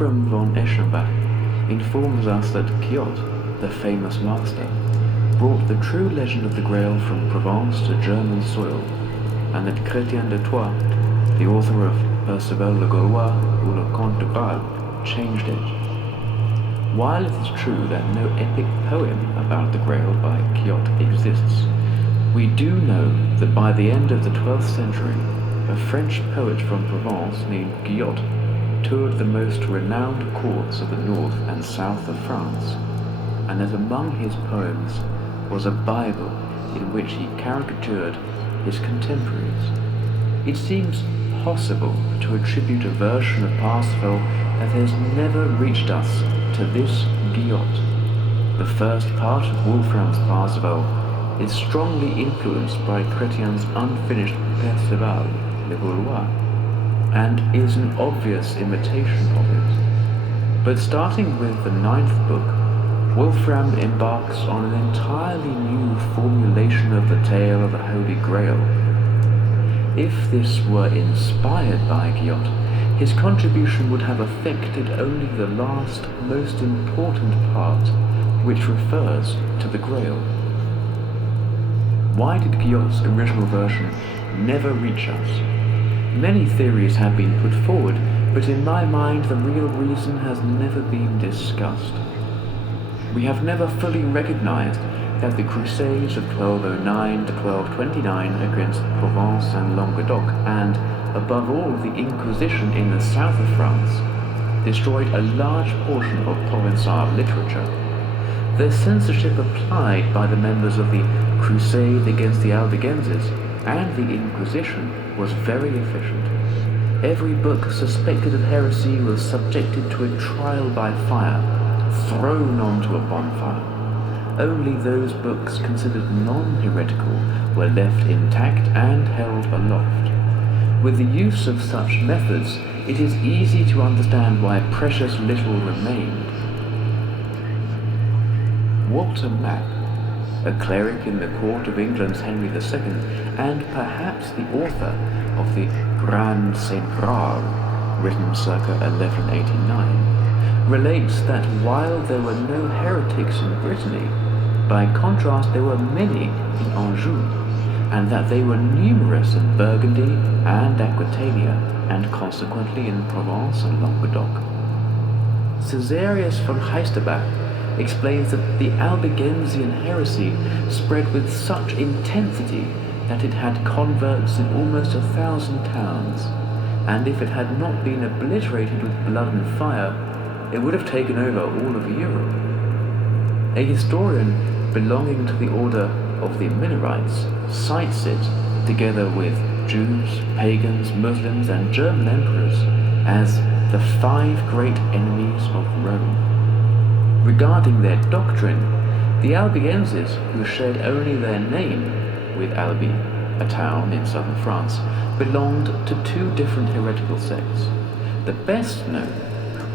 Wolfram von Eschenbach informs us that Gwion, the famous master, brought the true legend of the Grail from Provence to German soil, and that Chrétien de Troyes, the author of Parsifal le Gaulois ou le Conte de Graal, changed it. While it is true that no epic poem about the Grail by Gwion exists, we do know that by the end of the 12th century, a French poet from Provence named Gwion toured the most renowned courts of the north and south of France, and that among his poems was a Bible in which he caricatured his contemporaries. It seems possible to attribute a version of Parsifal that has never reached us to this Gwion. The first part of Wolfram's Parsifal is strongly influenced by Chrétien's unfinished Parsifal le Gaulois, and is an obvious imitation of it. But starting with the 9th book, Wolfram embarks on an entirely new formulation of the tale of the Holy Grail. If this were inspired by Gwion, his contribution would have affected only the last, most important part, which refers to the Grail. Why did Gwion's original version never reach us? Many theories have been put forward, but in my mind the real reason has never been discussed. We have never fully recognized that the Crusades of 1209 to 1229 against Provence and Languedoc, and, above all, the Inquisition in the south of France, destroyed a large portion of Provençal literature. The censorship applied by the members of the Crusade against the Albigenses and the Inquisition was very efficient. Every book suspected of heresy was subjected to a trial by fire, thrown onto a bonfire. Only those books considered non-heretical were left intact and held aloft. With the use of such methods, it is easy to understand why precious little remained. Walter Map, a cleric in the court of England's Henry II, and perhaps the author of the Grand Saint Graal, written circa 1189, relates that while there were no heretics in Brittany, by contrast there were many in Anjou, and that they were numerous in Burgundy and Aquitania, and consequently in Provence and Languedoc. Caesarius von Heisterbach explains that the Albigensian heresy spread with such intensity that it had converts in almost 1,000 towns, and if it had not been obliterated with blood and fire, it would have taken over all of Europe. A historian belonging to the order of the Minorites cites it, together with Jews, pagans, Muslims, and German emperors, as the 5 great enemies of Rome. Regarding their doctrine, the Albigenses, who shared only their name with Albi, a town in southern France, belonged to 2 different heretical sects. The best known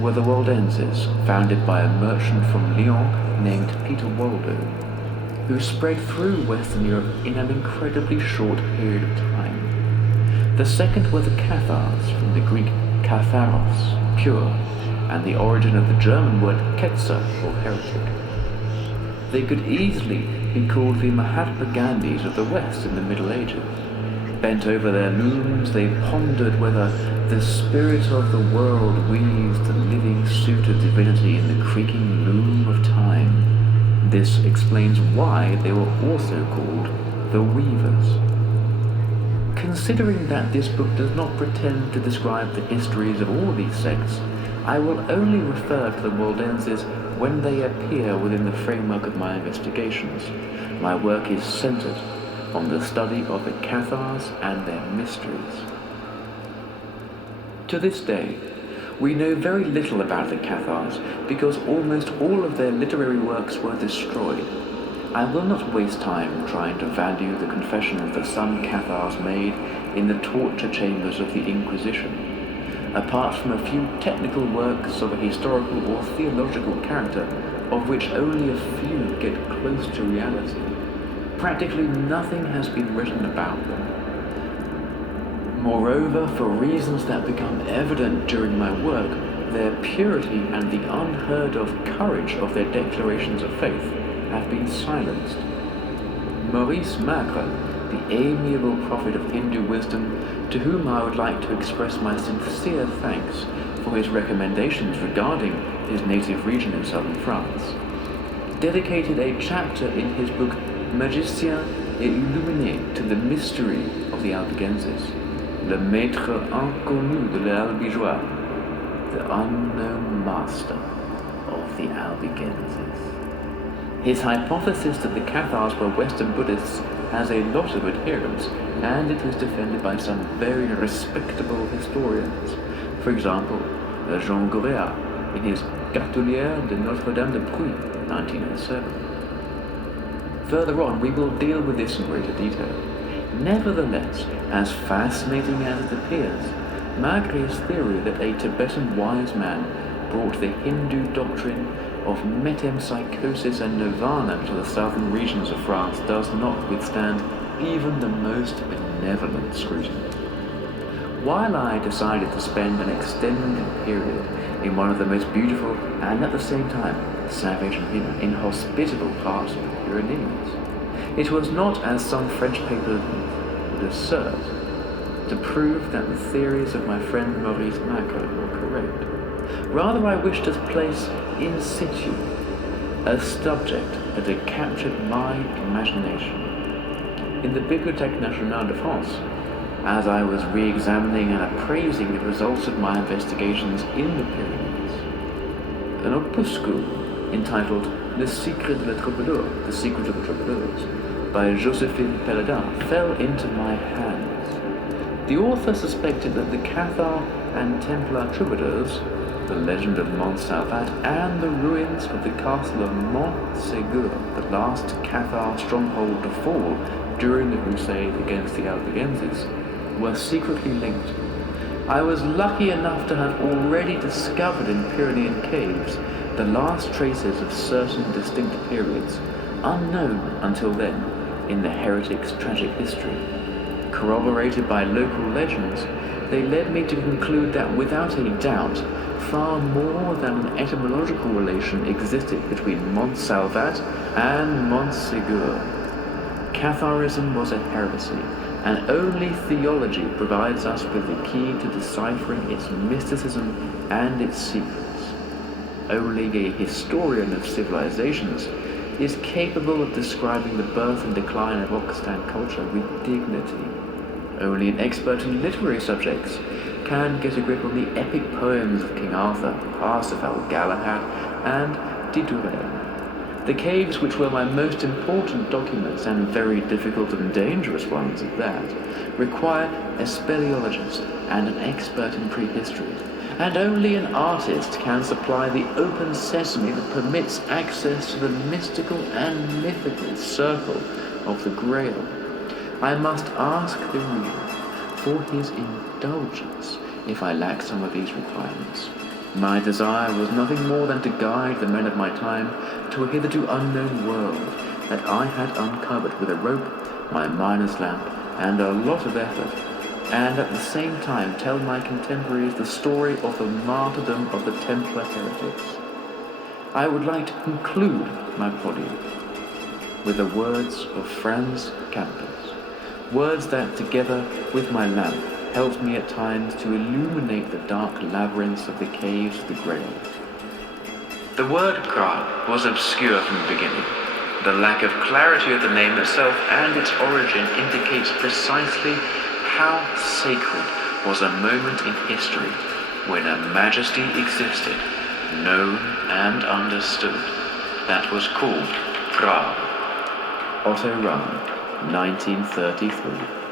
were the Waldenses, founded by a merchant from Lyon named Peter Waldo, who spread through Western Europe in an incredibly short period of time. The second were the Cathars, from the Greek katharos, pure, and the origin of the German word Ketzer, or heretic. They could easily be called the Mahatma Gandhis of the West in the Middle Ages. Bent over their looms, they pondered whether the spirit of the world weaves the living suit of divinity in the creaking loom of time. This explains why they were also called the Weavers. Considering that this book does not pretend to describe the histories of all these sects, I will only refer to the Waldenses when they appear within the framework of my investigations. My work is centered on the study of the Cathars and their mysteries. To this day, we know very little about the Cathars because almost all of their literary works were destroyed. I will not waste time trying to value the confessions that some Cathars made in the torture chambers of the Inquisition. Apart from a few technical works of a historical or theological character, of which only a few get close to reality, practically nothing has been written about them. Moreover, for reasons that become evident during my work, their purity and the unheard-of courage of their declarations of faith have been silenced. Maurice Macre, the amiable prophet of Hindu wisdom, to whom I would like to express my sincere thanks for his recommendations regarding his native region in southern France, dedicated a chapter in his book Magicien et Illuminé to the mystery of the Albigenses, le maître inconnu de l'Albigeois, the unknown master of the Albigenses. His hypothesis that the Cathars were Western Buddhists has a lot of adherents, and it is defended by some very respectable historians. For example, Jean Gouréat in his Cartoulière de Notre-Dame de Puy, 1907. Further on, we will deal with this in greater detail. Nevertheless, as fascinating as it appears, Magri's theory that a Tibetan wise man brought the Hindu doctrine of metempsychosis and nirvana to the southern regions of France does not withstand even the most benevolent scrutiny. While I decided to spend an extended period in one of the most beautiful and at the same time savage and inhospitable parts of the Pyrenees, it was not, as some French papers would assert, to prove that the theories of my friend Maurice Macre were correct. Rather, I wished to place in situ a subject that had captured my imagination. In the Bibliothèque Nationale de France, as I was re-examining and appraising the results of my investigations in the Pyrenees, an opuscule entitled Le Secret de la Troubadour, The Secret of the Troubadours, by Joséphine Pelledin, fell into my hands. The author suspected that the Cathar and Templar troubadours, the legend of Muntsalvaesche, and the ruins of the castle of Montsegur, the last Cathar stronghold to fall during the Crusade against the Albigenses, were secretly linked. I was lucky enough to have already discovered in Pyrenean caves the last traces of certain distinct periods, unknown until then in the heretic's tragic history. Corroborated by local legends, they led me to conclude that without a doubt, far more than an etymological relation existed between Muntsalvaesche and Montsegur. Catharism was a heresy, and only theology provides us with the key to deciphering its mysticism and its secrets. Only a historian of civilizations is capable of describing the birth and decline of Occitan culture with dignity. Only an expert in literary subjects can get a grip on the epic poems of King Arthur, Parsifal, Galahad, and Didurel. The caves, which were my most important documents, and very difficult and dangerous ones at that, require a speleologist and an expert in prehistory, and only an artist can supply the open sesame that permits access to the mystical and mythical circle of the Grail. I must ask the reader for his indulgence if I lack some of these requirements. My desire was nothing more than to guide the men of my time to a hitherto unknown world that I had uncovered with a rope, my miner's lamp, and a lot of effort, and at the same time tell my contemporaries the story of the martyrdom of the Templar heretics. I would like to conclude my podium with the words of Franz Campus, words that, together with my lamp, helped me at times to illuminate the dark labyrinths of the caves of the Grail. The word Graal was obscure from the beginning. The lack of clarity of the name itself and its origin indicates precisely how sacred was a moment in history when a majesty existed, known and understood, that was called Graal. Otto Rahn, 1933.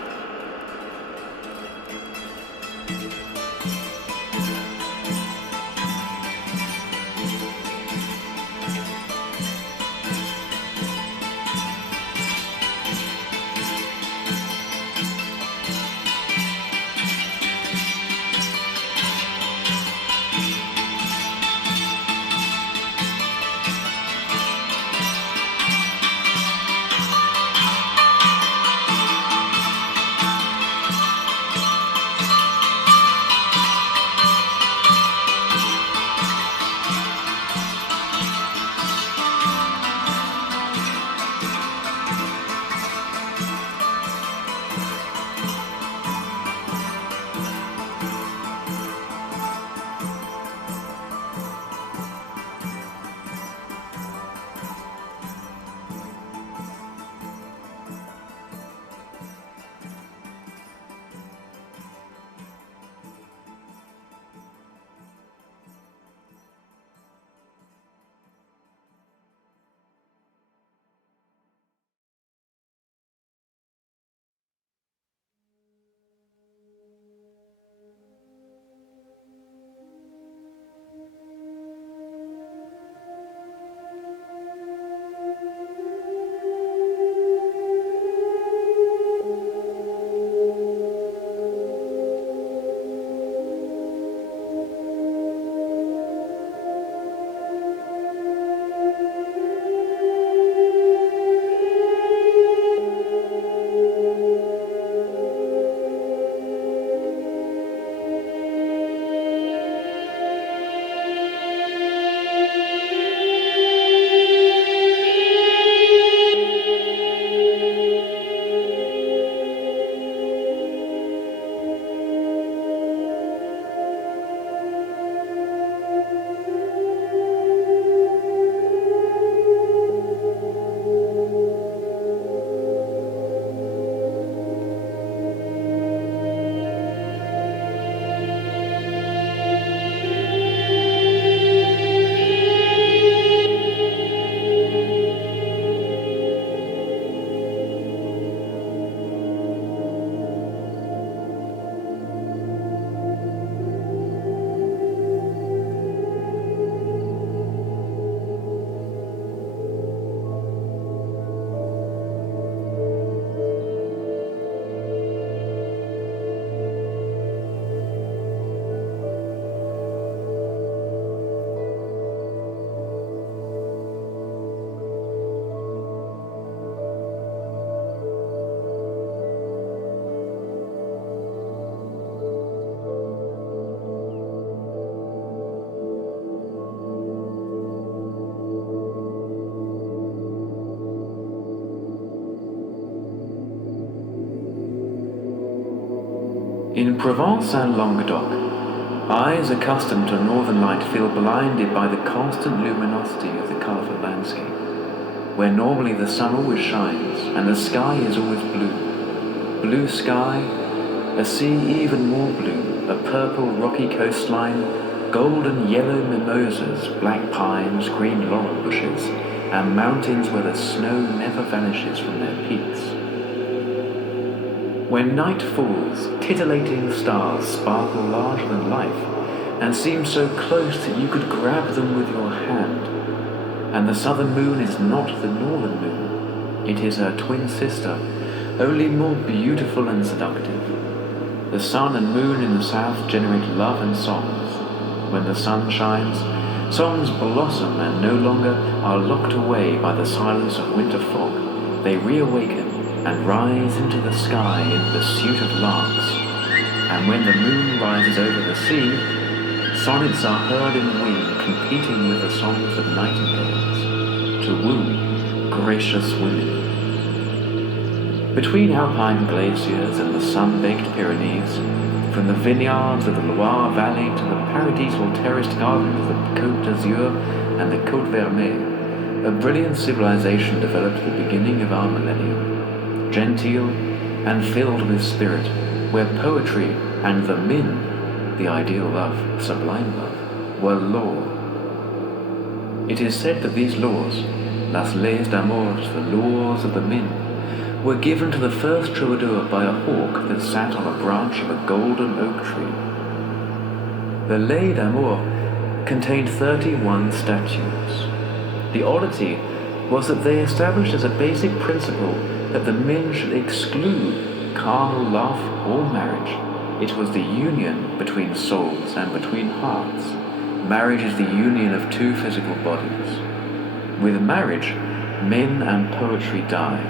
In Provence and Languedoc, eyes accustomed to northern light feel blinded by the constant luminosity of the colourful landscape, where normally the sun always shines and the sky is always blue. Blue sky, a sea even more blue, a purple rocky coastline, golden yellow mimosas, black pines, green laurel bushes, and mountains where the snow never vanishes from their peaks. When night falls, titillating stars sparkle larger than life and seem so close that you could grab them with your hand. And the southern moon is not the northern moon. It is her twin sister, only more beautiful and seductive. The sun and moon in the south generate love and songs. When the sun shines, songs blossom and no longer are locked away by the silence of winter fog. They reawaken and rise into the sky in pursuit of larks. And when the moon rises over the sea, sonnets are heard in the wind competing with the songs of nightingales to woo gracious women. Between alpine glaciers and the sun-baked Pyrenees, from the vineyards of the Loire Valley to the paradisal terraced gardens of the Côte d'Azur and the Côte Vermeille, a brilliant civilization developed at the beginning of our millennium, genteel and filled with spirit, where poetry and the min, the ideal love, sublime love, were law. It is said that these laws, las leyes d'amours, the laws of the min, were given to the first troubadour by a hawk that sat on a branch of a golden oak tree. The Lay d'Amour contained 31 statutes. The oddity was that they established as a basic principle that the men should exclude carnal love or marriage. It was the union between souls and between hearts. Marriage is the union of two physical bodies. With marriage, men and poetry die.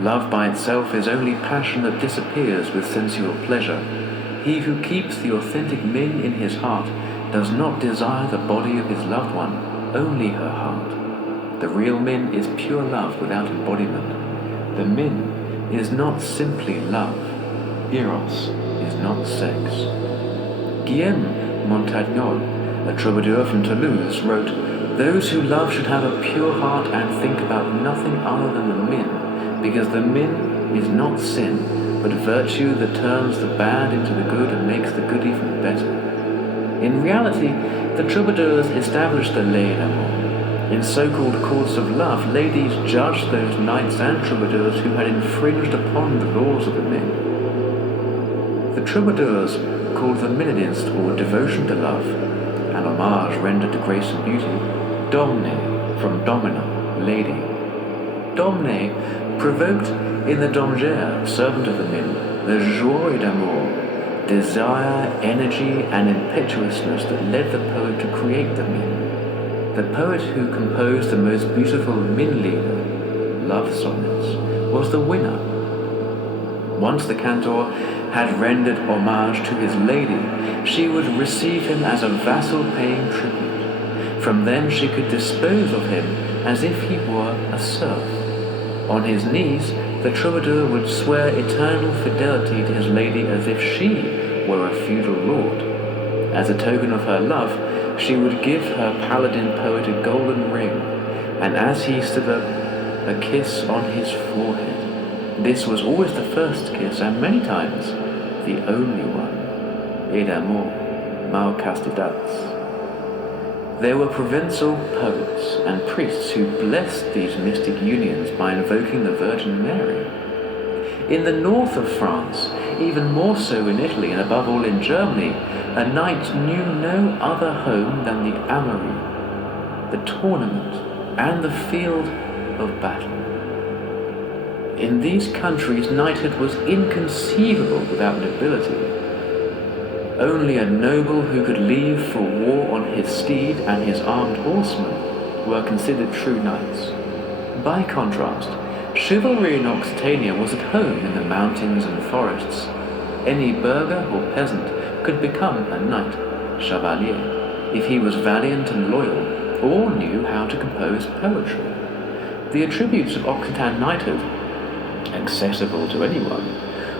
Love by itself is only passion that disappears with sensual pleasure. He who keeps the authentic min in his heart does not desire the body of his loved one, only her heart. The real min is pure love without embodiment. The min is not simply love. Eros is not sex. Gwion Montagnol, a troubadour from Toulouse, wrote, "Those who love should have a pure heart and think about nothing other than the min, because the min is not sin, but virtue that turns the bad into the good and makes the good even better." In reality, the troubadours established the lay d'amour. In so-called courts of love, ladies judged those knights and troubadours who had infringed upon the laws of the min. The troubadours called the minadist, or devotion to love, an homage rendered to grace and beauty, domne, from domina, lady. Domne provoked in the domgère, servant of the min, the joie d'amour, desire, energy, and impetuousness that led the poet to create the min. The poet who composed the most beautiful min-lieder, love sonnets, was the winner. Once the cantor had rendered homage to his lady, she would receive him as a vassal paying tribute. From then she could dispose of him as if he were a serf. On his knees, the troubadour would swear eternal fidelity to his lady as if she were a feudal lord. As a token of her love, she would give her paladin poet a golden ring, and as he stood up, a kiss on his forehead. This was always the first kiss, and many times the only one. Et d'amour, mal castidats. There were Provençal poets and priests who blessed these mystic unions by invoking the Virgin Mary. In the north of France, even more so in Italy and above all in Germany, a knight knew no other home than the armory, the tournament, and the field of battle. In these countries, knighthood was inconceivable without nobility. Only a noble who could leave for war on his steed and his armed horsemen were considered true knights. By contrast, chivalry in Occitania was at home in the mountains and forests. Any burgher or peasant could become a knight, chevalier, if he was valiant and loyal, or knew how to compose poetry. The attributes of Occitan knighthood, accessible to anyone,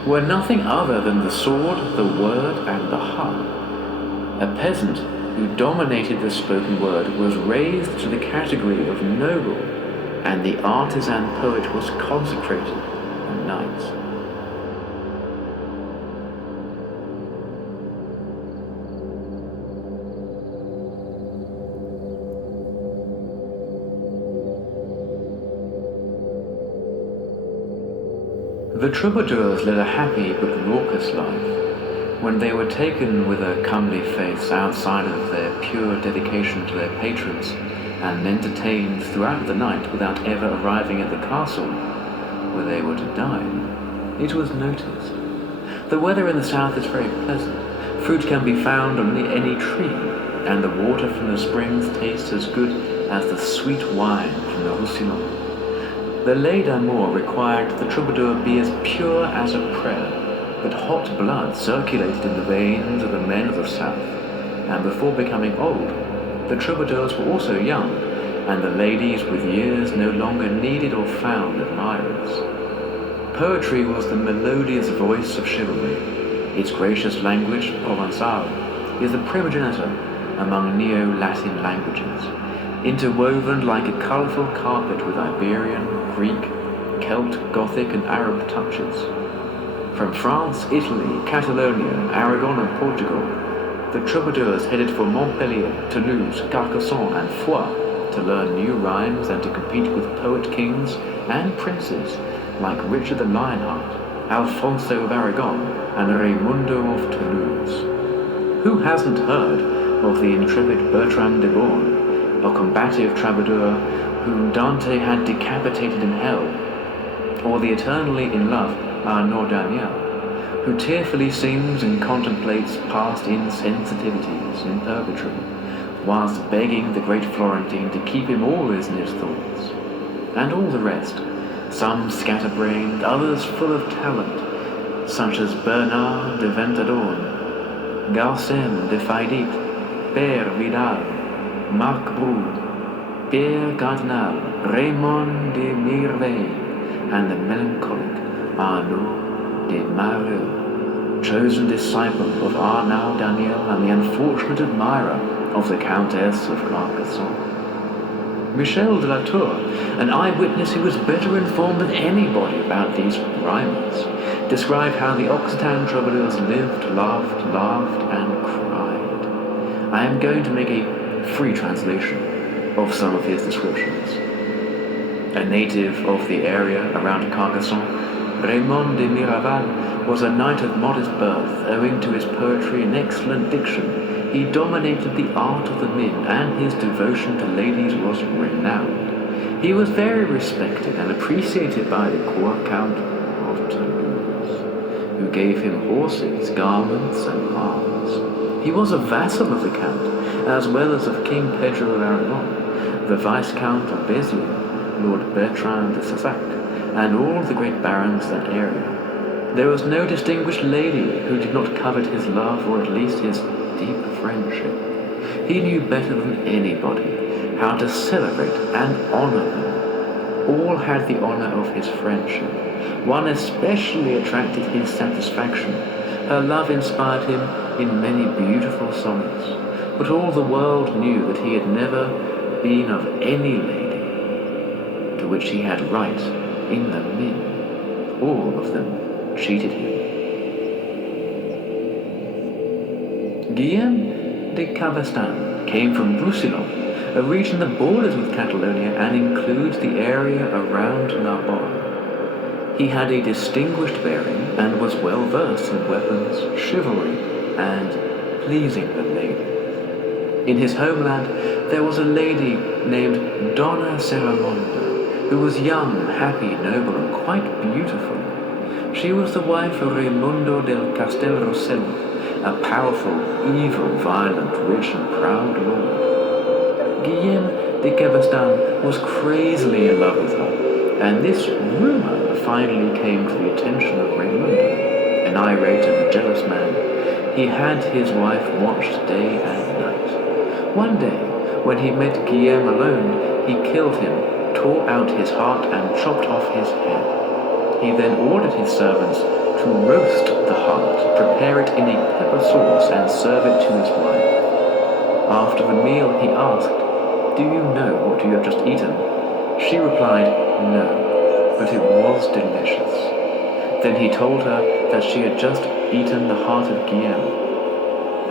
were nothing other than the sword, the word, and the harp. A peasant who dominated the spoken word was raised to the category of noble, and the artisan poet was consecrated a knight. The troubadours led a happy but raucous life. When they were taken with a comely face outside of their pure dedication to their patrons, and entertained throughout the night without ever arriving at the castle where they were to dine, it was noticed. The weather in the south is very pleasant. Fruit can be found on any tree, and the water from the springs tastes as good as the sweet wine from the Roussillon. The Lay d'Amour required the troubadour be as pure as a prayer, but hot blood circulated in the veins of the men of the south, and before becoming old, the troubadours were also young, and the ladies with years no longer needed or found admirers. Poetry was the melodious voice of chivalry. Its gracious language, Provençal, is the primogenitor among Neo-Latin languages, interwoven like a colourful carpet with Iberian, Greek, Celt, Gothic, and Arab touches. From France, Italy, Catalonia, Aragon, and Portugal, the troubadours headed for Montpellier, Toulouse, Carcassonne, and Foix to learn new rhymes and to compete with poet kings and princes like Richard the Lionheart, Alfonso of Aragon, and Raimundo of Toulouse. Who hasn't heard of the intrepid Bertrand de Born, a combative troubadour whom Dante had decapitated in hell, or the eternally in love Arnaud Daniel, who tearfully sings and contemplates past insensitivities in purgatory, whilst begging the great Florentine to keep him always in his thoughts, and all the rest, some scatterbrained, others full of talent, such as Bernard de Ventadorn, Garcem de Faidit, Père Vidal, Marc Brou, Pierre Cardinal, Raymond de Mirveille, and the melancholic Arnaud de Mareux, chosen disciple of Arnaud Daniel and the unfortunate admirer of the Countess of Carcassonne. Michel de la Tour, an eyewitness who was better informed than anybody about these rhymers, described how the Occitan troubadours lived, laughed, and cried. I am going to make a free translation of some of his descriptions. A native of the area around Carcassonne, Raymond de Miraval was a knight of modest birth. Owing to his poetry and excellent diction, he dominated the art of the min, and his devotion to ladies was renowned. He was very respected and appreciated by the court count of Toulouse, who gave him horses, garments, and arms. He was a vassal of the count, as well as of King Pedro of Aragon, the Viscount of Béziers, Lord Bertrand de Sassac, and all the great barons of that area. There was no distinguished lady who did not covet his love, or at least his deep friendship. He knew better than anybody how to celebrate and honor them. All had the honor of his friendship. One especially attracted his satisfaction. Her love inspired him in many beautiful sonnets, but all the world knew that he had never been of any lady to which he had right in the min. All of them cheated him. Gwion de Cabestan came from Roussillon, a region that borders with Catalonia and includes the area around Narbonne. He had a distinguished bearing and was well versed in weapons, chivalry, and pleasing the ladies. In his homeland there was a lady named Donna Seramonda, who was young, happy, noble, and quite beautiful. She was the wife of Raimundo del Castel Rossello, a powerful, evil, violent, rich, and proud lord. Gwion de Cabestan was crazily in love with her, and this rumor finally came to the attention of Raimundo. An irate and jealous man, he had his wife watched day and night. One day, when he met Gwion alone, he killed him, tore out his heart, and chopped off his head. He then ordered his servants to roast the hart, prepare it in a pepper sauce, and serve it to his wife. After the meal he asked, "Do you know what you have just eaten?" She replied, "No, but it was delicious." Then he told her that she had just eaten the heart of Gwion,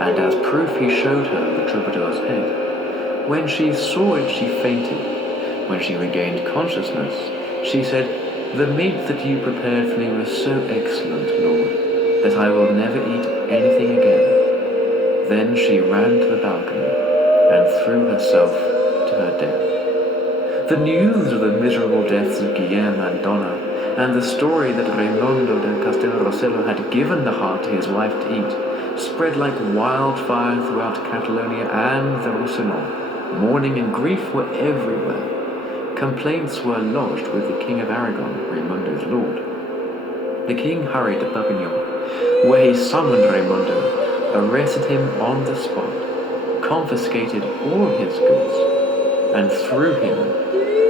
and as proof he showed her the troubadour's head. When she saw it, she fainted. When she regained consciousness, she said, "The meat that you prepared for me was so excellent, Lord, that I will never eat anything again." Then she ran to the balcony and threw herself to her death. The news of the miserable deaths of Gwion and Donna, and the story that Raimondo de Castelrossello had given the heart to his wife to eat, spread like wildfire throughout Catalonia and the Roussillon. Mourning and grief were everywhere. Complaints were lodged with the King of Aragon, Raimondo's lord. The king hurried to Perpignan, where he summoned Raimondo, arrested him on the spot, confiscated all his goods, and threw him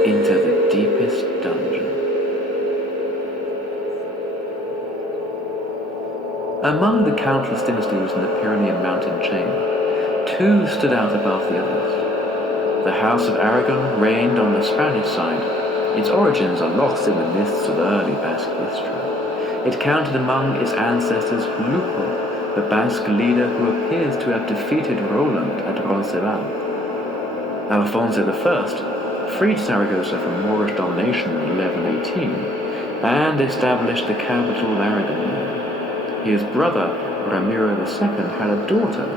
into the deepest dungeon. Among the countless dynasties in the Pyrenean mountain chain, two stood out above the others. The House of Aragon reigned on the Spanish side. Its origins are lost in the mists of early Basque history. It counted among its ancestors Lupo, the Basque leader who appears to have defeated Roland at Roncesvalles. Alfonso I freed Saragossa from Moorish domination in 1118 and established the capital of Aragon there. His brother, Ramiro II, had a daughter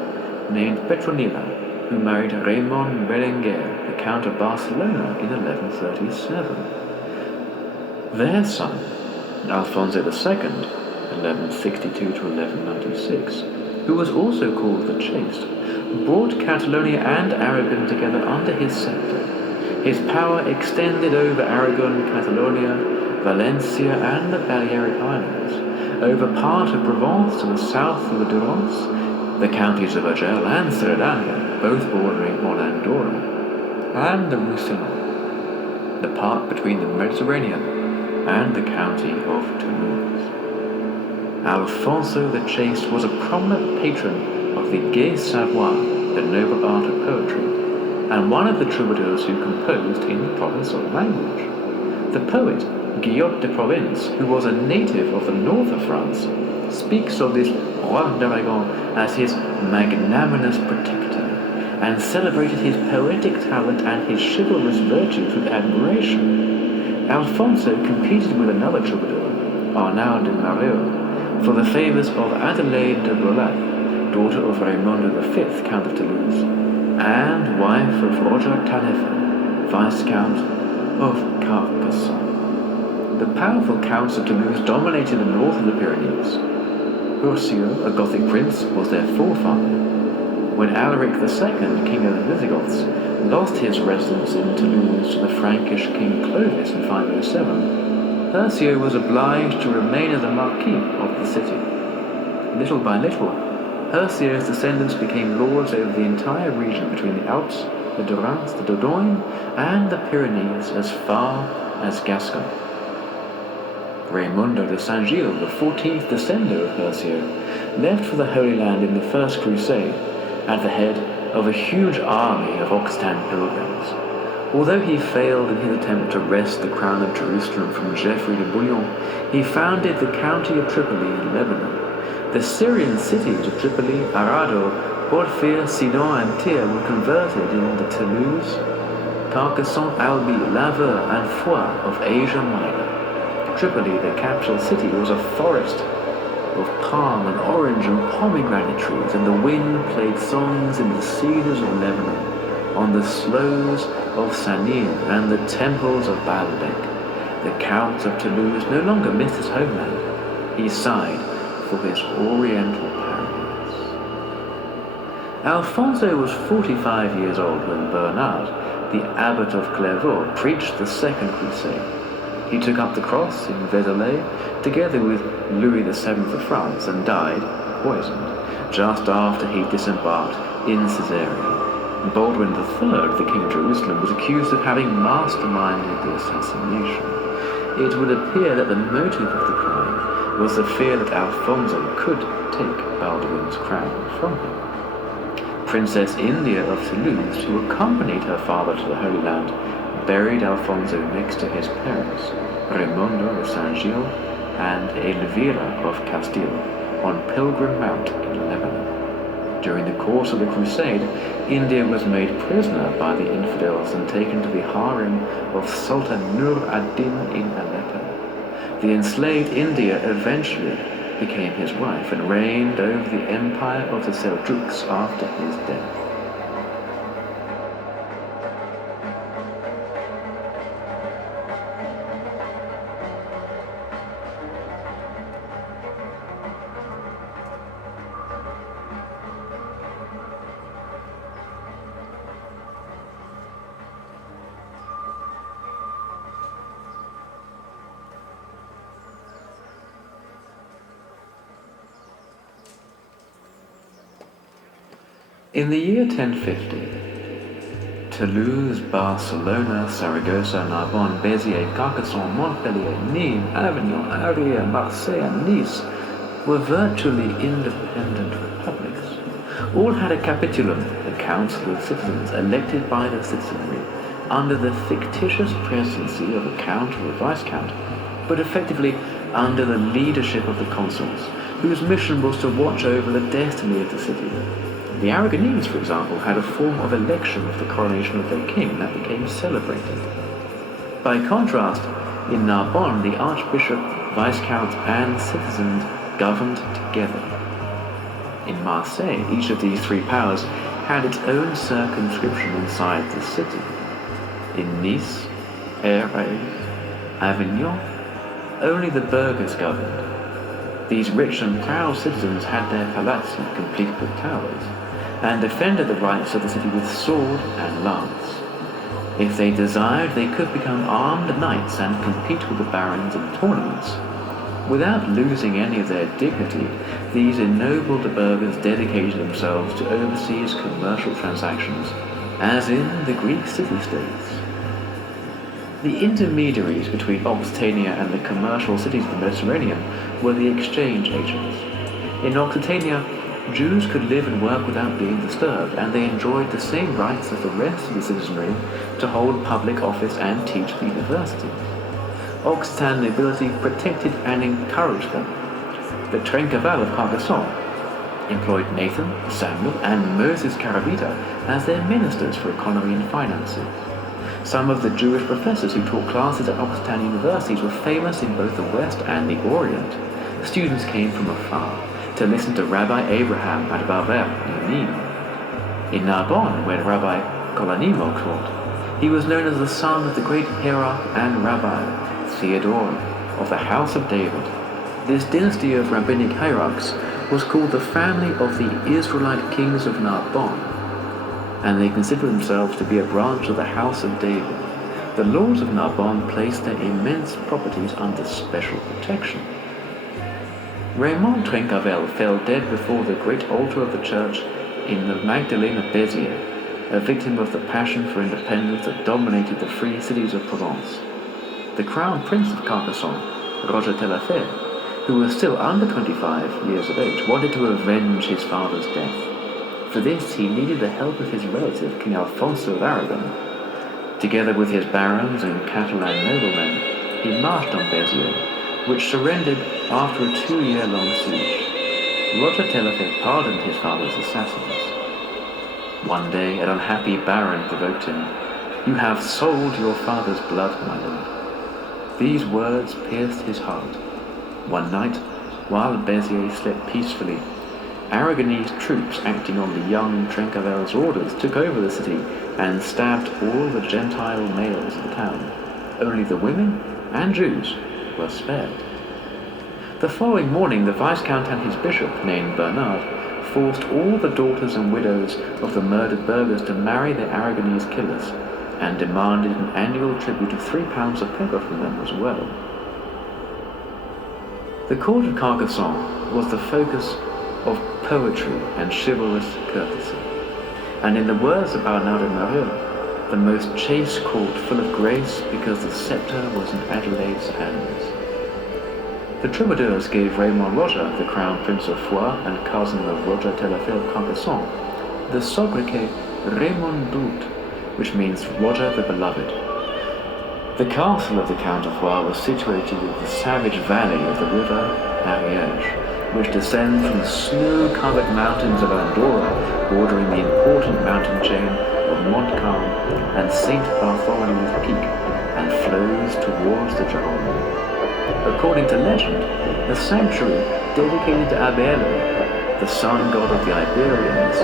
named Petronila, who married Raymond Berenguer, the Count of Barcelona, in 1137. Their son, Alfonso II, 1162 to 1196, who was also called the Chaste, brought Catalonia and Aragon together under his scepter. His power extended over Aragon, Catalonia, Valencia, and the Balearic Islands, over part of Provence to the south of the Durance, the counties of Urgell and Cerdagne, both bordering on Andorra, and the Roussillon, the part between the Mediterranean and the county of Toulouse. Alfonso the Chaste was a prominent patron of the gai savoir, the noble art of poetry, and one of the troubadours who composed in the province of language. The poet Guillaume de Provence, who was a native of the north of France, speaks of this Roi d'Aragon as his magnanimous protector, and celebrated his poetic talent and his chivalrous virtues with admiration. Alfonso competed with another troubadour, Arnaud de Mareux, for the favours of Adelaide de Brolatte, daughter of Raimondo V, Count of Toulouse, and wife of Roger Taillefer, Viscount of Carcassonne. The powerful counts of Toulouse dominated the north of the Pyrenees. Ursio, a Gothic prince, was their forefather. When Alaric II, king of the Visigoths, lost his residence in Toulouse to the Frankish king Clovis in 507, Ursio was obliged to remain as a marquis of the city. Little by little, Ursio's descendants became lords over the entire region between the Alps, the Durance, the Dordogne, and the Pyrenees as far as Gascony. Raimundo de Saint-Gilles, the 14th descendant of Ursio, left for the Holy Land in the First Crusade at the head of a huge army of Occitan pilgrims. Although he failed in his attempt to wrest the crown of Jerusalem from Geoffrey de Bouillon, he founded the county of Tripoli in Lebanon. The Syrian cities of Tripoli, Arado, Porphyre, Sidon, and Tyre were converted into Toulouse, Carcassonne, Albi, Laveur, and Foix of Asia Minor. Tripoli, the capital city, was a forest of palm and orange and pomegranate trees, and the wind played songs in the cedars of Lebanon, on the sloes of Sanir and the temples of Baalbek. The Count of Toulouse no longer missed his homeland. He sighed for his oriental paradise. Alfonso was 45 years old when Bernard, the abbot of Clairvaux, preached the Second Crusade. He took up the cross in Vézelay together with Louis VII of France and died, poisoned, just after he disembarked in Caesarea. Baldwin III, the King of Jerusalem, was accused of having masterminded the assassination. It would appear that the motive of the crime was the fear that Alfonso could take Balduin's crown from him. Princess India of Toulouse, who accompanied her father to the Holy Land, buried Alfonso next to his parents, Raimundo de Saint-Gilles and Elvira of Castile, on Pilgrim Mount in Lebanon. During the course of the Crusade, India was made prisoner by the infidels and taken to the harem of Sultan Nur ad-Din in Aleppo. The enslaved India eventually became his wife and reigned over the empire of the Seljuks after his death. In the year 1050, Toulouse, Barcelona, Saragossa, Narbonne, Béziers, Carcassonne, Montpellier, Nîmes, Avignon, Arles, Marseille, and Nice were virtually independent republics. All had a capitulum, a council of citizens elected by the citizenry, under the fictitious presidency of a count or a viscount, but effectively under the leadership of the consuls, whose mission was to watch over the destiny of the city. The Aragonese, for example, had a form of election of the coronation of their king that became celebrated. By contrast, in Narbonne, the archbishop, viscount, and citizens governed together. In Marseille, each of these three powers had its own circumscription inside the city. In Nice, Arles, Avignon, only the burghers governed. These rich and proud citizens had their palazzi complete with towers, and defended the rights of the city with sword and lance. If they desired, they could become armed knights and compete with the barons in tournaments. Without losing any of their dignity, these ennobled burghers dedicated themselves to overseas commercial transactions, as in the Greek city-states. The intermediaries between Occitania and the commercial cities of the Mediterranean were the exchange agents. In Occitania, Jews could live and work without being disturbed, and they enjoyed the same rights as the rest of the citizenry to hold public office and teach the university. Occitan nobility protected and encouraged them. The Trencavel of Carcassonne employed Nathan, Samuel, and Moses Caravita as their ministers for economy and finances. Some of the Jewish professors who taught classes at Occitan universities were famous in both the West and the Orient. Students came from afar to listen to Rabbi Abraham at Vauvert near Nîmes. In Narbonne, where Rabbi Colanimo taught, he was known as the son of the great hierarch and rabbi Theodore of the House of David. This dynasty of rabbinic hierarchs was called the family of the Israelite kings of Narbonne, and they considered themselves to be a branch of the House of David. The lords of Narbonne placed their immense properties under special protection. Raymond Trencavel fell dead before the great altar of the church in the Magdalene of Béziers, a victim of the passion for independence that dominated the free cities of Provence. The crown prince of Carcassonne, Roger Taillefer, who was still under 25 years of age, wanted to avenge his father's death. For this, he needed the help of his relative, King Alfonso of Aragon. Together with his barons and Catalan noblemen, he marched on Béziers, which surrendered after a 2-year-long siege. Roger Taillefer pardoned his father's assassins. One day, an unhappy baron provoked him. "You have sold your father's blood, my lord." These words pierced his heart. One night, while Béziers slept peacefully, Aragonese troops acting on the young Trencavel's orders took over the city and stabbed all the Gentile males of the town. Only the women and Jews were spared. The following morning, the Viscount and his bishop, named Bernard, forced all the daughters and widows of the murdered burghers to marry their Aragonese killers, and demanded an annual tribute of £3 a pepper from them as well. The court of Carcassonne was the focus of poetry and chivalrous courtesy, and in the words of Arnaud de Mereux, the most chaste court full of grace because the sceptre was in Adelaide's hands. The troubadours gave Raymond Roger, the crown prince of Foix and cousin of Roger Taillefer of Carcassonne, the sobriquet Raymond Brut, which means Roger the Beloved. The castle of the Count of Foix was situated in the savage valley of the river Ariège, which descends from the snow-covered mountains of Andorra, bordering the important mountain chain of Montcalm and St. Bartholomew's Peak, and flows towards the Gironde. According to legend, the sanctuary dedicated to Abielo, the sun god of the Iberians,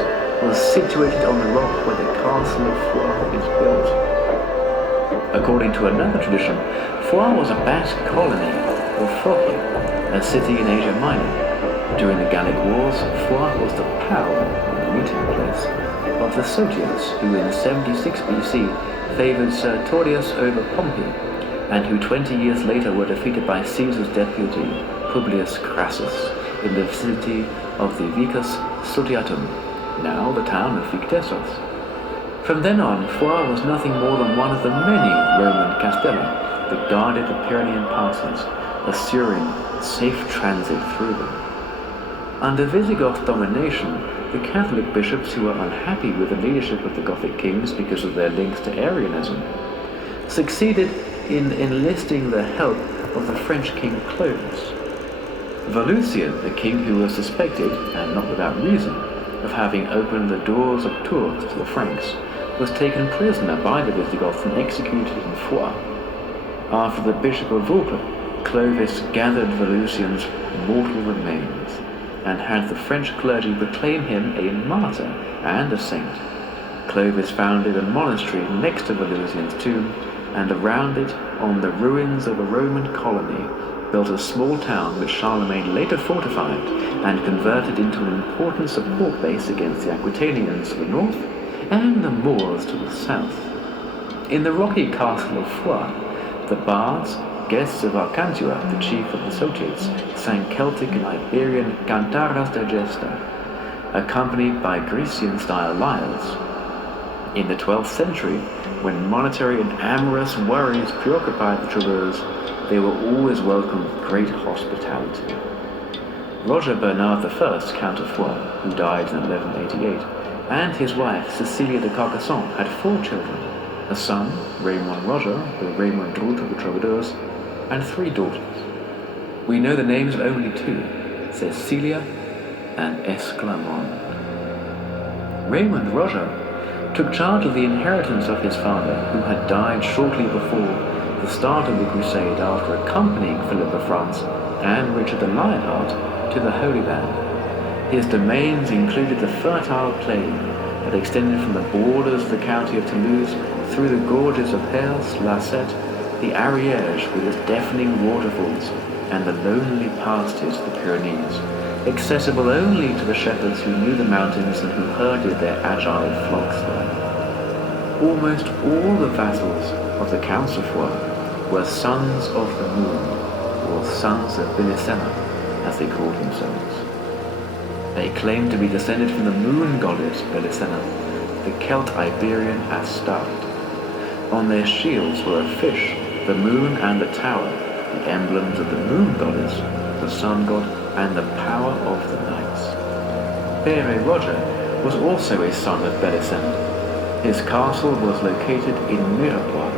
was situated on the rock where the castle of Foix is built. According to another tradition, Foix was a Basque colony of Foch, a city in Asia Minor. During the Gallic Wars, Foix was the pau, meeting place, of the Sotians, who in 76 BC favoured Sertorius over Pompey, and who 20 years later were defeated by Caesar's deputy, Publius Crassus, in the vicinity of the Vicus Sutiatum, now the town of Victessos. From then on, Foix was nothing more than one of the many Roman castella that guarded the Pyrenean passes, assuring safe transit through them. Under Visigoth domination, the Catholic bishops who were unhappy with the leadership of the Gothic kings because of their links to Arianism succeeded in enlisting the help of the French king Clovis. Volusian, the king who was suspected, and not without reason, of having opened the doors of Tours to the Franks, was taken prisoner by the Visigoths and executed in Foix. After the Bishop of Vulpe, Clovis gathered Volusian's mortal remains and had the French clergy proclaim him a martyr and a saint. Clovis founded a monastery next to Volusian's tomb, and around it, on the ruins of a Roman colony, built a small town which Charlemagne later fortified and converted into an important support base against the Aquitanians to the north and the Moors to the south. In the rocky castle of Foix, the bards, guests of Arcantua, the chief of the Sotiates, sang Celtic and Iberian cantaras de gesta, accompanied by Grecian-style lyres. In the 12th century, when monetary and amorous worries preoccupied the troubadours, they were always welcomed with great hospitality. Roger Bernard I, Count of Foix, who died in 1188, and his wife Cecilia de Carcassonne had 4 children, a son, Raymond Roger, the Raymond Drut of the troubadours, and 3 daughters. We know the names of only 2, Cecilia and Esclamond. Raymond Roger took charge of the inheritance of his father, who had died shortly before the start of the Crusade after accompanying Philip of France and Richard the Lionheart to the Holy Land. His domains included the fertile plain that extended from the borders of the county of Toulouse through the gorges of Hers, La Sette, the Ariège with its deafening waterfalls, and the lonely pastures of the Pyrenees, accessible only to the shepherds who knew the mountains and who herded their agile flocks there. Almost all the vassals of the Counts of Foix were sons of the moon, or sons of Belisena, as they called themselves. They claimed to be descended from the moon goddess Belisena, the Celt Iberian Astarte. On their shields were a fish, the moon and the tower, the emblems of the moon goddess, the sun god, and the power of the nights. Pere Roger was also a son of Belisena. His castle was located in Mirepoix,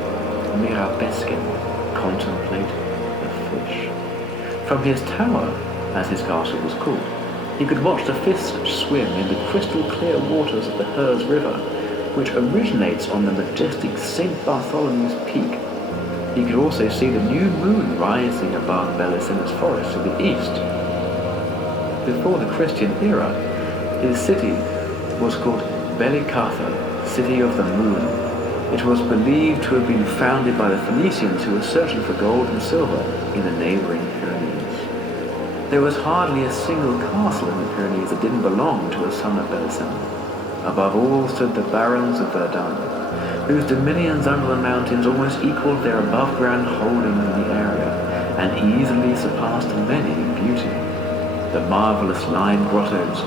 Mirabesque, contemplate the fish. From his tower, as his castle was called, he could watch the fish swim in the crystal clear waters of the Hers River, which originates on the majestic St. Bartholomew's Peak. He could also see the new moon rising above Belisena's forest to the east. Before the Christian era, his city was called Belicatha, City of the Moon. It was believed to have been founded by the Phoenicians who were searching for gold and silver in the neighboring Pyrenees. There was hardly a single castle in the Pyrenees that didn't belong to a son of Belisena. Above all stood the barons of Verdun, whose dominions under the mountains almost equaled their above-ground holdings in the area, and easily surpassed many in beauty. The marvelous lined grottos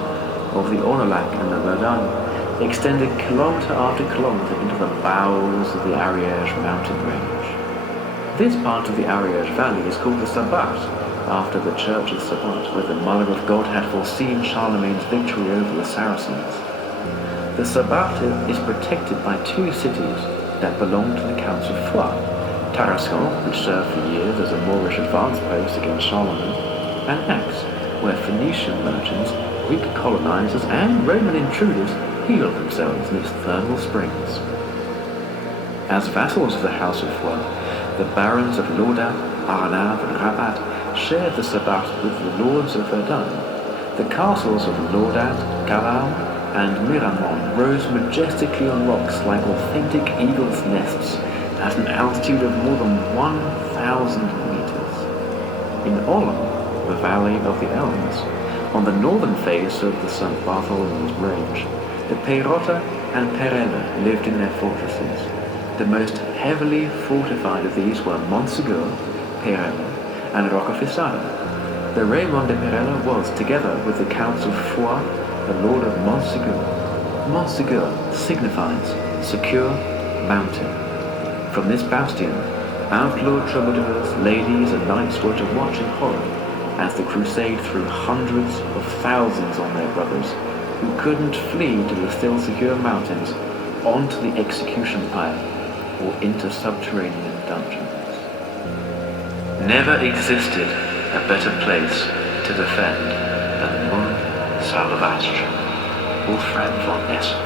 of the Ornolac and the Verdun extended kilometre after kilometre into the bowels of the Ariège mountain range. This part of the Ariège valley is called the Sabbat, after the church of Sabbat, where the Mother of God had foreseen Charlemagne's victory over the Saracens. The Sabbat is protected by two cities that belonged to the Counts of Foix, Tarascon, which served for years as a Moorish advance post against Charlemagne, and Aix, where Phoenician merchants, Greek colonizers, and Roman intruders healed themselves in its thermal springs. As vassals of the House of Foix, the barons of Laudat, Arnav, and Rabat shared the Sabbat with the lords of Verdun. The castles of Laudat, Calau, and Miramon rose majestically on rocks like authentic eagles' nests at an altitude of more than 1,000 meters. In Olon, the valley of the Elms, on the northern face of the St. Bartholomew's Range, the Peyrota and Perelle lived in their fortresses. The most heavily fortified of these were Montsegur, Perelle, and Roccafisada. The Raymond de Perelle was, together with the Counts of Foix, the Lord of Montsegur. Montsegur signifies secure mountain. From this bastion, outlawed troubadours, ladies, and knights were to watch in horror as the crusade threw hundreds of thousands on their brothers who couldn't flee to the still secure mountains onto the execution pyre or into subterranean dungeons. Never existed a better place to defend than Muntsalvaesche, Wolfram von Essen.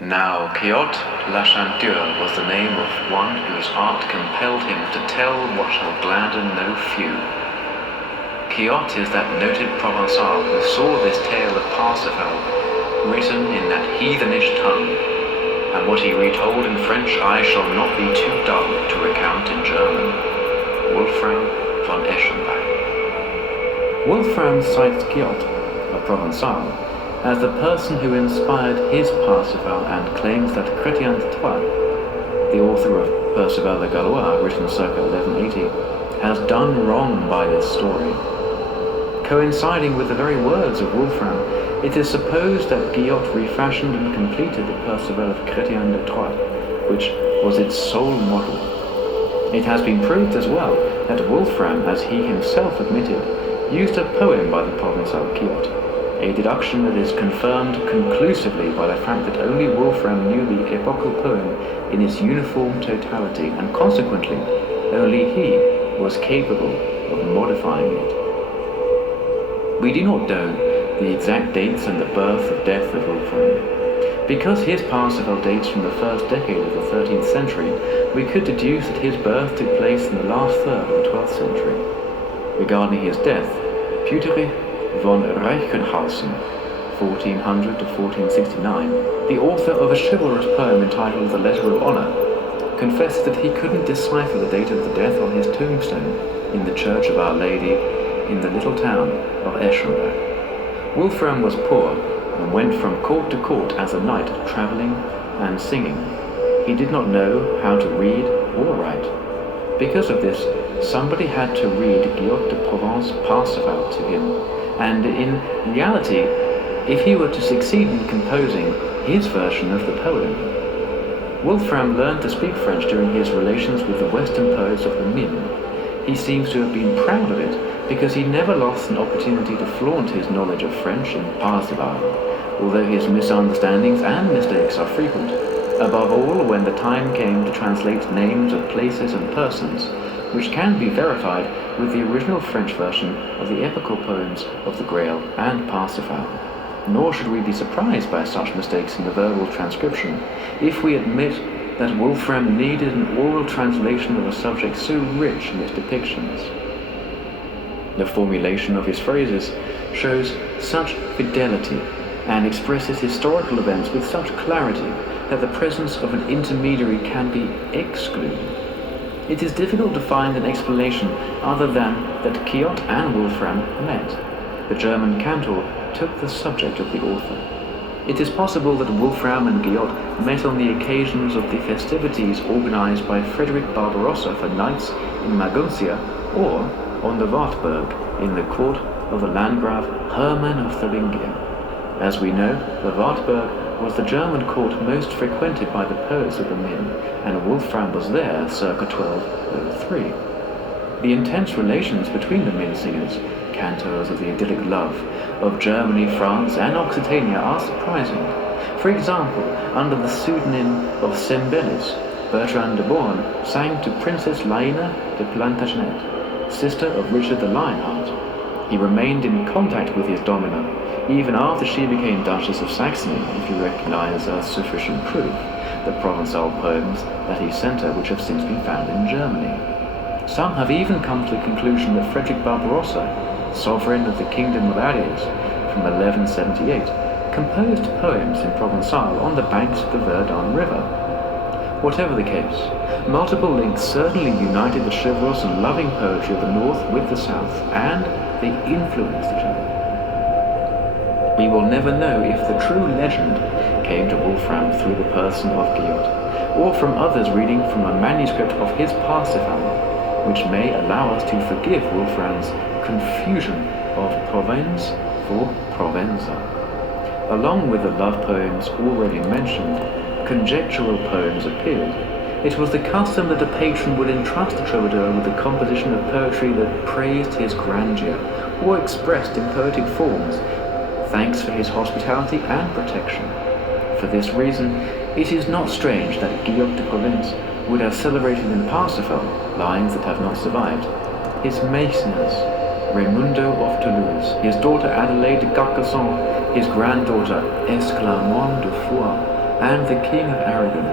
Now, Quixote la Chanteur was the name of one whose art compelled him to tell what shall gladden no few. Quixote is that noted Provençal who saw this tale of Parsifal written in that heathenish tongue, and what he retold in French I shall not be too dull to recount in German. Wolfram von Eschenbach. Wolfram cites Quixote, a Provençal, as the person who inspired his Parsifal, and claims that Chrétien de Troyes, the author of Perceval the Gallois, written circa 1180, has done wrong by this story. Coinciding with the very words of Wolfram, it is supposed that Quixote refashioned and completed the Perceval of Chrétien de Troyes, which was its sole model. It has been proved as well that Wolfram, as he himself admitted, used a poem by the Provençal Quixote, a deduction that is confirmed conclusively by the fact that only Wolfram knew the epochal poem in its uniform totality, and consequently, only he was capable of modifying it. We do not know the exact dates and the birth or death of Wolfram. Because his Parsifal dates from the first decade of the 13th century, we could deduce that his birth took place in the last third of the 12th century. Regarding his death, Püterich von Reichenhausen, 1400 to 1469, the author of a chivalrous poem entitled The Letter of Honor, confessed that he couldn't decipher the date of the death on his tombstone in the Church of Our Lady in the little town of Eschenbach. Wolfram was poor and went from court to court as a knight, travelling and singing. He did not know how to read or write. Because of this, somebody had to read Guillaume de Provence Parsifal to him, and in reality, if he were to succeed in composing his version of the poem. Wolfram learned to speak French during his relations with the Western poets of the NUMEN. He seems to have been proud of it because he never lost an opportunity to flaunt his knowledge of French in Parsifal, although his misunderstandings and mistakes are frequent, above all when the time came to translate names of places and persons, which can be verified with the original French version of the epical poems of the Grail and Parsifal. Nor should we be surprised by such mistakes in the verbal transcription, if we admit that Wolfram needed an oral translation of a subject so rich in its depictions. The formulation of his phrases shows such fidelity and expresses historical events with such clarity that the presence of an intermediary can be excluded. It is difficult to find an explanation other than that Quixote and Wolfram met. The German cantor took the subject of the author. It is possible that Wolfram and Gwion met on the occasions of the festivities organized by Frederick Barbarossa for knights in Maguncia, or on the Wartburg in the court of the Landgrave Hermann of Thuringia. As we know, the Wartburg was the German court most frequented by the poets of the Min, and Wolfram was there circa 1203. The intense relations between the Min singers, cantors of the idyllic love of Germany, France, and Occitania are surprising. For example, under the pseudonym of Sembelis, Bertrand de Born sang to Princess Laina de Plantagenet, sister of Richard the Lionheart. He remained in contact with his domina, even after she became Duchess of Saxony, if you recognize as sufficient proof the Provençal poems that he sent her, which have since been found in Germany. Some have even come to the conclusion that Frederick Barbarossa, sovereign of the Kingdom of Ariès from 1178, composed poems in Provençal on the banks of the Verdun River. Whatever the case, multiple links certainly united the chivalrous and loving poetry of the North with the South, and they influenced each other. We will never know if the true legend came to Wolfram through the person of Gwion, or from others reading from a manuscript of his Parsifal, which may allow us to forgive Wolfram's confusion of Provence for Provenza. Along with the love poems already mentioned, conjectural poems appeared. It was the custom that a patron would entrust a troubadour with the composition of poetry that praised his grandeur, or expressed in poetic forms thanks for his hospitality and protection. For this reason, it is not strange that Gwion de Provence would have celebrated in Parsifal lines that have not survived. His Maecenas, Raimundo of Toulouse, his daughter Adelaide de Carcassonne, his granddaughter Esclarmonde de Foix, and the King of Aragon,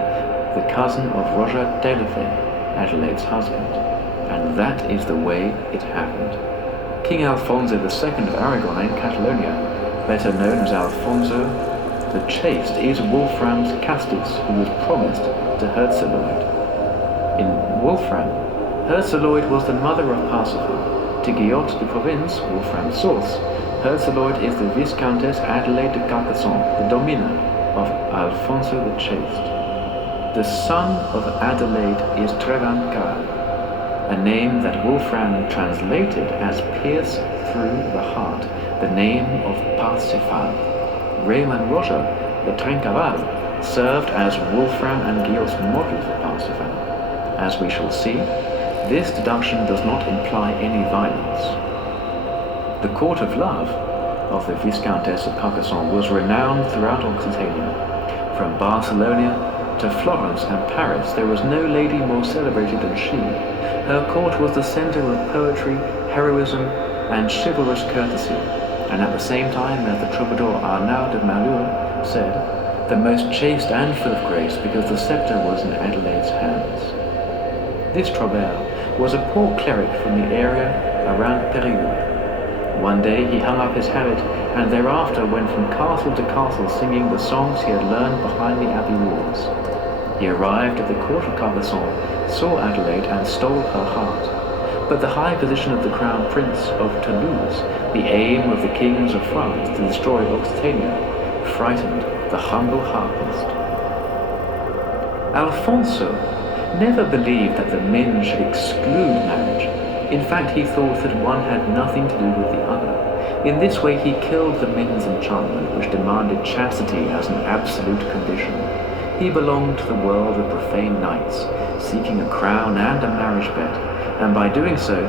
the cousin of Roger Taillefer, Adelaide's husband. And that is the way it happened. King Alfonso II of Aragon and Catalonia, better known as Alfonso the Chaste, is Wolfram's Castis, who was promised to Herzeloid. In Wolfram, Herzeloid was the mother of Parsifal. To Gwion de Provence, Wolfram's source, Herzeloid is the Viscountess Adelaide de Carcassonne, the domina of Alfonso the Chaste. The son of Adelaide is Trevrizent, a name that Wolfram translated as pierce through the heart, the name of Parsifal. Raymond Roger, the Trencaval, served as Wolfram and Gwion's model for Parsifal. As we shall see, this deduction does not imply any violence. The court of love of the Viscountess of Carcassonne was renowned throughout Occitania. From Barcelona to Florence and Paris, there was no lady more celebrated than she. Her court was the center of poetry, heroism, and chivalrous courtesy, and at the same time, as the troubadour Arnaud de Malure said, the most chaste and full of grace, because the scepter was in Adelaide's hands. This Trobert was a poor cleric from the area around Périgueux. One day he hung up his habit, and thereafter went from castle to castle singing the songs he had learned behind the abbey walls. He arrived at the court of Carcassonne, saw Adelaide, and stole her heart. But the high position of the crown prince of Toulouse, the aim of the kings of France to destroy Occitania, frightened the humble harpist. Alfonso never believed that the Min should exclude marriage. In fact, he thought that one had nothing to do with the other. In this way, he killed the Min's enchantment, which demanded chastity as an absolute condition. He belonged to the world of profane knights, seeking a crown and a marriage bed, and by doing so,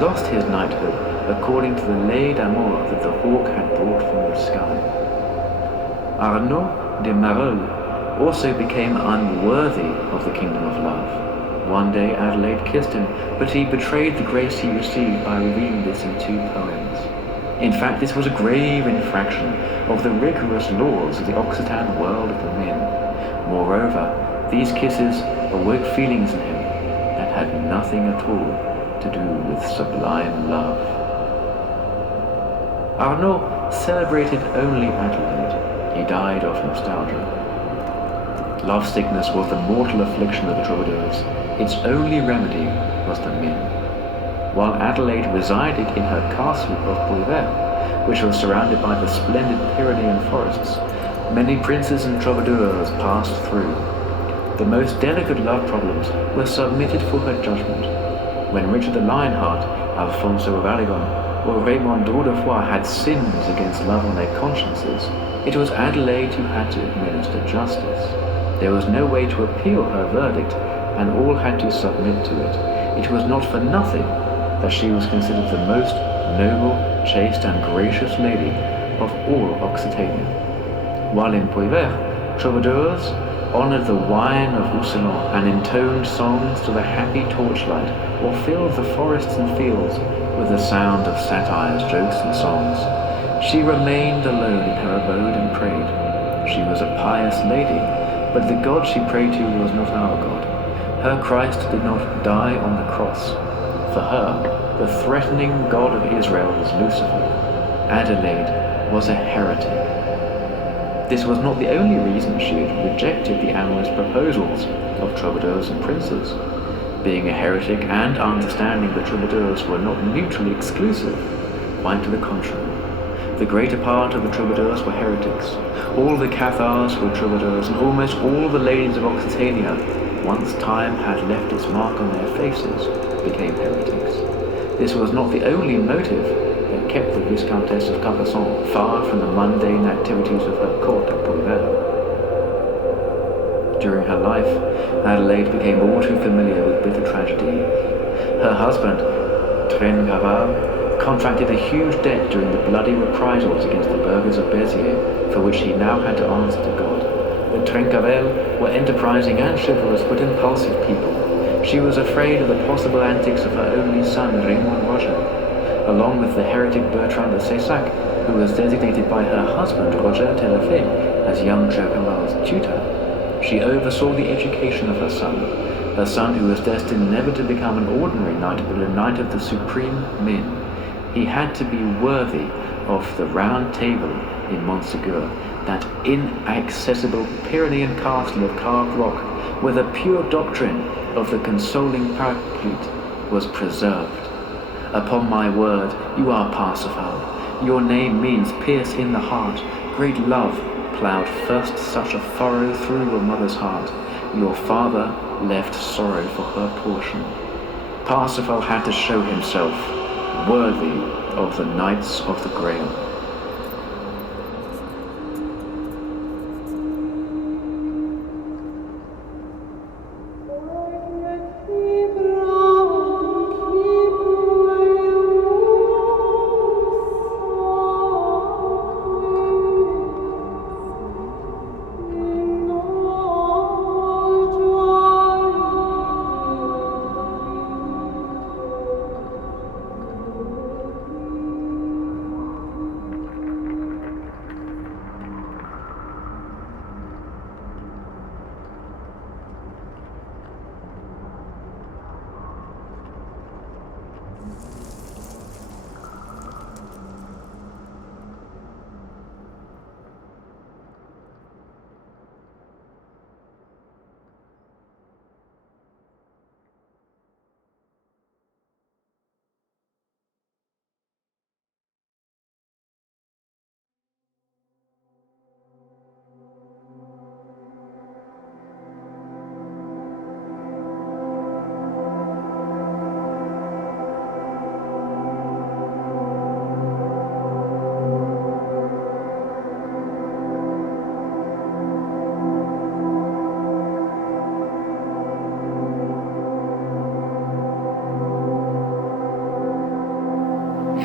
lost his knighthood according to the lei d'amour that the hawk had brought from the sky. Arnaud de Marolles also became unworthy of the kingdom of love. One day Adelaide kissed him, but he betrayed the grace he received by revealing this in 2 poems. In fact, this was a grave infraction of the rigorous laws of the Occitan world of the Min. Moreover, these kisses awoke feelings in him that had nothing at all to do with sublime love. Arnaud celebrated only Adelaide. He died of nostalgia. Love sickness was the mortal affliction of the troubadours. Its only remedy was the Min. While Adelaide resided in her castle of PYRE, which was surrounded by the splendid Pyrenean forests, Many princes and troubadours passed through. The most delicate love problems were submitted for her judgment. When Richard the Lionheart, Alfonso of Aragon, or Raymond d'Audefoy had sins against love on their consciences, it was Adelaide who had to administer justice. There was no way to appeal her verdict, and all had to submit to it. It was not for nothing that she was considered the most noble, chaste, and gracious lady of all Occitania. While in PYRE, troubadours honored the wine of Occitan and intoned songs to the happy torchlight, or filled the forests and fields with the sound of satires, jokes, and songs. She remained alone in her abode and prayed. She was a pious lady, but the God she prayed to was not our God. Her Christ did not die on the cross. For her, the threatening God of Israel was Lucifer. Adelaide was a heretic. This was not the only reason she had rejected the amorous proposals of troubadours and princes. Being a heretic and understanding that troubadours were not mutually exclusive, quite to the contrary. The greater part of the troubadours were heretics. All the Cathars were troubadours, and almost all the ladies of Occitania, once time had left its mark on their faces, became heretics. This was not the only motive that kept the Viscountess of Carcassonne far from the mundane activities of her court at PYRE. During her life, Adelaide became all too familiar with bitter tragedy. Her husband, Trevrizent, contracted a huge debt during the bloody reprisals against the burghers of Béziers, for which he now had to answer to God. The Trencavels were enterprising and chivalrous but impulsive people. She was afraid of the possible antics of her only son, Raymond Roger, along with the heretic Bertrand de Saissac, who was designated by her husband, Roger Telefé, as young Trencavels' tutor. She oversaw the education of her son who was destined never to become an ordinary knight, but a knight of the supreme Min. He had to be worthy of the Round Table in Montsegur, that inaccessible Pyrenean castle of carved rock, where the pure doctrine of the consoling Paraclete was preserved. Upon my word, you are Parsifal. Your name means pierce in the heart. Great love ploughed first such a furrow through your mother's heart. Your father left sorrow for her portion. Parsifal had to show himself worthy of the Knights of the Grail.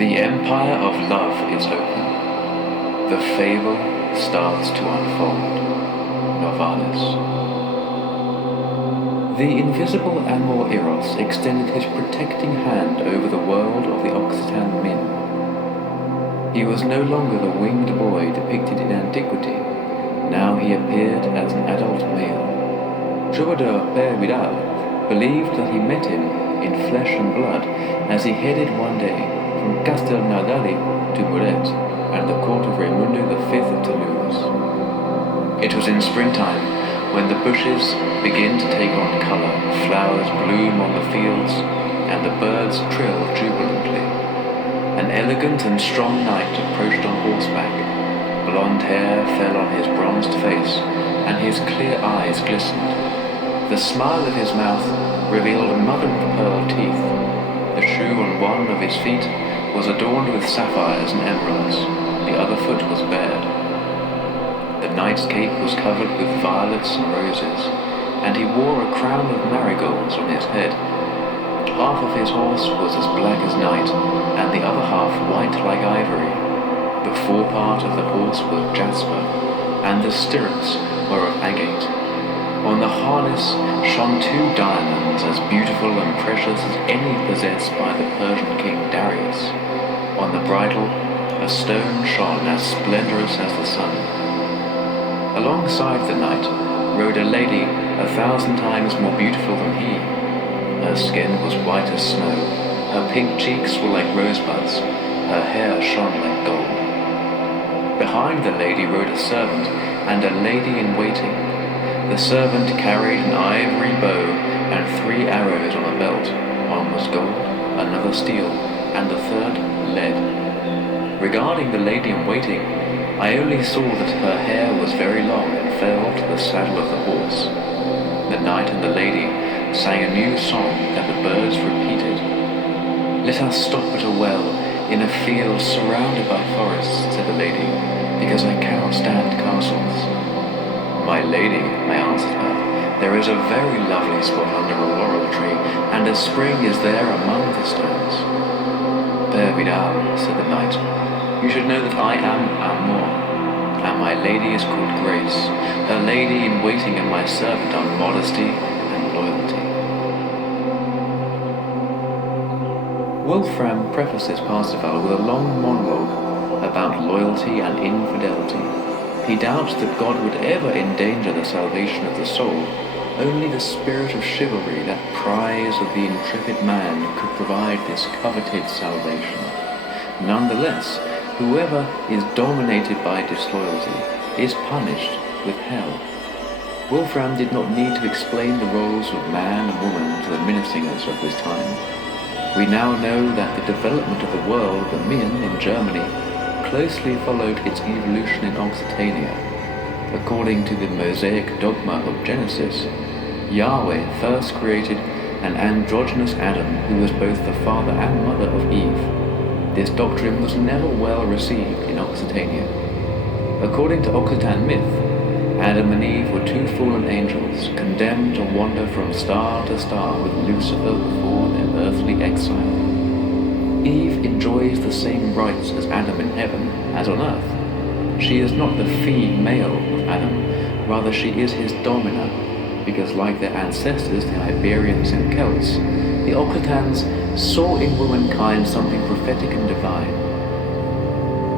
The empire of love is open. The fable starts to unfold. Novalis. The invisible Amor Eros extended his protecting hand over the world of the Occitan Min. He was no longer the winged boy depicted in antiquity. Now he appeared as an adult male. Troubadour Père Vidal believed that he met him in flesh and blood as he headed one day from Castelnaudary to Muret and the court of Raimundo V of Toulouse. It was in springtime, when the bushes begin to take on colour, flowers bloom on the fields, and the birds trill jubilantly. An elegant and strong knight approached on horseback, blonde hair fell on his bronzed face, and his clear eyes glistened. The smile of his mouth revealed mother-of-pearl teeth. The shoe on one of his feet was adorned with sapphires and emeralds. The other foot was bared. The knight's cape was covered with violets and roses, and he wore a crown of marigolds on his head. Half of his horse was as black as night, and the other half white like ivory. The forepart of the horse was jasper, and the stirrups were of agate. On the harness shone 2 diamonds as beautiful and precious as any possessed by the Persian king Darius. On the bridle, a stone shone as splendorous as the sun. Alongside the knight rode a lady 1,000 times more beautiful than he. Her skin was white as snow, her pink cheeks were like rosebuds, her hair shone like gold. Behind the lady rode a servant and a lady in waiting. The servant carried an ivory bow and 3 arrows on a belt. One was gold, another steel, and the third lead. Regarding the lady in waiting, I only saw that her hair was very long and fell to the saddle of the horse. The knight and the lady sang a new song that the birds repeated. "Let us stop at a well in a field surrounded by forests," said the lady, "because I cannot stand castles." "My lady," I answered her, "there is a very lovely spot under a laurel tree, and a spring is there among the stones." "Père Vidal," said the knight, "you should know that I am Amor, and my lady is called Grace. Her lady in waiting and my servant are Modesty and Loyalty." Wolfram prefaces Parsifal with a long monologue about loyalty and infidelity. He doubts that God would ever endanger the salvation of the soul. Only the spirit of chivalry, that prize of the intrepid man, could provide this coveted salvation. Nonetheless, whoever is dominated by disloyalty is punished with hell. Wolfram did not need to explain the roles of man and woman to the Minnesingers of his time. We now know that the development of the world, the Min in Germany, closely followed its evolution in Occitania. According to the Mosaic dogma of Genesis, Yahweh first created an androgynous Adam who was both the father and mother of Eve. This doctrine was never well received in Occitania. According to Occitan myth, Adam and Eve were 2 fallen angels, condemned to wander from star to star with Lucifer before their earthly exile. Eve enjoys the same rights as Adam in heaven as on earth. She is not the female of Adam, rather she is his domina, because like their ancestors, the Iberians and Celts, the Occitans saw in womankind something prophetic and divine.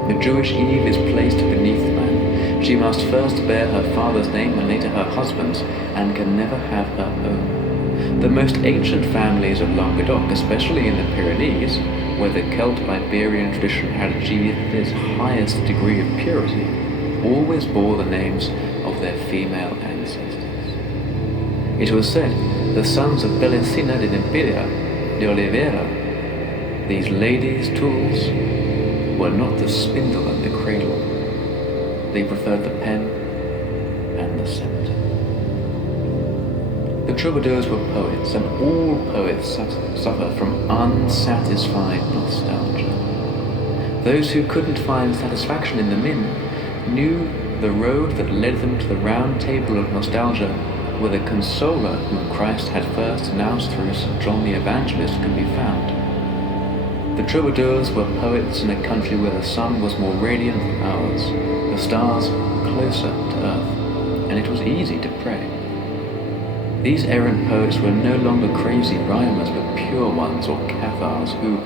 The Jewish Eve is placed beneath man. She must first bear her father's name and later her husband's, and can never have her own. The most ancient families of Languedoc, especially in the Pyrenees, where the Celt-Iberian tradition had achieved its highest degree of purity, always bore the names of their female ancestors. It was said, the sons of Belecina de Nempiria, de Oliveira, these ladies' tools, were not the spindle and the cradle. They preferred the pen and the scimitar. The troubadours were poets, and all poets suffer from unsatisfied nostalgia. Those who couldn't find satisfaction in the Min knew the road that led them to the round table of nostalgia, where the consoler whom Christ had first announced through St. John the Evangelist could be found. The troubadours were poets in a country where the sun was more radiant than ours, the stars closer to earth, and it was easy to pray. These errant poets were no longer crazy rhymers, but pure ones, or Cathars, who,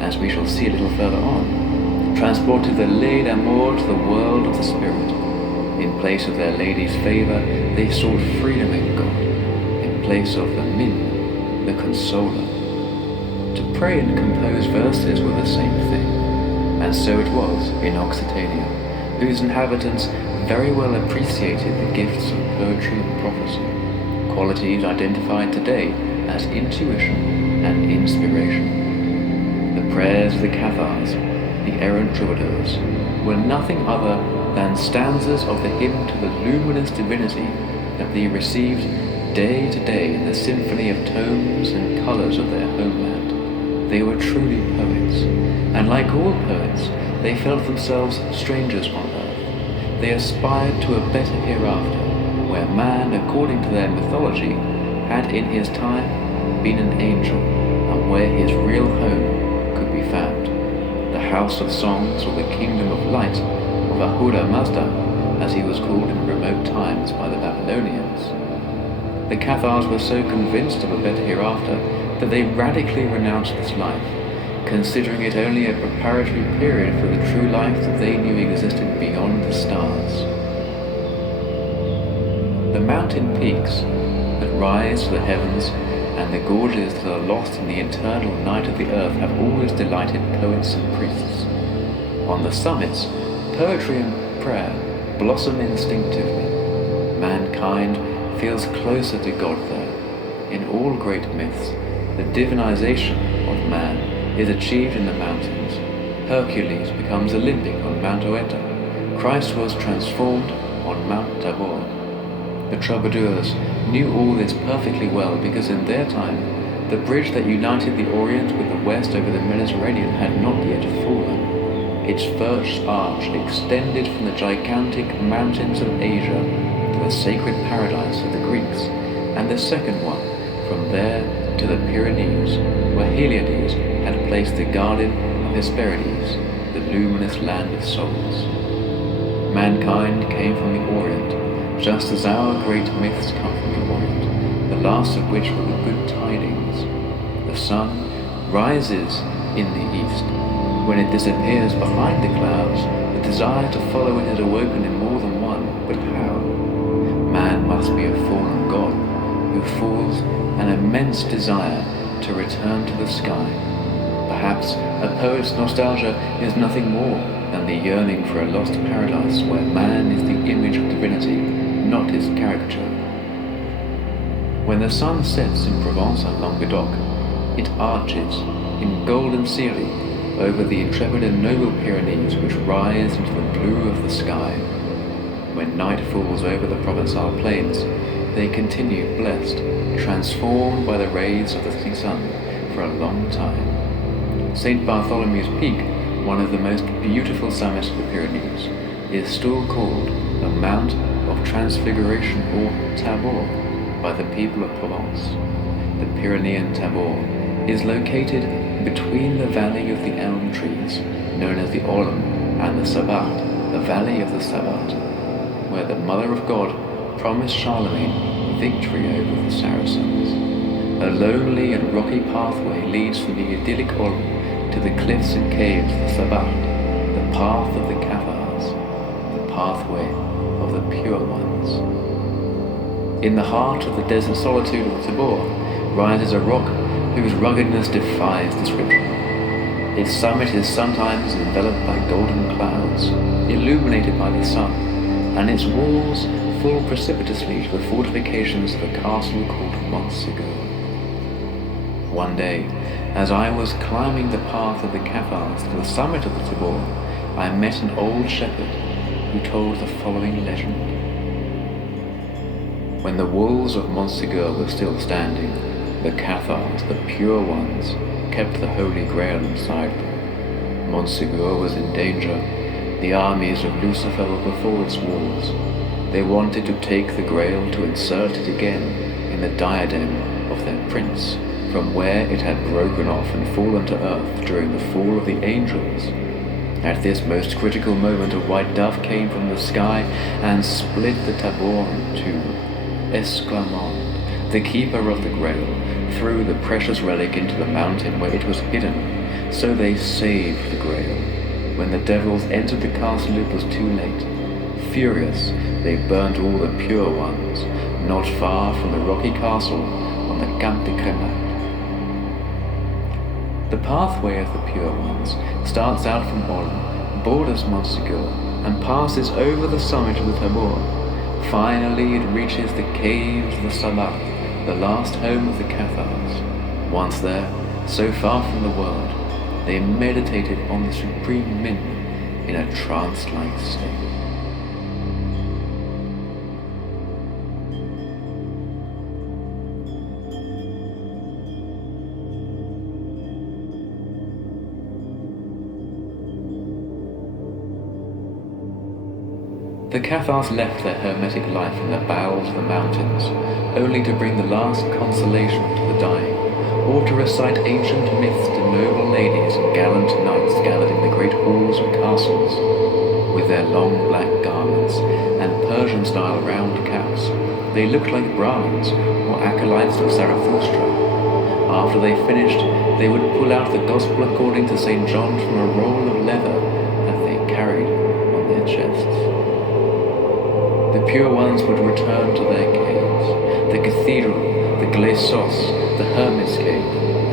as we shall see a little further on, transported the lait d'amour to the world of the spirit. In place of their lady's favour, they sought freedom in God. In place of the Min, the consoler. To pray and compose verses were the same thing, and so it was in Occitania, whose inhabitants very well appreciated the gifts of poetry and prophecy, qualities identified today as intuition and inspiration. The prayers of the Cathars, the errant troubadours, were nothing other than stanzas of the hymn to the luminous divinity that they received day to day in the symphony of tones and colours of their homeland. They were truly poets, and like all poets, they felt themselves strangers on earth. They aspired to a better hereafter, where man, according to their mythology, had in his time been an angel, and where his real home could be found. The House of Songs, or the Kingdom of Light, of Ahura Mazda, as he was called in remote times by the Babylonians. The Cathars were so convinced of a better hereafter that they radically renounced this life, considering it only a preparatory period for the true life that they knew existed beyond the stars. The mountain peaks that rise to the heavens and the gorges that are lost in the eternal night of the earth have always delighted poets and priests. On the summits, poetry and prayer blossom instinctively. Mankind feels closer to God there. In all great myths, the divinization of man is achieved in the mountains. Hercules becomes Olympic on Mount Oeta. Christ was transformed on Mount Tabor. The troubadours knew all this perfectly well because in their time, the bridge that united the Orient with the West over the Mediterranean had not yet fallen. Its first arch extended from the gigantic mountains of Asia to the sacred paradise of the Greeks, and the second one from there to the Pyrenees, where Heliades had placed the garden of Hesperides, the luminous land of souls. Mankind came from the Orient, just as our great myths come from the Orient, the last of which were the good tidings. The sun rises in the east. When it disappears behind the clouds, the desire to follow it is awoken in more than one, but how? Man must be a fallen god, who feels an immense desire to return to the sky. Perhaps a poet's nostalgia is nothing more than the yearning for a lost paradise where man is the image of divinity, not his caricature. When the sun sets in Provence and Languedoc, it arches in golden ceiling over the intrepid and noble Pyrenees which rise into the blue of the sky. When night falls over the Provençal plains, they continue blessed, transformed by the rays of the setting sun for a long time. St. Bartholomew's Peak, one of the most beautiful summits of the Pyrenees, is still called the Mount of Transfiguration or Tabor by the people of Provence. The Pyrenean Tabor is located between the valley of the elm trees, known as the Olm, and the Sabbat, the valley of the Sabbat, where the Mother of God promised Charlemagne victory over the Saracens. A lonely and rocky pathway leads from the idyllic Olm to the cliffs and caves of the Sabbat, the path of the Cathars, the pathway of the pure ones. In the heart of the desert solitude of Tabor rises a rock whose ruggedness defies description. Its summit is sometimes enveloped by golden clouds, illuminated by the sun, and its walls fall precipitously to the fortifications of a castle called Montsegur. One day, as I was climbing the path of the Cathars to the summit of the Tabor, I met an old shepherd who told the following legend. When the walls of Montsegur were still standing, the Cathars, the pure ones, kept the Holy Grail inside them. Montsegur was in danger. The armies of Lucifer were before its walls. They wanted to take the Grail to insert it again in the diadem of their prince, from where it had broken off and fallen to earth during the fall of the angels. At this most critical moment, a white dove came from the sky and split the Tabor in two. Esclamant, the keeper of the Grail, threw the precious relic into the mountain where it was hidden, so they saved the Grail. When the devils entered the castle, it was too late. Furious, they burnt all the pure ones, not far from the rocky castle on the Camp de Cremant. The pathway of the pure ones starts out from Olm, borders Montsegur, and passes over the summit of the Tabor. Finally, it reaches the caves of the Sabbat, the last home of the Cathars. Once there, so far from the world, they meditated on the supreme Min in a trance-like state. The Cathars left their hermetic life in the bowels of the mountains, only to bring the last consolation to the dying, or to recite ancient myths to noble ladies and gallant knights gathered in the great halls of castles. With their long black garments and Persian-style round caps, they looked like Brahmins or acolytes of Zarathustra. After they finished, they would pull out the Gospel according to St. John from a roll of leather that they carried on their chests. The pure ones would return to their caves, the cathedral, the glacis, the hermit's cave,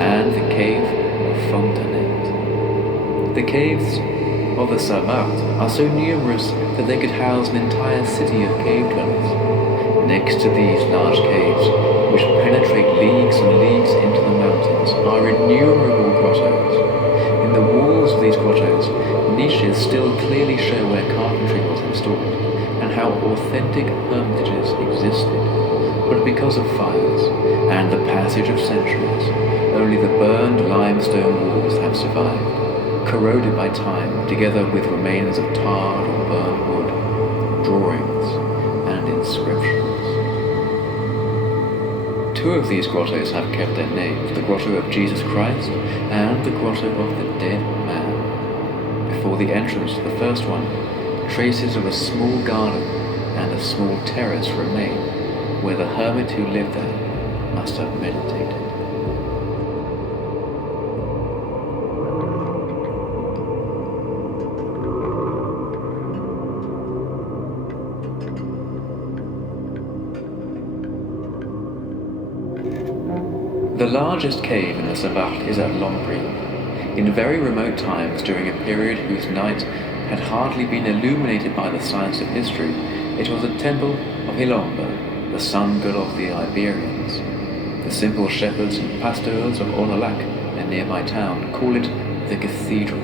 and the cave of Fontanet. The caves of the Sabbat are so numerous that they could house an entire city of cave dwellers. Next to these large caves, which penetrate leagues and leagues into the mountains, are innumerable grottos. In the walls of these grottos, niches still clearly show where carpentry was installed, and how authentic hermitages existed. But because of fires, and the passage of centuries, only the burned limestone walls have survived, corroded by time, together with remains of tarred or burned wood, drawings, and inscriptions. Two of these grottos have kept their names, the Grotto of Jesus Christ and the Grotto of the Dead Man. Before the entrance to the first one, traces of a small garden and a small terrace remain, where the hermit who lived there must have meditated. The largest cave in the Sabbat is at Lompri. In very remote times, during a period whose night had hardly been illuminated by the science of history, it was a temple of Hilombo, the sun god of the Iberians. The simple shepherds and pastors of Ornolac, a nearby town, call it the cathedral.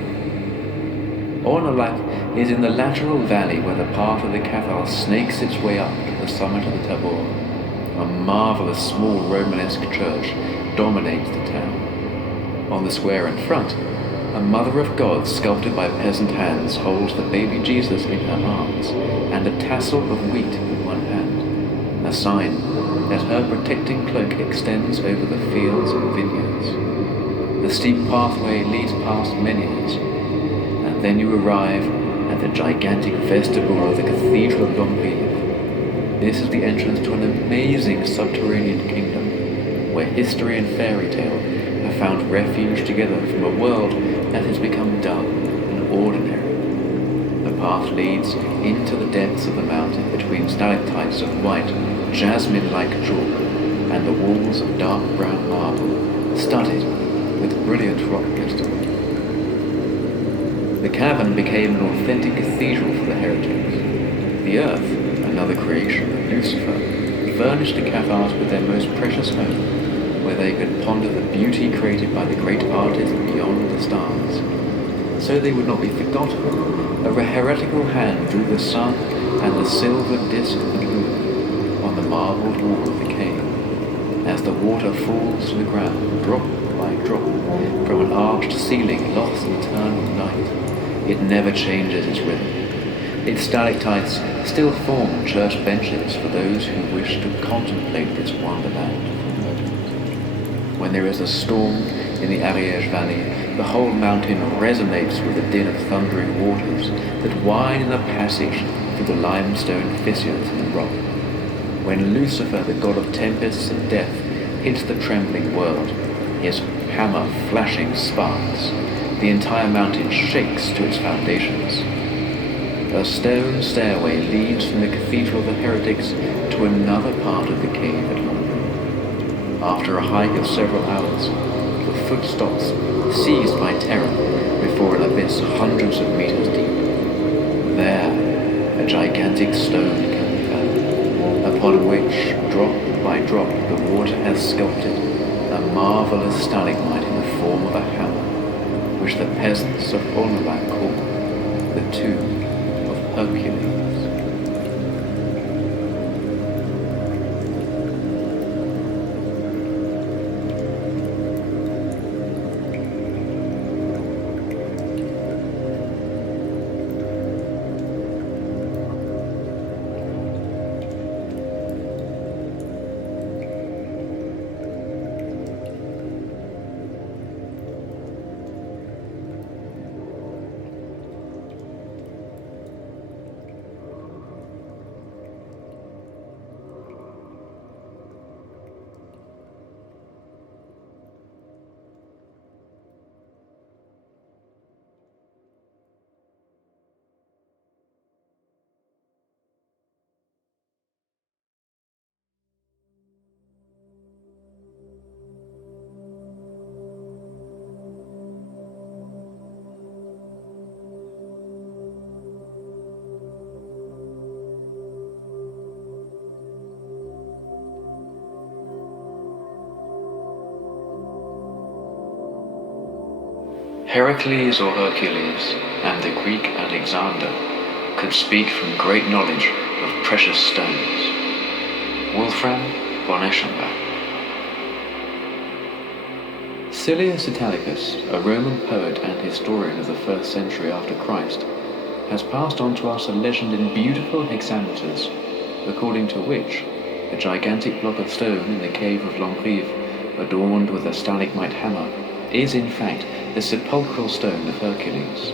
Ornolac is in the lateral valley where the path of the Cathars snakes its way up to the summit of the Tabor. A marvelous small Romanesque church dominates the town. On the square in front, a mother of God sculpted by peasant hands holds the baby Jesus in her arms and a tassel of wheat in one hand, a sign that her protecting cloak extends over the fields and vineyards. The steep pathway leads past menhirs, and then you arrive at the gigantic vestibule of the Cathedral of Lompri. This is the entrance to an amazing subterranean kingdom, where history and fairy tale have found refuge together from a world that has become dull and ordinary. The path leads into the depths of the mountain between stalactites of white, jasmine-like chalk, and the walls of dark brown marble, studded with brilliant rock crystal. The cavern became an authentic cathedral for the heretics. The earth, another creation of Lucifer, furnished the Cathars with their most precious home, where they could ponder the beauty created by the great artist beyond the stars. So they would not be forgotten, a heretical hand drew the sun and the silver disk of the moon on the marbled wall of the cave. As the water falls to the ground, drop by drop, from an arched ceiling lost in eternal night, it never changes its rhythm. Its stalactites still form church benches for those who wish to contemplate this wonderland. When there is a storm in the Ariège Valley, the whole mountain resonates with the din of thundering waters that wind in a passage through the limestone fissures in the rock. When Lucifer, the god of tempests and death, hits the trembling world, his hammer flashing sparks, the entire mountain shakes to its foundations. A stone stairway leads from the Cathedral of the Heretics to another part of the cave at Monmur. After a hike of several hours, the foot stops, seized by terror, before an abyss hundreds of meters deep. There, a gigantic stone can be found, upon which, drop by drop, the water has sculpted a marvelous stalagmite in the form of a hammer, which the peasants of Ornolac call the Tomb of Hercules. Heracles or Hercules and the Greek Alexander could speak from great knowledge of precious stones. Wolfram von Eschenbach. Silius Italicus, a Roman poet and historian of the 1st century after Christ, has passed on to us a legend in beautiful hexameters, according to which a gigantic block of stone in the cave of Lombrive, adorned with a stalagmite hammer, is in fact the sepulchral stone of Hercules.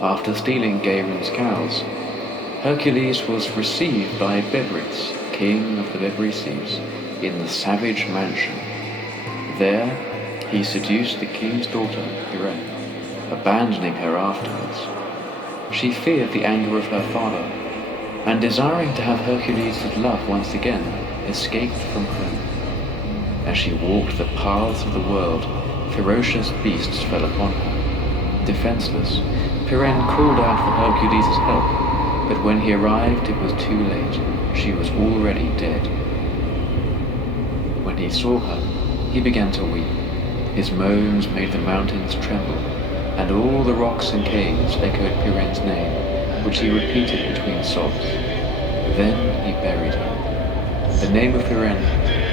After stealing Gwiron's cows, Hercules was received by Cervorix, king of the Bebryces, in the savage mansion. There he seduced the king's daughter, PYRE, abandoning her afterwards. She feared the anger of her father, and desiring to have Hercules' love once again, escaped from home. As she walked the paths of the world, ferocious beasts fell upon her. Defenseless, PYRE called out for Hercules' help, but when he arrived it was too late. She was already dead. When he saw her, he began to weep. His moans made the mountains tremble, and all the rocks and caves echoed PYRE's name, which he repeated between sobs. Then he buried her. The name of PYRE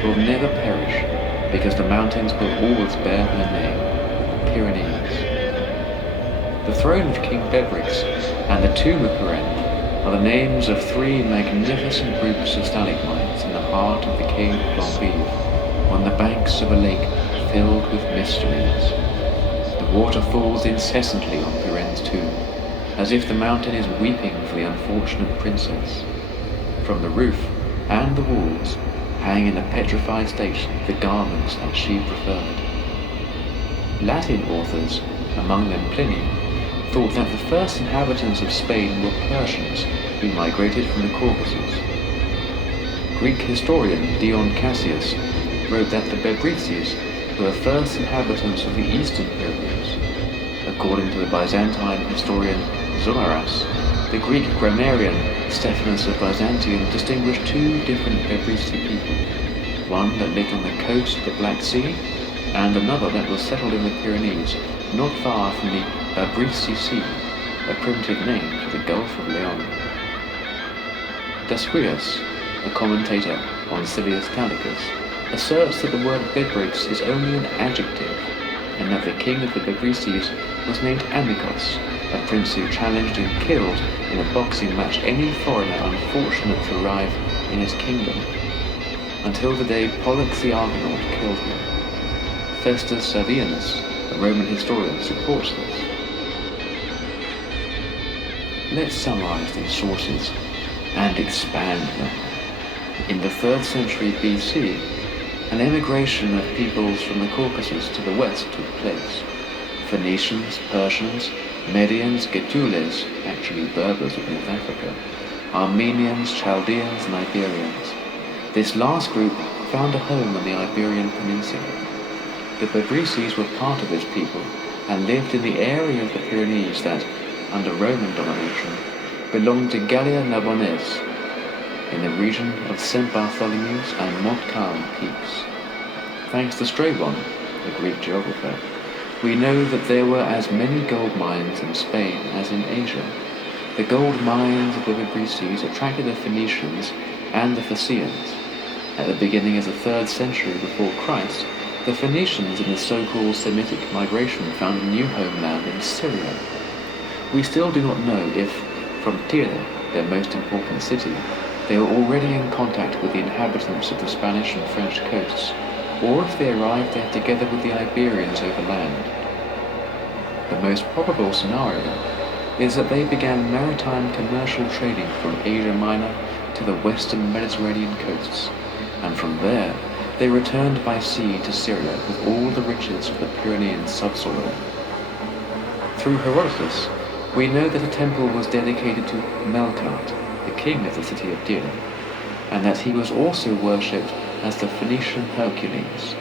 will never perish, because the mountains will always bear her name, Pyrenees. The throne of King Cervorix and the tomb of PYRE are the names of 3 magnificent groups of stalagmites in the heart of the cave of Lombrive, on the banks of a lake filled with mysteries. The water falls incessantly on PYRE's tomb, as if the mountain is weeping for the unfortunate princess. From the roof and the walls hang in a petrified state the garments that she preferred. Latin authors, among them Pliny, thought that the first inhabitants of Spain were Persians who migrated from the Caucasus. Greek historian Dion Cassius wrote that the Bebryces were the first inhabitants of the eastern Pyrenees. According to the Byzantine historian Zonaras, the Greek grammarian Stephanus of Byzantium distinguished 2 different Bebryci people, one that lived on the coast of the Black Sea, and another that was settled in the Pyrenees, not far from the Bebryci Sea, a primitive name for the Gulf of Leon. Dasquius, a commentator on Silius Italicus, asserts that the word Bebrix is only an adjective, and that the king of the Bebryces was named Amycos, a prince who challenged and killed in a boxing match any foreigner unfortunate to arrive in his kingdom, until the day Pollux the Argonaut killed him. Festus Savianus, a Roman historian, supports this. Let's summarize these sources and expand them. In the 3rd century BC, an emigration of peoples from the Caucasus to the west took place. Phoenicians, Persians, Medians, Getules, actually Berbers of North Africa, Armenians, Chaldeans, and Iberians. This last group found a home on the Iberian Peninsula. The Bebryces were part of this people and lived in the area of the Pyrenees that, under Roman domination, belonged to Gallia Narbonnaise, in the region of St. Bartholomew's and Montcalm peaks. Thanks to Strabon, the Greek geographer, we know that there were as many gold mines in Spain as in Asia. The gold mines of the Bebryces attracted the Phoenicians and the Phaeacians. At the beginning of the 3rd century before Christ, the Phoenicians in the so-called Semitic migration found a new homeland in Syria. We still do not know if, from Tyre, their most important city, they were already in contact with the inhabitants of the Spanish and French coasts, or if they arrived there together with the Iberians overland. The most probable scenario is that they began maritime commercial trading from Asia Minor to the western Mediterranean coasts, and from there they returned by sea to Syria with all the riches of the Pyrenean subsoil. Through Herodotus, we know that a temple was dedicated to Melkart, the king of the city of Tyre, and that he was also worshipped as the Phoenician Hercules,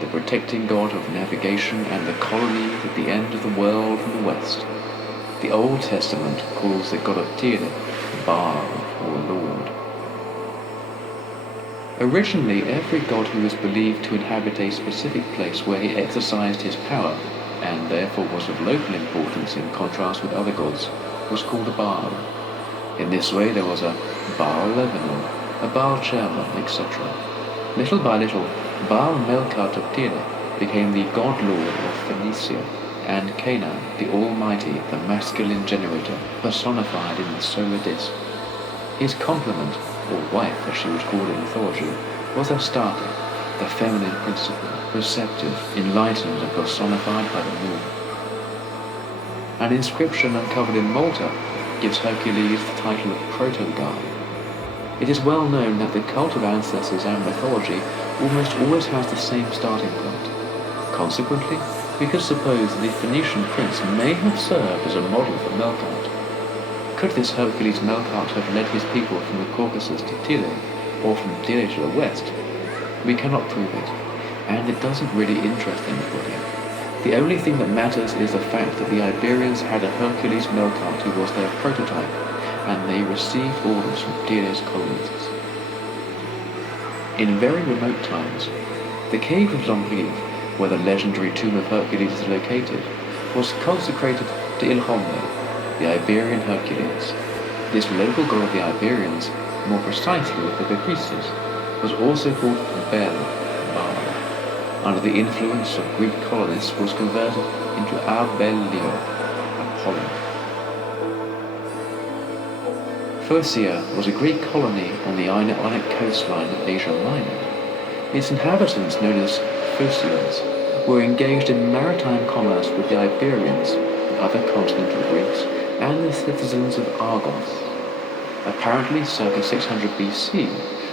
the protecting god of navigation and the colonies at the end of the world in the west. The Old Testament calls the god of Tyre Baal, or Lord. Originally, every god who was believed to inhabit a specific place where he exercised his power, and therefore was of local importance in contrast with other gods, was called a Baal. In this way there was a Baal Lebanon, a Baal Cherba, etc. Little by little, Baal Melkart of Tyre became the god-lord of Phoenicia, and Canaan, the Almighty, the masculine generator, personified in the solar disk. His complement, or wife as she was called in mythology, was Astarte, the feminine principle, receptive, enlightened and personified by the moon. An inscription uncovered in Malta gives Hercules the title of proto-god. It is well known that the cult of ancestors and mythology almost always has the same starting point. Consequently, we could suppose that the Phoenician prince may have served as a model for Melkart. Could this Hercules Melkart have led his people from the Caucasus to Tyre, or from Tyre to the west? We cannot prove it, and it doesn't really interest anybody. The only thing that matters is the fact that the Iberians had a Hercules Melkart who was their prototype, and they received orders from Tyre's colonists. In very remote times, the cave of Lombrive, where the legendary tomb of Hercules is located, was consecrated to Ilhondo, the Iberian Hercules. This local god of the Iberians, more precisely the Bequises, was also called Bel, Baal. Under the influence of Greek colonists, was converted into Abellio, Apollo. Phocia was a Greek colony on the Ionic coastline of Asia Minor. Its inhabitants, known as Phocians, were engaged in maritime commerce with the Iberians, the other continental Greeks, and the citizens of Argos. Apparently, circa 600 BC,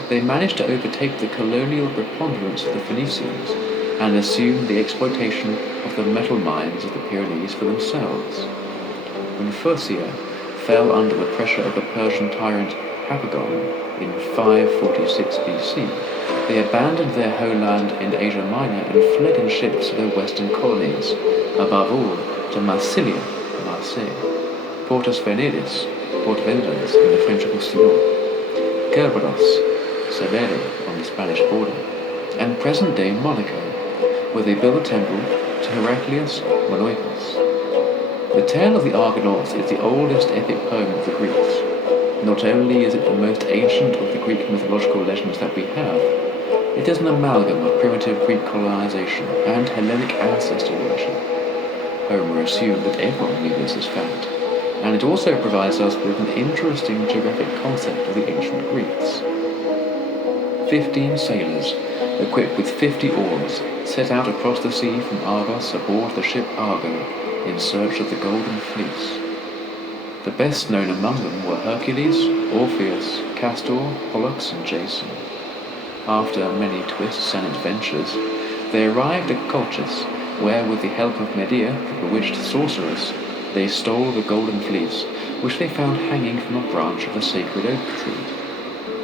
they managed to overtake the colonial preponderance of the Phoenicians and assume the exploitation of the metal mines of the Pyrenees for themselves. When Phocia fell under the pressure of the Persian tyrant Papagon in 546 BC, they abandoned their homeland in Asia Minor and fled in ships to their western colonies, above all to Marsilia, Marseille, Portus Veneris, Port Vengeance in the French Roussillon, Kerberos, Cervorix on the Spanish border, and present-day Monaco, where they built a temple to Heraclius Monoikos. The tale of the Argonauts is the oldest epic poem of the Greeks. Not only is it the most ancient of the Greek mythological legends that we have, it is an amalgam of primitive Greek colonization and Hellenic ancestor worship. Homer assumed that everyone knew this as fact, and it also provides us with an interesting geographic concept of the ancient Greeks. 15 sailors, equipped with 50 oars, set out across the sea from Argos aboard the ship Argo in search of the Golden Fleece. The best known among them were Hercules, Orpheus, Castor, Pollux, and Jason. After many twists and adventures, they arrived at Colchis, where, with the help of Medea, the bewitched sorceress, they stole the Golden Fleece, which they found hanging from a branch of a sacred oak tree.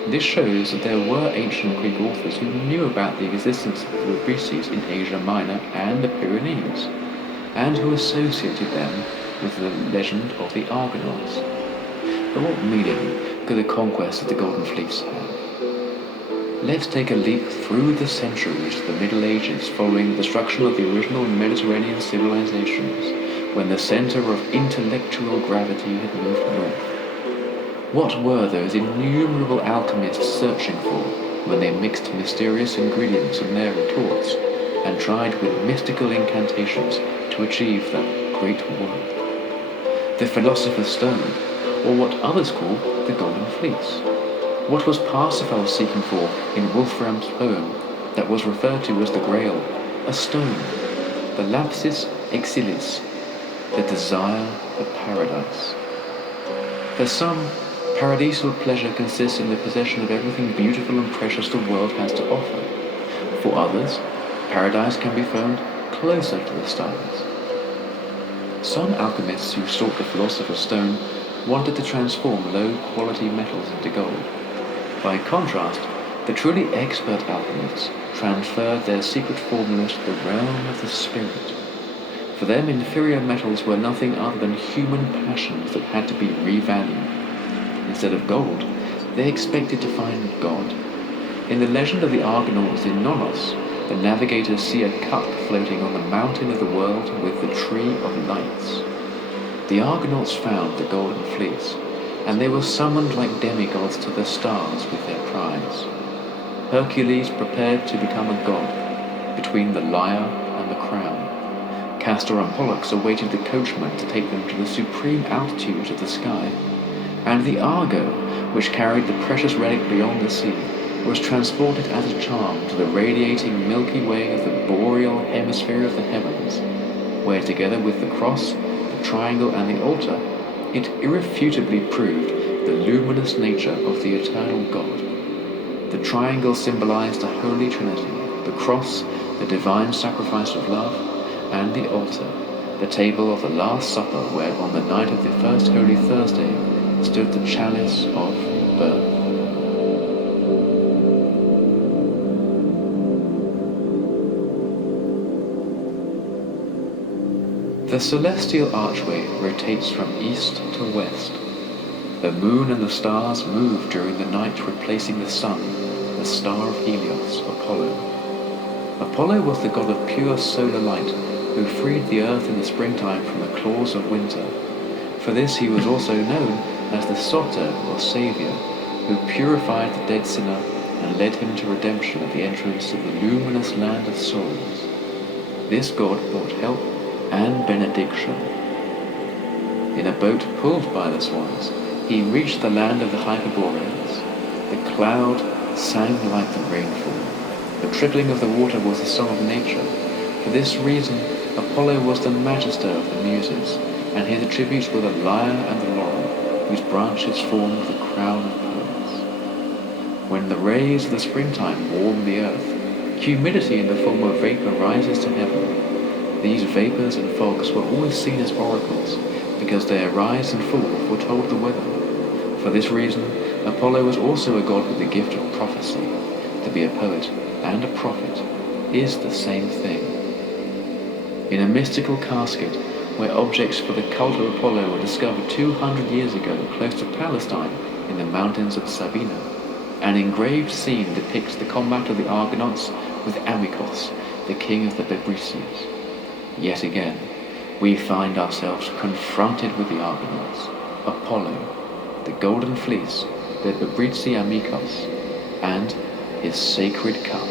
This shows that there were ancient Greek authors who knew about the existence of the Repanse in Asia Minor and the Pyrenees, and who associated them with the legend of the Argonauts. But what meaning could the conquest of the Golden Fleece have? Let's take a leap through the centuries to the Middle Ages following the destruction of the original Mediterranean civilizations, when the center of intellectual gravity had moved north. What were those innumerable alchemists searching for when they mixed mysterious ingredients in their retorts and tried with mystical incantations to achieve the great world? The Philosopher's Stone, or what others call the Golden Fleece. What was Parsifal seeking for in Wolfram's poem that was referred to as the Grail? A stone, the lapsis exilis, the desire for paradise. For some, paradisal pleasure consists in the possession of everything beautiful and precious the world has to offer. For others, paradise can be found closer to the stars. Some alchemists who sought the Philosopher's Stone wanted to transform low-quality metals into gold. By contrast, the truly expert alchemists transferred their secret formulas to the realm of the spirit. For them, inferior metals were nothing other than human passions that had to be revalued. Instead of gold, they expected to find God. In the legend of the Argonauts in Nomos, the navigators see a cup floating on the mountain of the world with the Tree of Lights. The Argonauts found the Golden Fleece, and they were summoned like demigods to the stars with their prize. Hercules prepared to become a god, between the lyre and the crown. Castor and Pollux awaited the coachman to take them to the supreme altitudes of the sky, and the Argo, which carried the precious relic beyond the sea, was transported as a charm to the radiating Milky Way of the boreal hemisphere of the heavens, where together with the cross, the triangle and the altar, it irrefutably proved the luminous nature of the eternal God. The triangle symbolized the Holy Trinity, the cross, the divine sacrifice of love, and the altar, the table of the Last Supper where on the night of the first Holy Thursday stood the chalice of birth. The celestial archway rotates from east to west. The moon and the stars move during the night, replacing the sun, the star of Helios, Apollo. Apollo was the god of pure solar light, who freed the earth in the springtime from the claws of winter. For this he was also known as the Soter, or Saviour, who purified the dead sinner and led him to redemption at the entrance of the luminous land of souls. This god brought help and benediction. In a boat pulled by the swans, he reached the land of the Hyperboreans. The cloud sang like the rainfall. The trickling of the water was the song of nature. For this reason, Apollo was the magister of the Muses, and his attributes were the lyre and the laurel, whose branches formed the crown of poets. When the rays of the springtime warm the earth, humidity in the form of vapor rises to heaven. These vapors and fogs were always seen as oracles, because their rise and fall foretold the weather. For this reason, Apollo was also a god with the gift of prophecy. To be a poet and a prophet is the same thing. In a mystical casket, where objects for the cult of Apollo were discovered 200 years ago close to Palestine in the mountains of Sabina, an engraved scene depicts the combat of the Argonauts with Amycos, the king of the Bebrycians. Yet again, we find ourselves confronted with the Argonauts, Apollo, the Golden Fleece, the Bebryci Amycos, and his sacred cup.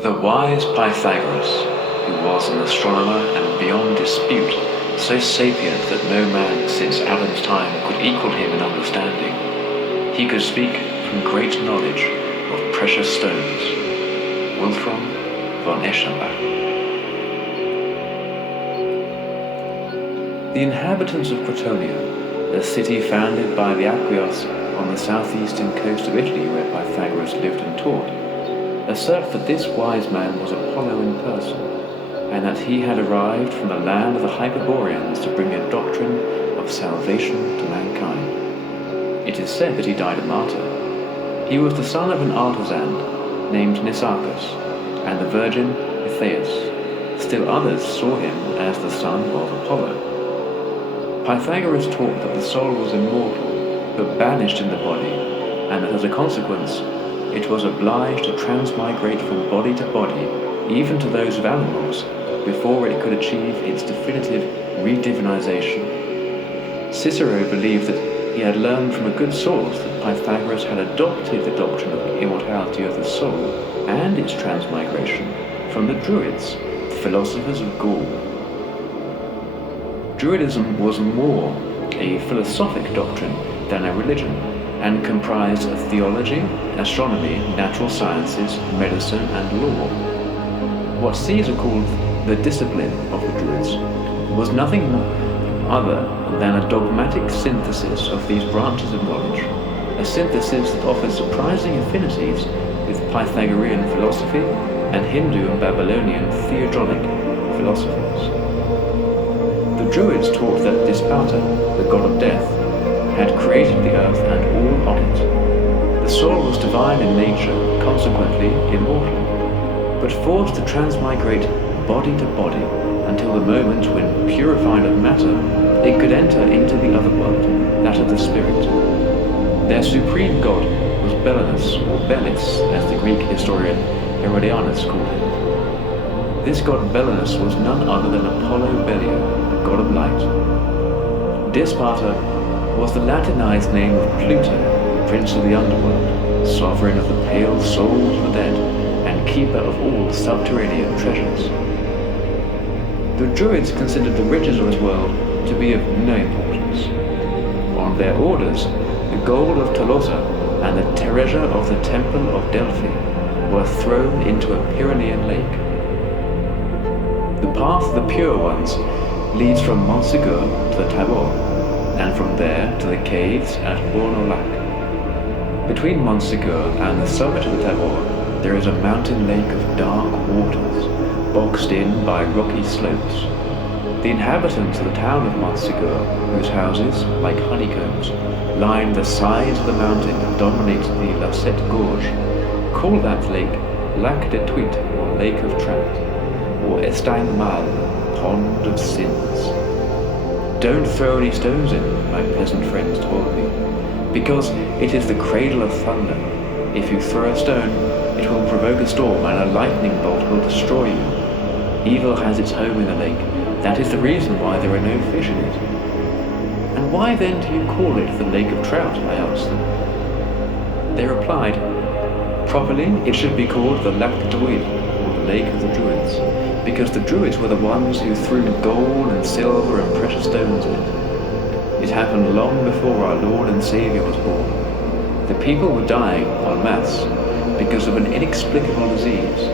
The wise Pythagoras, who was an astronomer and beyond dispute, so sapient that no man since Adam's time could equal him in understanding. He could speak from great knowledge of precious stones. Wolfram von Eschenbach. The inhabitants of Cretonia, a city founded by the Apotheosis on the southeastern coast of Italy where Pythagoras lived and taught, assert that this wise man was Apollo in person, and that he had arrived from the land of the Hyperboreans to bring a doctrine of salvation to mankind. It is said that he died a martyr. He was the son of an artisan named Nisakas and the virgin Etheus. Still others saw him as the son of Apollo. Pythagoras taught that the soul was immortal, but banished in the body, and that as a consequence, it was obliged to transmigrate from body to body, even to those of animals, before it could achieve its definitive redivinization. Cicero believed that he had learned from a good source that Pythagoras had adopted the doctrine of the immortality of the soul and its transmigration from the Druids, the philosophers of Gaul. Druidism was more a philosophic doctrine than a religion, and comprised of theology, astronomy, natural sciences, medicine, and law. What Caesar called the discipline of the Druids was nothing other than a dogmatic synthesis of these branches of knowledge, a synthesis that offers surprising affinities with Pythagorean philosophy and Hindu and Babylonian theogonic philosophies. The Druids taught that Dispata, the god of death, had created the earth and all on it. The soul was divine in nature, consequently immortal, but forced to transmigrate body to body until the moment when, purified of matter, it could enter into the other world, that of the spirit. Their supreme god was Belenus, or Belis, as the Greek historian Herodianus called him. This god Belenus was none other than Apollo Belio, the god of light. Dispata was the Latinized name of Pluto, prince of the underworld, sovereign of the pale souls of the dead, and keeper of all subterranean treasures. The Druids considered the riches of this world to be of no importance. On their orders, the gold of Tolosa and the treasure of the temple of Delphi were thrown into a Pyrenean lake. The path of the pure ones leads from Montsegur to the Tabor, and from there to the caves at Bornolac. Between Montsegur and the summit of the Tabor, there is a mountain lake of dark waters, boxed in by rocky slopes. The inhabitants of the town of Montsegur, whose houses, like honeycombs, line the sides of the mountain that dominate the Lasette Gorge, call that lake Lac de Tuit, or Lake of Trout, or Estaing Mal, Pond of Sins. Don't throw any stones in, my peasant friends told me, because it is the cradle of thunder. If you throw a stone, it will provoke a storm and a lightning bolt will destroy you. Evil has its home in the lake. That is the reason why there are no fish in it. And why then do you call it the Lake of Trout, I asked them. They replied, properly it should be called the Lac Druid, or the Lake of the Druids, because the Druids were the ones who threw gold and silver and precious stones in it. It happened long before our Lord and Saviour was born. The people were dying en masse because of an inexplicable disease.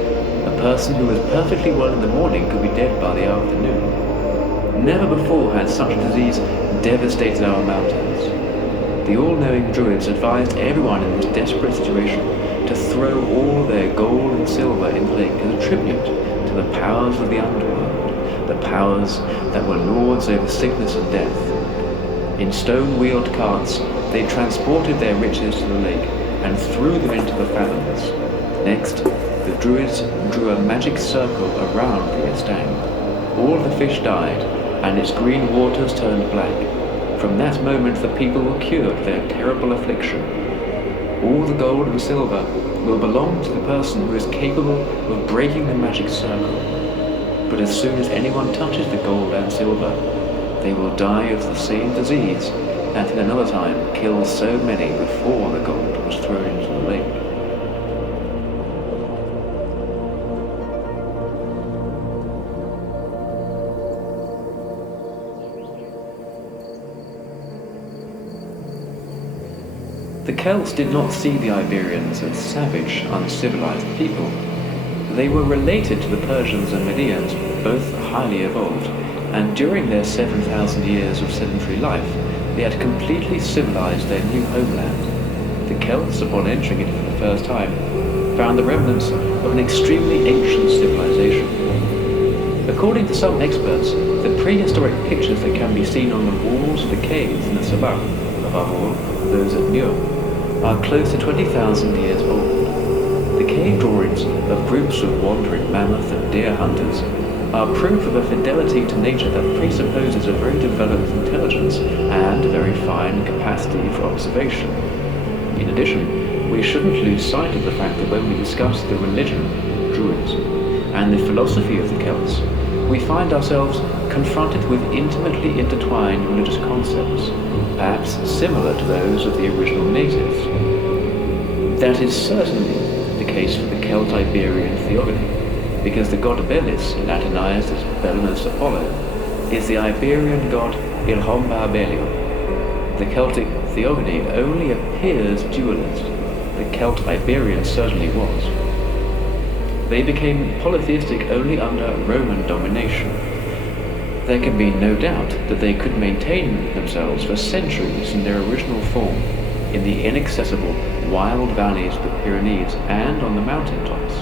A person who was perfectly well in the morning could be dead by the afternoon. Never before had such a disease devastated our mountains. The all-knowing Druids advised everyone in this desperate situation to throw all their gold and silver in the lake as a tribute to the powers of the underworld, the powers that were lords over sickness and death. In stone-wheeled carts, they transported their riches to the lake and threw them into the fathoms. Next, the Druids drew a magic circle around the Estaing. All the fish died, and its green waters turned black. From that moment the people were cured of their terrible affliction. All the gold and silver will belong to the person who is capable of breaking the magic circle. But as soon as anyone touches the gold and silver, they will die of the same disease that in another time killed so many before the gold was thrown into the lake. The Celts did not see the Iberians as savage, uncivilized people. They were related to the Persians and Medians, both highly evolved, and during their 7,000 years of sedentary life, they had completely civilized their new homeland. The Celts, upon entering it for the first time, found the remnants of an extremely ancient civilization. According to some experts, the prehistoric pictures that can be seen on the walls of the caves in the Sabah of above all those at NUMEN, are close to 20,000 years old. The cave drawings of groups of wandering mammoth and deer hunters are proof of a fidelity to nature that presupposes a very developed intelligence and a very fine capacity for observation. In addition, we shouldn't lose sight of the fact that when we discuss the religion, Druids, and the philosophy of the Celts, we find ourselves confronted with intimately intertwined religious concepts, perhaps similar to those of the original natives. That is certainly the case for the Celt-Iberian theogony, because the god Belis, Latinized as Belinus Apollo, is the Iberian god Ilhomba Belio. The Celtic theogony only appears dualist. The Celt-Iberian certainly was. They became polytheistic only under Roman domination. There can be no doubt that they could maintain themselves for centuries in their original form, in the inaccessible wild valleys of the Pyrenees and on the mountain tops.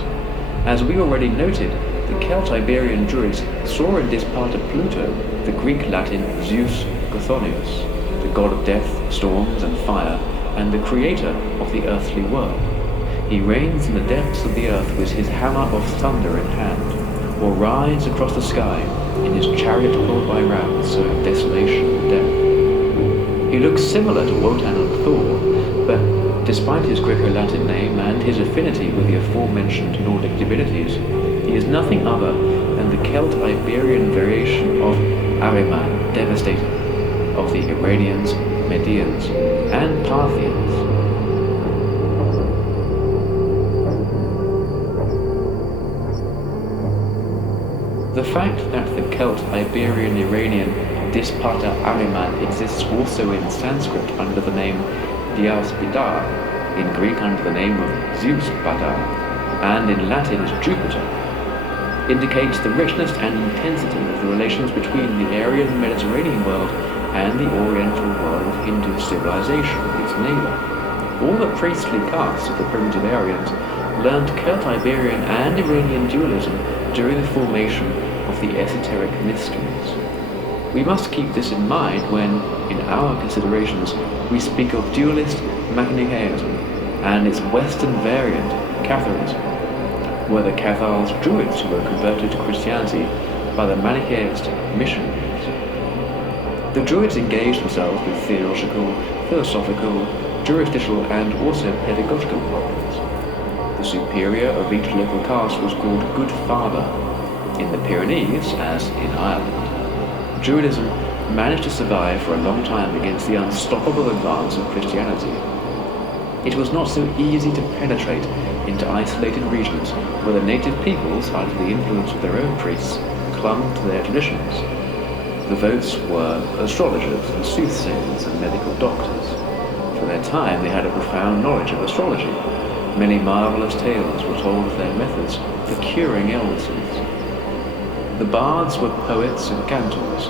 As we already noted, the Celt-Iberian Druids saw in this part of Pluto the Greek-Latin Zeus Chthonius, the god of death, storms and fire, and the creator of the earthly world. He reigns in the depths of the earth with his hammer of thunder in hand, or rides across the sky in his chariot pulled by rams, sowing desolation and death. He looks similar to Wotan and Thor, but despite his Greco-Latin name and his affinity with the aforementioned Nordic divinities, he is nothing other than the Celt-Iberian variation of Ahriman, Devastator, of the Iranians, Medians, and Parthians. The fact that the Celt-Iberian-Iranian Dispata Ahriman exists also in Sanskrit under the name Diaspidar, in Greek under the name of Zeus Badar, and in Latin as Jupiter, indicates the richness and intensity of the relations between the Aryan Mediterranean world and the Oriental world of Hindu civilization, its neighbor. All the priestly castes of the primitive Aryans learned Celt-Iberian and Iranian dualism during the formation of the esoteric mysteries. We must keep this in mind when, in our considerations, we speak of dualist Manichaeism and its Western variant, Catharism, where the Cathars Druids who were converted to Christianity by the Manichaeist missionaries. The Druids engaged themselves with theological, philosophical, jurisdictional, and also pedagogical problems. The superior of each local caste was called Good Father. In the Pyrenees, as in Ireland, Druidism managed to survive for a long time against the unstoppable advance of Christianity. It was not so easy to penetrate into isolated regions where the native peoples, under the influence of their own priests, clung to their traditions. The votes were astrologers and soothsayers and medical doctors. For their time they had a profound knowledge of astrology. Many marvelous tales were told of their methods for curing illnesses. The bards were poets and cantors.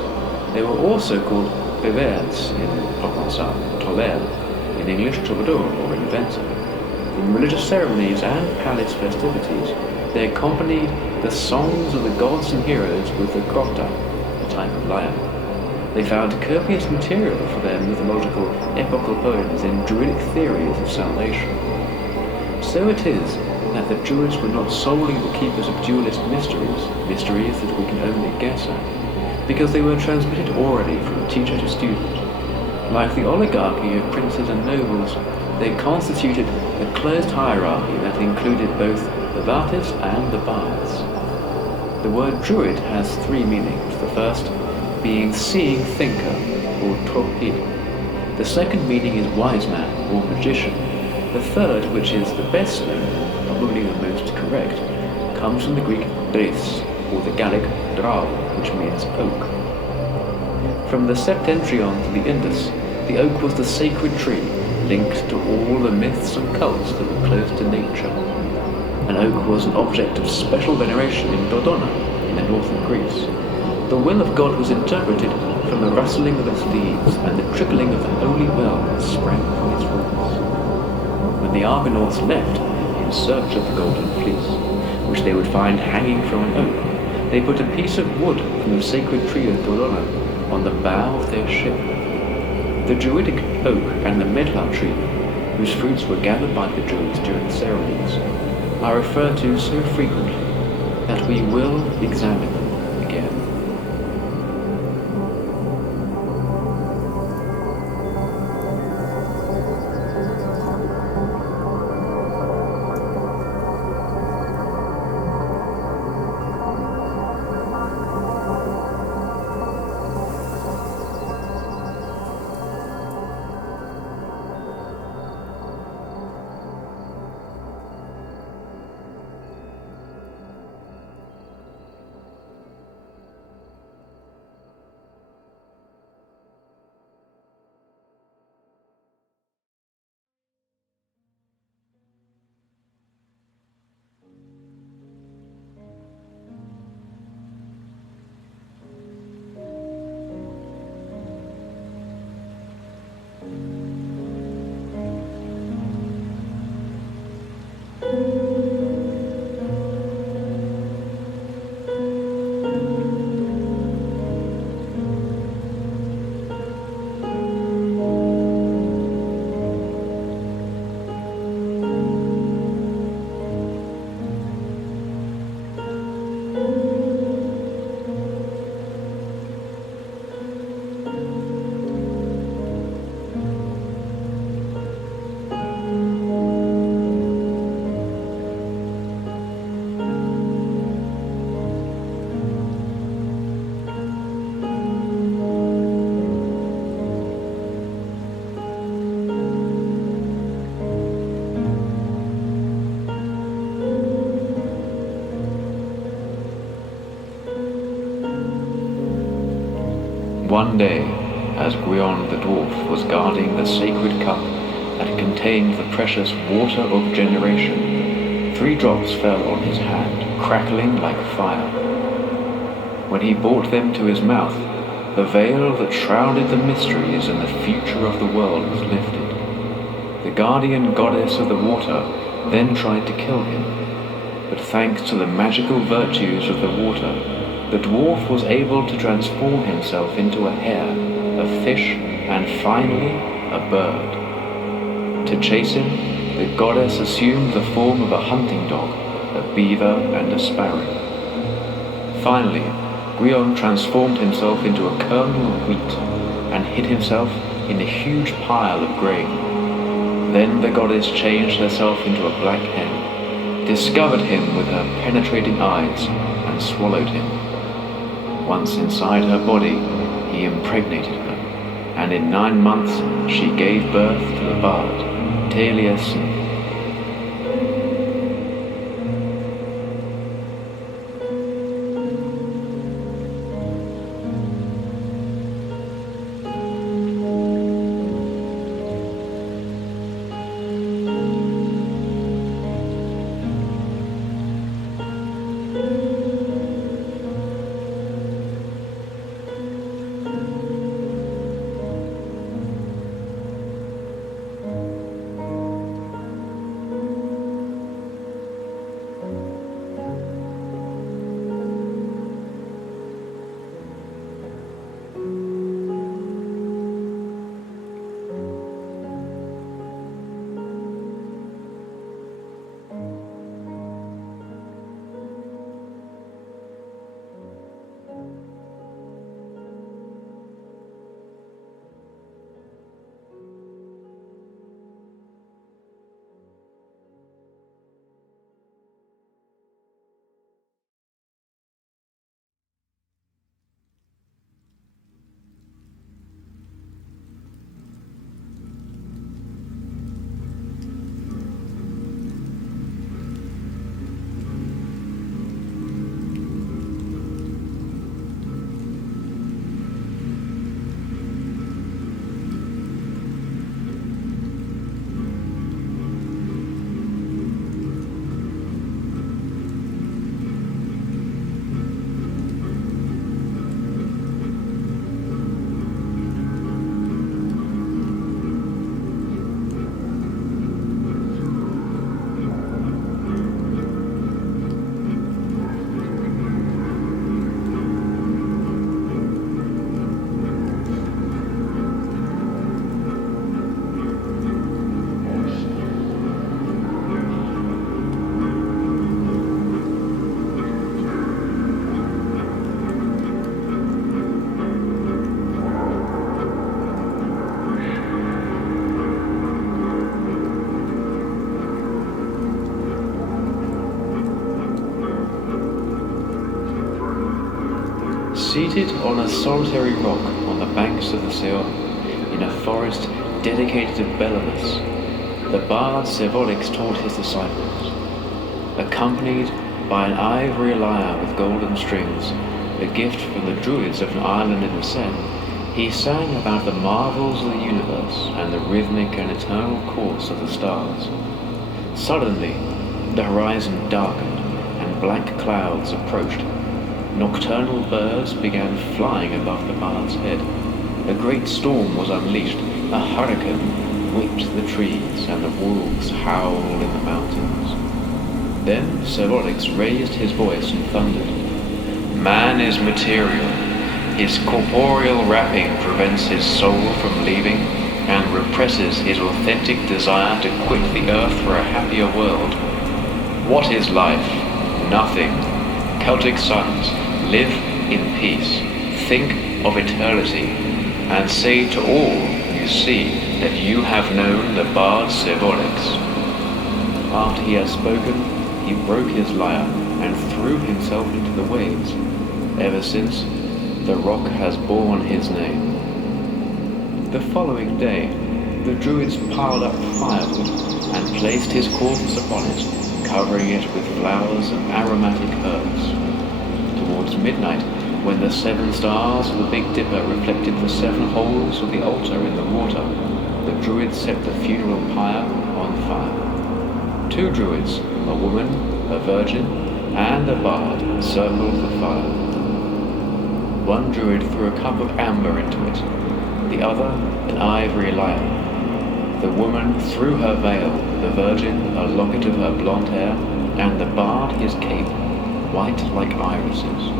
They were also called rêveurs in Provençal, trouvère, in English troubadour or inventor. In religious ceremonies and palace festivities, they accompanied the songs of the gods and heroes with the grota, a type of lyre. They found copious material for their mythological epochal poems in Druidic theories of salvation. So it is that the Druids were not solely the keepers of dualist mysteries that we can only guess at, because they were transmitted orally from teacher to student. Like the oligarchy of princes and nobles, they constituted a closed hierarchy that included both the Vatis and the bards. The word Druid has three meanings, the first being seeing thinker, or tropid. The second meaning is wise man, or magician. The third, which is the best known, probably the most correct, comes from the Greek dris, or the Gallic drau, which means oak. From the Septentrion to the Indus, the oak was the sacred tree, linked to all the myths and cults that were close to nature. An oak was an object of special veneration in Dodona, in the north of Greece. The will of God was interpreted from the rustling of its leaves and the trickling of the holy well that sprang from its roots. When the Argonauts left in search of the Golden Fleece, which they would find hanging from an oak, they put a piece of wood from the sacred tree of Dodona on the bow of their ship. The druidic oak and the medlar tree, whose fruits were gathered by the druids during ceremonies, are referred to so frequently that we will examine them again. One day, as Gwion the dwarf was guarding the sacred cup that contained the precious water of generation, 3 drops fell on his hand, crackling like fire. When he brought them to his mouth, the veil that shrouded the mysteries and the future of the world was lifted. The guardian goddess of the water then tried to kill him, but thanks to the magical virtues of the water, the dwarf was able to transform himself into a hare, a fish, and finally, a bird. To chase him, the goddess assumed the form of a hunting dog, a beaver, and a sparrow. Finally, Gwion transformed himself into a kernel of wheat and hid himself in a huge pile of grain. Then the goddess changed herself into a black hen, discovered him with her penetrating eyes, and swallowed him. Once inside her body, he impregnated her, and in 9 months she gave birth to the bard, Taliesin. Seated on a solitary rock on the banks of the Sion, in a forest dedicated to Belinus, the bard Cervorix taught his disciples. Accompanied by an ivory lyre with golden strings, a gift from the druids of an island in the Seine, he sang about the marvels of the universe and the rhythmic and eternal course of the stars. Suddenly, the horizon darkened, and black clouds approached. Nocturnal birds began flying above the bard's head. A great storm was unleashed. A hurricane whipped the trees, and the wolves howled in the mountains. Then Cervorix raised his voice and thundered. Man is material. His corporeal wrapping prevents his soul from leaving and represses his authentic desire to quit the earth for a happier world. What is life? Nothing. Celtic sons, live in peace. Think of eternity, and say to all you see that you have known the bard Cervorix. After he had spoken, he broke his lyre and threw himself into the waves. Ever since, the rock has borne his name. The following day, the druids piled up firewood and placed his corpse upon it, covering it with flowers and aromatic herbs. Towards midnight, when the 7 stars of the Big Dipper reflected the 7 holes of the altar in the water, the druids set the funeral pyre on fire. 2 druids, a woman, a virgin, and a bard, circled the fire. One druid threw a cup of amber into it, the other an ivory lyre. The woman threw her veil, the virgin a locket of her blonde hair, and the bard his cape, white like irises.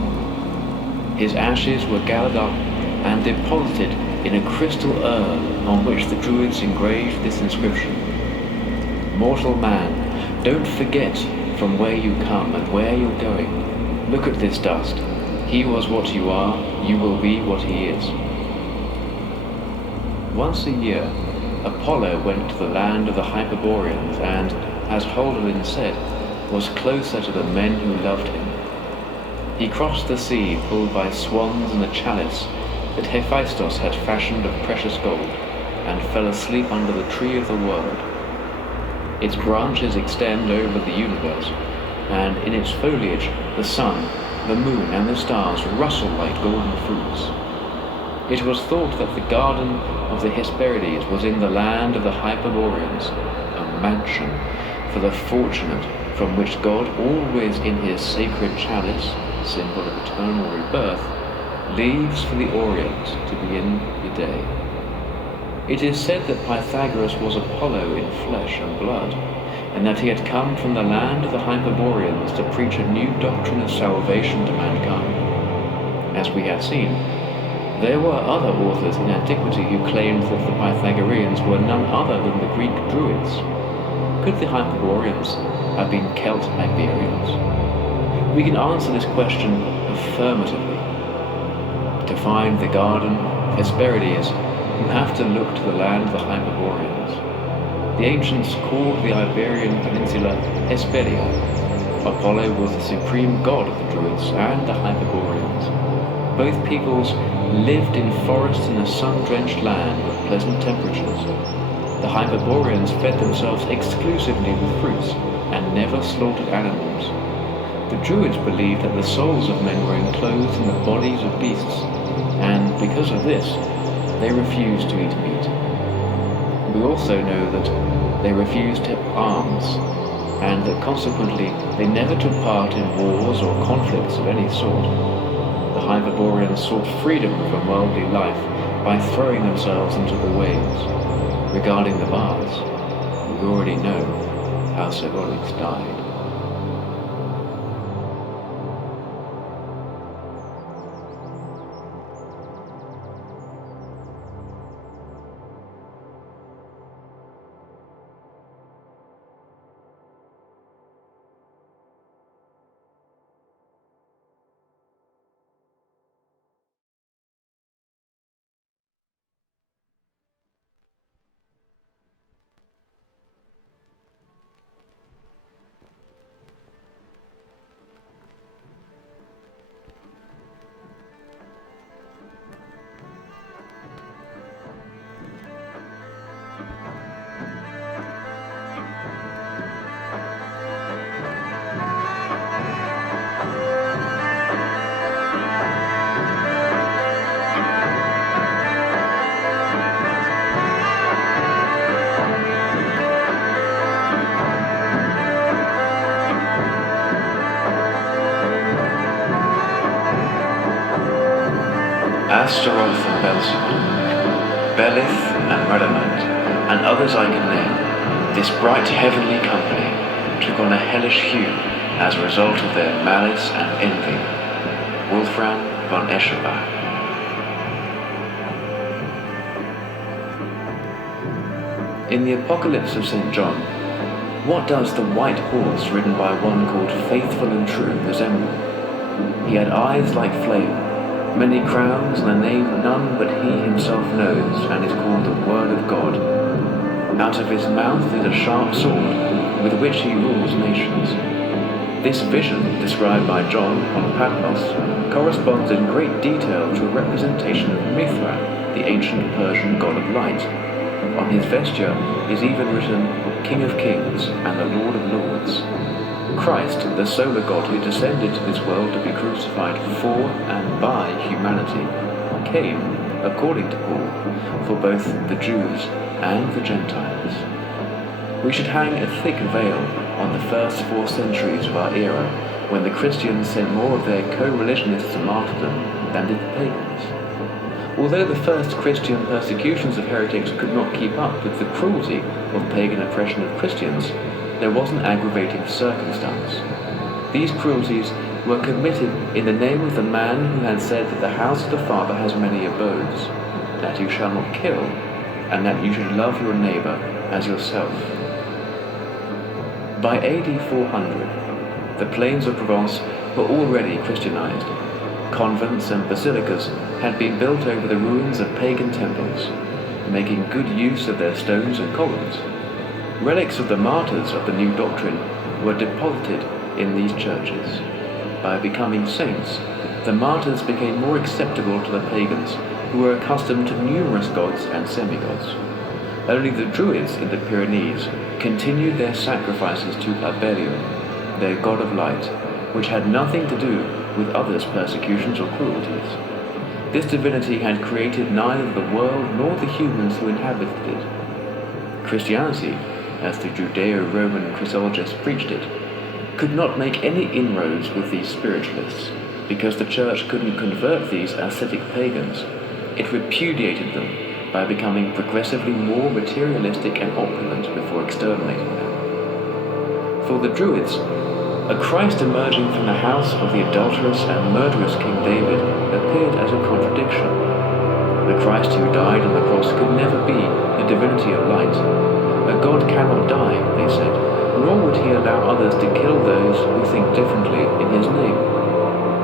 His ashes were gathered up and deposited in a crystal urn on which the druids engraved this inscription. Mortal man, don't forget from where you come and where you're going. Look at this dust. He was what you are, you will be what he is. Once a year, Apollo went to the land of the Hyperboreans and, as Holderlin said, was closer to the men who loved him. He crossed the sea pulled by swans in a chalice that Hephaestus had fashioned of precious gold, and fell asleep under the tree of the world. Its branches extend over the universe, and in its foliage the sun, the moon, and the stars rustle like golden fruits. It was thought that the garden of the Hesperides was in the land of the Hyperboreans, a mansion for the fortunate from which God always in his sacred chalice, symbol of eternal rebirth, leaves for the Orient to begin the day. It is said that Pythagoras was Apollo in flesh and blood, and that he had come from the land of the Hyperboreans to preach a new doctrine of salvation to mankind. As we have seen, there were other authors in antiquity who claimed that the Pythagoreans were none other than the Greek Druids. Could the Hyperboreans have been Celt-Iberians? We can answer this question affirmatively. To find the garden of Hesperides, you have to look to the land of the Hyperboreans. The ancients called the Iberian Peninsula Hesperia. Apollo was the supreme god of the Druids and the Hyperboreans. Both peoples lived in forests in a sun-drenched land with pleasant temperatures. The Hyperboreans fed themselves exclusively with fruits and never slaughtered animals. The Druids believed that the souls of men were enclosed in the bodies of beasts, and because of this, they refused to eat meat. We also know that they refused arms, and that consequently they never took part in wars or conflicts of any sort. The Hyperboreans sought freedom from worldly life by throwing themselves into the waves. Regarding the bards, we already know how Cervorix died. Astaroth and Belzebub, Belith and Redamant, and others I can name, this bright heavenly company took on a hellish hue as a result of their malice and envy. Wolfram von Eschenbach. In the Apocalypse of St. John, what does the white horse ridden by one called Faithful and True resemble? He had eyes like flame, many crowns, and a name none but he himself knows, and is called the Word of God. Out of his mouth is a sharp sword, with which he rules nations. This vision, described by John on Patmos, corresponds in great detail to a representation of Mithra, the ancient Persian god of light. On his vesture is even written, King of Kings and the Lord of Lords. Christ, the solar god who descended to this world to be crucified for and by humanity, came, according to Paul, for both the Jews and the Gentiles. We should hang a thick veil on the first 4 centuries of our era, when the Christians sent more of their co-religionists to martyrdom than did the pagans. Although the first Christian persecutions of heretics could not keep up with the cruelty of pagan oppression of Christians, there was an aggravating circumstance. These cruelties were committed in the name of the man who had said that the house of the Father has many abodes, that you shall not kill, and that you should love your neighbour as yourself. By AD 400, the plains of Provence were already Christianized. Convents and basilicas had been built over the ruins of pagan temples, making good use of their stones and columns. Relics of the martyrs of the new doctrine were deposited in these churches. By becoming saints, the martyrs became more acceptable to the pagans, who were accustomed to numerous gods and semi-gods. Only the Druids in the Pyrenees continued their sacrifices to Oberon, their god of light, which had nothing to do with others' persecutions or cruelties. This divinity had created neither the world nor the humans who inhabited it. Christianity, as the Judeo-Roman Chrysologists preached it, could not make any inroads with these spiritualists, because the Church couldn't convert these ascetic pagans. It repudiated them by becoming progressively more materialistic and opulent before exterminating them. For the Druids, a Christ emerging from the house of the adulterous and murderous King David appeared as a contradiction. The Christ who died on the cross could never be the divinity of light. A God cannot die, they said, nor would he allow others to kill those who think differently in his name.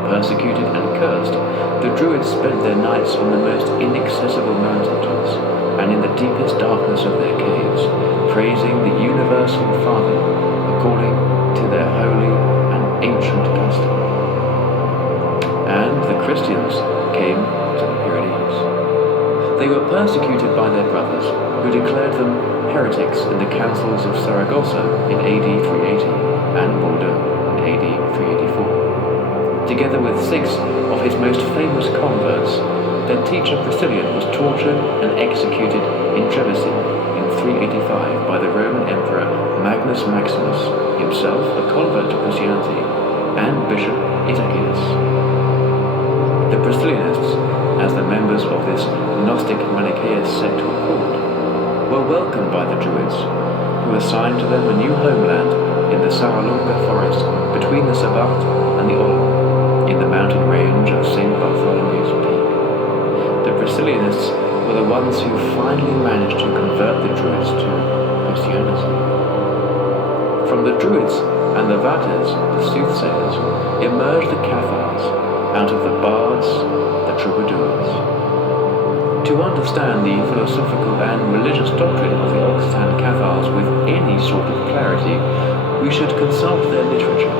Persecuted and cursed, the Druids spent their nights on the most inaccessible mountaintops and in the deepest darkness of their caves, praising the universal Father according to their holy and ancient custom. And the Christians came to the Pyrenees. They were persecuted by their brothers, who declared them heretics in the councils of Saragossa in AD 380 and Bordeaux in AD 384. Together with 6 of his most famous converts, their teacher Priscillian was tortured and executed in Trevrizent in 385 by the Roman Emperor Magnus Maximus, himself a convert to Christianity, and Bishop Itacius. The Priscillianists, as the members of this Gnostic Manichaeist sect were called, were welcomed by the Druids, who assigned to them a new homeland in the Saralunga forest between the Sabbat and the Olm, in the mountain range of St. Bartholomew's Peak. The Priscillianists were the ones who finally managed to convert the Druids to Christianity. From the Druids and the Vaters, the soothsayers, emerged the Cathars, out of the bards, the troubadours. To understand the philosophical and religious doctrine of the Occitan Cathars with any sort of clarity, we should consult their literature,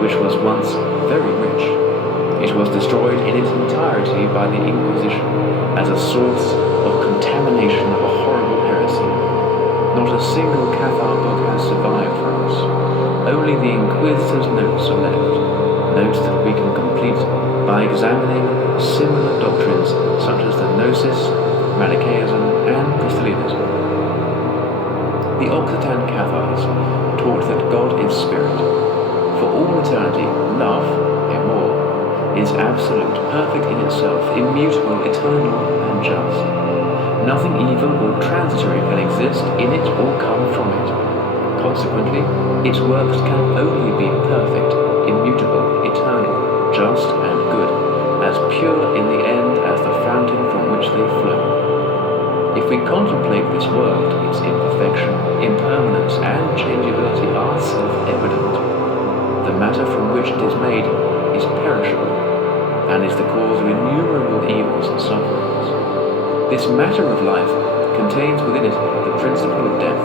which was once very rich. It was destroyed in its entirety by the Inquisition as a source of contamination of a horrible heresy. Not a single Cathar book has survived for us. Only the Inquisitor's notes are left, notes that we can complete by examining similar doctrines such as the Gnosis, Manichaeism, and Priscillianism. The Occitan Cathars taught that God is spirit. For all eternity, love, Amor, is absolute, perfect in itself, immutable, eternal, and just. Nothing evil or transitory can exist in it or come from it. Consequently, its works can only be perfect, immutable, eternal, just, and good, as pure in the end as the fountain from which they flow. If we contemplate this world, its imperfection, impermanence, and changeability are self-evident. The matter from which it is made is perishable, and is the cause of innumerable evils and sufferings. This matter of life contains within it the principle of death,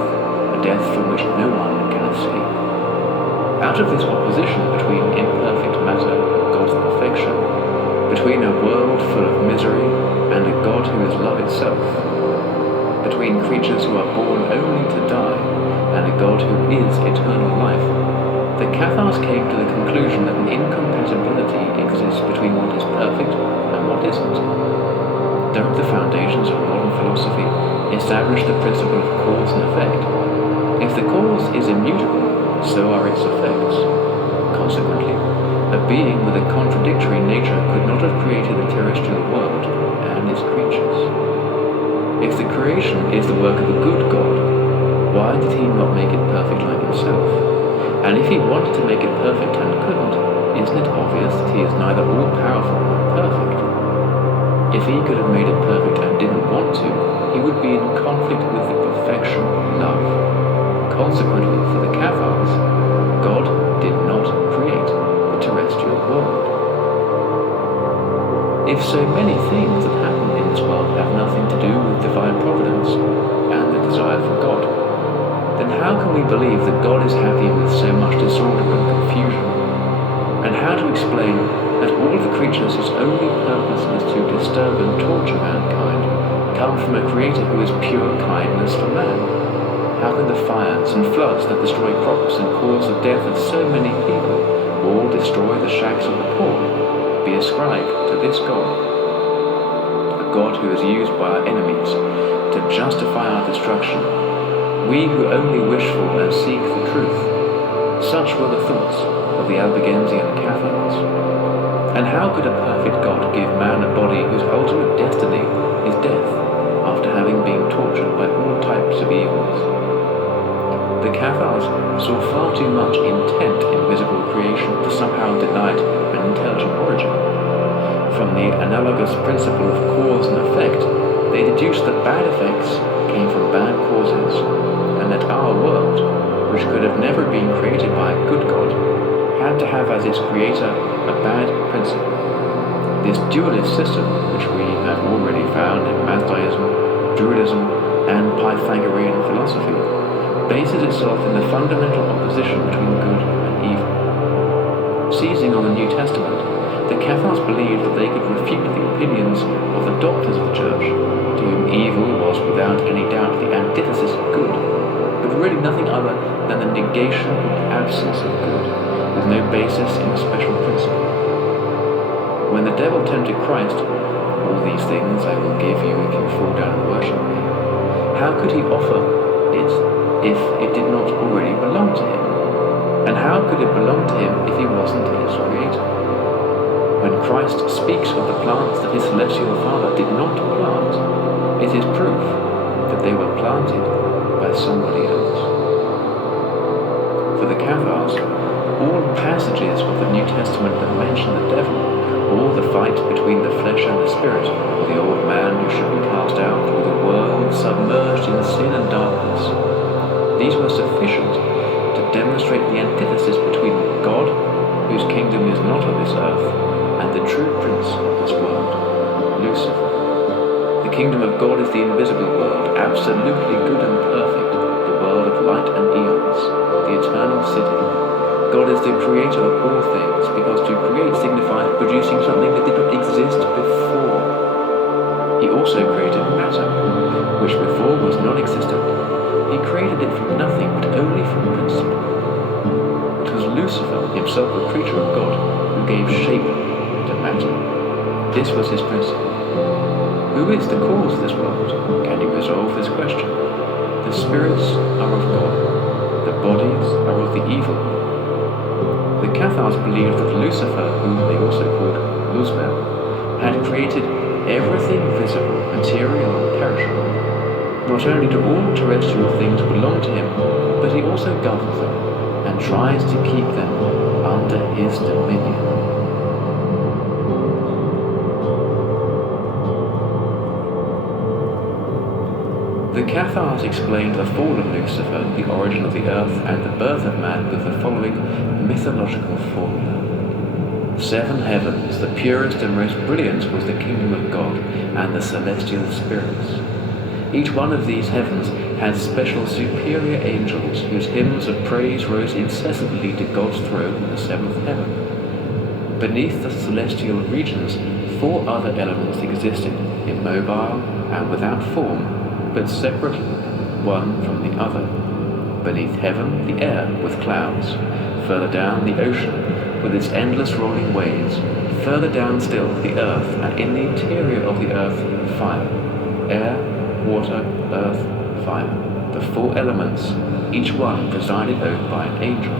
a death from which no one can escape. Out of this opposition between imperfect matter and God's perfection, between a world full of misery and a God who is love itself, between creatures who are born only to die and a God who is eternal life, the Cathars came to the conclusion that an incompatibility exists between what is perfect and what isn't. Don't the foundations of modern philosophy establish the principle of cause and effect? If the cause is immutable, so are its effects. Consequently, a being with a contradictory nature could not have created the terrestrial world and its creatures. If the creation is the work of a good God, why did he not make it perfect like himself? And if he wanted to make it perfect and couldn't, isn't it obvious that he is neither all-powerful nor perfect? If he could have made it perfect and didn't want to, he would be in conflict with the perfection of love. Consequently, for the Cathars, God did not create the terrestrial world. If so many things that happen in this world have nothing to do with divine providence and the desire for God, then how can we believe that God is happy with so much disorder and confusion? And how to explain that all the creatures whose only purpose is to disturb and torture mankind come from a creator who is pure kindness for man? How can the fires and floods that destroy crops and cause the death of so many people, or destroy the shacks of the poor, be ascribed to this God? A God who is used by our enemies to justify our destruction, we who only wish for and seek the truth. Such were the thoughts of the Albigensian Cathars. And how could a perfect God give man a body whose ultimate destiny is death, after having been tortured by all types of evils? The Cathars saw far too much intent in visible creation to somehow deny it an intelligent origin. From the analogous principle of cause and effect, they deduced that bad effects came from bad causes, and that our world, which could have never been created by a good God, had to have as its creator a bad principle. This dualist system, which we have already found in Mazdaism, Druidism, and Pythagorean philosophy, bases itself in the fundamental opposition between good and evil. Seizing on the New Testament, the Cathars believed that they could refute the opinions of the doctors of the Church, to whom evil was without any doubt the antithesis of good, but really nothing other than the negation or absence of good, with no basis in a special principle. When the devil tempted Christ, "All these things I will give you if you fall down and worship me," how could he offer it if it did not already belong to him? And how could it belong to him if he wasn't his creator? When Christ speaks of the plants that his celestial Father did not plant, it is proof that they were planted by somebody else. For the Cathars, all passages of the New Testament that mention the devil, or the fight between the flesh and the spirit, or the old man who should be cast out, or the world submerged in sin and darkness, these were sufficient to demonstrate the antithesis between God, whose kingdom is not of this earth, and the true prince of this world, Lucifer. The kingdom of God is the invisible world, absolutely good and perfect, the world of light and eons, the eternal city. God is the creator of all things, because to create signifies producing something that did not exist before. He also created matter, which before was non-existent. He created it from nothing, but only from principle. It was Lucifer, himself a creature of God, who gave shape to matter. This was his principle. Who is the cause of this world? Can you resolve this question? The spirits are of God. The bodies are of the evil. The Cathars believed that Lucifer, whom they also called Uzbel, had created everything visible, material, and perishable. Not only do all terrestrial things belong to him, but he also governs them and tries to keep them under his dominion. The Cathars explained the fall of Lucifer, the origin of the earth, and the birth of man with the following mythological formula. 7 heavens, the purest and most brilliant was the kingdom of God and the celestial spirits. Each one of these heavens had special superior angels whose hymns of praise rose incessantly to God's throne in the 7th heaven. Beneath the celestial regions, 4 other elements existed, immobile and without form, but separate one from the other. Beneath heaven, the air with clouds. Further down, the ocean with its endless rolling waves. Further down still, the earth, and in the interior of the earth, fire. Air, water, earth, fire. The 4 elements, each one presided over by an angel.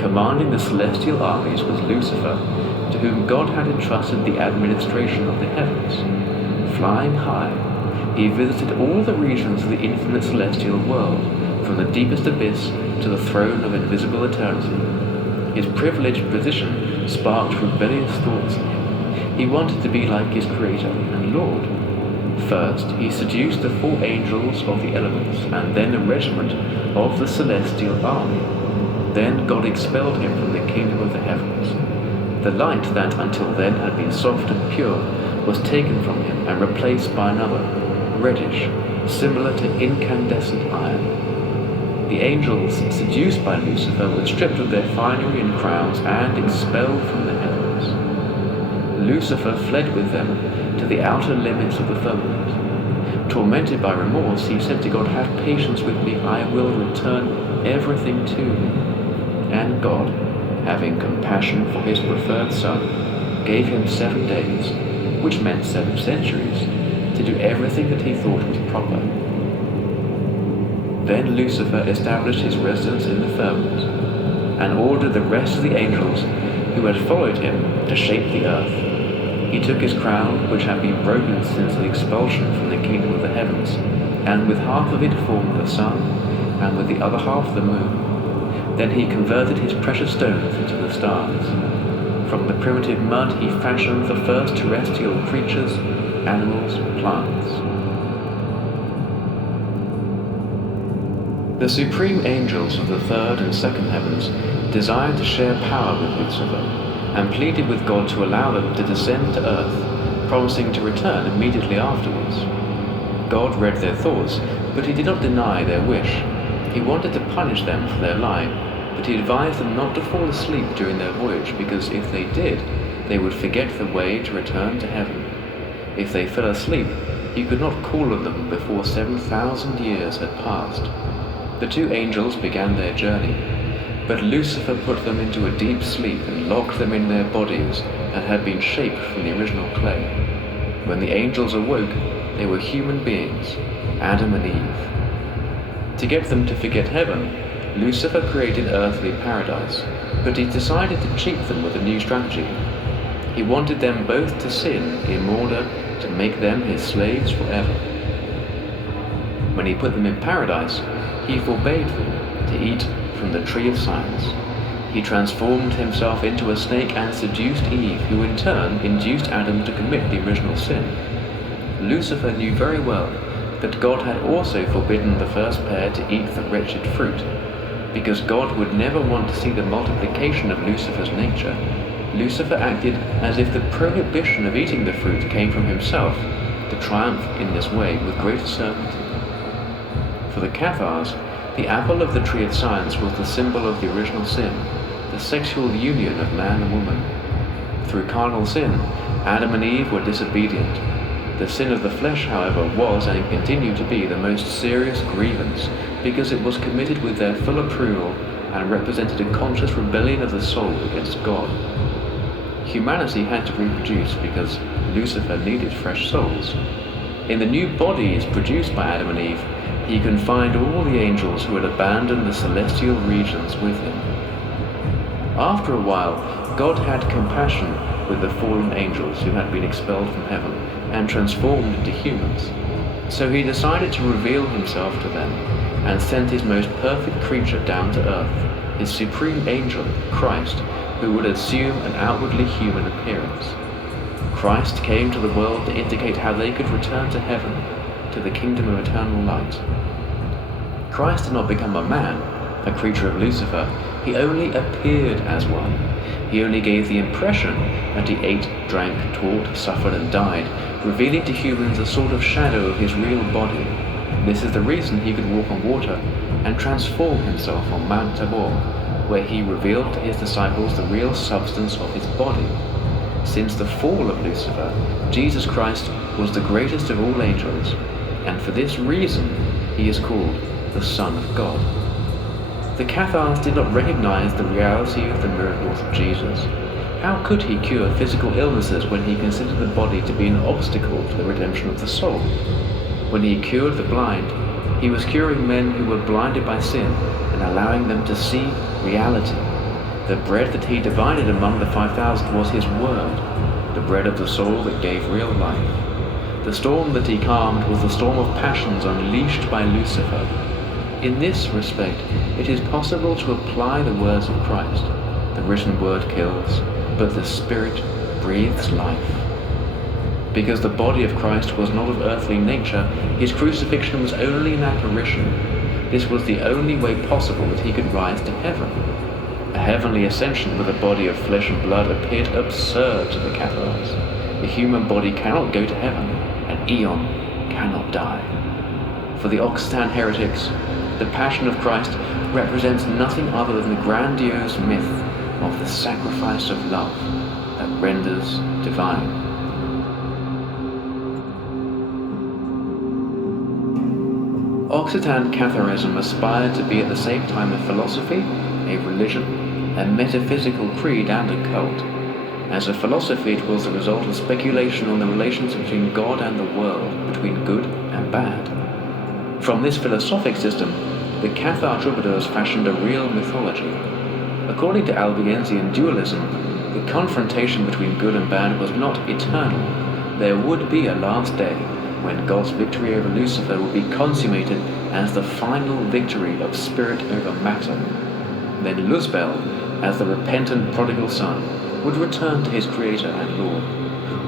Commanding the celestial armies was Lucifer, to whom God had entrusted the administration of the heavens. Flying high, he visited all the regions of the infinite celestial world, from the deepest abyss to the throne of invisible eternity. His privileged position sparked rebellious thoughts in him. He wanted to be like his Creator and Lord. First, he seduced the 4 angels of the elements, and then a regiment of the celestial army. Then God expelled him from the kingdom of the heavens. The light that until then had been soft and pure was taken from him and replaced by another, reddish, similar to incandescent iron. The angels, seduced by Lucifer, were stripped of their finery and crowns and expelled from the heavens. Lucifer fled with them to the outer limits of the firmament. Tormented by remorse, he said to God, "Have patience with me, I will return everything to you." And God, having compassion for his preferred son, gave him 7 days, which meant 7 centuries, to do everything that he thought was proper. Then Lucifer established his residence in the firmament, and ordered the rest of the angels who had followed him to shape the earth. He took his crown, which had been broken since the expulsion from the kingdom of the heavens, and with half of it formed the sun, and with the other half the moon. Then he converted his precious stones into the stars. From the primitive mud he fashioned the first terrestrial creatures, animals, plants. The supreme angels of the 3rd and 2nd heavens desired to share power with Lucifer, and pleaded with God to allow them to descend to earth, promising to return immediately afterwards. God read their thoughts, but he did not deny their wish. He wanted to punish them for their lie, but he advised them not to fall asleep during their voyage, because if they did, they would forget the way to return to heaven. If they fell asleep, he could not call on them before 7,000 years had passed. The 2 angels began their journey, but Lucifer put them into a deep sleep and locked them in their bodies that had been shaped from the original clay. When the angels awoke, they were human beings, Adam and Eve. To get them to forget heaven, Lucifer created earthly paradise, but he decided to cheat them with a new strategy. He wanted them both to sin in order to make them his slaves forever. When he put them in paradise, he forbade them to eat from the tree of science. He transformed himself into a snake and seduced Eve, who in turn induced Adam to commit the original sin. Lucifer knew very well that God had also forbidden the first pair to eat the wretched fruit. Because God would never want to see the multiplication of Lucifer's nature, Lucifer acted as if the prohibition of eating the fruit came from himself, to triumph in this way with greater certainty. For the Cathars, the apple of the tree of science was the symbol of the original sin, the sexual union of man and woman. Through carnal sin, Adam and Eve were disobedient. The sin of the flesh, however, was and continued to be the most serious grievance, because it was committed with their full approval and represented a conscious rebellion of the soul against God. Humanity had to reproduce because Lucifer needed fresh souls. In the new bodies produced by Adam and Eve, he confined all the angels who had abandoned the celestial regions with him. After a while, God had compassion with the fallen angels who had been expelled from heaven and transformed into humans. So he decided to reveal himself to them and sent his most perfect creature down to earth, his supreme angel, Christ, who would assume an outwardly human appearance. Christ came to the world to indicate how they could return to heaven, to the kingdom of eternal light. Christ did not become a man, a creature of Lucifer. He only appeared as one. He only gave the impression that he ate, drank, taught, suffered, and died, revealing to humans a sort of shadow of his real body. This is the reason he could walk on water and transform himself on Mount Tabor, where he revealed to his disciples the real substance of his body. Since the fall of Lucifer, Jesus Christ was the greatest of all angels, and for this reason he is called the Son of God. The Cathars did not recognize the reality of the miracles of Jesus. How could he cure physical illnesses when he considered the body to be an obstacle to the redemption of the soul? When he cured the blind, he was curing men who were blinded by sin and allowing them to see reality. The bread that he divided among the 5,000 was his word, the bread of the soul that gave real life. The storm that he calmed was the storm of passions unleashed by Lucifer. In this respect, it is possible to apply the words of Christ. The written word kills, but the Spirit breathes life. Because the body of Christ was not of earthly nature, his crucifixion was only an apparition. This was the only way possible that he could rise to heaven. A heavenly ascension with a body of flesh and blood appeared absurd to the Cathars. The human body cannot go to heaven, and Eon cannot die. For the Occitan heretics, the Passion of Christ represents nothing other than the grandiose myth of the sacrifice of love that renders divine. Occitan Catharism aspired to be at the same time a philosophy, a religion, a metaphysical creed, and a cult. As a philosophy, it was the result of speculation on the relations between God and the world, between good and bad. From this philosophic system, the Cathar troubadours fashioned a real mythology. According to Albigensian dualism, the confrontation between good and bad was not eternal. There would be a last day when God's victory over Lucifer would be consummated as the final victory of spirit over matter. Then Luzbel, as the repentant prodigal son, would return to his Creator and Lord.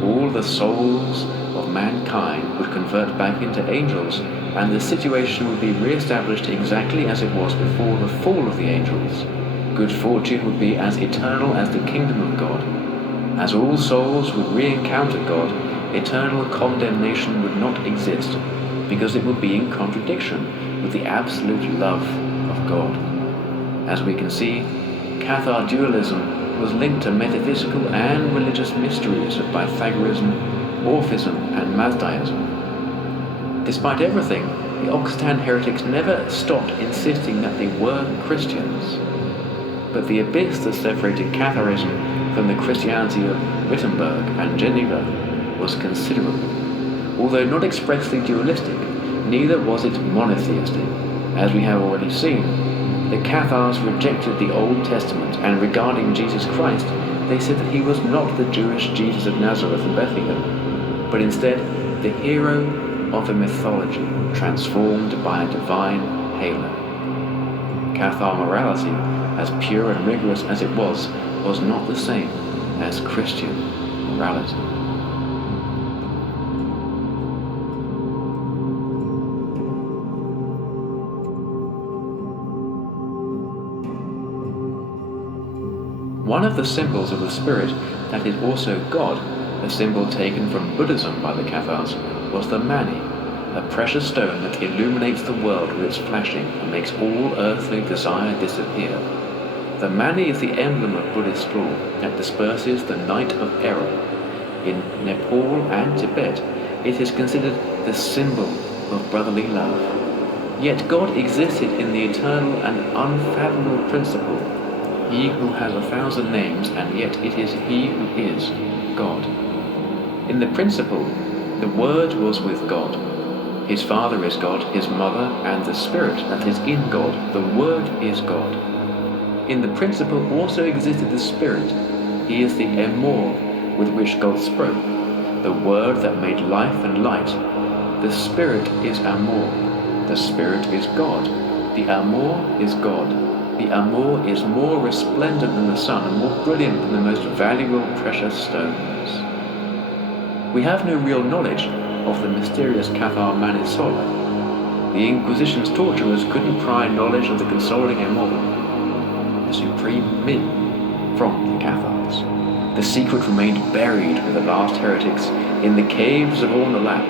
All the souls of mankind would convert back into angels, and the situation would be re-established exactly as it was before the fall of the angels. Good fortune would be as eternal as the kingdom of God. As all souls would re-encounter God, eternal condemnation would not exist, because it would be in contradiction with the absolute love of God. As we can see, Cathar dualism was linked to metaphysical and religious mysteries of Pythagoreanism, Orphism, and Mazdaism. Despite everything, the Occitan heretics never stopped insisting that they were Christians. But the abyss that separated Catharism from the Christianity of Wittenberg and Geneva was considerable. Although not expressly dualistic, neither was it monotheistic. As we have already seen, the Cathars rejected the Old Testament, and regarding Jesus Christ, they said that he was not the Jewish Jesus of Nazareth and Bethlehem, but instead the hero of the mythology, transformed by a divine halo. Cathar morality, as pure and rigorous as it was not the same as Christian morality. One of the symbols of the spirit that is also God, a symbol taken from Buddhism by the Cathars, was the mani, a precious stone that illuminates the world with its flashing and makes all earthly desire disappear. The mani is the emblem of Buddhist law that disperses the night of error. In Nepal and Tibet, it is considered the symbol of brotherly love. Yet God existed in the eternal and unfathomable principle, He who has 1,000 names, and yet it is He who is God. In the principle, the Word was with God. His Father is God, His Mother, and the Spirit that is in God. The Word is God. In the principle also existed the Spirit. He is the Emor, with which God spoke, the word that made life and light. The Spirit is Amour. The Spirit is God. The Amour is God. The Amour is more resplendent than the sun and more brilliant than the most valuable precious stones. We have no real knowledge of the mysterious Cathar Manisol. The Inquisition's torturers couldn't pry knowledge of the consoling Amour, the supreme min, from the Cathars. The secret remained buried with the last heretics in the caves of Ornolac.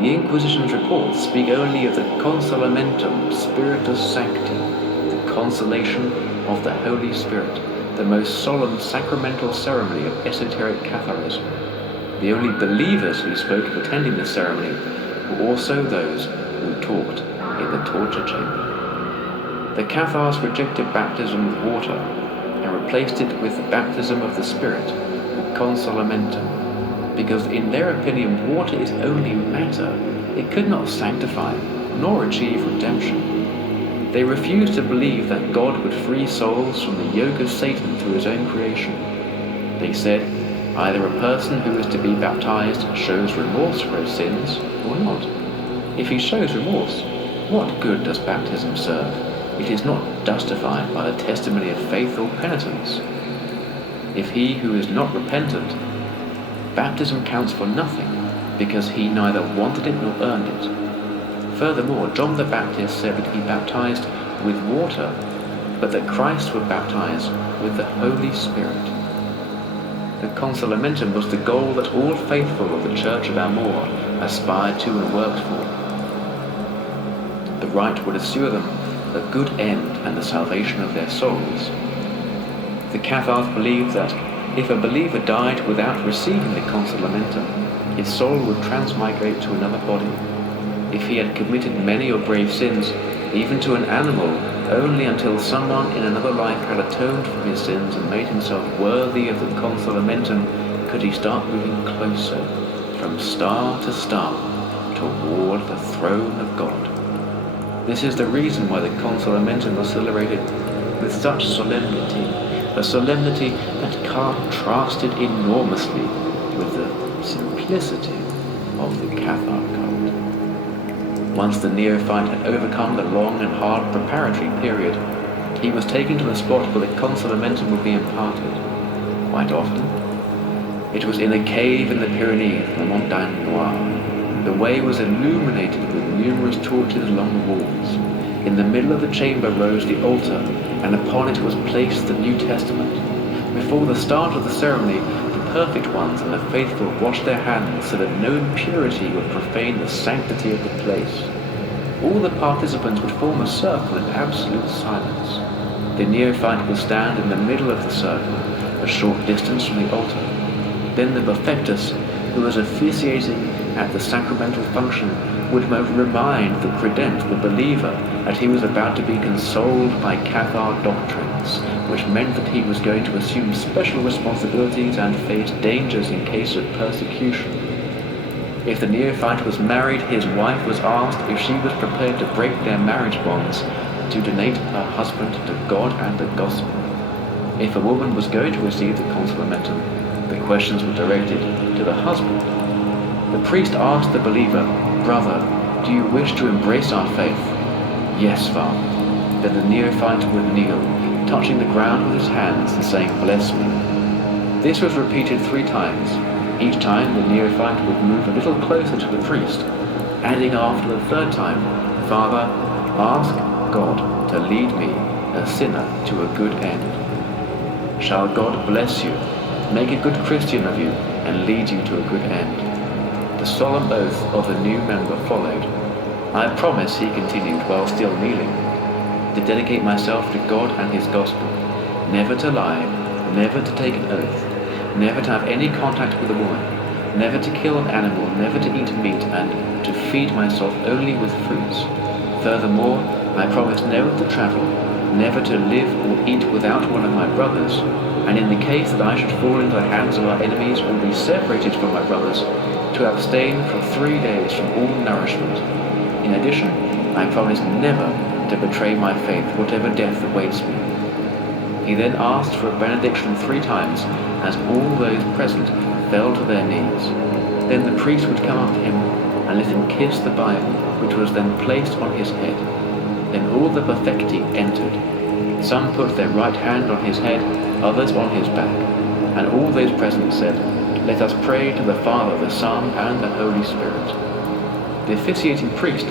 The Inquisition's reports speak only of the consolamentum spiritus sancti, the consolation of the Holy Spirit, the most solemn sacramental ceremony of esoteric Catharism. The only believers who spoke of attending the ceremony were also those who talked in the torture chamber. The Cathars rejected baptism with water and replaced it with the baptism of the Spirit, the consolamentum, because in their opinion water is only matter. It could not sanctify nor achieve redemption. They refused to believe that God would free souls from the yoke of Satan through his own creation. They said, either a person who is to be baptized shows remorse for his sins or not. If he shows remorse, what good does baptism serve? It is not justified by the testimony of faith or penitence. If he who is not repentant, baptism counts for nothing, because he neither wanted it nor earned it. Furthermore, John the Baptist said that he baptized with water, but that Christ would baptize with the Holy Spirit. The consolamentum was the goal that all faithful of the Church of Amour aspired to and worked for. The rite would assure them a good end and the salvation of their souls. The Cathars believed that if a believer died without receiving the consolamentum, his soul would transmigrate to another body. If he had committed many or grave sins, even to an animal, only until someone in another life had atoned for his sins and made himself worthy of the consolamentum, could he start moving closer, from star to star, toward the throne of God. This is the reason why the consolamentum was celebrated with such solemnity, a solemnity that contrasted enormously with the simplicity of the Cathar cult. Once the neophyte had overcome the long and hard preparatory period, he was taken to the spot where the consolamentum would be imparted. Quite often, it was in a cave in the Pyrenees, the Montagne Noire. The way was illuminated with numerous torches along the walls. In the middle of the chamber rose the altar, and upon it was placed the New Testament. Before the start of the ceremony, the perfect ones and the faithful washed their hands so that no impurity would profane the sanctity of the place. All the participants would form a circle in absolute silence. The neophyte would stand in the middle of the circle, a short distance from the altar. Then the perfectus, who was officiating at the sacramental function, would remind the credent, the believer, that he was about to be consoled by Cathar doctrines, which meant that he was going to assume special responsibilities and face dangers in case of persecution. If the neophyte was married, his wife was asked if she was prepared to break their marriage bonds to donate her husband to God and the gospel. If a woman was going to receive the consolamentum, the questions were directed to the husband. The priest asked the believer, "Brother, do you wish to embrace our faith?" "Yes, Father." Then the neophyte would kneel, touching the ground with his hands and saying, "Bless me." This was repeated 3 times. Each time the neophyte would move a little closer to the priest, adding after the 3rd time, "Father, ask God to lead me, a sinner, to a good end." Shall God bless you, make a good Christian of you, and lead you to a good end? The solemn oath of the new member followed. "I promise," he continued while still kneeling, "to dedicate myself to God and his gospel, never to lie, never to take an oath, never to have any contact with a woman, never to kill an animal, never to eat meat, and to feed myself only with fruits. Furthermore, I promise never to travel, never to live or eat without one of my brothers, and in the case that I should fall into the hands of our enemies or be separated from my brothers, to abstain for 3 days from all nourishment. In addition, I promise never to betray my faith, whatever death awaits me." He then asked for a benediction 3 times, as all those present fell to their knees. Then the priest would come up to him and let him kiss the Bible, which was then placed on his head. Then all the perfecti entered. Some put their right hand on his head, others on his back, and all those present said, "Let us pray to the Father, the Son, and the Holy Spirit." The officiating priest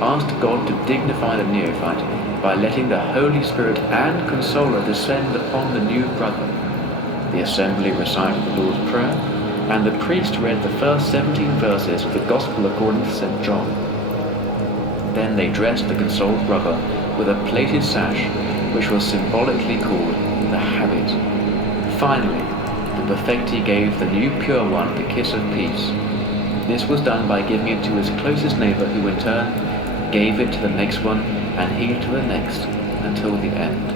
asked God to dignify the neophyte by letting the Holy Spirit and Consoler descend upon the new brother. The assembly recited the Lord's Prayer, and the priest read the first 17 verses of the Gospel according to St. John. Then they dressed the consoled brother with a plaited sash, which was symbolically called the habit. Finally, the perfecti gave the new pure one the kiss of peace. This was done by giving it to his closest neighbor, who in turn gave it to the next one, and he to the next, until the end.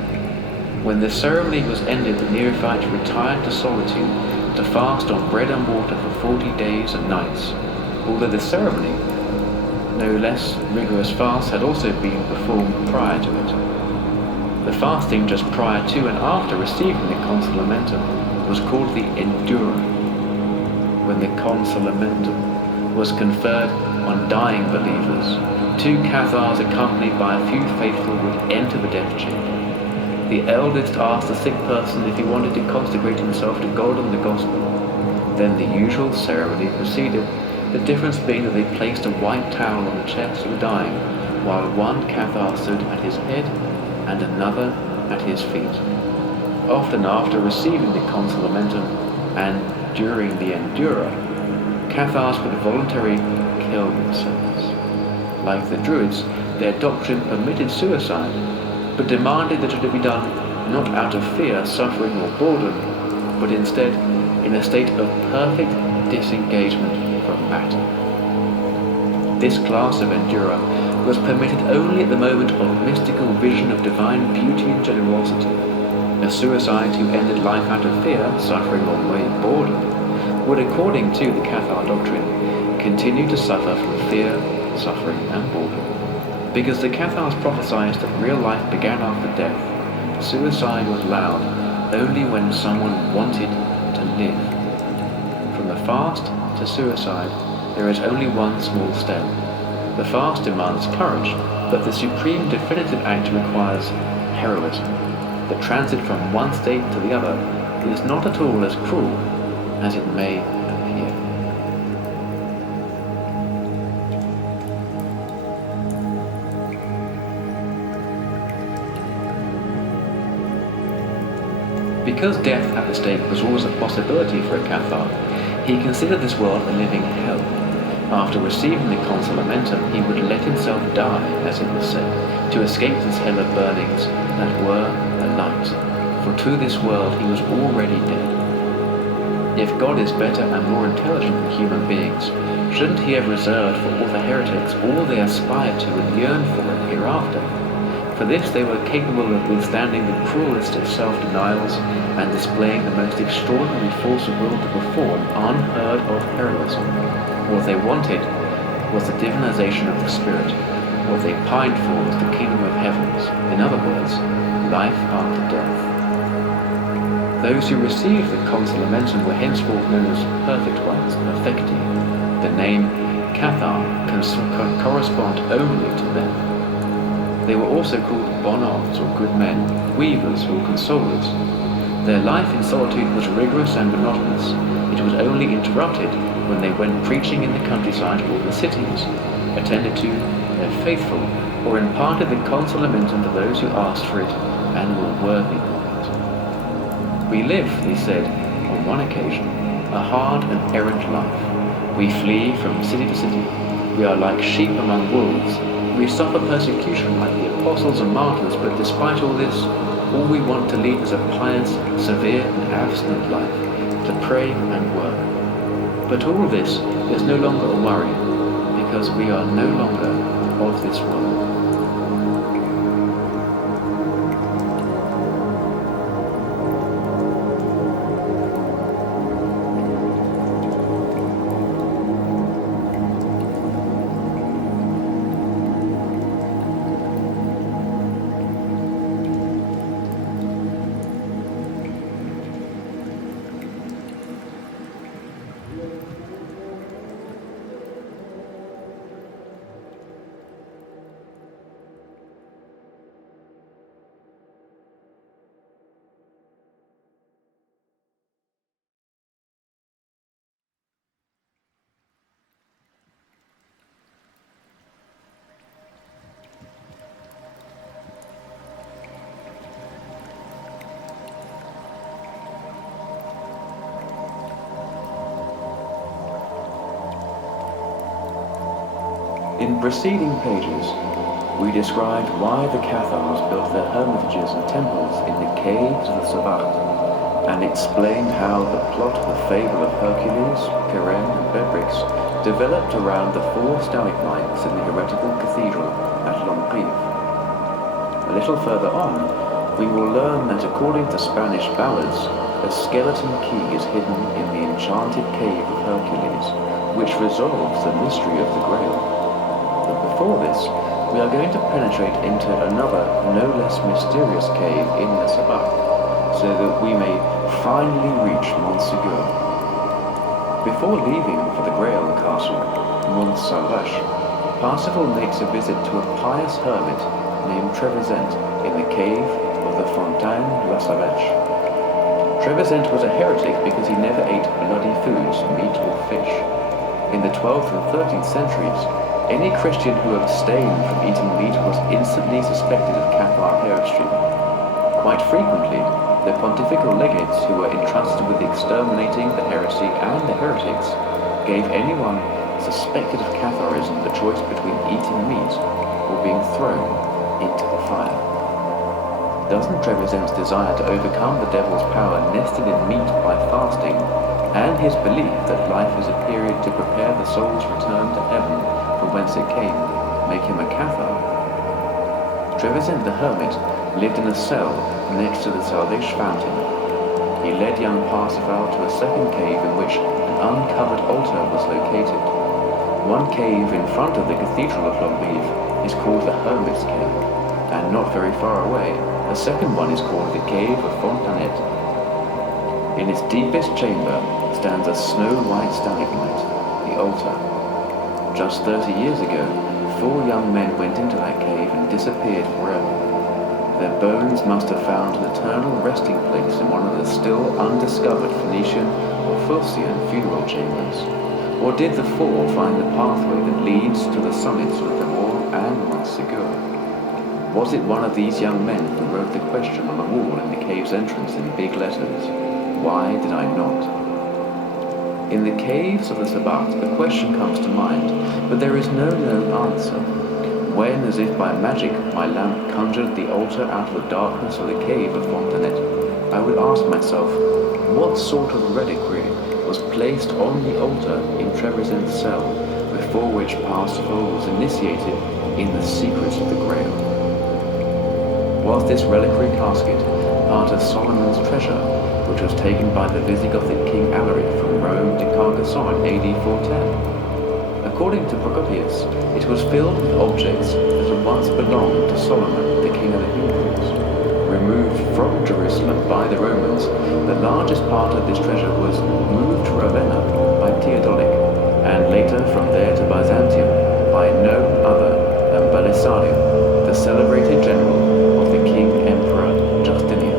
When the ceremony was ended, the neophyte retired to solitude to fast on bread and water for 40 days and nights, although the ceremony, no less rigorous fast, had also been performed prior to it. The fasting just prior to and after receiving the consolamentum was called the endura. When the consolamentum was conferred on dying believers, 2 Cathars accompanied by a few faithful would enter the death chamber. The eldest asked the sick person if he wanted to consecrate himself to God and the gospel. Then the usual ceremony proceeded, the difference being that they placed a white towel on the chest of the dying, while one Cathar stood at his head and another at his feet. Often after receiving the consolamentum and during the endura, Cathars would voluntarily kill themselves. Like the Druids, their doctrine permitted suicide, but demanded that it be done not out of fear, suffering, or boredom, but instead in a state of perfect disengagement from matter. This class of endura was permitted only at the moment of mystical vision of divine beauty and generosity. A suicide who ended life out of fear, suffering, or mere boredom would, according to the Cathar doctrine, continue to suffer from fear, suffering, and boredom. Because the Cathars prophesied that real life began after death, suicide was allowed only when someone wanted to live. From the fast to suicide, there is only one small step. The fast demands courage, but the supreme definitive act requires heroism. The transit from one state to the other is not at all as cruel as it may appear. Because death at the stake was always a possibility for a Cathar, he considered this world a living hell. After receiving the consolamentum, he would let himself die, as it was said, to escape this hell of burnings that were a light, for to this world he was already dead. If God is better and more intelligent than human beings, shouldn't he have reserved for all the heretics all they aspired to and yearned for in hereafter? For this they were capable of withstanding the cruelest of self-denials and displaying the most extraordinary force of will to perform unheard of heroism. What they wanted was the divinization of the spirit. What they pined for was the kingdom of heavens. In other words, life after death. Those who received the consolamentum were henceforth known as perfect ones, perfecti. The name Cathar can correspond only to them. They were also called bonars, or good men, weavers, or consolers. Their life in solitude was rigorous and monotonous. It was only interrupted when they went preaching in the countryside or the cities, attended to their faithful, or imparted the consolamentum to those who asked for it and were worthy of it. We live, he said, on one occasion, a hard and errant life. We flee from city to city. We are like sheep among wolves. We suffer persecution like the apostles and martyrs, but despite all this, all we want to lead is a pious, severe, and abstinent life, to pray and work. But all this is no longer a worry, because we are no longer of this world. In preceding pages, we described why the Cathars built their hermitages and temples in the caves of the Sabbat, and explained how the plot of the fable of Hercules, Pirene, and Cervorix developed around the 4 stalagmites in the heretical cathedral at Longrive. A little further on, we will learn that according to Spanish ballads, a skeleton key is hidden in the enchanted cave of Hercules, which resolves the mystery of the Grail. But before this, we are going to penetrate into another, no less mysterious cave in the Sabbat, so that we may finally reach Montsegur. Before leaving for the Grail castle, Muntsalvaesche, Parsifal makes a visit to a pious hermit named Trevrizent in the cave of the Fontaine de Salvaesche. Trevrizent was a heretic because he never ate bloody foods, meat or fish. In the 12th and 13th centuries, any Christian who abstained from eating meat was instantly suspected of Cathar heresy. Quite frequently, the pontifical legates who were entrusted with exterminating the heresy and the heretics gave anyone suspected of Catharism the choice between eating meat or being thrown into the fire. Doesn't Trevrizent's desire to overcome the devil's power nested in meat by fasting, and his belief that life is a period to prepare the soul's return to heaven from whence it came, make him a Cathar? Trevrizent the hermit lived in a cell next to the Salvaesche fountain. He led young Parsifal to a second cave in which an uncovered altar was located. One cave in front of the cathedral of Longrive is called the Hermit's Cave, and not very far away, a second one is called the Cave of Fontanet. In its deepest chamber stands a snow-white stalagmite, the altar. Just 30 years ago, 4 young men went into that cave and disappeared forever. Their bones must have found an eternal resting place in one of the still undiscovered Phoenician or Phocian funeral chambers. Or did the 4 find the pathway that leads to the summits of the Montmur and Montsegur? Was it one of these young men who wrote the question on the wall in the cave's entrance in big letters? Why did I not? In the caves of the Sabbat, a question comes to mind, but there is no known answer. When, as if by magic, my lamp conjured the altar out of the darkness of the cave of Fontanet, I would ask myself, what sort of reliquary was placed on the altar in Trevrizent's cell, before which Parsifal was initiated in the secrets of the Grail? Was this reliquary casket part of Solomon's treasure, which was taken by the Visigothic king Alaric from Rome to Carcassonne in AD 410? According to Procopius, it was filled with objects that had once belonged to Solomon, the king of the Hebrews. Removed from Jerusalem by the Romans, the largest part of this treasure was moved to Ravenna by Theodoric, and later from there to Byzantium by no other than Belisarion, the celebrated general of the King Emperor Justinian.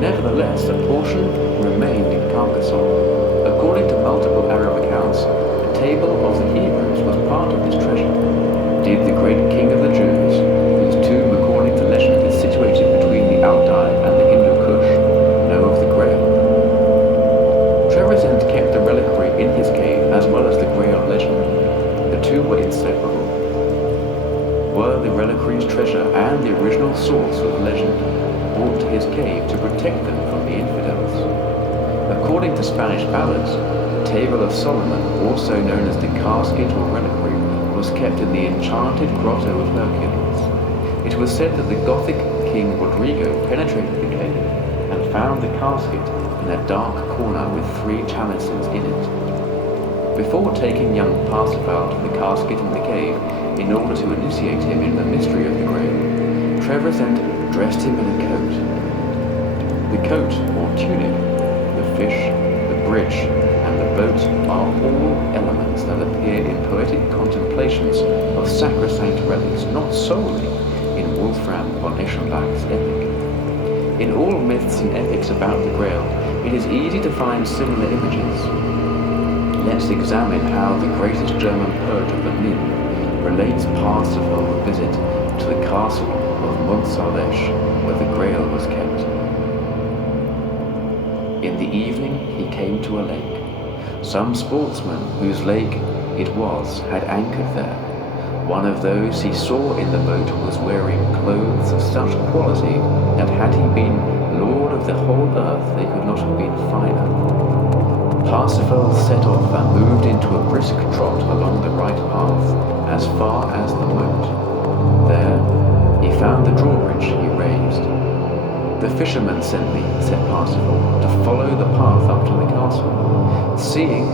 Nevertheless, a portion remained in Carcassonne. According to multiple Arab accounts, the table of the Hebrews was part of this treasure. Did the great king of the Jews, whose tomb according to legend is situated between the Altai and the Hindu Kush, know of the Grail? Trevrizent kept the reliquary in his cave as well as the Grail legend. The two were inseparable. Were the reliquary's treasure and the original source of the legend brought to his cave to protect them from the infidels? According to Spanish ballads, the Table of Solomon, also known as the casket or reliquary, was kept in the enchanted grotto of Hercules. It was said that the Gothic king Rodrigo penetrated the cave and found the casket in a dark corner with 3 chalices in it. Before taking young Parsifal to the casket in the cave, in order to initiate him in the mystery of the Grail, Trevrizent dressed him in a coat. The coat, or tunic, the fish, the bridge, and the boat are all elements that appear in poetic contemplations of sacrosanct relics, not solely in Wolfram von Eschenbach's epic. In all myths and epics about the Grail, it is easy to find similar images. Let's examine how the greatest German poet of the NUMEN relates Parsifal's visit to the castle of Muntsalvaesche, where the Grail was kept. In the evening he came to a lake. Some sportsman, whose lake it was, had anchored there, One of those he saw in the boat was wearing clothes of such quality that had he been lord of the whole earth, they could not have been finer. Parsifal set off and moved into a brisk trot along the right path, as far as the moat. There he found the drawbridge he raised. "The fisherman sent me," said Parsifal, "to follow the path up to the castle. Seeing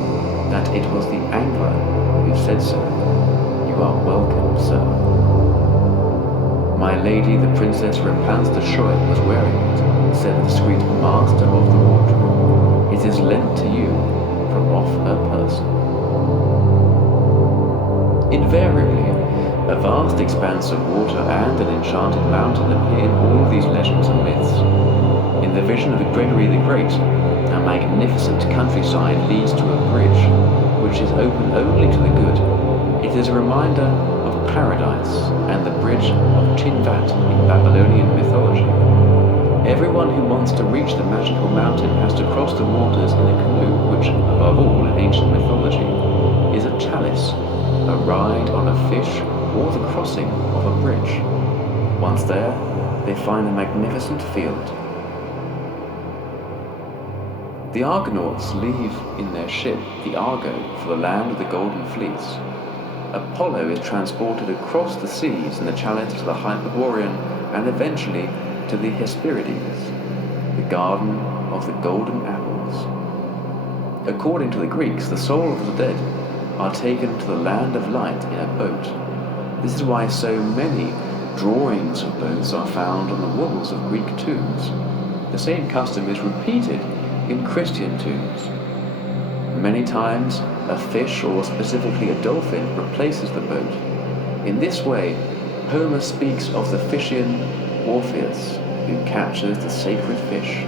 that it was the angler who said so, you are welcome, sir." "My lady, the Princess Repanse de Schoye, was wearing it," said the discreet master of the wardrobe. "It is lent to you from off her person." Invariably, a vast expanse of water and an enchanted mountain appear in all these legends and myths. In the vision of Gregory the Great, a magnificent countryside leads to a bridge, which is open only to the good. It is a reminder of paradise and the bridge of Tinvat in Babylonian mythology. Everyone who wants to reach the magical mountain has to cross the waters in a canoe, which, above all in ancient mythology, is a chalice, a ride on a fish, or the crossing of a bridge. Once there, they find a magnificent field. The Argonauts leave in their ship, the Argo, for the land of the Golden Fleece. Apollo is transported across the seas in the chalice to the Hyperborean and eventually to the Hesperides, the garden of the golden apples. According to the Greeks, the souls of the dead are taken to the land of light in a boat. This is why so many drawings of boats are found on the walls of Greek tombs. The same custom is repeated in Christian tombs. Many times, a fish, or specifically a dolphin, replaces the boat. In this way, Homer speaks of the Phocian Orpheus, who captures the sacred fish.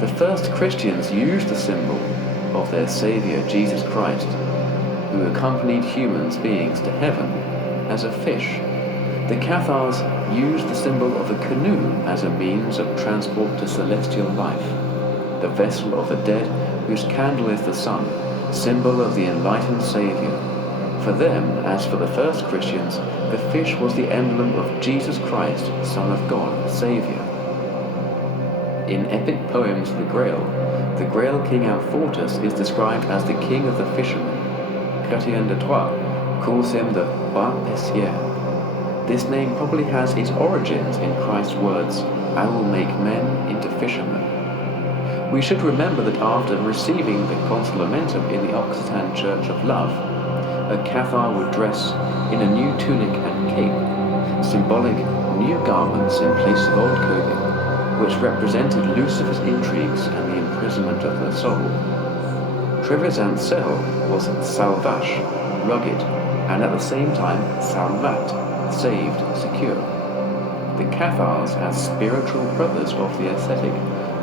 The first Christians used the symbol of their Savior, Jesus Christ, who accompanied human beings to heaven, as a fish. The Cathars used the symbol of a canoe as a means of transport to celestial life, the vessel of the dead whose candle is the sun, symbol of the enlightened Savior. For them, as for the first Christians, the fish was the emblem of Jesus Christ, Son of God, Savior. In epic poems of the Grail king Amfortas is described as the king of the fishermen. Chrétien de Troyes calls him the roi pêcheur. This name probably has its origins in Christ's words, "I will make men into fishermen." We should remember that after receiving the consolamentum in the Occitan Church of Love, a Cathar would dress in a new tunic and cape, symbolic new garments in place of old clothing, which represented Lucifer's intrigues and the imprisonment of the soul. Trevrizent's cell was Salvaesche, rugged, and at the same time Salvat, saved, secure. The Cathars, as spiritual brothers of the ascetic,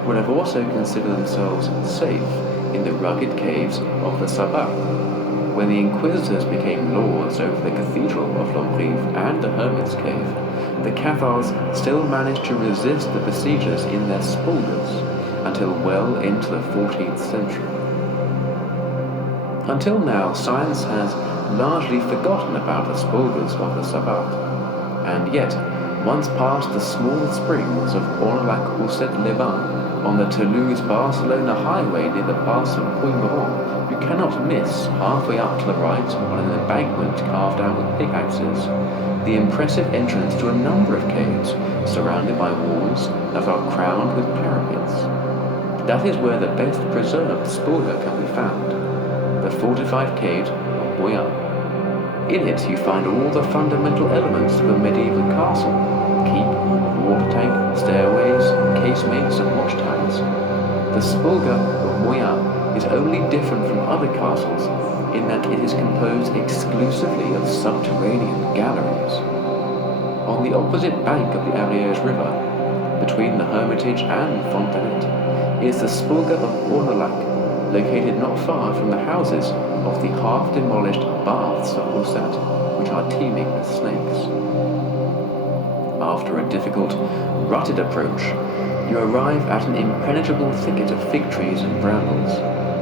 would have also considered themselves safe in the rugged caves of the Sabbat. When the Inquisitors became lords over the Cathedral of Lombrive and the Hermit's Cave, the Cathars still managed to resist the besiegers in their spulgers until well into the 14th century. Until now, science has largely forgotten about the spulgers of the Sabbat, and yet, once past the small springs of Orlac-Ousset-les-Bains, on the Toulouse-Barcelona highway near the pass of Puy-Moron, you cannot miss, halfway up to the right, on an embankment carved out with pickaxes, the impressive entrance to a number of caves, surrounded by walls that are crowned with pyramids. That is where the best preserved spulga can be found, the fortified cave of Gwion. In it you find all the fundamental elements of a medieval castle: keep, water tank, stairways, casemates and watchtowers. The spulga of Gwion is only different from other castles in that it is composed exclusively of subterranean galleries. On the opposite bank of the Ariège River, between the Hermitage and Fontanet, is the spulga of Ornolac, located not far from the houses of the half-demolished baths of Ossat, which are teeming with snakes. After a difficult, rutted approach, you arrive at an impenetrable thicket of fig trees and brambles,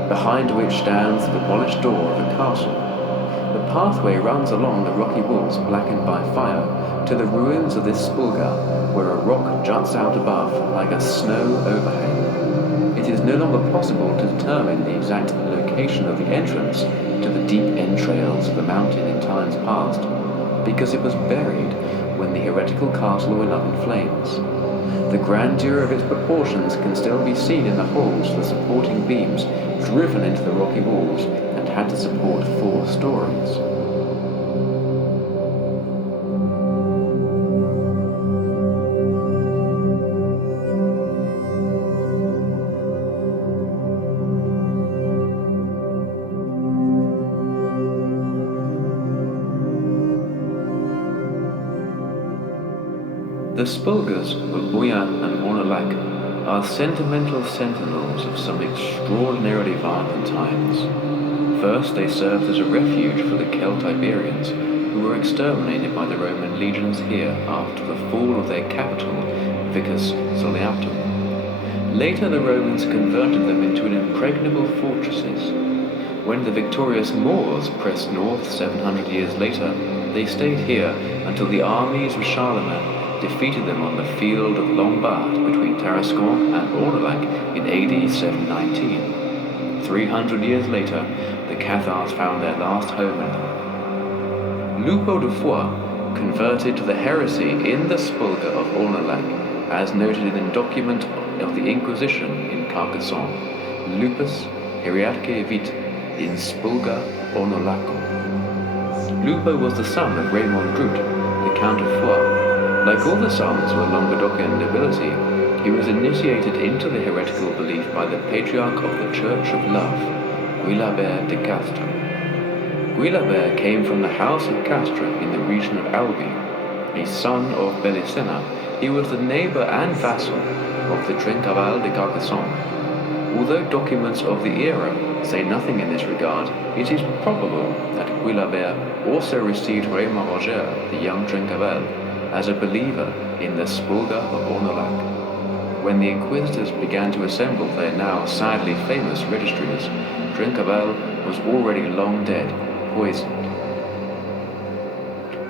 behind which stands the demolished door of a castle. The pathway runs along the rocky walls blackened by fire to the ruins of this spulga, where a rock juts out above like a snow overhang. It is no longer possible to determine the exact location of the entrance to the deep entrails of the mountain in times past, because it was buried when the heretical castle went up in flames. The grandeur of its proportions can still be seen in the holes of the supporting beams driven into the rocky walls and had to support 4 stories. The spulgas of Gwion and Prologue are sentimental sentinels of some extraordinarily violent times. First, they served as a refuge for the Celtiberians, who were exterminated by the Roman legions here after the fall of their capital, Vicus Soleatum. Later, the Romans converted them into impregnable fortresses. When the victorious Moors pressed north 700 years later, they stayed here until the armies of Charlemagne defeated them on the field of Lombard between Tarascon and Prologue in AD 719. 300 years later, the Cathars found their last home in them. Lupo de Foix converted to the heresy in the Spulga of Prologue, as noted in the document of the Inquisition in Carcassonne, Lupus Heriatque vit in Spulga Prologue. Lupo was the son of Raymond Drut, the Count of Foix. Like all the sons of the Languedocian nobility, he was initiated into the heretical belief by the patriarch of the Church of Love, Guilabert de Castro. Guilabert came from the house of Castro in the region of Albi. A son of Belicena, he was the neighbor and vassal of the Trencaval de Carcassonne. Although documents of the era say nothing in this regard, it is probable that Guilabert also received Raymond Roger, the young Trencaval, as a believer in the Spulga of Prologue. When the Inquisitors began to assemble their now sadly famous registries, Trencaval was already long dead, poisoned.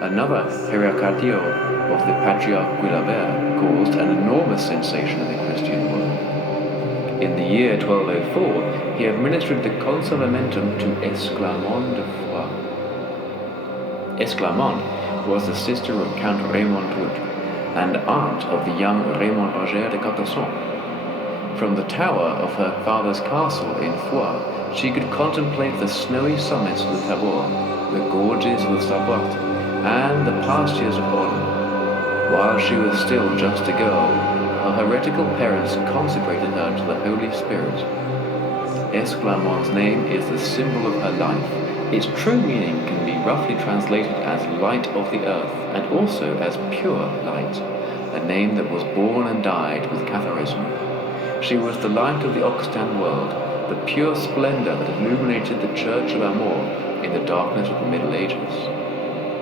Another heracatio of the Patriarch Guilabert caused an enormous sensation in the Christian world. In the year 1204, he administered the consolamentum to Esclarmonde de Foix. Esclarmonde was the sister of Count Raymond Drut and aunt of the young Raymond Roger de Carcassonne. From the tower of her father's castle in Foix, she could contemplate the snowy summits of the Tabor, the gorges of the Sabart, and the pastures of Orne. While she was still just a girl, her heretical parents consecrated her to the Holy Spirit. Esclarmonde's name is the symbol of her life. Its true meaning can be roughly translated as light of the earth, and also as pure light, a name that was born and died with Catharism. She was the light of the Occitan world, the pure splendor that illuminated the Church of Amor in the darkness of the Middle Ages.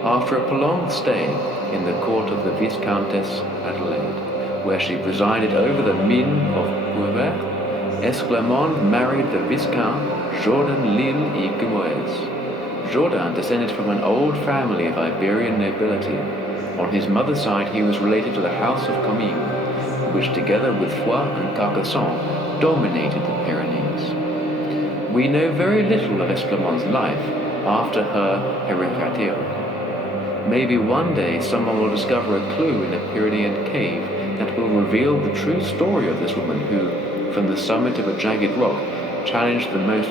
After a prolonged stay in the court of the Viscountess Adelaide, where she presided over the Mines of PYRE, Esclarmonde married the Viscount Jourdan Lille et Guimoes. Jourdan descended from an old family of Iberian nobility. On his mother's side, he was related to the House of Comines, which together with Foix and Carcassonne dominated the Pyrenees. We know very little of Esclarmonde's life after her hericatio. Maybe one day someone will discover a clue in a Pyrenean cave that will reveal the true story of this woman who, from the summit of a jagged rock, challenged the most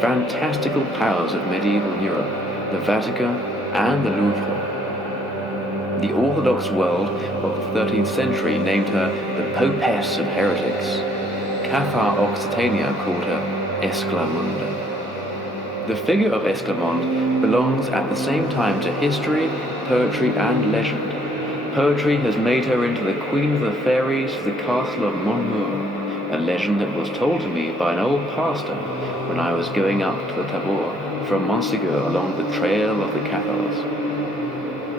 fantastical powers of medieval Europe, the Vatican and the Louvre. The Orthodox world of the 13th century named her the Popess of Heretics. Cathar Occitania called her Esclarmonde. The figure of Esclarmonde belongs at the same time to history, poetry, and legend. Poetry has made her into the queen of the fairies of the castle of Monmur, a legend that was told to me by an old pastor when I was going up to the Tabor from Montsegur along the trail of the Cathars.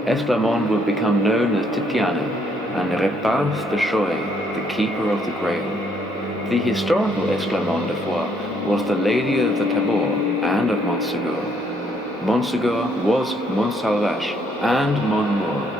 Esclarmonde would become known as Titiana and Repanse de Schoye, the keeper of the Grail. The historical Esclarmonde de Foix was the lady of the Tabor and of Montsegur. Montsegur was Muntsalvaesche and Monmur.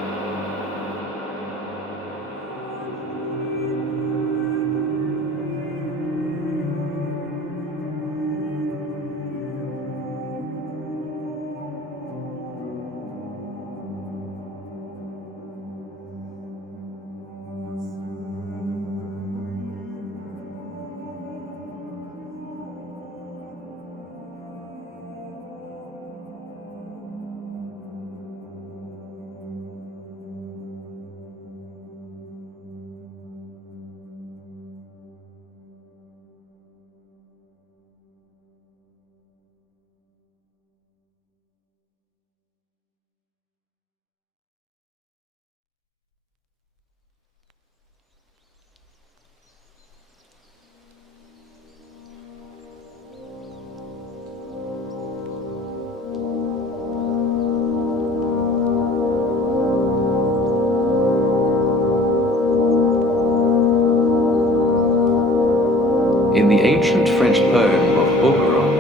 In the ancient French poem of Oberon,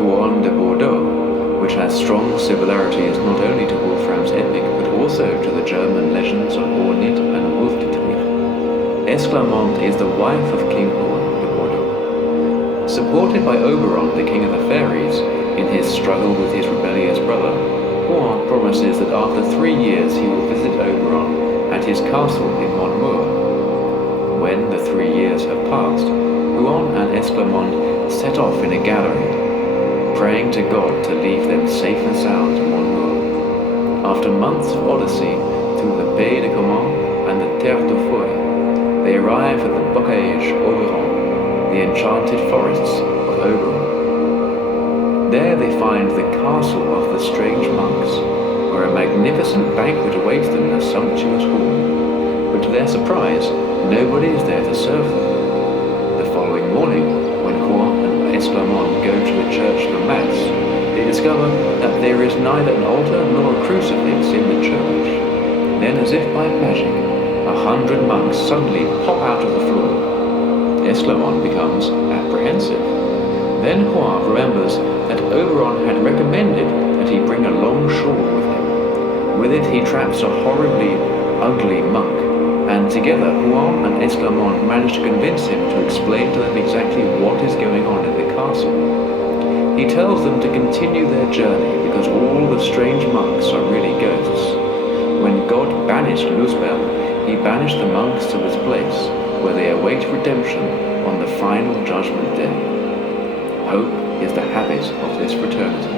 Gwion de Bordeaux, which has strong similarities not only to Wolfram's epic, but also to the German legends of Ornit and Wulfdietrich, Esclarmonde is the wife of King Gwion de Bordeaux. Supported by Oberon, the king of the fairies, in his struggle with his rebellious brother, Gwion promises that after 3 years he will visit Oberon at his castle in Monmur. When the 3 years have passed, Gwion and Esclarmonde set off in a gallery, praying to God to leave them safe and sound to Monmur. After months of odyssey through the Pays de Command and the Terre de Foy, they arrive at the Bocage Oberon, the enchanted forests of Oberon. There they find the castle of the strange monks, where a magnificent banquet awaits them in a sumptuous hall. But to their surprise, nobody is there to serve them. The following morning, when Gwion and Esclarmonde go to the church for Mass, they discover that there is neither an altar nor a crucifix in the church. Then, as if by magic, 100 monks suddenly pop out of the floor. Esclarmonde becomes apprehensive. Then Gwion remembers that Oberon had recommended that he bring a long shawl with him. With it he traps a horribly ugly monk, and together Gwion and Esclarmonde manage to convince him to explain to them exactly what is going on in the castle. He tells them to continue their journey because all the strange monks are really ghosts. When God banished Luzbel, he banished the monks to this place, where they await redemption on the final judgment day. Hope is the habit of this fraternity.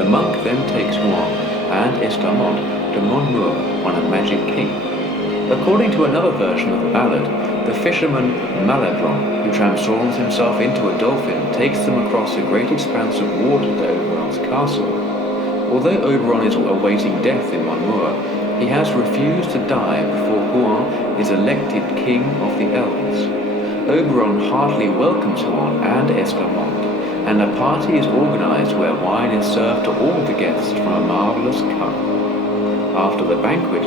The monk then takes Gwion and Esclarmonde to Monmur on a magic cape. According to another version of the ballad, the fisherman Malabron, who transforms himself into a dolphin, takes them across a great expanse of water to Oberon's castle. Although Oberon is awaiting death in Monmur, he has refused to die before Gwion is elected king of the elves. Oberon heartily welcomes Gwion and Esclarmonde, and a party is organized where wine is served to all the guests from a marvelous cup. After the banquet,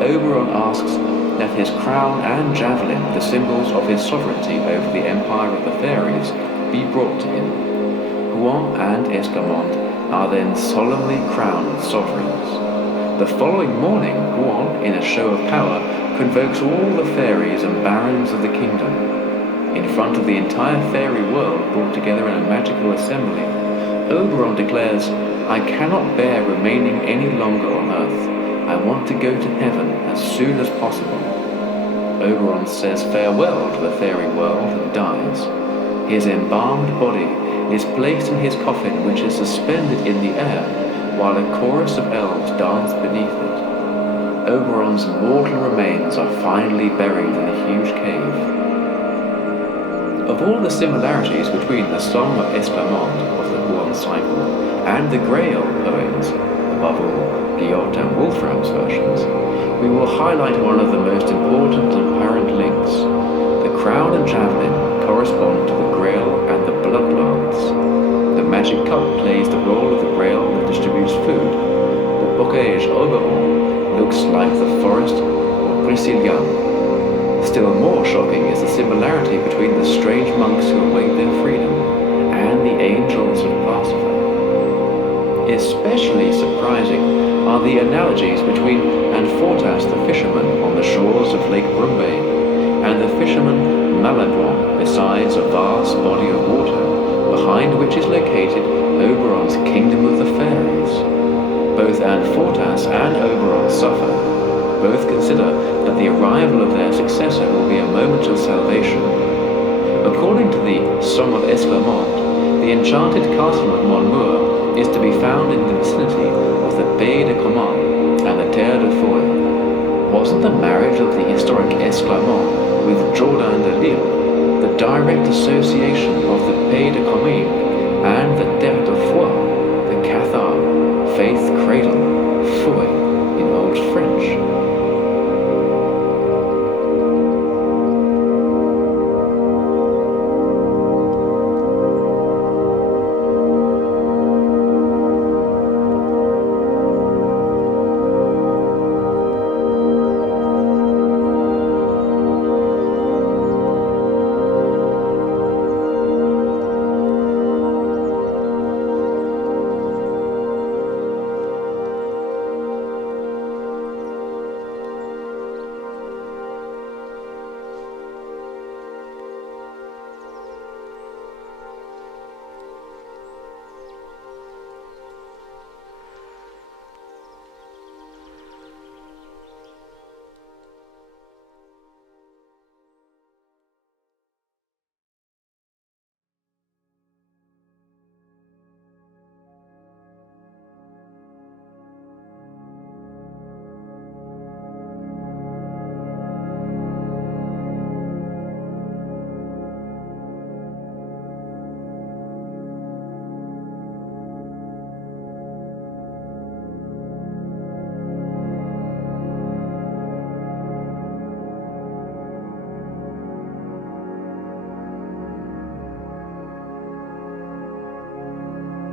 Oberon asks that his crown and javelin, the symbols of his sovereignty over the empire of the fairies, be brought to him. Gwion and Esclarmonde are then solemnly crowned sovereigns. The following morning, Gwion, in a show of power, convokes all the fairies and barons of the kingdom. In front of the entire fairy world brought together in a magical assembly, Oberon declares, "I cannot bear remaining any longer on earth. I want to go to heaven as soon as possible." Oberon says farewell to the fairy world and dies. His embalmed body is placed in his coffin, which is suspended in the air, while a chorus of elves dance beneath it. Oberon's mortal remains are finally buried in a huge cave. Of all the similarities between the Song of Esclarmonde of the Gwion cycle and the Grail poems, above all Gwion and Wolfram's versions, we will highlight one of the most important apparent links. The crown and javelin correspond to the Grail and the blood lance. The magic cup plays the role of the Grail that distributes food. The Bocage Oberon looks like the forest of Brisilian. Still more shocking is the similarity between the strange monks who await their freedom and the angels of Parsifal. Especially surprising are the analogies between Anfortas the fisherman on the shores of Lake Brumbane and the fisherman Malagron besides a vast body of water, behind which is located Oberon's kingdom of the fairies. Both Anfortas and Oberon suffer. Both consider that the arrival of their successor will be a moment of salvation. According to the Song of Esclarmonde, the enchanted castle of Monmur is to be found in the vicinity of the Pays de Command and the Terre de Foy. Wasn't the marriage of the historic Esclarmonde with Jourdan de Lille the direct association of the Pays de Command and the Terre de Foy, the Cathars, faith cradle, Foy in Old French?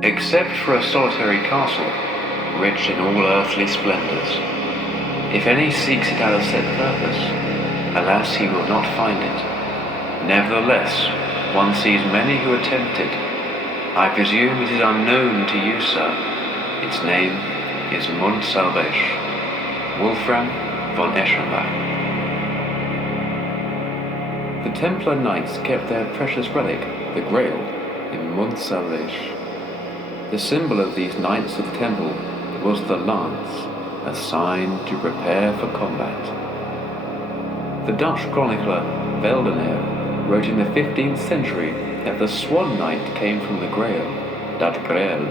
Except for a solitary castle, rich in all earthly splendours. If any seeks it out of set purpose, alas, he will not find it. Nevertheless, one sees many who attempt it. I presume it is unknown to you, sir. Its name is Muntsalvaesche. Wolfram von Eschenbach. The Templar Knights kept their precious relic, the Grail, in Muntsalvaesche. The symbol of these Knights of the Temple was the lance, a sign to prepare for combat. The Dutch chronicler Veldenaer wrote in the 15th century that the Swan Knight came from the Grail, dat Grail,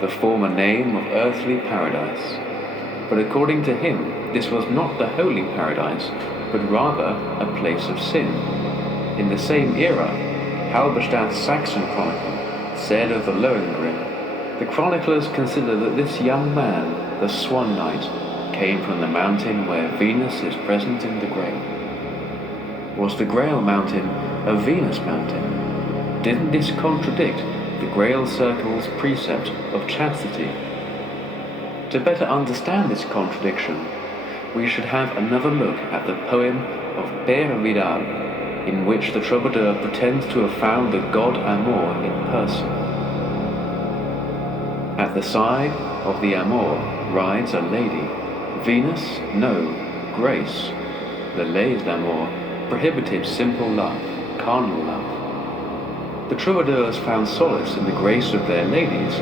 the former name of earthly paradise. But according to him, this was not the holy paradise, but rather a place of sin. In the same era, Halberstadt's Saxon chronicle said of the Lohengrin, the chroniclers consider that this young man, the Swan Knight, came from the mountain where Venus is present in the Grail. Was the Grail mountain a Venus mountain? Didn't this contradict the Grail Circle's precept of chastity? To better understand this contradiction, we should have another look at the poem of Pere Vidal, in which the troubadour pretends to have found the god Amor in person. At the side of the Amor rides a lady. Venus? No, Grace. The laids d'Amor prohibited simple love, carnal love. The troubadours found solace in the grace of their ladies,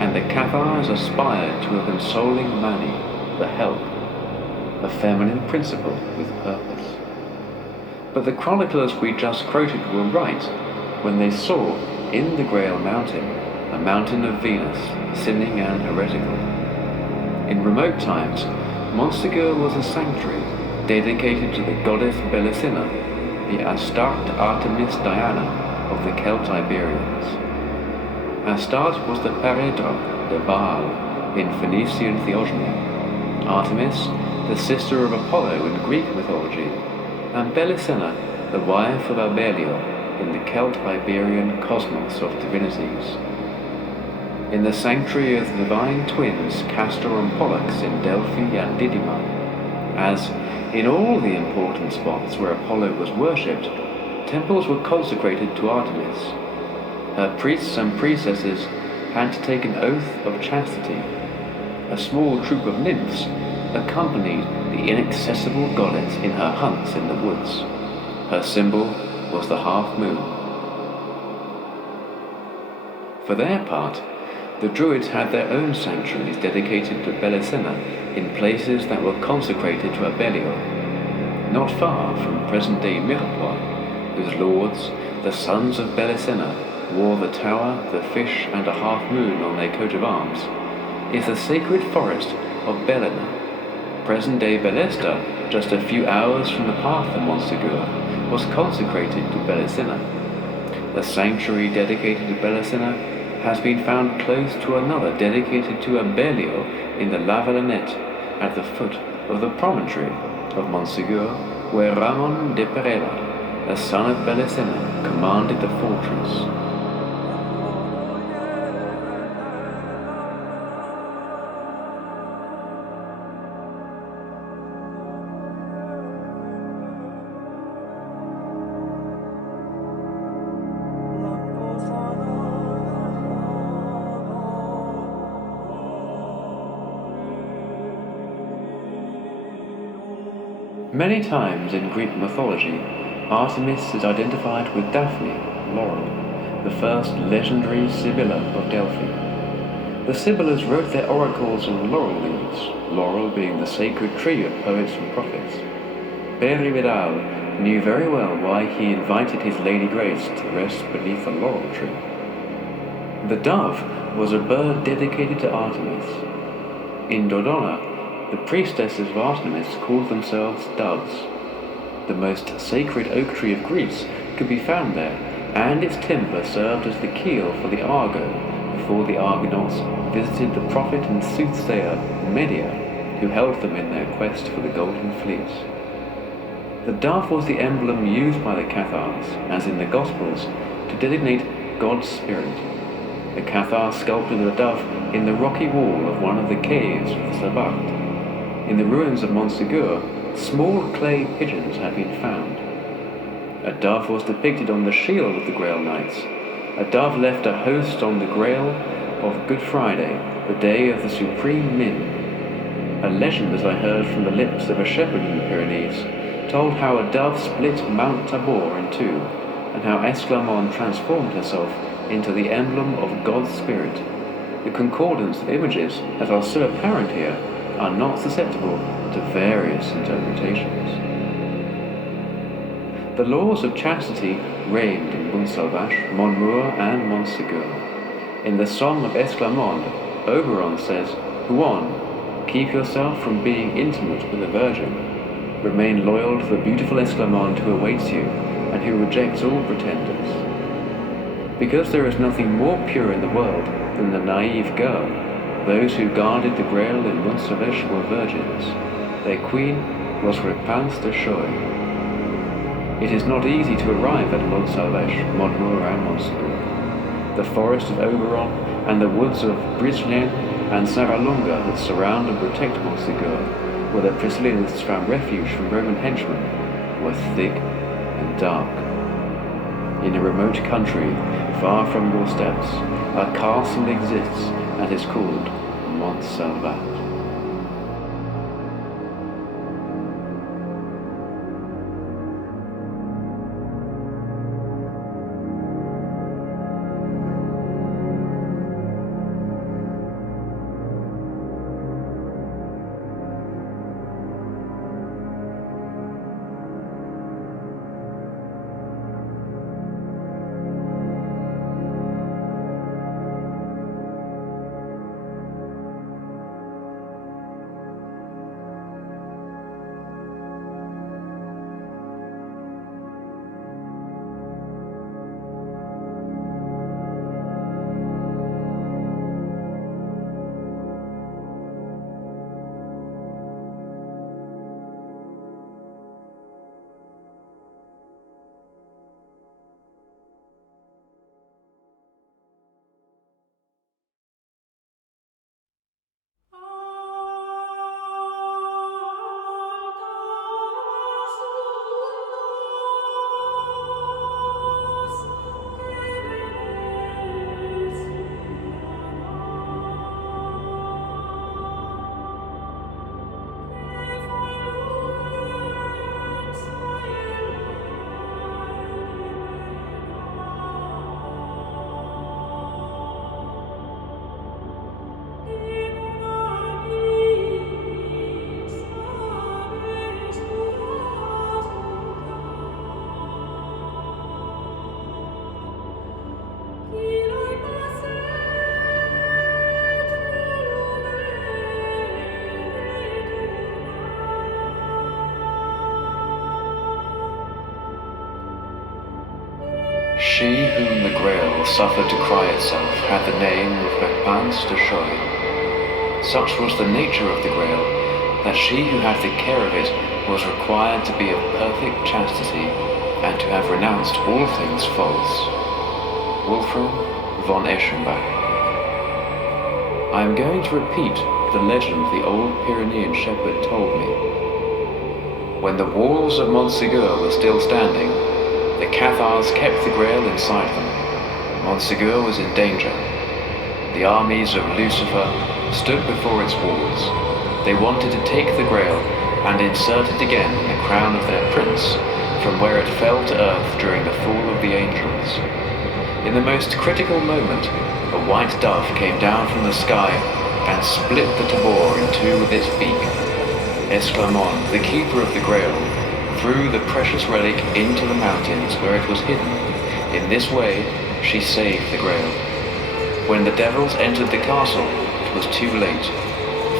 and the Cathars aspired to a consoling Mani, the help, a feminine principle with purpose. But the chroniclers we just quoted were right when they saw in the Grail Mountain a mountain of Venus, sinning and heretical. In remote times, Montsegur was a sanctuary dedicated to the goddess Belicina, the Astarte Artemis Diana of the Celt-Iberians. Astarte was the Paredra de Baal in Phoenician theogony, Artemis the sister of Apollo in Greek mythology, and Belicina the wife of Abelio in the Celt-Iberian cosmos of divinities. In the sanctuary of the divine twins Castor and Pollux in Delphi and Didyma, as in all the important spots where Apollo was worshipped, temples were consecrated to Artemis. Her priests and priestesses had to take an oath of chastity. A small troop of nymphs accompanied the inaccessible goddess in her hunts in the woods. Her symbol was the half-moon. For their part, the Druids had their own sanctuaries dedicated to Belisena in places that were consecrated to Abellio, not far from present-day Mirepoix, whose lords, the sons of Belisena, wore the tower, the fish, and a half-moon on their coat of arms, is the sacred forest of Belena. Present-day Belesta, just a few hours from the path of Montsegur, was consecrated to Belisena. The sanctuary dedicated to Belisena has been found close to another dedicated to Abellio in the La Valennette, at the foot of the promontory of Montsegur, where Ramon de Pereda, a son of Belisena, commanded the fortress. Many times in Greek mythology, Artemis is identified with Daphne, Laurel, the first legendary Sibylla of Delphi. The Sibyllas wrote their oracles on laurel leaves, laurel being the sacred tree of poets and prophets. Pere Vidal knew very well why he invited his Lady Grace to rest beneath a laurel tree. The dove was a bird dedicated to Artemis. In Dodona, the priestesses of Artemis called themselves doves. The most sacred oak tree of Greece could be found there, and its timber served as the keel for the Argo before the Argonauts visited the prophet and soothsayer Medea, who held them in their quest for the Golden Fleece. The dove was the emblem used by the Cathars, as in the Gospels, to designate God's spirit. The Cathars sculpted the dove in the rocky wall of one of the caves of the Sabbat. In the ruins of Montsegur, small clay pigeons have been found. A dove was depicted on the shield of the Grail Knights. A dove left a host on the Grail of Good Friday, the day of the supreme Min. A legend, as I heard from the lips of a shepherd in the Pyrenees, told how a dove split Mount Tabor in two, and how Esclamon transformed herself into the emblem of God's spirit. The concordance of images that are so apparent here are not susceptible to various interpretations. The laws of chastity reigned in Muntsalvaesche, Monmur, and Montsegur. In the Song of Esclamond, Oberon says, "Gwion, keep yourself from being intimate with a virgin. Remain loyal to the beautiful Esclamond who awaits you, and who rejects all pretenders." Because there is nothing more pure in the world than the naive girl, those who guarded the Grail in Muntsalvaesche were virgins. Their queen was Repanse de Schoye. It is not easy to arrive at Muntsalvaesche, Monmur, and Montsegur. The forest of Oberon and the woods of Brislen and Saralunga that surround and protect Montsegur, where the Priscillians found refuge from Roman henchmen, were thick and dark. In a remote country, far from your steps, a castle exists and is called Muntsalvaesche. She whom the Grail suffered to cry itself had the name of Repanse de Schoye. Such was the nature of the Grail, that she who had the care of it was required to be of perfect chastity, and to have renounced all things false. Wolfram von Eschenbach. I am going to repeat the legend the old Pyrenean shepherd told me. When the walls of Montsegur were still standing, the Cathars kept the Grail inside them. Montsegur was in danger. The armies of Lucifer stood before its walls. They wanted to take the Grail and insert it again in the crown of their prince, from where it fell to earth during the fall of the angels. In the most critical moment, a white dove came down from the sky and split the tabor in two with its beak. Esclamond, the keeper of the Grail, threw the precious relic into the mountains where it was hidden. In this way, she saved the Grail. When the devils entered the castle, it was too late.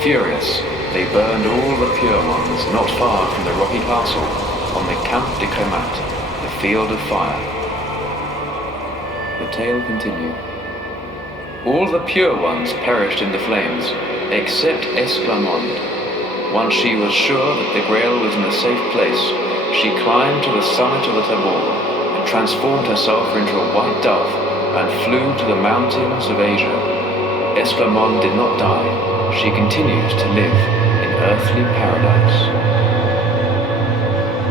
Furious, they burned all the pure ones not far from the rocky castle, on the Camp de Cremat, the field of fire. The tale continued. All the pure ones perished in the flames, except Esclamond. Once she was sure that the Grail was in a safe place, she climbed to the summit of the tabor, and transformed herself into a white dove, and flew to the mountains of Asia. Esclamond did not die. She continues to live in earthly paradise.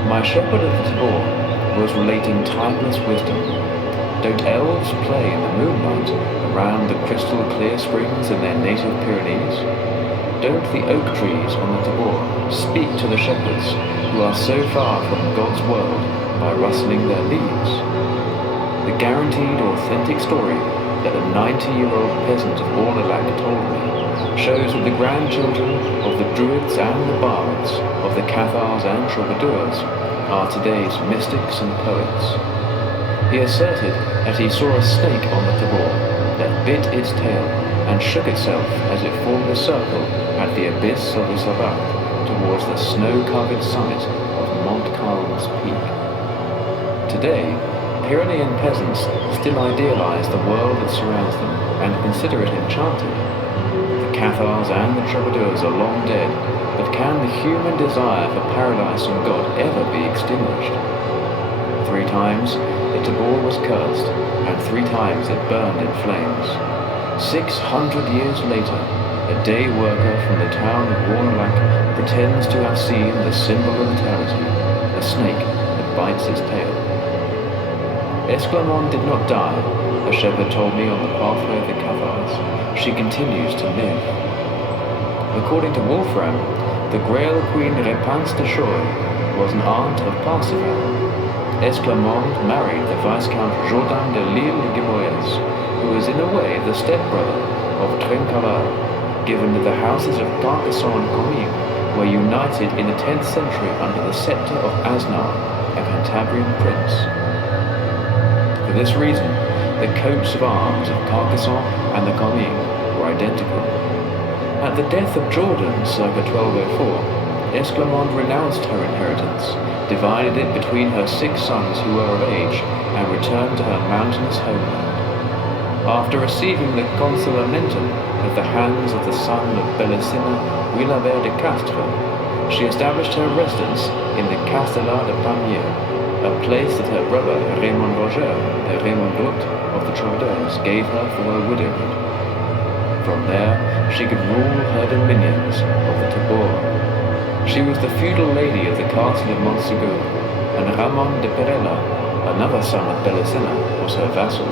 My shepherd of the tabor was relating timeless wisdom. Don't elves play in the moonlight around the crystal clear springs in their native Pyrenees? Don't the oak trees on the tabor speak to the shepherds who are so far from God's world by rustling their leaves? The guaranteed authentic story that a 90-year-old peasant of Orleac told me shows that the grandchildren of the druids and the bards, of the Cathars and troubadours, are today's mystics and poets. He asserted that he saw a snake on the tabor that bit its tail and shook itself as it formed a circle at the abyss of the Sabbath towards the snow-covered summit of Montcalm's peak. Today, Pyrenean peasants still idealize the world that surrounds them and consider it enchanted. The Cathars and the troubadours are long dead, but can the human desire for paradise and God ever be extinguished? 3 times the tabor was cursed, and 3 times it burned in flames. 600 years later, a day worker from the town of Orleac pretends to have seen the symbol of eternity, a snake that bites its tail. Esclamond did not die, a shepherd told me on the pathway of the Cathars. She continues to live. According to Wolfram, the Grail Queen Repanse de Schoye was an aunt of Parsifal. Esclamond married the Viscount Jourdan de l'Île-Guimoise, who was in a way the stepbrother of Trencavel, given that the houses of Carcassonne and Comines were united in the 10th century under the sceptre of Asnar, a Cantabrian prince. For this reason, the coats of arms of Carcassonne and the Comines were identical. At the death of Jourdan, circa 1204, Esclamond renounced her inheritance, divided it between her 6 sons who were of age, and returned to her mountainous homeland. After receiving the consolamentum at the hands of the son of Belisina, Guilabert de Castres, she established her residence in the Castellar de Pamiers, a place that her brother Raymond Roger, the Raymond d'Aut of the Troubadours, gave her for her widowhood. From there, she could rule her dominions of the tabor. She was the feudal lady of the castle of Montsegur, and Ramon de Perella, another son of Belisina, was her vassal.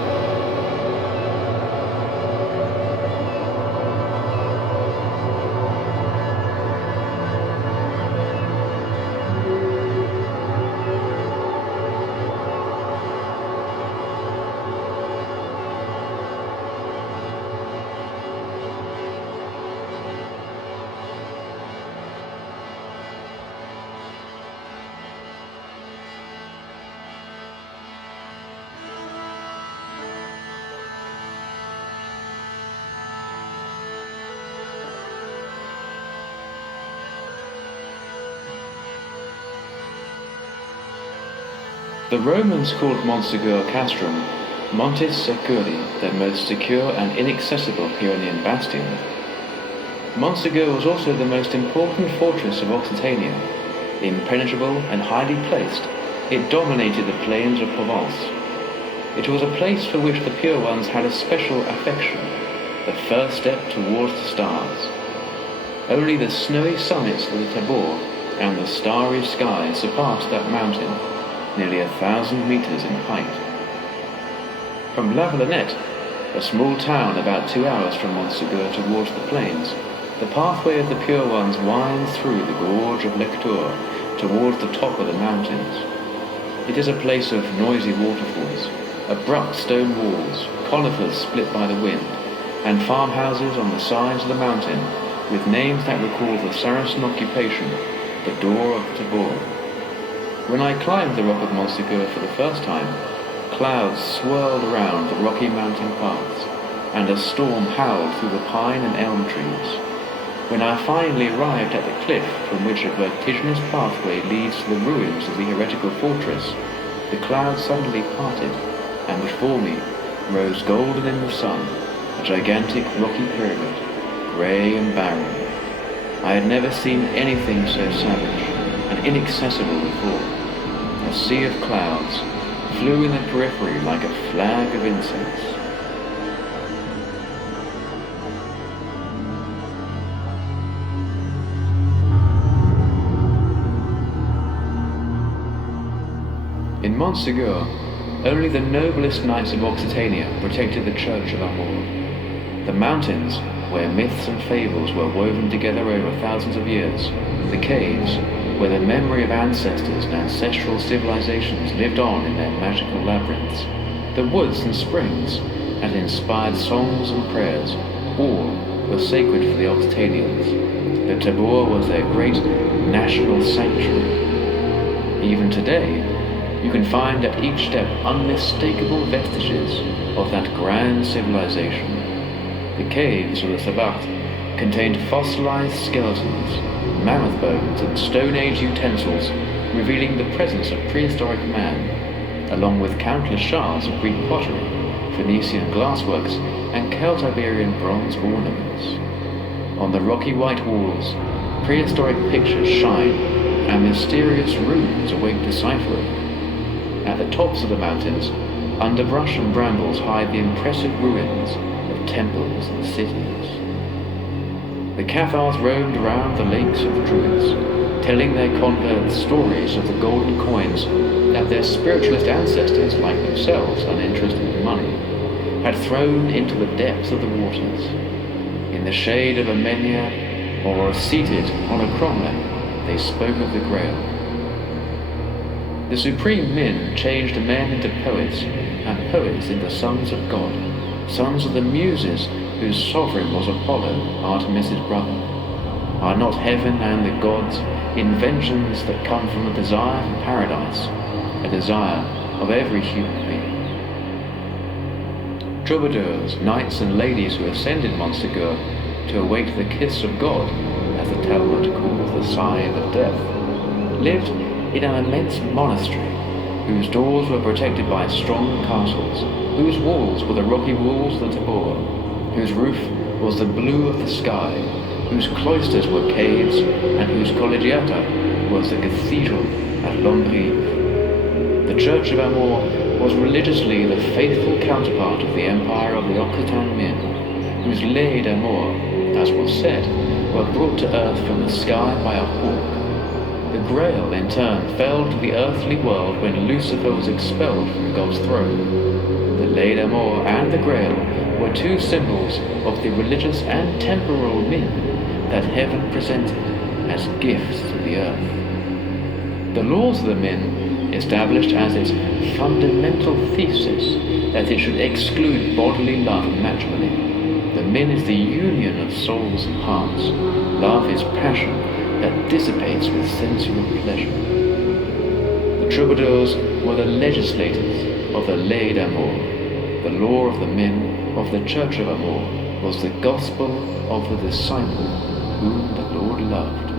The Romans called Montsegur castrum Montes Securi, their most secure and inaccessible Pyrenean bastion. Montsegur was also the most important fortress of Occitania. Impenetrable and highly placed, it dominated the plains of Provence. It was a place for which the pure ones had a special affection, the first step towards the stars. Only the snowy summits of the Tabor and the starry sky surpassed that mountain, nearly 1,000 meters in height. From La Valonnette, a small town about 2 hours from Montsegur towards the plains, the pathway of the pure ones winds through the gorge of Lectoure towards the top of the mountains. It is a place of noisy waterfalls, abrupt stone walls, conifers split by the wind, and farmhouses on the sides of the mountain with names that recall the Saracen occupation, the door of Tabor. When I climbed the rock of Montsegur for the first time, clouds swirled around the rocky mountain paths, and a storm howled through the pine and elm trees. When I finally arrived at the cliff from which a vertiginous pathway leads to the ruins of the heretical fortress, the clouds suddenly parted, and before me rose golden in the sun a gigantic rocky pyramid, grey and barren. I had never seen anything so savage and inaccessible before. A sea of clouds flew in the periphery like a flag of incense. In Montsegur, only the noblest knights of Occitania protected the church of Amour. The mountains, where myths and fables were woven together over thousands of years, the caves, where the memory of ancestors and ancestral civilizations lived on in their magical labyrinths, the woods and springs, that inspired songs and prayers, all were sacred for the Occitanians. The Tabor was their great national sanctuary. Even today, you can find at each step unmistakable vestiges of that grand civilization. The caves of the Sabbat contained fossilized skeletons, mammoth bones, and Stone Age utensils revealing the presence of prehistoric man, along with countless shards of Greek pottery, Phoenician glassworks, and Celtiberian bronze ornaments. On the rocky white walls, prehistoric pictures shine, and mysterious runes await deciphering. At the tops of the mountains, underbrush and brambles hide the impressive ruins of temples and cities. The Cathars roamed around the lakes of the Druids, telling their converts stories of the golden coins that their spiritualist ancestors, like themselves uninterested in money, had thrown into the depths of the waters. In the shade of a menhir, or seated on a cromlech, they spoke of the Grail. The supreme Min changed men into poets, and poets into sons of God, sons of the Muses whose sovereign was Apollo, Artemis's brother. Are not heaven and the gods inventions that come from a desire for paradise, a desire of every human being? Troubadours, knights and ladies who ascended Montsegur to await the kiss of God, as the Talmud calls the sign of death, lived in an immense monastery, whose doors were protected by strong castles, whose walls were the rocky walls of the Tabor, whose roof was the blue of the sky, whose cloisters were caves, and whose collegiata was the cathedral at Longrive. The Church of Amour was religiously the faithful counterpart of the empire of the Occitan men, whose lay d'amour, as was said, were brought to earth from the sky by a hawk. The Grail, in turn, fell to the earthly world when Lucifer was expelled from God's throne. The Lay d'Amour and the Grail were two symbols of the religious and temporal Min that heaven presented as gifts to the earth. The laws of the Min established as its fundamental thesis that it should exclude bodily love and matrimony. The Min is the union of souls and hearts. Love is passion that dissipates with sensual pleasure. The troubadours were the legislators of the Lay d'Amour. The law of the Min of the Church of Amour was the gospel of the disciple whom the Lord loved.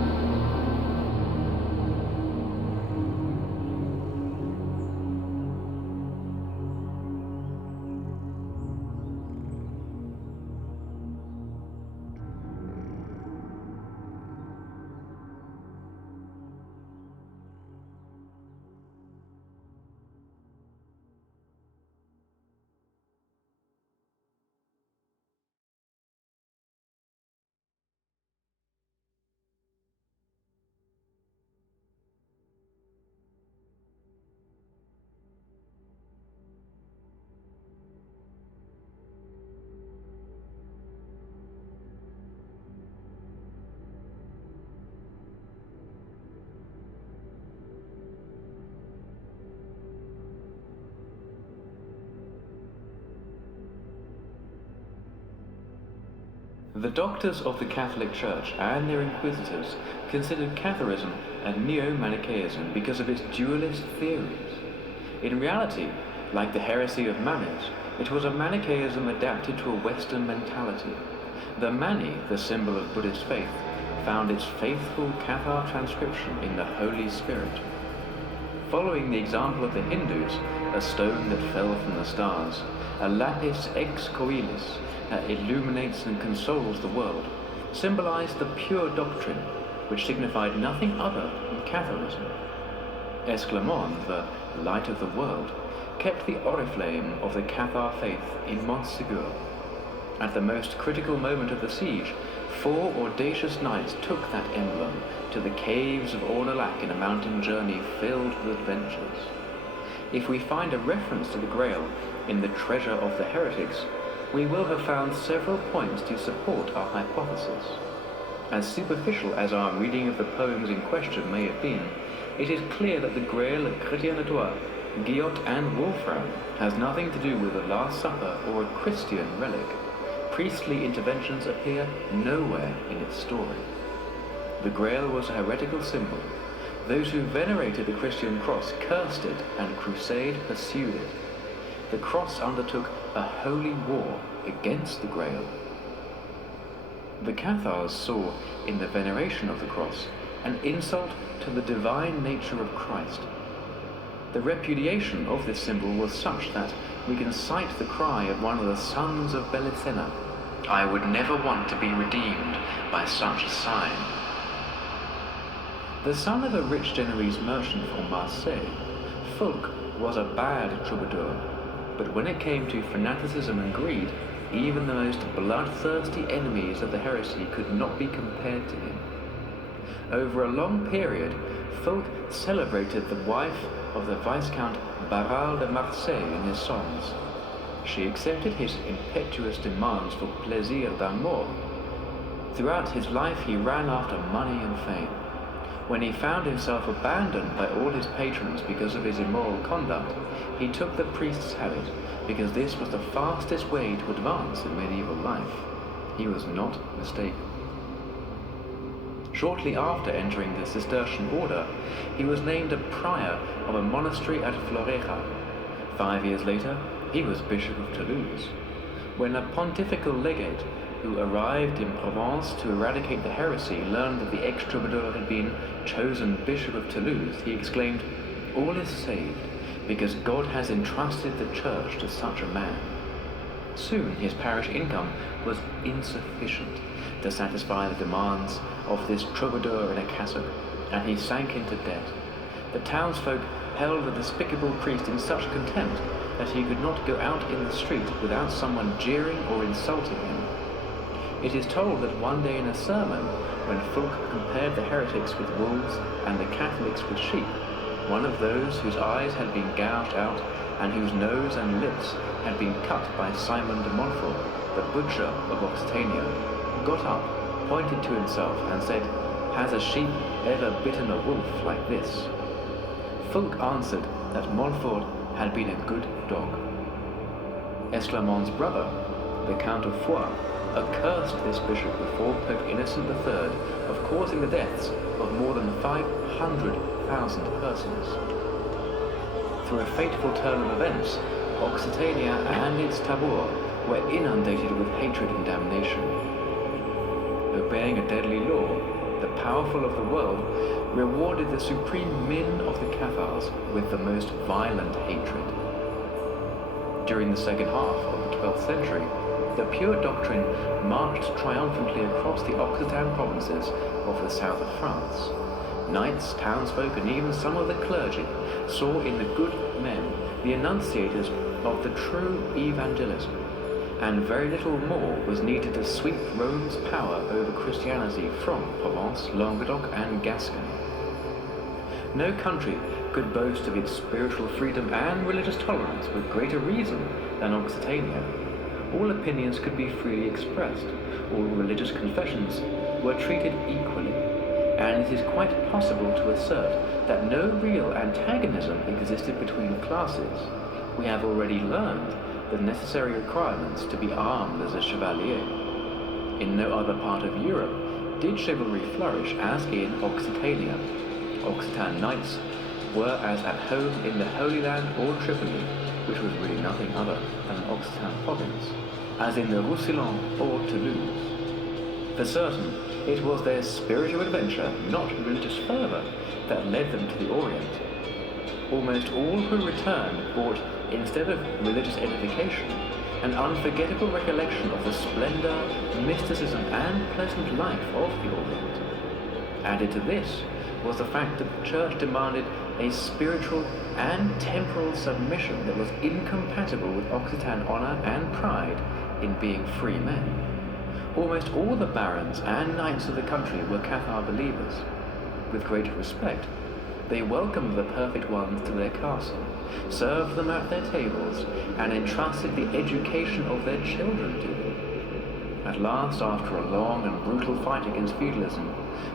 The doctors of the Catholic Church and their inquisitors considered Catharism and Neo-Manichaeism because of its dualist theories. In reality, like the heresy of Manet, it was a Manichaeism adapted to a Western mentality. The Mani, the symbol of Buddhist faith, found its faithful Cathar transcription in the Holy Spirit. Following the example of the Hindus, a stone that fell from the stars, a lapis ex coelis that illuminates and consoles the world, symbolized the pure doctrine, which signified nothing other than Catharism. Esclamon, the light of the world, kept the oriflamme of the Cathar faith in Montsegur. At the most critical moment of the siege, 4 audacious knights took that emblem to the caves of Ornolac in a mountain journey filled with adventures. If we find a reference to the Grail in the treasure of the heretics, we will have found several points to support our hypothesis. As superficial as our reading of the poems in question may have been, it is clear that the Grail of Chrétien de Troyes, Gwion and Wolfram has nothing to do with the Last Supper or a Christian relic. Priestly interventions appear nowhere in its story. The Grail was a heretical symbol. Those who venerated the Christian cross cursed it, and Crusade pursued it. The cross undertook a holy war against the Grail. The Cathars saw in the veneration of the cross an insult to the divine nature of Christ. The repudiation of this symbol was such that we can cite the cry of one of the sons of Belicena: "I would never want to be redeemed by such a sign." The son of a rich Genoese merchant from Marseille, Fulk was a bad troubadour, but when it came to fanaticism and greed, even the most bloodthirsty enemies of the heresy could not be compared to him. Over a long period, Fulk celebrated the wife of the Viscount Barral de Marseille in his songs. She accepted his impetuous demands for plaisir d'amour. Throughout his life he ran after money and fame. When he found himself abandoned by all his patrons because of his immoral conduct, he took the priest's habit because this was the fastest way to advance in medieval life. He was not mistaken. Shortly after entering the Cistercian order, he was named a prior of a monastery at Floreja. 5 years later, he was Bishop of Toulouse. When a pontifical legate who arrived in Provence to eradicate the heresy learned that the ex-troubadour had been chosen Bishop of Toulouse, he exclaimed, "All is saved, because God has entrusted the church to such a man." Soon his parish income was insufficient to satisfy the demands of this troubadour in a cassock, and he sank into debt. The townsfolk held the despicable priest in such contempt that he could not go out in the street without someone jeering or insulting him. It is told that one day in a sermon, when Fulk compared the heretics with wolves and the Catholics with sheep, one of those whose eyes had been gouged out and whose nose and lips had been cut by Simon de Montfort, the butcher of Occitania, got up, pointed to himself, and said, "Has a sheep ever bitten a wolf like this?" Fulk answered that Montfort had been a good dog. Esclamon's brother, the Count of Foix, accursed this bishop before Pope Innocent III of causing the deaths of more than 500,000 persons. Through a fateful turn of events, Occitania and its tabor were inundated with hatred and damnation. Obeying a deadly law, the powerful of the world rewarded the supreme men of the Cathars with the most violent hatred. During the second half of the 12th century, the pure doctrine marched triumphantly across the Occitan provinces of the south of France. Knights, townsfolk, and even some of the clergy saw in the good men the enunciators of the true evangelism, and very little more was needed to sweep Rome's power over Christianity from Provence, Languedoc, and Gascony. No country could boast of its spiritual freedom and religious tolerance with greater reason than Occitania. All opinions could be freely expressed, all religious confessions were treated equally, and it is quite possible to assert that no real antagonism existed between classes. We have already learned the necessary requirements to be armed as a chevalier. In no other part of Europe did chivalry flourish as in Occitania. Occitan knights were as at home in the Holy Land or Tripoli, which was really nothing other than an Occitan province, as in the Roussillon or Toulouse. For certain, it was their spirit of adventure, not religious fervour, that led them to the Orient. Almost all who returned brought, instead of religious edification, an unforgettable recollection of the splendour, mysticism and pleasant life of the Orient. Added to this was the fact that the Church demanded a spiritual and temporal submission that was incompatible with Occitan honour and pride in being free men. Almost all the barons and knights of the country were Cathar believers. With great respect, they welcomed the perfect ones to their castle, served them at their tables, and entrusted the education of their children to them. At last, after a long and brutal fight against feudalism,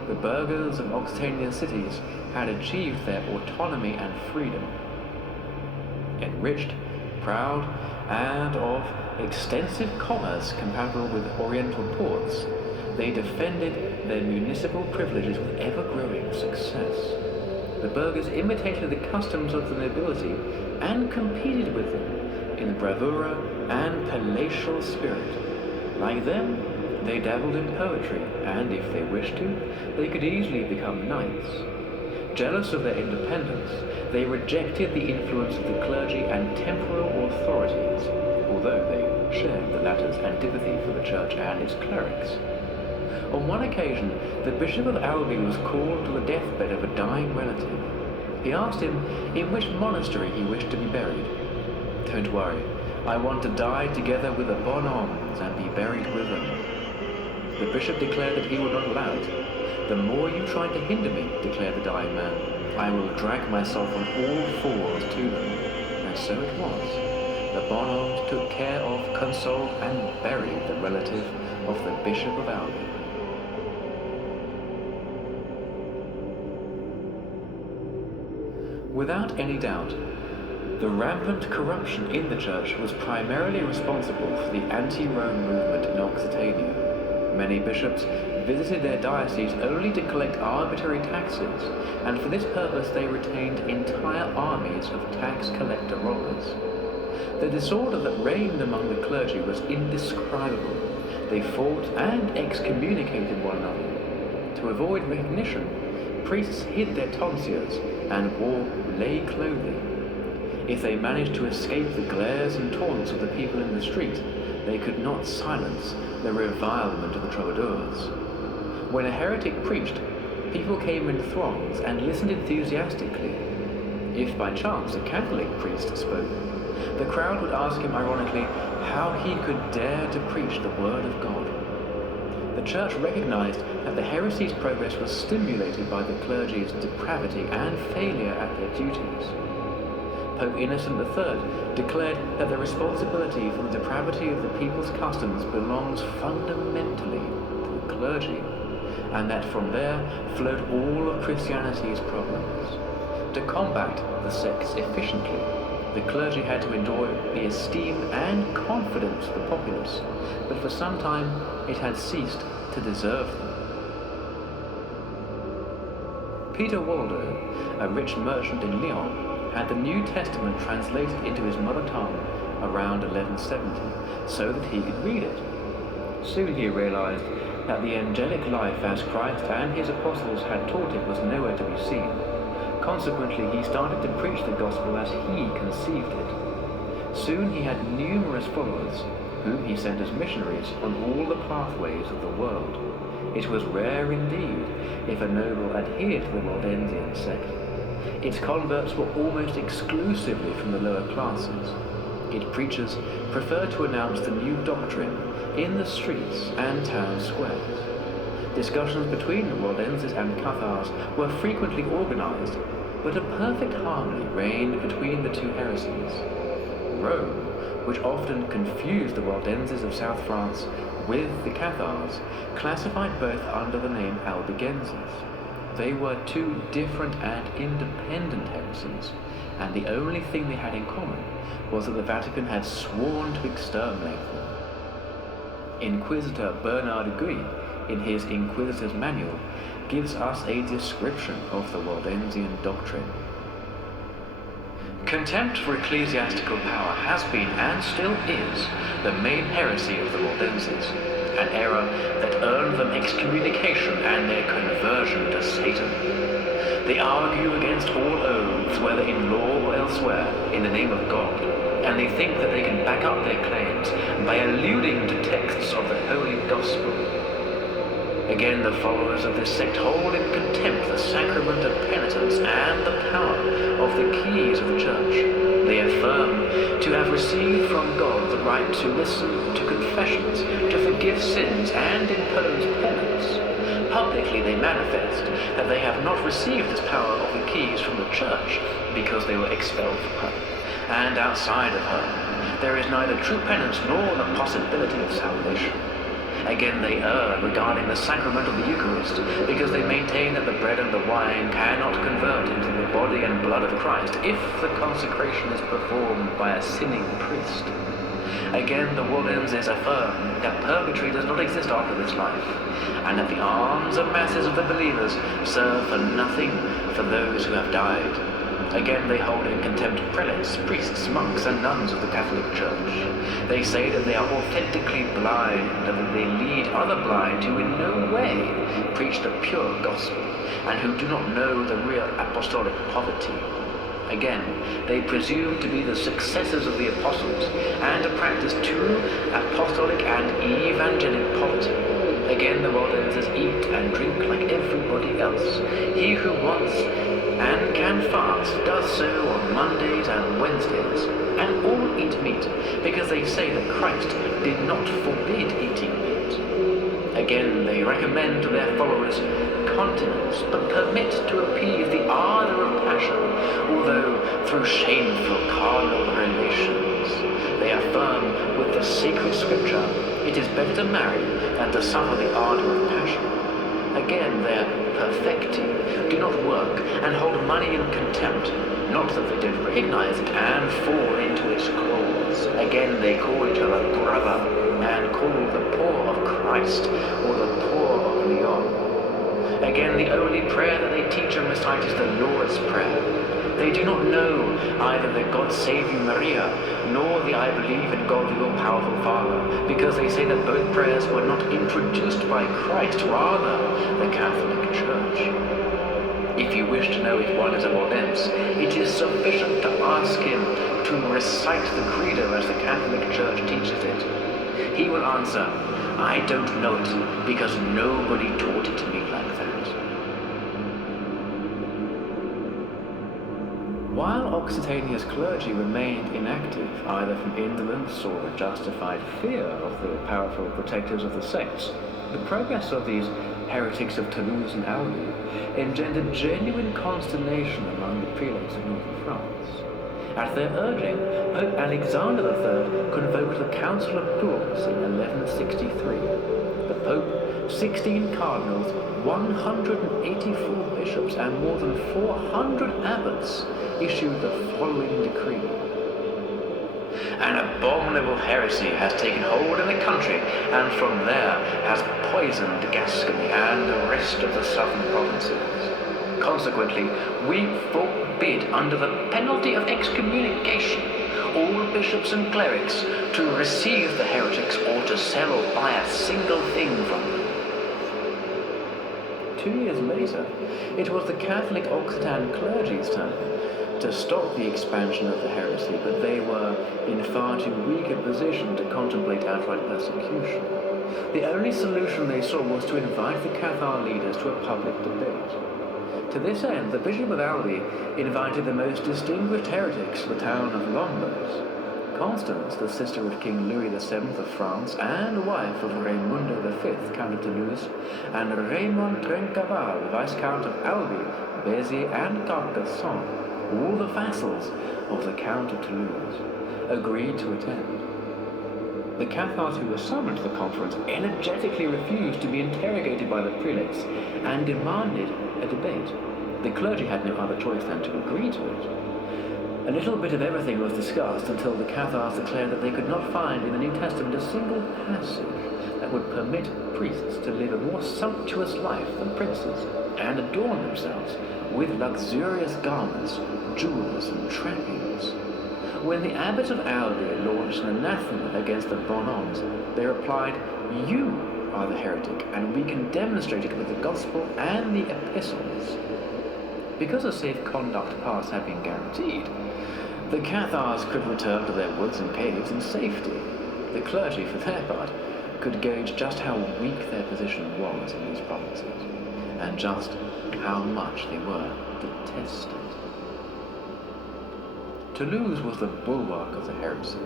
the burghers of Occitanian cities had achieved their autonomy and freedom. Enriched, proud, and of extensive commerce compatible with Oriental ports, they defended their municipal privileges with ever-growing success. The burghers imitated the customs of the nobility and competed with them in bravura and palatial spirit. Like them, they dabbled in poetry, and if they wished to, they could easily become knights. Jealous of their independence, they rejected the influence of the clergy and temporal authorities, although they shared the latter's antipathy for the church and its clerics. On one occasion, the Bishop of Albi was called to the deathbed of a dying relative. He asked him in which monastery he wished to be buried. "Don't worry, I want to die together with the bonhommes and be buried with them." The bishop declared that he would not allow it. "The more you try to hinder me," declared the dying man, "I will drag myself on all fours to them." And so it was. The bonhommes took care of, consoled, and buried the relative of the Bishop of Albi. Without any doubt, the rampant corruption in the church was primarily responsible for the anti-Rome movement in Occitania. Many bishops visited their dioceses only to collect arbitrary taxes, and for this purpose they retained entire armies of tax collector robbers. The disorder that reigned among the clergy was indescribable. They fought and excommunicated one another. To avoid recognition, priests hid their tonsures and wore lay clothing. If they managed to escape the glares and taunts of the people in the street, they could not silence the revilement of the troubadours. When a heretic preached, people came in throngs and listened enthusiastically. If by chance a Catholic priest spoke, the crowd would ask him ironically how he could dare to preach the word of God. The church recognized that the heresy's progress was stimulated by the clergy's depravity and failure at their duties. Pope Innocent III declared that the responsibility for the depravity of the people's customs belongs fundamentally to the clergy, and that from there flowed all of Christianity's problems. To combat the sects efficiently, the clergy had to enjoy the esteem and confidence of the populace, but for some time it had ceased to deserve them. Peter Waldo, a rich merchant in Lyon, had the New Testament translated into his mother tongue around 1170 so that he could read it. Soon he realized that the angelic life as Christ and his apostles had taught it was nowhere to be seen. Consequently, he started to preach the gospel as he conceived it. Soon he had numerous followers, whom he sent as missionaries on all the pathways of the world. It was rare indeed if a noble adhered to the Waldensian sect. Its converts were almost exclusively from the lower classes. Its preachers preferred to announce the new doctrine in the streets and town squares. Discussions between the Waldenses and Cathars were frequently organized, but a perfect harmony reigned between the two heresies. Rome, which often confused the Waldenses of South France with the Cathars, classified both under the name Albigenses. They were two different and independent heresies, and the only thing they had in common was that the Vatican had sworn to exterminate them. Inquisitor Bernard Gwion, in his Inquisitor's Manual, gives us a description of the Waldensian doctrine. Contempt for ecclesiastical power has been, and still is, the main heresy of the Waldenses, an error that earned them excommunication and their conversion to Satan. They argue against all oaths, whether in law or elsewhere, in the name of God, and they think that they can back up their claims by alluding to texts of the Holy Gospel. Again, the followers of this sect hold in contempt the sacrament of penitence and the power of the keys of the Church. They affirm to have received from God the right to listen to confessions, to forgive sins, and impose penance. Publicly they manifest that they have not received this power of the keys from the Church because they were expelled from her, and outside of her there is neither true penance nor the possibility of salvation. Again, they err regarding the sacrament of the Eucharist, because they maintain that the bread and the wine cannot convert into the body and blood of Christ if the consecration is performed by a sinning priest. Again, the Waldenses affirm that purgatory does not exist after this life, and that the alms and masses of the believers serve for nothing for those who have died. Again, they hold in contempt prelates, priests, monks, and nuns of the Catholic Church. They say that they are authentically blind, and that they lead other blind who in no way preach the pure gospel, and who do not know the real apostolic poverty. Again, they presume to be the successors of the apostles, and to practice true apostolic and evangelic poverty. Again, the Waldenses eat and drink like everybody else. He who wants and can fast does so on Mondays and Wednesdays, and all eat meat, because they say that Christ did not forbid eating meat. Again, they recommend to their followers continence, but permit to appease the ardor of passion, although through shameful carnal relations. They affirm with the sacred scripture, it is better to marry than to suffer the ardor of passion. Again, their perfecti do not work and hold money in contempt, not that they don't recognize it and fall into its claws. Again, they call each other brother, and call the poor of Christ or the poor of Gwion. Again, the only prayer that they teach and recite is the Lord's Prayer. They do not know either the God Save You Maria, nor the I Believe in God the All-Powerful Father, because they say that both prayers were not introduced by Christ, rather the Catholic Church. If you wish to know if one is a Waldense, it is sufficient to ask him to recite the Credo as the Catholic Church teaches it. He will answer, I don't know it, because nobody taught it to me like that. While Occitania's clergy remained inactive, either from indolence or a justified fear of the powerful protectors of the sects, the progress of these heretics of Toulouse and Albi engendered genuine consternation among the prelates of northern France. At their urging, Pope Alexander III convoked the Council of Tours in 1163. The Pope, 16 cardinals, 184 bishops, and more than 400 abbots issued the following decree. An abominable heresy has taken hold in the country, and from there has poisoned Gascony and the rest of the southern provinces. Consequently, we forbid, under the penalty of excommunication, all bishops and clerics to receive the heretics or to sell or buy a single thing from them. 2 years later, it was the Catholic Occitan clergy's turn to stop the expansion of the heresy, but they were in far too weak a position to contemplate outright persecution. The only solution they saw was to invite the Cathar leaders to a public debate. To this end, the Bishop of Albi invited the most distinguished heretics to the town of Lombos. Constance, the sister of King Louis VII of France and wife of Raimundo V, Count of Toulouse, and Raymond Trencaval, Viscount of Albi, Béziers, and Carcassonne, all the vassals of the Count of Toulouse, agreed to attend. The Cathars who were summoned to the conference energetically refused to be interrogated by the prelates and demanded a debate. The clergy had no other choice than to agree to it. A little bit of everything was discussed until the Cathars declared that they could not find in the New Testament a single passage that would permit priests to live a more sumptuous life than princes and adorn themselves with luxurious garments, jewels, and trappings. When the abbots of Albi launched an anathema against the Bonhommes, they replied, "You are the heretic, and we can demonstrate it with the gospel and the epistles." Because a safe conduct pass had been guaranteed, the Cathars could return to their woods and caves in safety. The clergy, for their part, could gauge just how weak their position was in these provinces, and just how much they were detested. Toulouse was the bulwark of the heresy.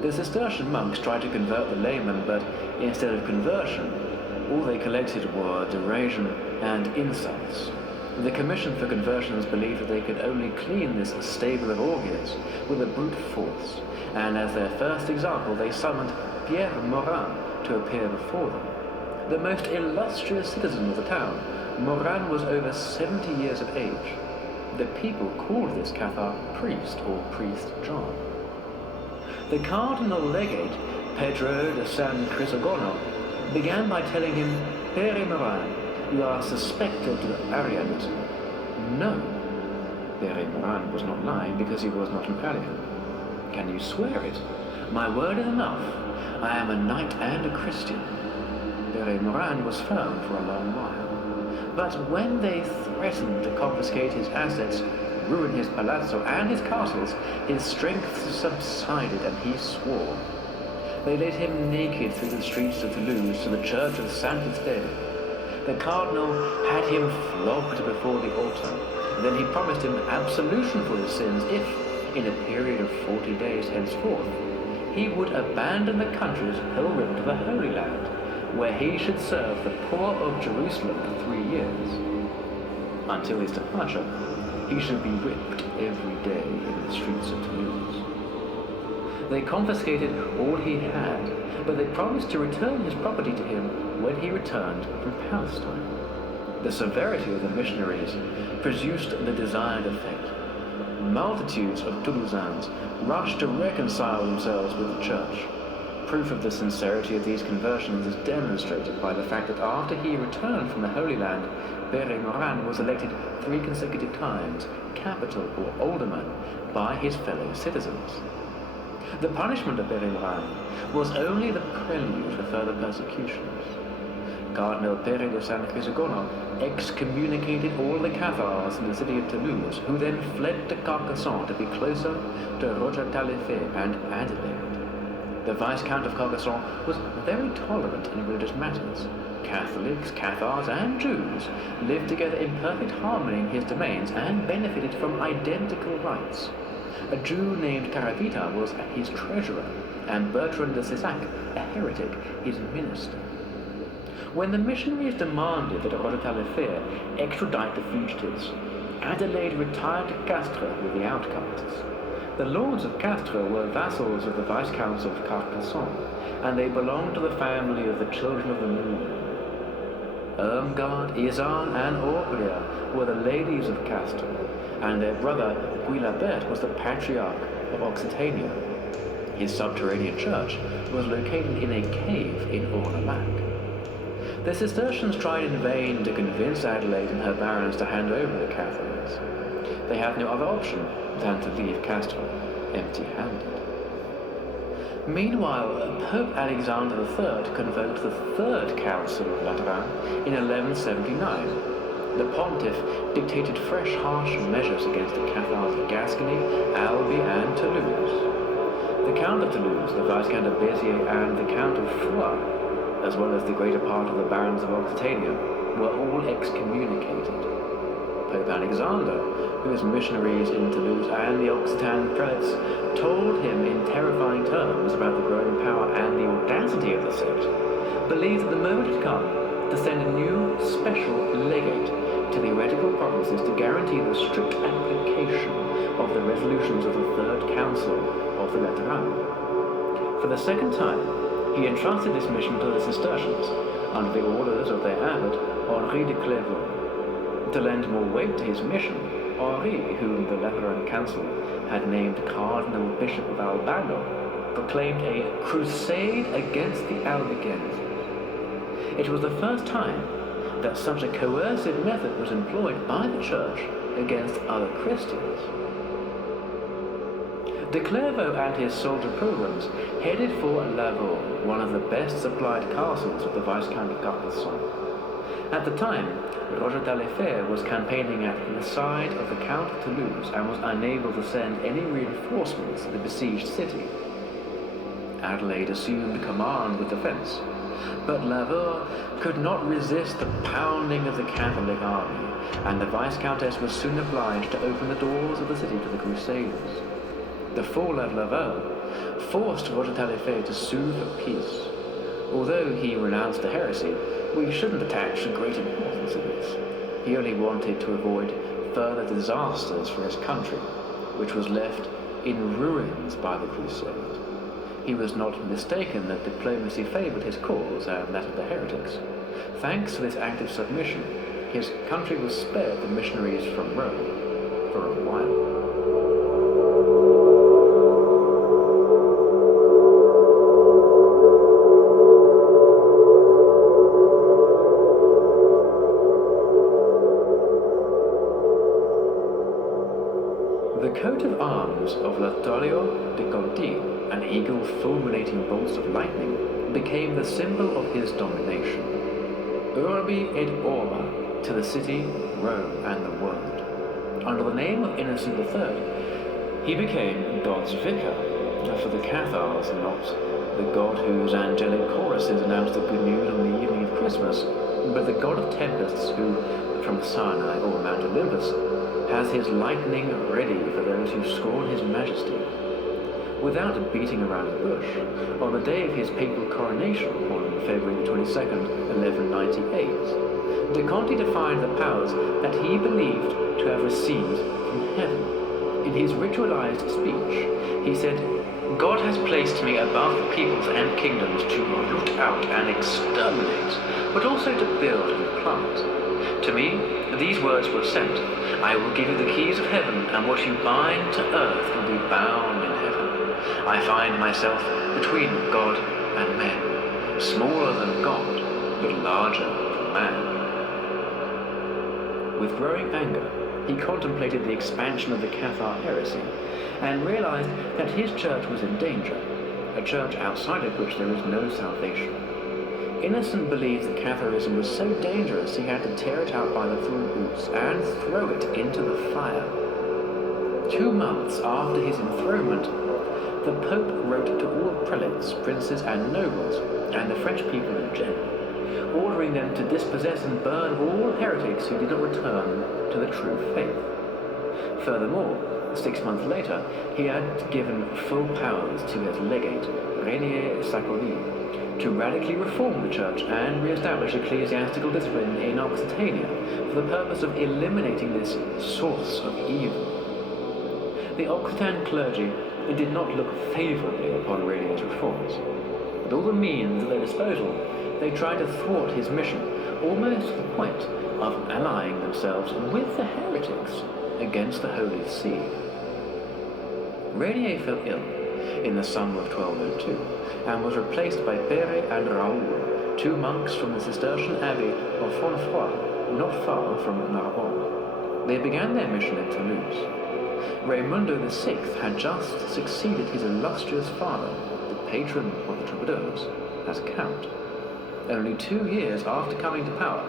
The Cistercian monks tried to convert the laymen, but instead of conversion, all they collected were derision and insults. The Commission for Conversions believed that they could only clean this stable of orgies with a brute force, and as their first example they summoned Pierre Morin to appear before them. The most illustrious citizen of the town, Morin was over 70 years of age. The people called this Cathar priest or priest John. The cardinal legate, Pedro de San Crisogono, began by telling him, "Pere Morin, you are suspected of Arianism." No, Pere Morin was not lying because he was not an Arian. "Can you swear it?" "My word is enough. I am a knight and a Christian." Pere Morin was firm for a long while. But when they threatened to confiscate his assets, ruin his palazzo and his castles, his strength subsided and he swore. They led him naked through the streets of Toulouse to the church of Saint-Estève. The cardinal had him flogged before the altar. Then he promised him absolution for his sins if, in a period of 40 days henceforth, he would abandon the country as pilgrim to the Holy Land, where he should serve the poor of Jerusalem for 3 years. Until his departure, he should be whipped every day in the streets of Toulouse. They confiscated all he had, but they promised to return his property to him when he returned from Palestine. The severity of the missionaries produced the desired effect. Multitudes of Toulousains rushed to reconcile themselves with the church. Proof of the sincerity of these conversions is demonstrated by the fact that after he returned from the Holy Land, Pere Morin was elected 3 consecutive times capital or alderman by his fellow citizens. The punishment of Pere Morin was only the prelude for further persecutions. Cardinal Pere de San Crisogono excommunicated all the Cathars in the city of Toulouse, who then fled to Carcassonne to be closer to Roger Taillefer and Adelaide. The Viscount of Carcassonne was very tolerant in religious matters. Catholics, Cathars, and Jews lived together in perfect harmony in his domains and benefited from identical rights. A Jew named Caravita was his treasurer, and Bertrand de Cessac, a heretic, his minister. When the missionaries demanded that Roger Taillefer extradite the fugitives, Adelaide retired to Castres with the outcasts. The lords of Castres were vassals of the Viscounts of Carcassonne, and they belonged to the family of the children of the moon. Irmgard, Isan, and Orplia were the ladies of Castres, and their brother Guilabert was the patriarch of Occitania. His subterranean church was located in a cave in Ornolac. The Cistercians tried in vain to convince Adelaide and her barons to hand over the Cathars. They had no other option than to leave Castres empty-handed. Meanwhile, Pope Alexander III convoked the Third Council of Lateran in 1179. The pontiff dictated fresh harsh measures against the Cathars of Gascony, Albi, and Toulouse. The Count of Toulouse, the Viscount of Béziers, and the Count of Foix, as well as the greater part of the barons of Occitania, were all excommunicated. Pope Alexander, whose missionaries in Toulouse and the Occitan prelates told him in terrifying terms about the growing power and the audacity of the sect, believed that the moment had come to send a new special legate to the heretical provinces to guarantee the strict application of the resolutions of the Third Council of the Lateran. For the second time, he entrusted this mission to the Cistercians, under the orders of their abbot, Henri de Clairvaux. To lend more weight to his mission, PYRE, whom the Lateran Council had named Cardinal Bishop of Albano, proclaimed a crusade against the Albigenses. It was the first time that such a coercive method was employed by the Church against other Christians. De Clairvaux and his soldier pilgrims headed for Lavaux, one of the best supplied castles of the Viscount of Carcassonne. At the time, Roger d'Alefert was campaigning at the side of the Count of Toulouse and was unable to send any reinforcements to the besieged city. Adelaide assumed command of the defence, but Lavaux could not resist the pounding of the Catholic army, and the Viscountess was soon obliged to open the doors of the city to the Crusaders. The fall of Lavaux forced Roger d'Alefert to sue for peace. Although he renounced the heresy, we shouldn't attach great importance to this. He only wanted to avoid further disasters for his country, which was left in ruins by the Crusade. He was not mistaken that diplomacy favoured his cause and that of the heretics. Thanks to this act of submission, his country was spared the missionaries from Rome for a while. The coat of arms of La Torio de Conti, an eagle fulminating bolts of lightning, became the symbol of his domination. Urbi et Orba, to the city, Rome, and the world. Under the name of Innocent III, he became God's vicar, for the Cathars, not the god whose angelic choruses announced the good news on the evening of Christmas, but the god of tempests who, from Sinai or Mount Olympus, has his lightning ready for those who scorn his majesty. Without beating around the bush, on the day of his papal coronation on February 22nd, 1198, de Conti defined the powers that he believed to have received from heaven. In his ritualized speech, he said, "God has placed me above the peoples and kingdoms to root out and exterminate, but also to build and plant. To me, these words were sent. I will give you the keys of heaven, and what you bind to earth will be bound in heaven. I find myself between God and men, smaller than God, but larger than man." With growing anger, he contemplated the expansion of the Cathar heresy, and realized that his church was in danger, a church outside of which there is no salvation. Innocent believed that Catharism was so dangerous he had to tear it out by the roots and throw it into the fire. 2 months after his enthronement, the Pope wrote to all prelates, princes and nobles, and the French people in general, ordering them to dispossess and burn all heretics who did not return to the true faith. Furthermore, 6 months later, he had given full powers to his legate, Renier Sacoli, to radically reform the Church and re-establish ecclesiastical discipline in Occitania for the purpose of eliminating this source of evil. The Occitan clergy did not look favourably upon Renier's reforms. With all the means at their disposal, they tried to thwart his mission, almost to the point of allying themselves with the heretics against the Holy See. Renier fell ill in the summer of 1202, and was replaced by Pere and Raoul, 2 monks from the Cistercian abbey of Fontfroid, not far from Narbonne. They began their mission in Toulouse. Raimundo VI had just succeeded his illustrious father, the patron of the troubadours, as count. Only 2 years after coming to power,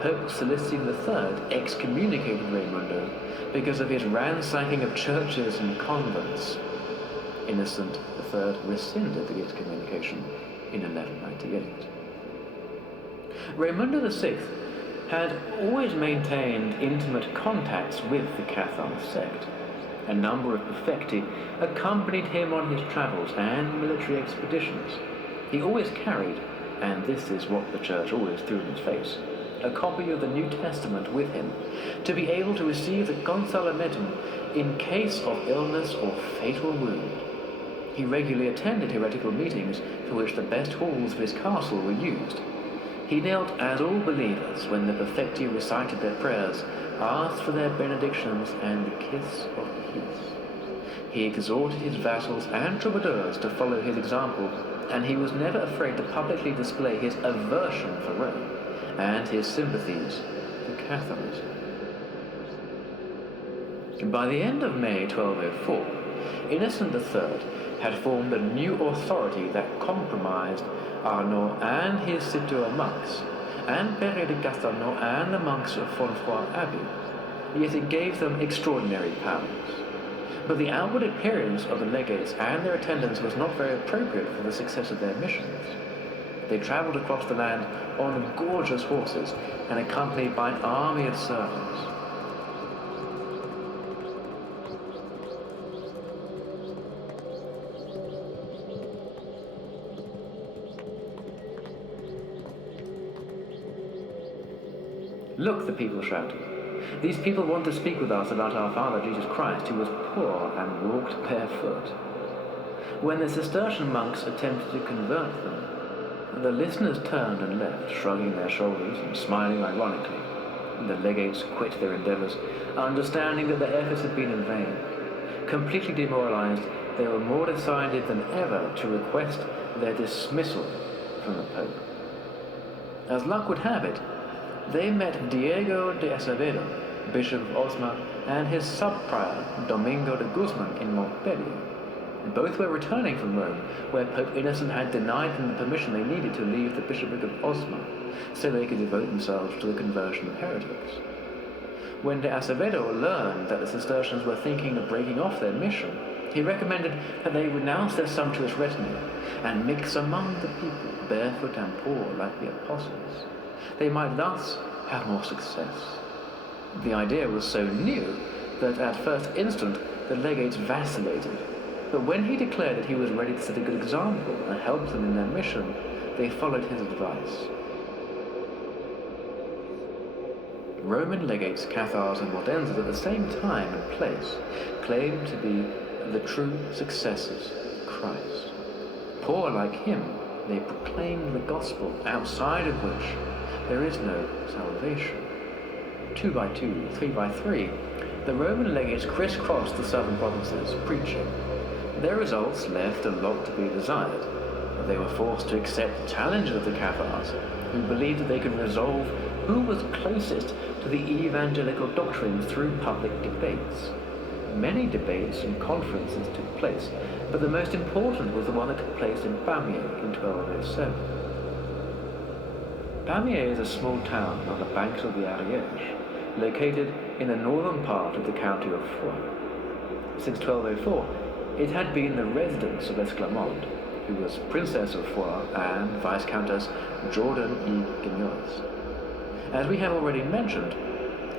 Pope Celestine III excommunicated Raimundo because of his ransacking of churches and convents. Innocent III rescinded the excommunication in 1198. Raimundo VI had always maintained intimate contacts with the Cathar sect. A number of prefecti accompanied him on his travels and military expeditions. He always carried, and this is what the Church always threw in his face, a copy of the New Testament with him, to be able to receive the consolamentum in case of illness or fatal wound. He regularly attended heretical meetings for which the best halls of his castle were used. He knelt as all believers, when the perfecti recited their prayers, asked for their benedictions and the kiss of peace. He exhorted his vassals and troubadours to follow his example, and he was never afraid to publicly display his aversion for Rome and his sympathies for Cathars. By the end of May 1204, Innocent III had formed a new authority that compromised Arnaud and his Citeaux monks, and Père de Castelnau and the monks of Fontfroid Abbey, yet it gave them extraordinary powers. But the outward appearance of the legates and their attendants was not very appropriate for the success of their missions. They travelled across the land on gorgeous horses and accompanied by an army of servants. "Look," the people shouted. "These people want to speak with us about our Father Jesus Christ, who was poor and walked barefoot." When the Cistercian monks attempted to convert them, the listeners turned and left, shrugging their shoulders and smiling ironically. The legates quit their endeavours, understanding that their efforts had been in vain. Completely demoralized, they were more decided than ever to request their dismissal from the Pope. As luck would have it, they met Diego de Acevedo, Bishop of Osma, and his sub-prior, Domingo de Guzman, in Montpellier. Both were returning from Rome, where Pope Innocent had denied them the permission they needed to leave the bishopric of Osma, so they could devote themselves to the conversion of heretics. When de Acevedo learned that the Cistercians were thinking of breaking off their mission, he recommended that they renounce their sumptuous retinue and mix among the people, barefoot and poor like the apostles. They might thus have more success. The idea was so new that at first instant the legates vacillated, but when he declared that he was ready to set a good example and help them in their mission, they followed his advice. Roman legates, Cathars and Waldenses at the same time and place claimed to be the true successors of Christ. Poor like him, they proclaimed the gospel, outside of which there is no salvation. 2 by 2, 3 by 3, the Roman legates crisscrossed the southern provinces, preaching. Their results left a lot to be desired. They were forced to accept the challenges of the Cathars, who believed that they could resolve who was closest to the evangelical doctrine through public debates. Many debates and conferences took place, but the most important was the one that took place in Pamiers in 1207. Pamiers is a small town on the banks of the Ariège, located in the northern part of the county of Foix. Since 1204, it had been the residence of Esclarmonde, who was Princess of Foix and Viscountess Jourdan y Guignols. As we have already mentioned,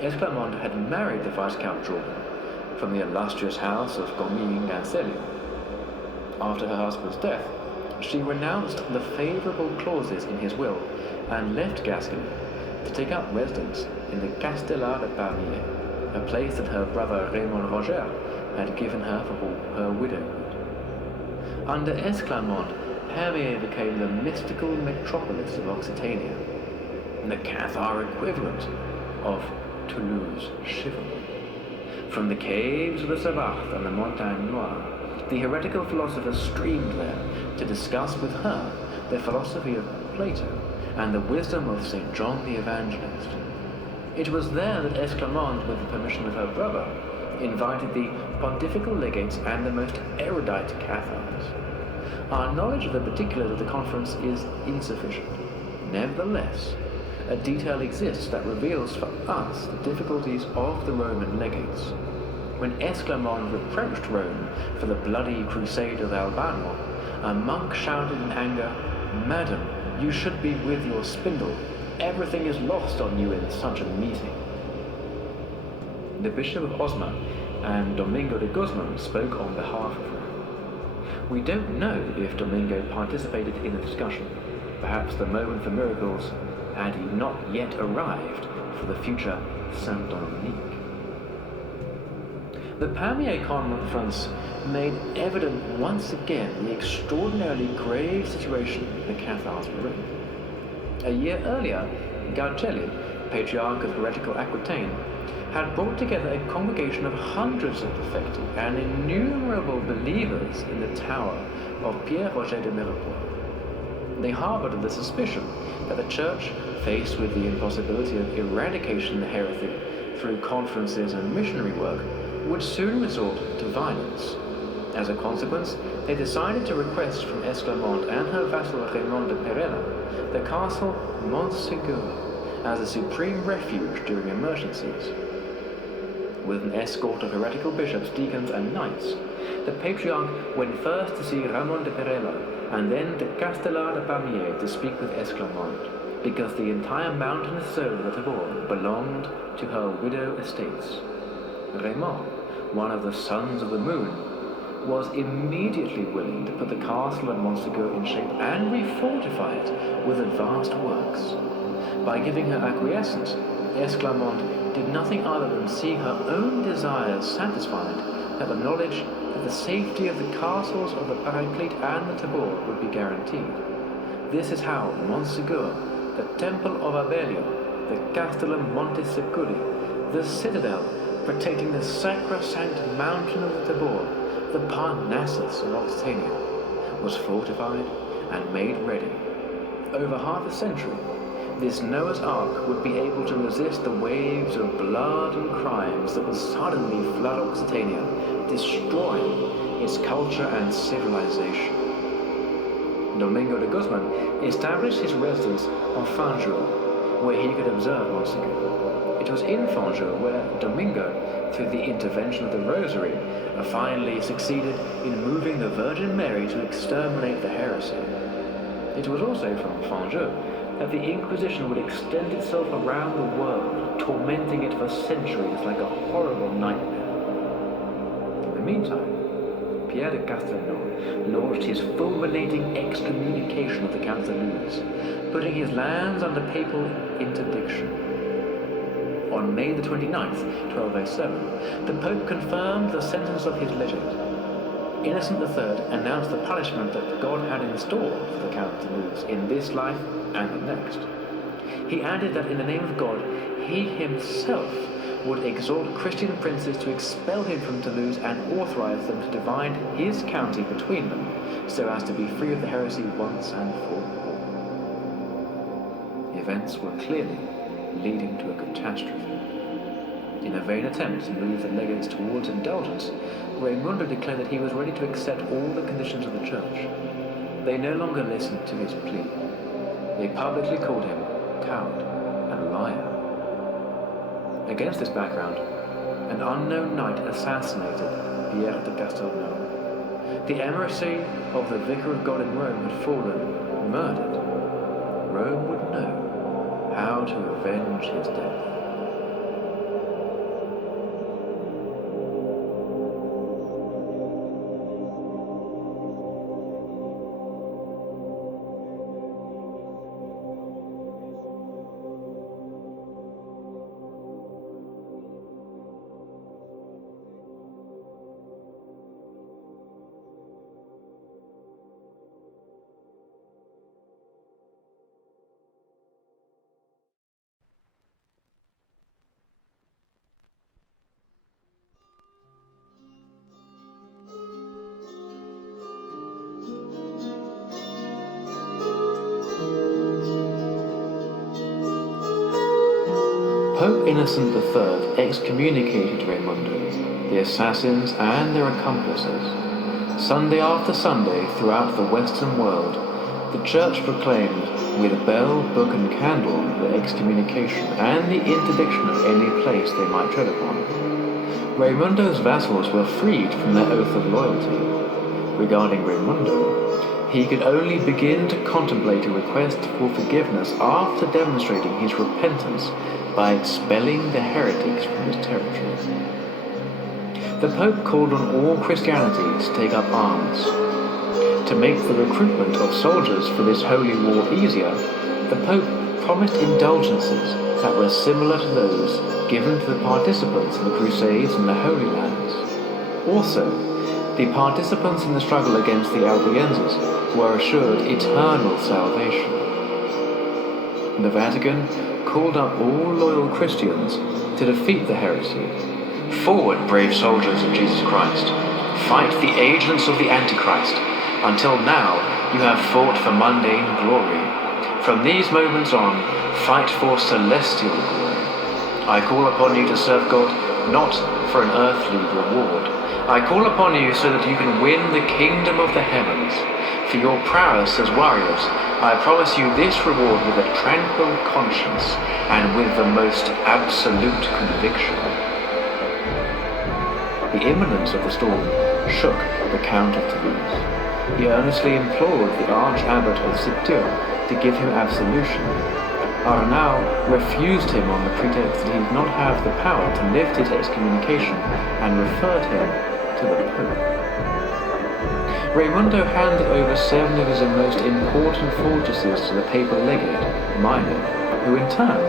Esclarmonde had married the Viscount Jourdan from the illustrious house of Gwion. After her husband's death, she renounced the favourable clauses in his will and left Gascony to take up residence in the Castellar de Pamiers, a place that her brother Raymond Roger had given her for her widowhood. Under Esclarmonde, Pamiers became the mystical metropolis of Occitania, the Cathar equivalent of Toulouse chivalry. From the caves of the Sarthe and the Montagne Noire, the heretical philosophers streamed there to discuss with her the philosophy of Plato and the wisdom of St. John the Evangelist. It was there that Esclarmonde, with the permission of her brother, invited the pontifical legates and the most erudite Cathars. Our knowledge of the particulars of the conference is insufficient. Nevertheless, a detail exists that reveals for us the difficulties of the Roman legates. When Esclarmonde reproached Rome for the bloody crusade of Albano, a monk shouted in anger, "Madam, you should be with your spindle. Everything is lost on you in such a meeting." The Bishop of Osma and Domingo de Guzman spoke on behalf of Rome. We don't know if Domingo participated in the discussion. Perhaps the moment for miracles had not yet arrived for the future Saint Dominique. The Pamiers conference made evident once again the extraordinarily grave situation the Cathars were in. A year earlier, Gargelli, patriarch of heretical Aquitaine, had brought together a congregation of hundreds of defecti and innumerable believers in the tower of Pierre Roger de Mirepoix. They harbored the suspicion that the Church, faced with the impossibility of eradication of the heresy through conferences and missionary work, would soon resort to violence. As a consequence, they decided to request from Esclarmonde and her vassal Raymond de Perella the castle Montsegur as a supreme refuge during emergencies. With an escort of heretical bishops, deacons, and knights, the patriarch went first to see Ramon de Perella and then to Castellar de Pamiers to speak with Esclarmonde, because the entire mountainous zone of the Tabor belonged to her widow estates. Raymond, one of the sons of the moon, was immediately willing to put the castle at Montsegur in shape and refortify it with advanced works. By giving her acquiescence, Esclarmonde did nothing other than see her own desires satisfied, that the knowledge that the safety of the castles of the Paraclete and the Tabor would be guaranteed. This is how Montsegur, the Temple of Avelio, the Castellum Monte Securi, the citadel protecting the sacrosanct mountain of the Tabor, the Parnassus of Occitania, was fortified and made ready. Over half a century, this Noah's Ark would be able to resist the waves of blood and crimes that would suddenly flood Occitania, destroying its culture and civilization. Domingo de Guzman established his residence on Fanjul, where he could observe Montsegur. It was in Fanjul where Domingo, through the intervention of the Rosary, finally succeeded in moving the Virgin Mary to exterminate the heresy. It was also from Fanjul that the Inquisition would extend itself around the world, tormenting it for centuries like a horrible nightmare. In the meantime, Pierre de Castelnau launched his fulminating excommunication of the Cathars, putting his lands under papal interdiction. On May the 29th, 1207, the Pope confirmed the sentence of his legate. Innocent III announced the punishment that God had in store for the Count of Toulouse in this life and the next. He added that in the name of God, he himself would exhort Christian princes to expel him from Toulouse and authorize them to divide his county between them, so as to be free of the heresy once and for all. Events were clearly leading to a catastrophe. In a vain attempt to move the legates towards indulgence, Raimundo declared that he was ready to accept all the conditions of the Church. They no longer listened to his plea. They publicly called him coward and liar. Against this background, an unknown knight assassinated Pierre de Castelnau. The emissary of the Vicar of God in Rome had fallen, murdered. Rome would know how to avenge his death. Pope Innocent III excommunicated Raimundo, the assassins and their accomplices. Sunday after Sunday throughout the Western world, the Church proclaimed with bell, book and candle the excommunication and the interdiction of any place they might tread upon. Raimundo's vassals were freed from their oath of loyalty. Regarding Raimundo, he could only begin to contemplate a request for forgiveness after demonstrating his repentance by expelling the heretics from his territory. The Pope called on all Christianity to take up arms. To make the recruitment of soldiers for this holy war easier, the Pope promised indulgences that were similar to those given to the participants in the Crusades in the Holy Lands. Also, the participants in the struggle against the Albigenses were assured eternal salvation. The Vatican called up all loyal Christians to defeat the heresy. Forward, brave soldiers of Jesus Christ. Fight the agents of the Antichrist. Until now, you have fought for mundane glory. From these moments on, fight for celestial glory. I call upon you to serve God not for an earthly reward. I call upon you so that you can win the kingdom of the heavens. For your prowess as warriors, I promise you this reward with a tranquil conscience and with the most absolute conviction. The imminence of the storm shook the Count of Toulouse. He earnestly implored the Arch-Abbot of Citeaux to give him absolution. Arnaud refused him on the pretext that he did not have the power to lift his excommunication and referred him to the Pope. Raimundo handed over 7 of his most important fortresses to the papal legate, Milo, who in turn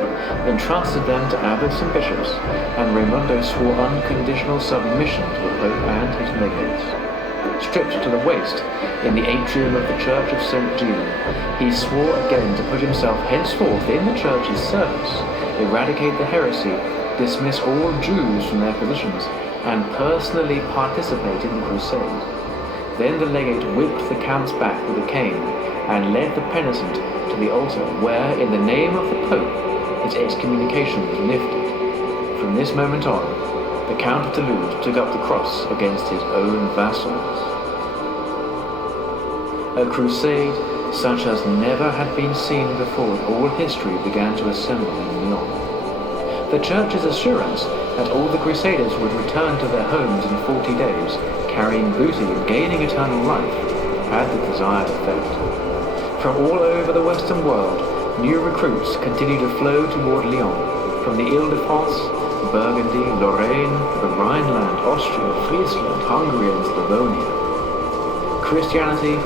entrusted them to abbots and bishops, and Raimundo swore unconditional submission to the Pope and his legates. Stripped to the waist in the atrium of the Church of St. Gilles, he swore again to put himself henceforth in the Church's service, eradicate the heresy, dismiss all Jews from their positions, and personally participate in the crusade. Then the legate whipped the count's back with a cane and led the penitent to the altar where, in the name of the Pope, his excommunication was lifted. From this moment on, the Count of Toulouse took up the cross against his own vassals. A crusade such as never had been seen before in all history began to assemble in Lyon. The Church's assurance that all the Crusaders would return to their homes in 40 days, carrying booty and gaining eternal life, had the desired effect. From all over the Western world, new recruits continued to flow toward Lyon, from the Ile-de-France, Burgundy, Lorraine, the Rhineland, Austria, Friesland, Hungary, and Slavonia. Christianity,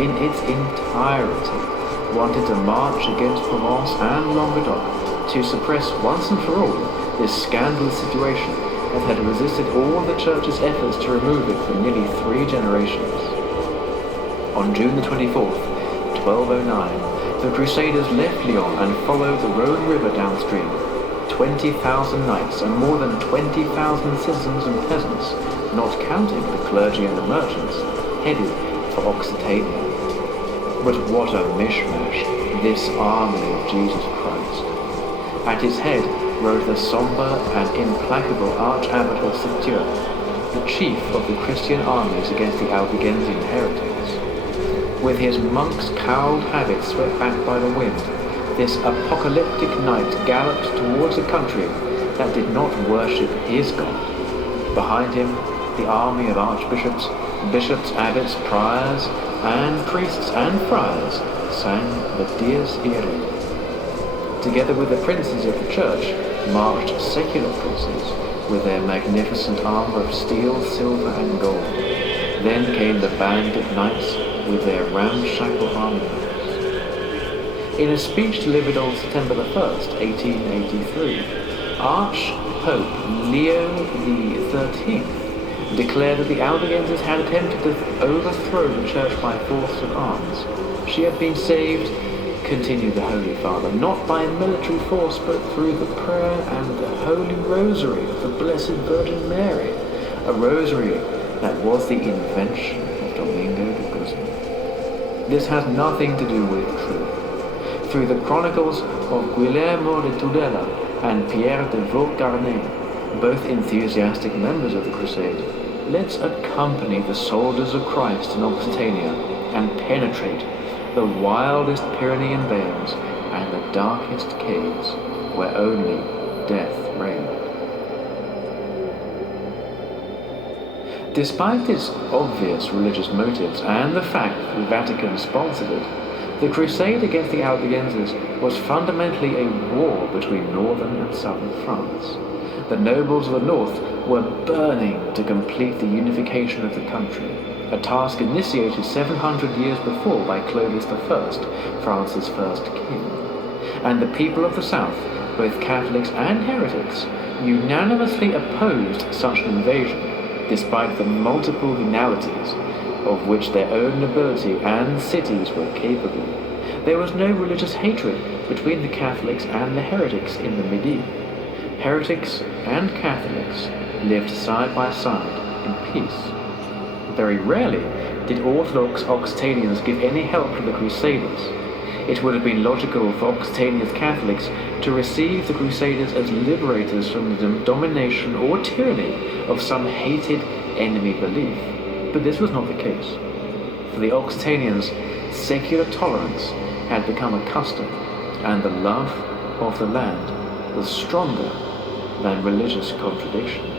in its entirety, wanted to march against Provence and Languedoc to suppress once and for all this scandalous situation that had resisted all the Church's efforts to remove it for nearly 3 generations. On June the 24th, 1209, the Crusaders left Lyon and followed the Rhone River downstream. 20,000 knights and more than 20,000 citizens and peasants, not counting the clergy and the merchants, headed for Occitania. But what a mishmash, this army of Jesus Christ. At its head rode the sombre and implacable Arch-Abbot of Citeaux, the chief of the Christian armies against the Albigensian heretics. With his monk's cowled habit swept back by the wind, this apocalyptic knight galloped towards a country that did not worship his God. Behind him, the army of archbishops, bishops, abbots, priors, and priests and friars sang the Dies Irae. Together with the princes of the church marched secular princes with their magnificent armor of steel, silver, and gold. Then came the bandit knights with their ramshackle armaments. In a speech delivered on September the 1st, 1883, Archpope Leo XIII declared that the Albigenses had attempted to overthrow the church by force of arms. She had been saved, continued the Holy Father, not by military force, but through the prayer and the Holy Rosary of the Blessed Virgin Mary, a rosary that was the invention of Domingo de Guzman. This has nothing to do with truth. Through the chronicles of Guillermo de Tudela and Pierre de Vaucarnet, both enthusiastic members of the Crusade, let's accompany the soldiers of Christ in Occitania and penetrate the wildest Pyrenean vales and the darkest caves where only death reigned. Despite its obvious religious motives and the fact that the Vatican sponsored it, the Crusade against the Albigenses was fundamentally a war between northern and southern France. The nobles of the north were burning to complete the unification of the country, a task initiated 700 years before by Clovis I, France's first king. And the people of the south, both Catholics and heretics, unanimously opposed such an invasion, despite the multiple venalities of which their own nobility and cities were capable. There was no religious hatred between the Catholics and the heretics in the Midi. Heretics and Catholics lived side by side in peace. Very rarely did Orthodox Occitanians give any help to the Crusaders. It would have been logical for Occitanian Catholics to receive the Crusaders as liberators from the domination or tyranny of some hated enemy belief, but this was not the case. For the Occitanians, secular tolerance had become a custom, and the love of the land was stronger than religious contradictions.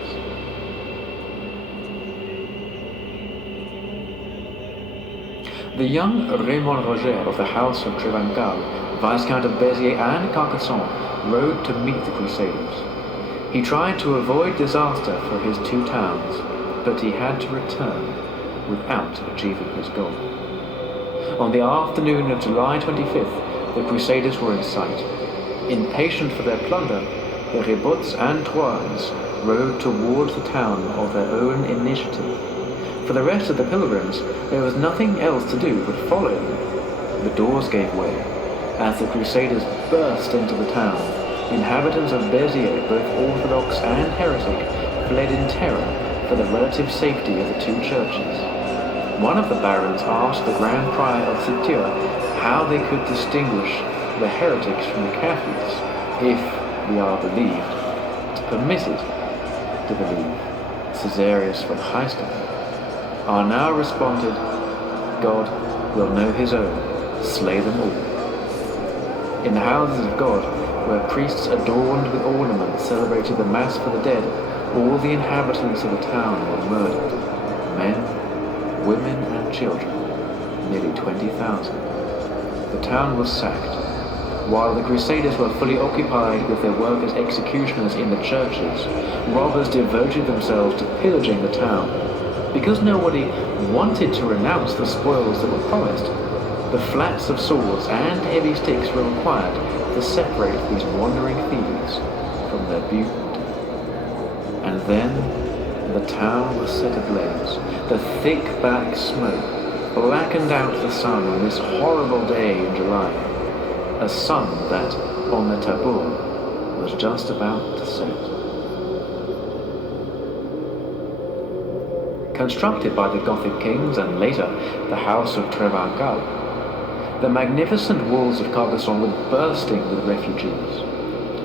The young Raymond Roger of the House of Trevrizent, Viscount of Béziers and Carcassonne, rode to meet the Crusaders. He tried to avoid disaster for his two towns, but he had to return without achieving his goal. On the afternoon of July 25th, the Crusaders were in sight. Impatient for their plunder, the Ribots and Troyes rode towards the town of their own initiative. For the rest of the pilgrims, there was nothing else to do but follow them. The doors gave way. As the Crusaders burst into the town, inhabitants of Béziers, both Orthodox and heretic, fled in terror for the relative safety of the two churches. One of the barons asked the Grand Prior of Ceuta how they could distinguish the heretics from the Catholics, if we are permitted to believe Caesarius von Heistein. Arnaud responded, God will know his own, slay them all. In the houses of God, where priests adorned with ornaments celebrated the Mass for the dead, all the inhabitants of the town were murdered, men, women and children, nearly 20,000. The town was sacked. While the Crusaders were fully occupied with their work as executioners in the churches, robbers devoted themselves to pillaging the town. Because nobody wanted to renounce the spoils that were promised, the flats of swords and heavy sticks were required to separate these wandering thieves from their beauty. And then the town was set ablaze. The thick black smoke blackened out the sun on this horrible day in July, a sun that, on the tableau, was just about to set. Constructed by the Gothic kings and later the House of Trevrizent, the magnificent walls of Carcassonne were bursting with refugees.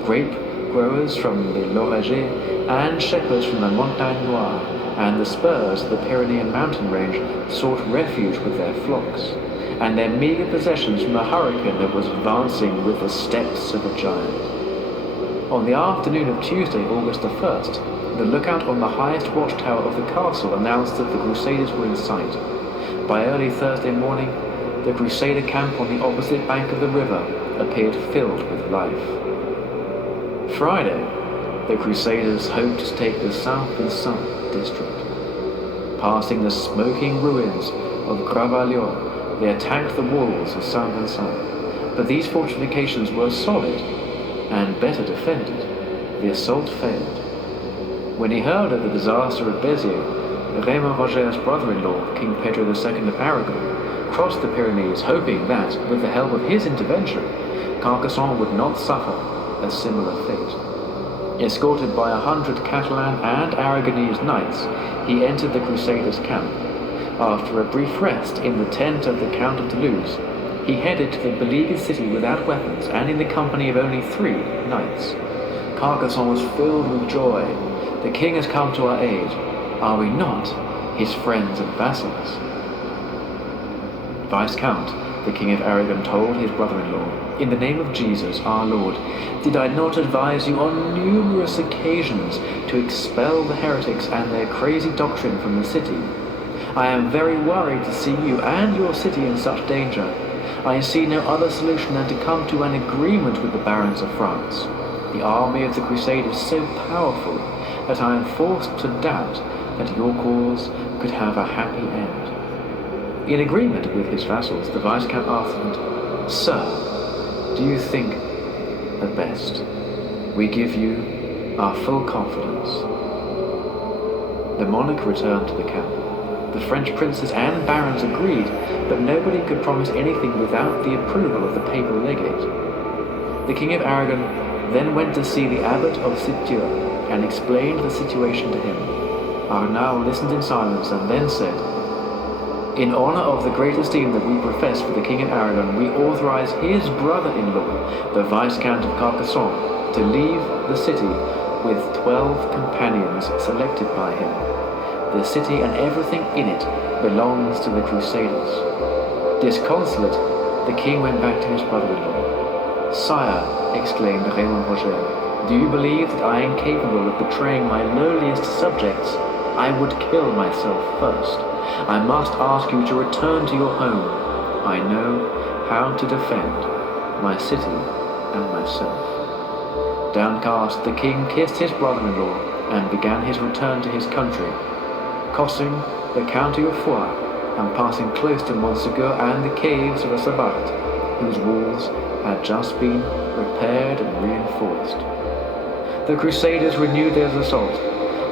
Grape growers from the Lauragais and shepherds from the Montagne Noire and the spurs of the Pyrenean mountain range sought refuge with their flocks, and their meager possessions from the hurricane that was advancing with the steps of a giant. On the afternoon of Tuesday, August the 1st, the lookout on the highest watchtower of the castle announced that the Crusaders were in sight. By early Thursday morning, the Crusader camp on the opposite bank of the river appeared filled with life. Friday, the Crusaders hoped to take the South and South district. Passing the smoking ruins of Gravallion, they attacked the walls of Saint-Vincent, but these fortifications were solid and better defended. The assault failed. When he heard of the disaster of Béziers, Raymond Roger's brother-in-law, King Pedro II of Aragon, crossed the Pyrenees, hoping that, with the help of his intervention, Carcassonne would not suffer a similar fate. Escorted by 100 Catalan and Aragonese knights, he entered the Crusaders' camp. After a brief rest in the tent of the Count of Toulouse, he headed to the beleaguered city without weapons and in the company of only 3 knights. Carcassonne was filled with joy. The king has come to our aid. Are we not his friends and vassals? Viscount, the King of Aragon told his brother-in-law, in the name of Jesus, our Lord, did I not advise you on numerous occasions to expel the heretics and their crazy doctrine from the city? I am very worried to see you and your city in such danger. I see no other solution than to come to an agreement with the barons of France. The army of the Crusaders is so powerful that I am forced to doubt that your cause could have a happy end. In agreement with his vassals, the Viscount answered, Sir, do you think the best? We give you our full confidence. The monarch returned to the camp. The French princes and barons agreed, but nobody could promise anything without the approval of the papal legate. The King of Aragon then went to see the Abbot of Citeaux and explained the situation to him. Arnau listened in silence and then said, "In honor of the great esteem that we profess for the King of Aragon, we authorize his brother-in-law, the Viscount of Carcassonne, to leave the city with 12 companions selected by him. The city and everything in it belongs to the Crusaders." Disconsolate, the king went back to his brother-in-law. "Sire," exclaimed Raymond Roger, "do you believe that I am capable of betraying my lowliest subjects? I would kill myself first. I must ask you to return to your home. I know how to defend my city and myself." Downcast, the king kissed his brother-in-law and began his return to his country, crossing the county of Foix and passing close to Montsegur and the caves of the Sabbat, whose walls had just been repaired and reinforced. The Crusaders renewed their assault,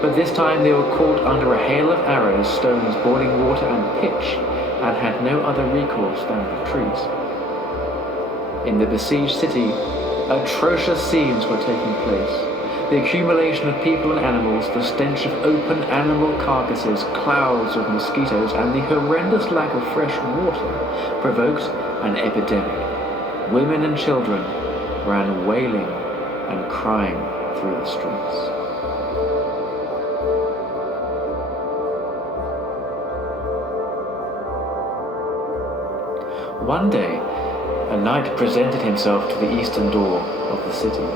but this time they were caught under a hail of arrows, stones, boiling water, and pitch, and had no other recourse than retreat. In the besieged city, atrocious scenes were taking place. The accumulation of people and animals, the stench of open animal carcasses, clouds of mosquitoes, and the horrendous lack of fresh water provoked an epidemic. Women and children ran wailing and crying through the streets. One day, a knight presented himself to the eastern door of the city.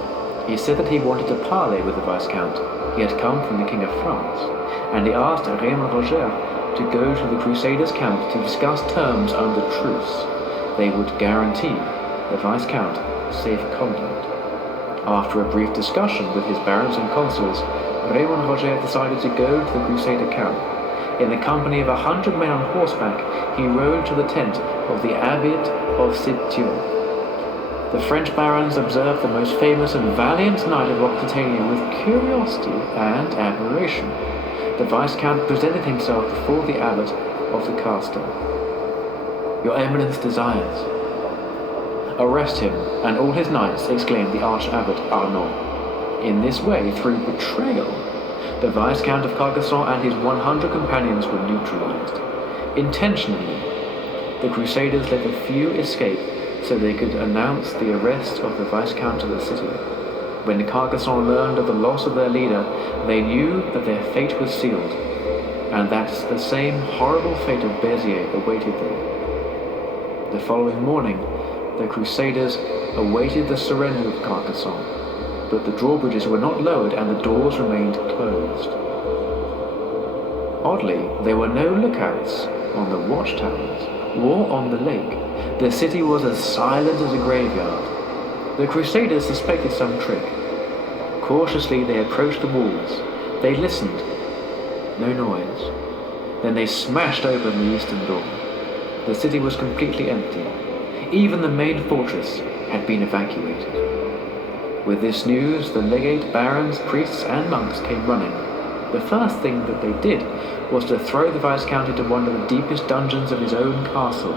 He said that he wanted to parley with the Viscount. He had come from the King of France, and he asked Raymond Roger to go to the Crusaders' camp to discuss terms under truce. They would guarantee the Viscount safe conduct. After a brief discussion with his barons and consuls, Raymond Roger decided to go to the Crusader camp. In the company of 100 men on horseback, he rode to the tent of the Abbot of Citeaux. The French barons observed the most famous and valiant knight of Occitania with curiosity and admiration. The Viscount presented himself before the Abbot of the castle. "Your Eminence desires." "Arrest him, and all his knights," exclaimed the Arch-Abbot Arnaud. In this way, through betrayal, the Viscount of Carcassonne and his 100 companions were neutralized. Intentionally, the Crusaders let a few escape so they could announce the arrest of the Viscount to the city. When Carcassonne learned of the loss of their leader, they knew that their fate was sealed, and that the same horrible fate of Béziers awaited them. The following morning, the Crusaders awaited the surrender of Carcassonne, but the drawbridges were not lowered and the doors remained closed. Oddly, there were no lookouts on the watchtowers or on the lake. The city was as silent as a graveyard. The Crusaders suspected some trick. Cautiously they approached the walls. They listened. No noise. Then they smashed open the eastern door. The city was completely empty. Even the main fortress had been evacuated. With this news, the legate, barons, priests, and monks came running. The first thing that they did was to throw the Viscount into one of the deepest dungeons of his own castle.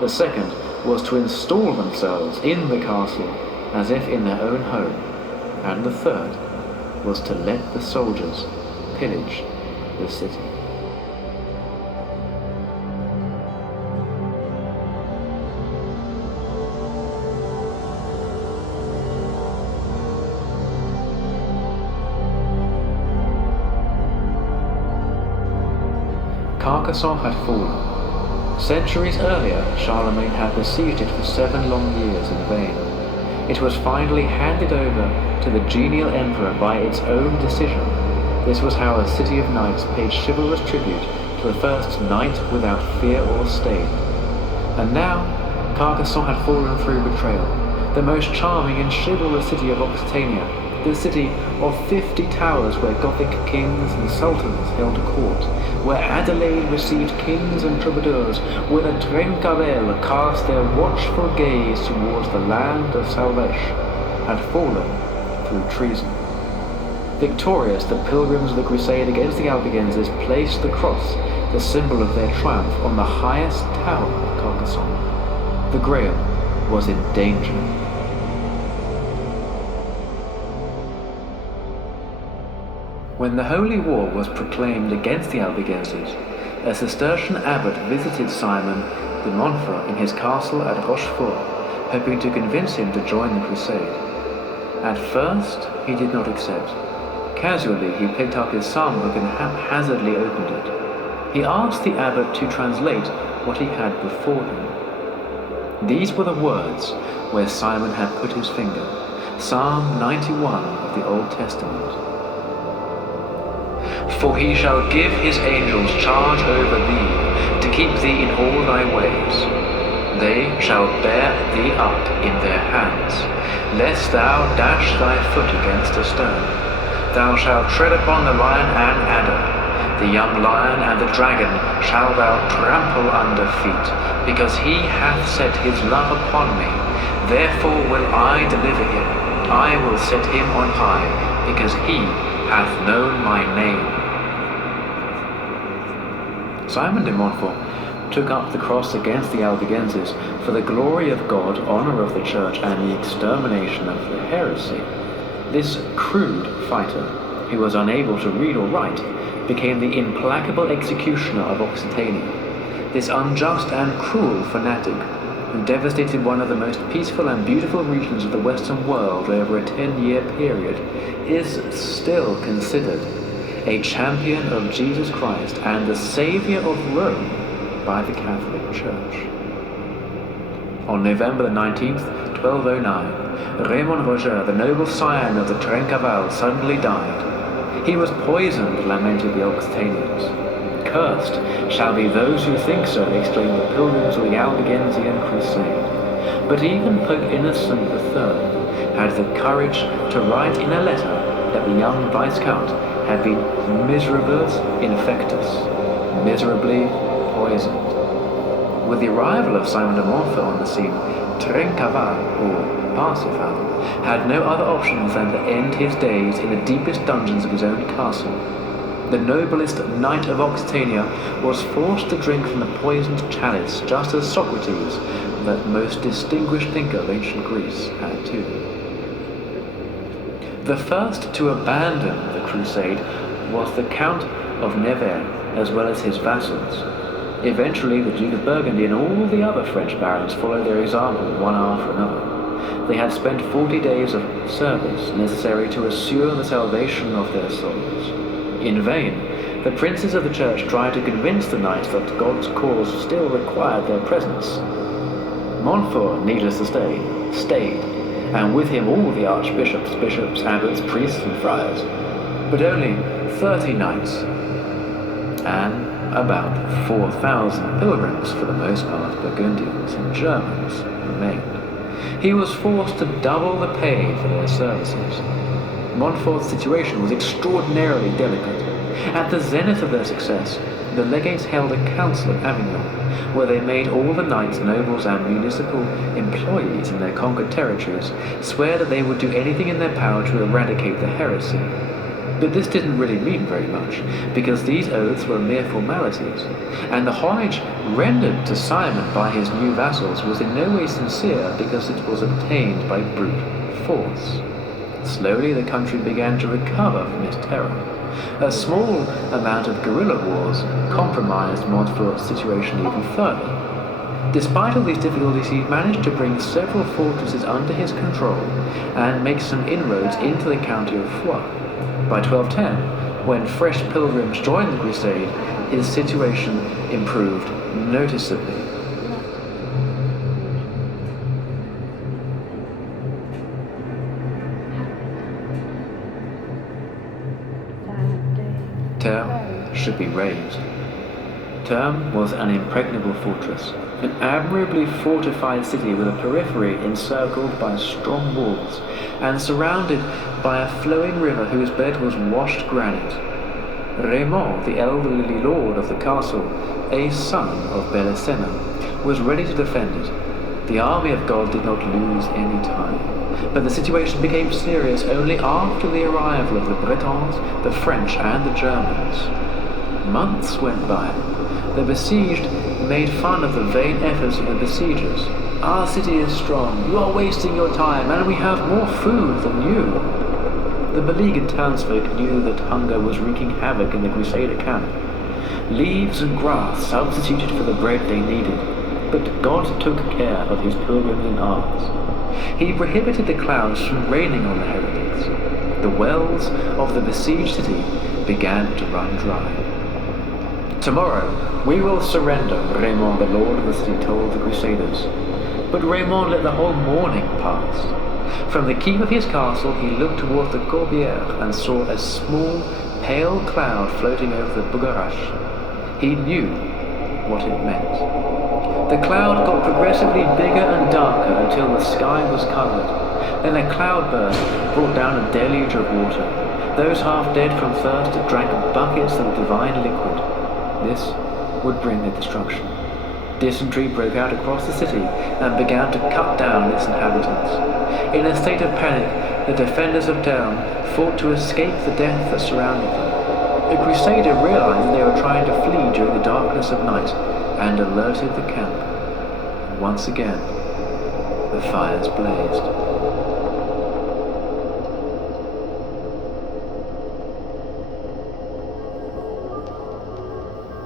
The second was to install themselves in the castle as if in their own home. And the third was to let the soldiers pillage the city. Carcassonne had fallen. Centuries earlier, Charlemagne had besieged it for 7 long years in vain. It was finally handed over to the genial emperor by its own decision. This was how a city of knights paid chivalrous tribute to the first knight without fear or stain. And now, Carcassonne had fallen through betrayal. The most charming and chivalrous city of Occitania, the city of 50 towers where Gothic kings and sultans held court, where Adelaide received kings and troubadours, where the Trencavel cast their watchful gaze towards the land of Salvaesche, had fallen through treason. Victorious, the pilgrims of the Crusade against the Albigenses placed the cross, the symbol of their triumph, on the highest tower of Carcassonne. The Grail was in danger. When the Holy War was proclaimed against the Albigenses, a Cistercian abbot visited Simon de Montfort in his castle at Rochefort, hoping to convince him to join the crusade. At first, he did not accept. Casually, he picked up his psalm book and haphazardly opened it. He asked the abbot to translate what he had before him. These were the words where Simon had put his finger. Psalm 91 of the Old Testament. For he shall give his angels charge over thee, to keep thee in all thy ways. They shall bear thee up in their hands, lest thou dash thy foot against a stone. Thou shalt tread upon the lion and adder, the young lion and the dragon shall thou trample under feet, because he hath set his love upon me. Therefore will I deliver him. I will set him on high, because he hath known my name. Simon de Montfort took up the cross against the Albigenses for the glory of God, honour of the Church, and the extermination of the heresy. This crude fighter, who was unable to read or write, became the implacable executioner of Occitania. This unjust and cruel fanatic, who devastated one of the most peaceful and beautiful regions of the Western world over a 10-year period, is still considered a champion of Jesus Christ and the Saviour of Rome by the Catholic Church. On November 19th, 1209, Raymond Roger, the noble scion of the Trencaval, suddenly died. He was poisoned, lamented the Occitanians. Cursed shall be those who think so, exclaimed the pilgrims of the Albigensian Crusade. But even Pope Innocent III had the courage to write in a letter that the young Viscount had been miserabilis infectus, miserably poisoned. With the arrival of Simon de Montfort on the scene, Trencaval, or Parsifal, had no other options than to end his days in the deepest dungeons of his own castle. The noblest knight of Occitania was forced to drink from the poisoned chalice, just as Socrates, that most distinguished thinker of ancient Greece, had too. The first to abandon the crusade was the Count of Nevers, as well as his vassals. Eventually, the Duke of Burgundy and all the other French barons followed their example, one after another. They had spent 40 days of service necessary to assure the salvation of their souls. In vain, the princes of the church tried to convince the knights that God's cause still required their presence. Montfort, needless to say, stayed, and with him all the archbishops, bishops, abbots, priests, and friars. But only 30 knights, and about 4,000 pilgrims, for the most part Burgundians and Germans, remained. He was forced to double the pay for their services. Montfort's situation was extraordinarily delicate. At the zenith of their success, the legates held a council at Avignon, where they made all the knights, nobles, and municipal employees in their conquered territories swear that they would do anything in their power to eradicate the heresy. But this didn't really mean very much, because these oaths were mere formalities, and the homage rendered to Simon by his new vassals was in no way sincere because it was obtained by brute force. Slowly the country began to recover from its terror. A small amount of guerrilla wars compromised Montfort's situation even further. Despite all these difficulties, he managed to bring several fortresses under his control and make some inroads into the county of Foix. By 1210, when fresh pilgrims joined the crusade, his situation improved noticeably. Termes should be razed. Termes was an impregnable fortress, an admirably fortified city with a periphery encircled by strong walls and surrounded by a flowing river whose bed was washed granite. Raymond, the elderly lord of the castle, a son of Belisena, was ready to defend it. The army of God did not lose any time. But the situation became serious only after the arrival of the Bretons, the French, and the Germans. Months went by. The besieged made fun of the vain efforts of the besiegers. Our city is strong, you are wasting your time, and we have more food than you. The beleaguered townsfolk knew that hunger was wreaking havoc in the Crusader camp. Leaves and grass substituted for the bread they needed, but God took care of his pilgrims in arms. He prohibited the clouds from raining on the heretics. The wells of the besieged city began to run dry. "Tomorrow we will surrender," Raymond, the lord of the city, told the Crusaders. But Raymond let the whole morning pass. From the keep of his castle he looked toward the Corbière and saw a small, pale cloud floating over the Bugarache. He knew what it meant. The cloud got progressively bigger and darker until the sky was covered. Then a cloudburst brought down a deluge of water. Those half dead from thirst drank buckets of divine liquid. This would bring their destruction. Dysentery broke out across the city and began to cut down its inhabitants. In a state of panic, the defenders of town fought to escape the death that surrounded them. The Crusader realized that they were trying to flee during the darkness of night and alerted the camp. Once again, the fires blazed.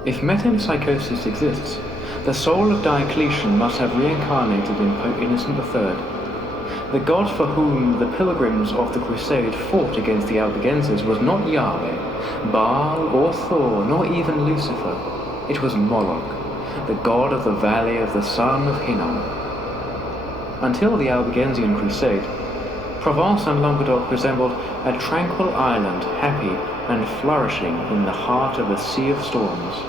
If metempsychosis exists, the soul of Diocletian must have reincarnated in Pope Innocent III. The god for whom the pilgrims of the Crusade fought against the Albigenses was not Yahweh, Baal or Thor, nor even Lucifer. It was Moloch, the god of the valley of the son of Hinnom. Until the Albigensian Crusade, Provence and Languedoc resembled a tranquil island, happy and flourishing in the heart of a sea of storms.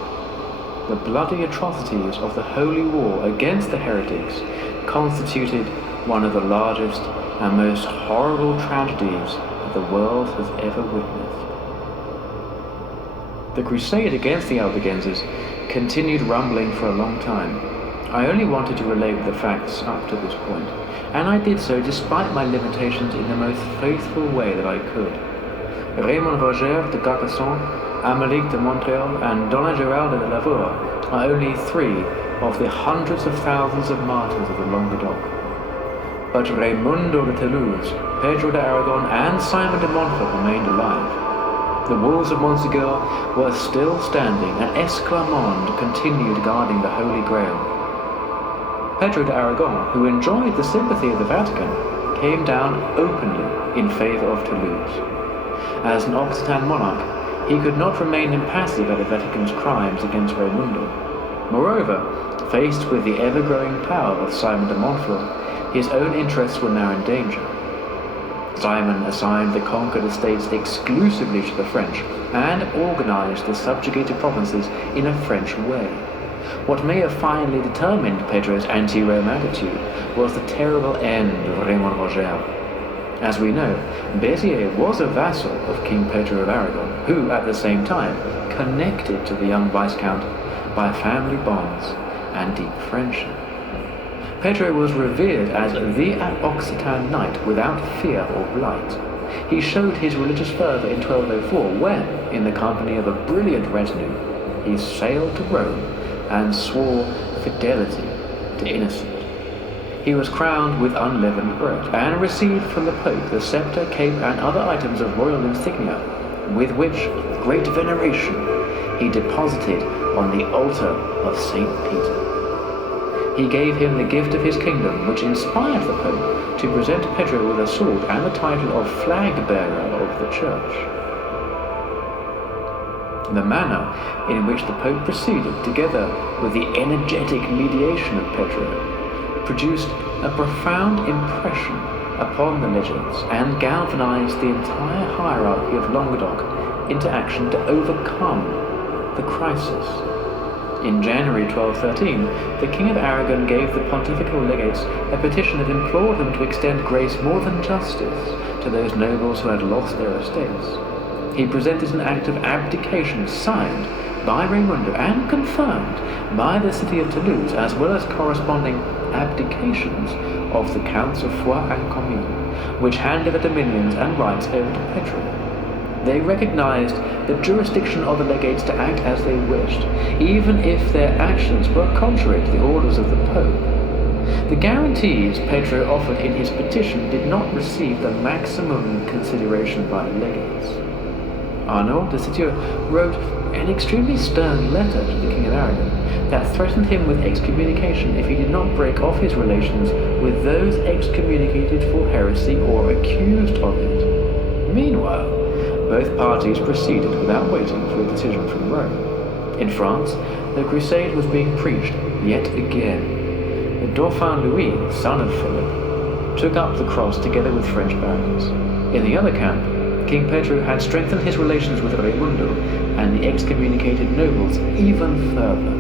The bloody atrocities of the Holy War against the heretics constituted one of the largest and most horrible tragedies that the world has ever witnessed. The crusade against the Albigenses continued rumbling for a long time. I only wanted to relate the facts up to this point, and I did so despite my limitations in the most faithful way that I could. Raymond Roger de Carcassonne, Amélie de Montreal, and Donna Geralde de Lavour are only 3 of the hundreds of thousands of martyrs of the Languedoc. But Raimundo de Toulouse, Pedro de Aragon, and Simon de Montfort remained alive. The walls of Montsegur were still standing, and Esclarmonde continued guarding the Holy Grail. Pedro de Aragon, who enjoyed the sympathy of the Vatican, came down openly in favor of Toulouse. As an Occitan monarch, he could not remain impassive at the Vatican's crimes against Raimundo. Moreover, faced with the ever-growing power of Simon de Montfort, his own interests were now in danger. Simon assigned the conquered estates exclusively to the French and organized the subjugated provinces in a French way. What may have finally determined Pedro's anti-Rome attitude was the terrible end of Raymond Roger. As we know, Béziers was a vassal of King Pedro of Aragon, who, at the same time, connected to the young Viscount by family bonds and deep friendship. Pedro was revered as the Occitan knight without fear or blight. He showed his religious fervor in 1204 when, in the company of a brilliant retinue, he sailed to Rome and swore fidelity to Innocent. He was crowned with unleavened bread and received from the Pope the scepter, cape, and other items of royal insignia, with which, with great veneration, he deposited on the altar of St. Peter. He gave him the gift of his kingdom, which inspired the Pope to present Pedro with a sword and the title of flag-bearer of the Church. The manner in which the Pope proceeded, together with the energetic mediation of Pedro, produced a profound impression upon the legends and galvanized the entire hierarchy of Languedoc into action to overcome the crisis. In January 1213, the King of Aragon gave the pontifical legates a petition that implored them to extend grace more than justice to those nobles who had lost their estates. He presented an act of abdication signed by Raimundo and confirmed by the city of Toulouse, as well as corresponding abdications of the Counts of Foix and Comines, which handed the dominions and rights over to Pedro. They recognized the jurisdiction of the legates to act as they wished, even if their actions were contrary to the orders of the Pope. The guarantees Pedro offered in his petition did not receive the maximum consideration by the legates. Arnaud de Citeaux wrote an extremely stern letter to the King of Aragon that threatened him with excommunication if he did not break off his relations with those excommunicated for heresy or accused of it. Meanwhile, both parties proceeded without waiting for a decision from Rome. In France, the crusade was being preached yet again. The Dauphin Louis, son of Philip, took up the cross together with French barons. In the other camp, King Pedro had strengthened his relations with Raimundo and the excommunicated nobles even further.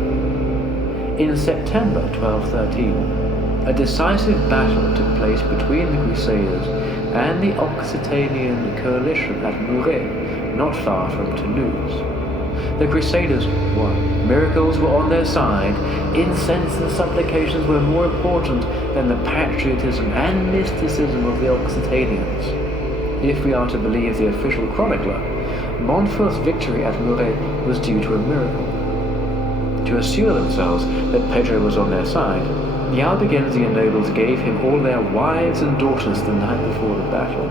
In September 1213, a decisive battle took place between the Crusaders and the Occitanian coalition at Muret, not far from Toulouse. The Crusaders won. Miracles were on their side. Incense and supplications were more important than the patriotism and mysticism of the Occitanians. If we are to believe the official chronicler, Montfort's victory at Muret was due to a miracle. To assure themselves that Pedro was on their side, the Albigensian nobles gave him all their wives and daughters the night before the battle.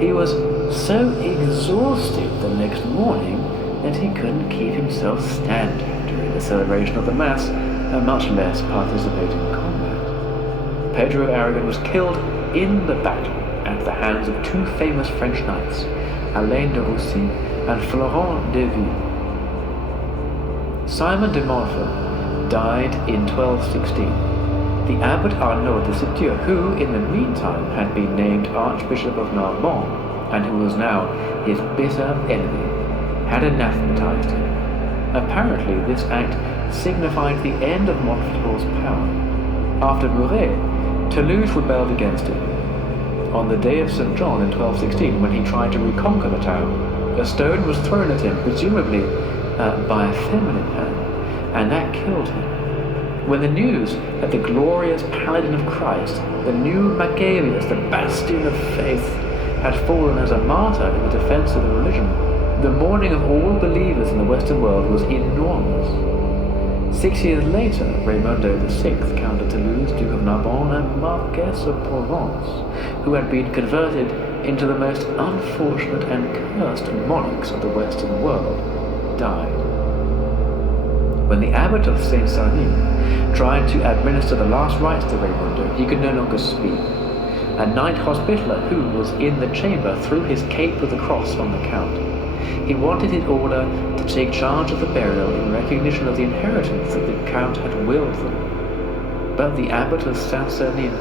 He was so exhausted the next morning that he couldn't keep himself standing during the celebration of the Mass, much less participate in combat. Pedro of Aragon was killed in the battle at the hands of two famous French knights, Alain de Roussy and Florent de Ville. Simon de Montfort died in 1216. The abbot Arnaud de Citeaux, who in the meantime had been named Archbishop of Narbonne, and who was now his bitter enemy, had anathematized him. Apparently this act signified the end of Montfort's power. After Muret, Toulouse rebelled against him. On the day of St. John in 1216, when he tried to reconquer the town, a stone was thrown at him, presumably by a feminine hand, and that killed him. When the news that the glorious paladin of Christ, the new Maccabeus, the bastion of faith, had fallen as a martyr in the defense of the religion, the mourning of all believers in the Western world was enormous. 6 years later, Raimundo VI, Count of Toulouse, Duke of Narbonne, and Marquess of Provence, who had been converted into the most unfortunate and cursed monarchs of the Western world, died. When the abbot of Saint Sarnin tried to administer the last rites to Raimundo, he could no longer speak. A knight hospitaller who was in the chamber threw his cape with the cross on the count. He wanted in order to take charge of the burial in recognition of the inheritance that the count had willed them. But the abbot of Saint Sernin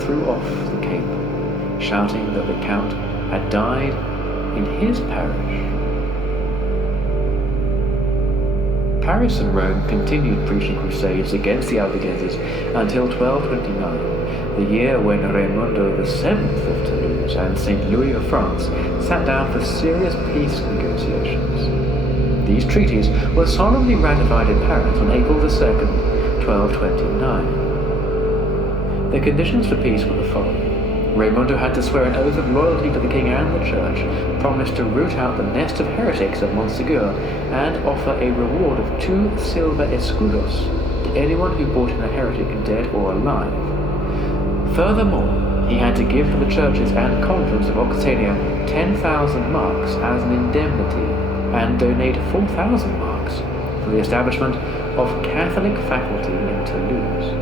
threw off the cape, shouting that the count had died in his parish. Paris and Rome continued preaching crusades against the Albigenses until 1229, the year when Raimundo VII of Toulouse and St. Louis of France sat down for serious peace negotiations. These treaties were solemnly ratified in Paris on April 2nd, 1229. The conditions for peace were the following. Raimundo had to swear an oath of loyalty to the king and the church, promised to root out the nest of heretics at Montsegur, and offer a reward of 2 silver escudos to anyone who brought in a heretic dead or alive. Furthermore, he had to give to the churches and convents of Occitania 10,000 marks as an indemnity, and donate 4,000 marks for the establishment of Catholic faculty in Toulouse.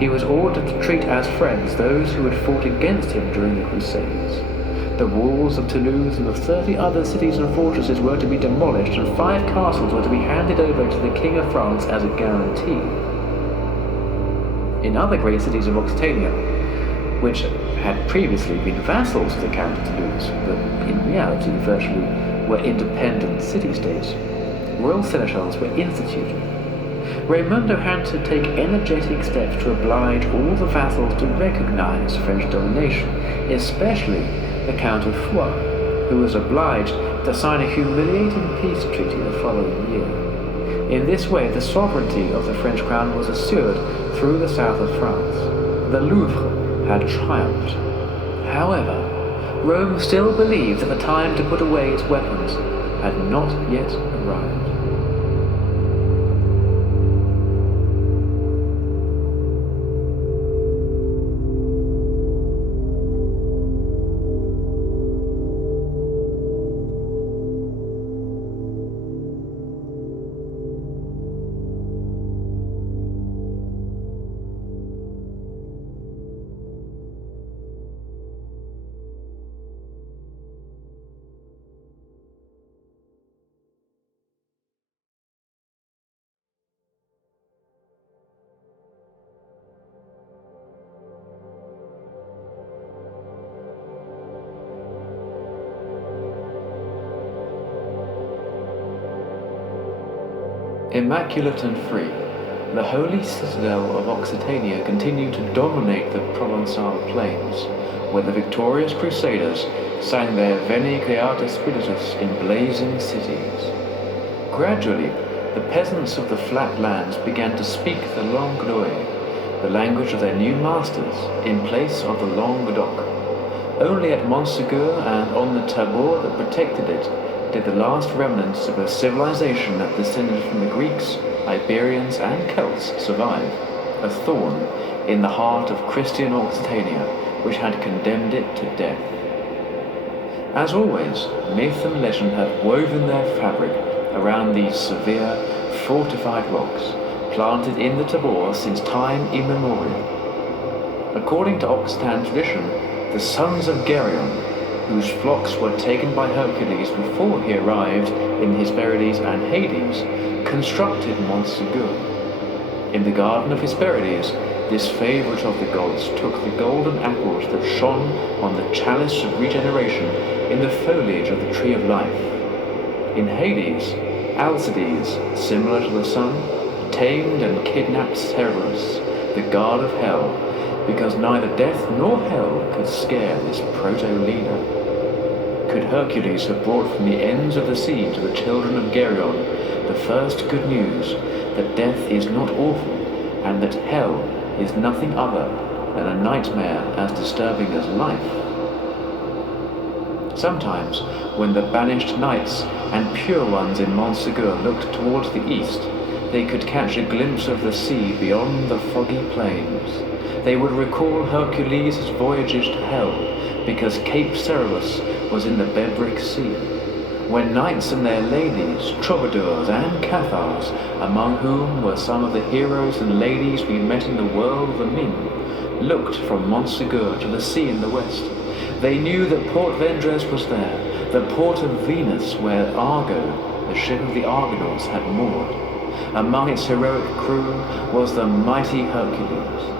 He was ordered to treat as friends those who had fought against him during the Crusades. The walls of Toulouse and of 30 other cities and fortresses were to be demolished, and 5 castles were to be handed over to the King of France as a guarantee. In other great cities of Occitania, which had previously been vassals of the Count of Toulouse, but in reality virtually were independent city-states, royal seneschals were instituted. Raimundo had to take energetic steps to oblige all the vassals to recognize French domination, especially the Count of Foix, who was obliged to sign a humiliating peace treaty the following year. In this way, the sovereignty of the French crown was assured through the south of France. The Louvre had triumphed. However, Rome still believed that the time to put away its weapons had not yet arrived. Immaculate and free, the holy citadel of Occitania continued to dominate the Provençal plains, where the victorious crusaders sang their Veni Creator Spiritus in blazing cities. Gradually, the peasants of the flat lands began to speak the Languedoc, the language of their new masters, in place of the Languedoc. Only at Montsegur and on the tabor that protected it did the last remnants of a civilization that descended from the Greeks, Iberians, and Celts survive, a thorn in the heart of Christian Occitania, which had condemned it to death. As always, myth and legend have woven their fabric around these severe, fortified rocks, planted in the tabor since time immemorial. According to Occitan tradition, the sons of Gwion, whose flocks were taken by Hercules before he arrived in Hesperides and Hades, constructed Montsegur. In the garden of Hesperides, this favourite of the gods took the golden apples that shone on the chalice of regeneration in the foliage of the tree of life. In Hades, Alcides, similar to the sun, tamed and kidnapped Cervorix, the god of hell, because neither death nor hell could scare this proto-leader. Could Hercules have brought from the ends of the sea to the children of Gwion the first good news that death is not awful, and that hell is nothing other than a nightmare as disturbing as life? Sometimes, when the banished knights and pure ones in Montsegur looked towards the east, they could catch a glimpse of the sea beyond the foggy plains. They would recall Hercules' voyages to hell, because Cape Cerberus was in the Bebric Sea, when knights and their ladies, troubadours and Cathars, among whom were some of the heroes and ladies we met in the world of the Min, looked from Montsegur to the sea in the west. They knew that Port Vendres was there, the port of Venus where Argo, the ship of the Argonauts, had moored. Among its heroic crew was the mighty Hercules.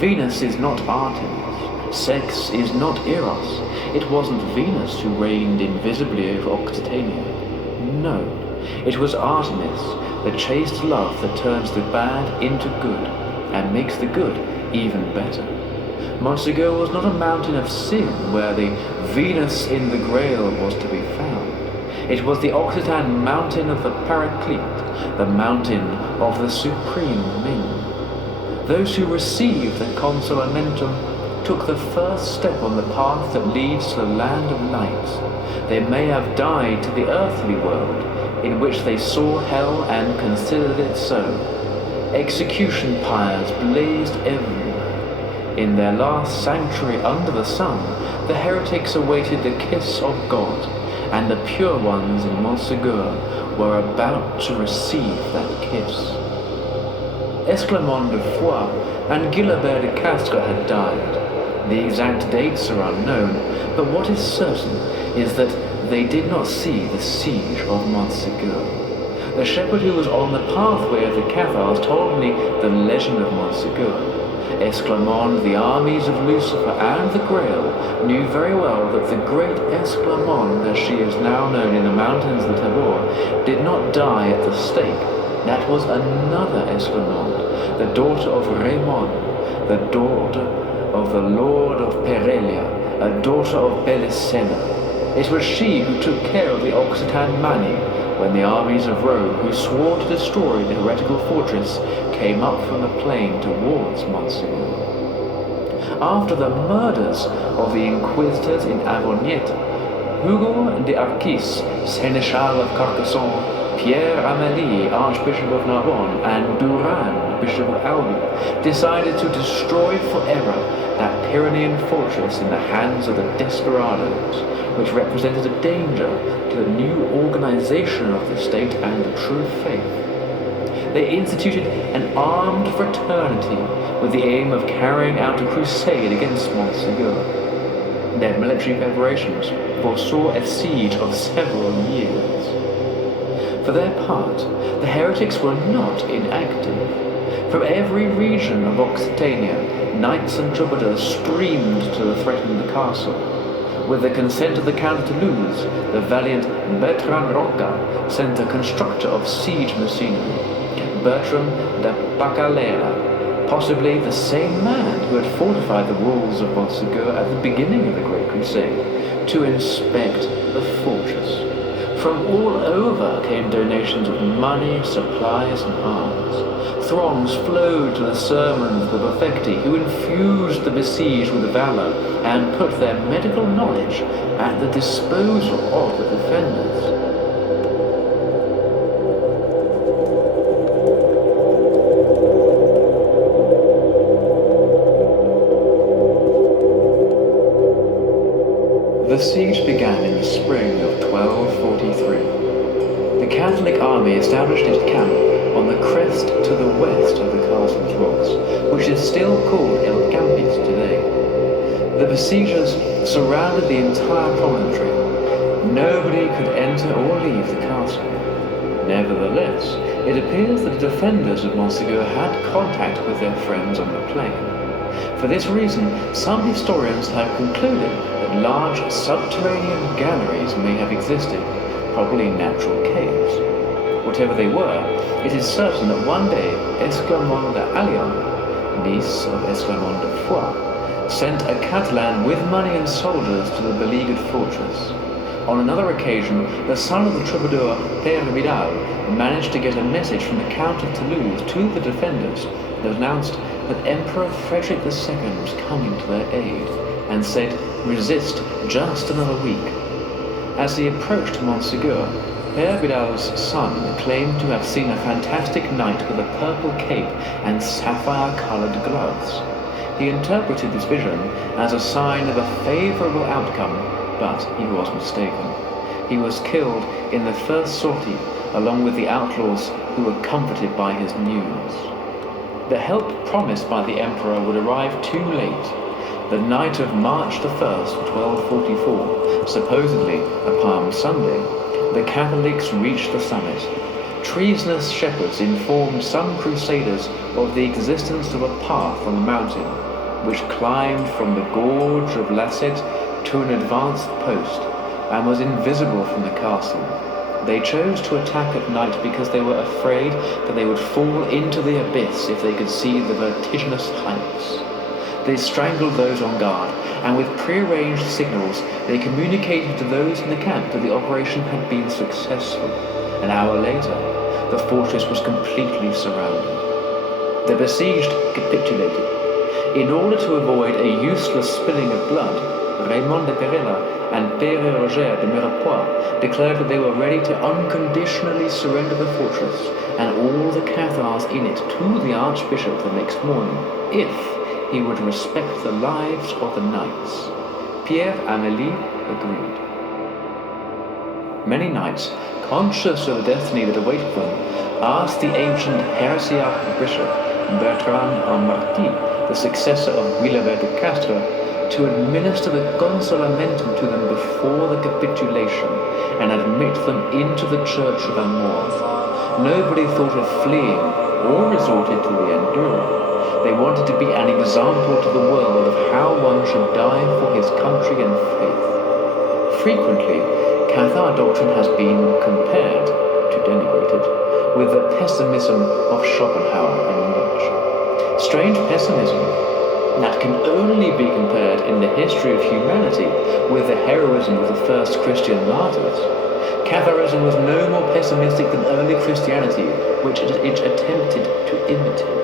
Venus is not Artemis, sex is not Eros. It wasn't Venus who reigned invisibly over Occitania. No, it was Artemis, the chaste love that turns the bad into good, and makes the good even better. Montsegur was not a mountain of sin where the Venus in the Grail was to be found. It was the Occitan mountain of the Paraclete, the mountain of the supreme Min. Those who received the consolamentum took the first step on the path that leads to the land of light. They may have died to the earthly world, in which they saw hell and considered it so. Execution pyres blazed everywhere. In their last sanctuary under the sun, the heretics awaited the kiss of God, and the pure ones in Montsegur were about to receive that kiss. Esclamond de Foix and Guilabert de Castres had died. The exact dates are unknown, but what is certain is that they did not see the siege of Montsegur. The shepherd who was on the pathway of the Cathars told me the legend of Montsegur. Esclamond, the armies of Lucifer and the Grail, knew very well that the great Esclamond, as she is now known in the mountains of the Tabor, did not die at the stake. That was another Esclamond, the daughter of Raymond, the daughter of the Lord of Perelia, a daughter of Belisena. It was she who took care of the Occitan Mani when the armies of Rome, who swore to destroy the heretical fortress, came up from the plain towards Montsegur. After the murders of the inquisitors in Avognet, Hugo de Arquis, Seneschal of Carcassonne, Pierre Amélie, Archbishop of Narbonne, and Duran, Bishop of Albi, decided to destroy forever that Pyrenean fortress in the hands of the desperadoes, which represented a danger to the new organization of the state and the true faith. They instituted an armed fraternity with the aim of carrying out a crusade against Montsegur. Their military preparations foresaw a siege of several years. For their part, the heretics were not inactive. From every region of Occitania, knights and troubadours streamed to threaten the castle. With the consent of the Count of Toulouse, the valiant Bertrand Rocca sent a constructor of siege machinery, Bertram de Bacalera, possibly the same man who had fortified the walls of Montsegur at the beginning of the Great Crusade, to inspect the fortress. From all over came donations of money, supplies, and arms. Throngs flowed to the sermons of the Perfecti, who infused the besieged with valor and put their medical knowledge at the disposal of the defenders. The siege began in the spring of 1243. The Catholic army established its camp on the crest to the west of the castle's rocks, which is still called El Campis today. The besiegers surrounded the entire promontory. Nobody could enter or leave the castle. Nevertheless, it appears that the defenders of Montsegur had contact with their friends on the plain. For this reason, some historians have concluded that large subterranean galleries may have existed, probably natural caves. Whatever they were, it is certain that one day Esclarmonde d'Allion, niece of Esclarmonde de Foix, sent a Catalan with money and soldiers to the beleaguered fortress. On another occasion, the son of the troubadour Pere Vidal managed to get a message from the Count of Toulouse to the defenders that announced that Emperor Frederick II was coming to their aid, and said, "Resist just another week." As he approached Montsegur, Pere Vidal's son claimed to have seen a fantastic knight with a purple cape and sapphire-colored gloves. He interpreted this vision as a sign of a favorable outcome, but he was mistaken. He was killed in the first sortie, along with the outlaws who were comforted by his news. The help promised by the emperor would arrive too late. The night of March the 1st, 1244, supposedly a Palm Sunday, the Catholics reached the summit. Treasonous shepherds informed some crusaders of the existence of a path on the mountain, which climbed from the gorge of Lasset to an advanced post, and was invisible from the castle. They chose to attack at night because they were afraid that they would fall into the abyss if they could see the vertiginous heights. They strangled those on guard, and with prearranged signals, they communicated to those in the camp that the operation had been successful. An hour later, the fortress was completely surrounded. The besieged capitulated. In order to avoid a useless spilling of blood, Raymond de Perella and Pere Roger de Mirepoix declared that they were ready to unconditionally surrender the fortress and all the Cathars in it to the archbishop the next morning, if he would respect the lives of the knights. Pierre Amélie agreed. Many knights, conscious of the destiny that awaited them, asked the ancient heresiarch bishop Bertrand en Marty, the successor of Guilabert de Castres, to administer the consolamentum to them before the capitulation and admit them into the church of Monmur. Nobody thought of fleeing or resorted to the enduro. They wanted to be an example to the world of how one should die for his country and faith. Frequently, Cathar doctrine has been compared, to denigrate it, with the pessimism of Schopenhauer and Nietzsche. Strange pessimism that can only be compared in the history of humanity with the heroism of the first Christian martyrs. Catharism was no more pessimistic than early Christianity, which it attempted to imitate.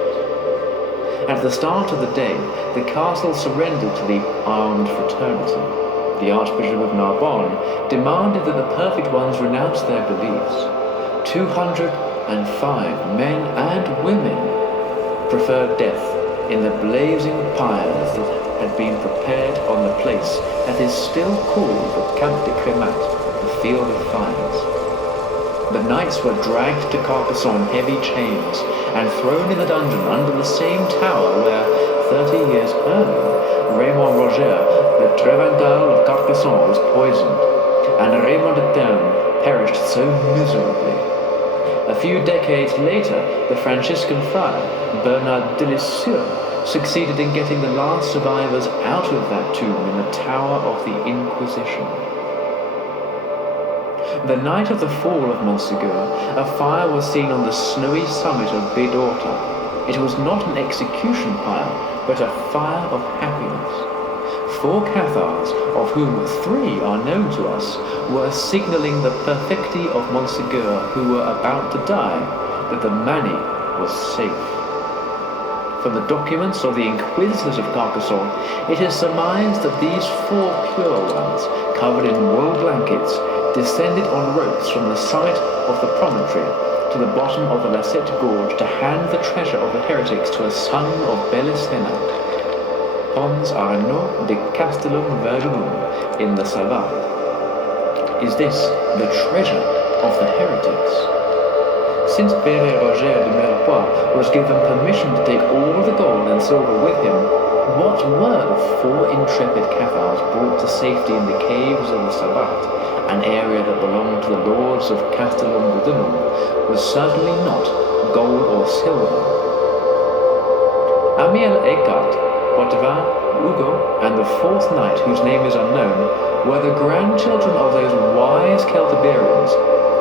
At the start of the day, the castle surrendered to the armed fraternity. The Archbishop of Narbonne demanded that the perfect ones renounce their beliefs. 205 men and women preferred death in the blazing pyres that had been prepared on the place that is still called the Camp de Crémat, the Field of Fires. The knights were dragged to Carcassonne on heavy chains and thrown in the dungeon under the same tower where, 30 years earlier, Raymond Roger, the Trevrizent of Carcassonne, was poisoned, and Raymond de Terme perished so miserably. A few decades later, the Franciscan friar, Bernard de Lisieux, succeeded in getting the last survivors out of that tomb in the Tower of the Inquisition. The night of the fall of Montsegur, a fire was seen on the snowy summit of Bidorta. It was not an execution pyre, but a fire of happiness. 4 Cathars, of whom 3 are known to us, were signalling the perfecti of Montsegur who were about to die, that the Mani was safe. From the documents of the Inquisitors of Carcassonne, it is surmised that these 4 pure ones, covered in wool blankets, descended on ropes from the summit of the promontory to the bottom of the Lasette gorge to hand the treasure of the heretics to a son of Belisena, Pons Arnaud de Castellum Verdunum, in the Savoie. Is this the treasure of the heretics? Since Père Roger de Mirepoix was given permission to take all the gold and silver with him, what were the 4 intrepid Cathars brought to safety in the caves of the Savoie, an area that belonged to the lords of Castellum Verdunum, was certainly not gold or silver. Amiel Eckart, Potvin, Hugo, and the 4th knight, whose name is unknown, were the grandchildren of those wise Celtiberians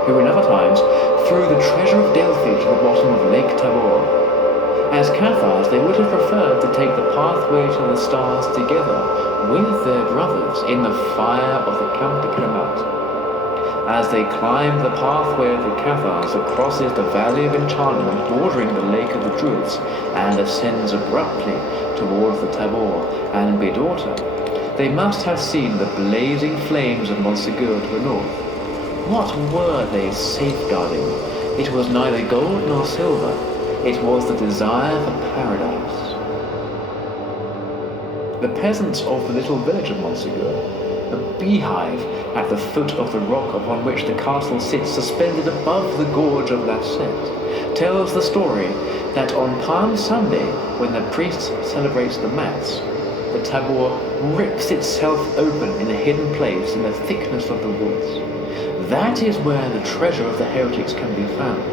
who in other times threw the treasure of Delphi to the bottom of Lake Tabor. As Cathars, they would have preferred to take the pathway to the stars together with their brothers in the fire of the Camp de Clément. As they climb the pathway of the Cathars that crosses the Valley of Enchantment bordering the Lake of the Druids and ascends abruptly towards the Tabor and Bidorta, they must have seen the blazing flames of Montsegur to the north. What were they safeguarding? It was neither gold nor silver. It was the desire for paradise. The peasants of the little village of Montsegur, a beehive at the foot of the rock upon which the castle sits suspended above the gorge of Lasette, tells the story that on Palm Sunday, when the priest celebrates the Mass, the Tabor rips itself open in a hidden place in the thickness of the woods. That is where the treasure of the heretics can be found.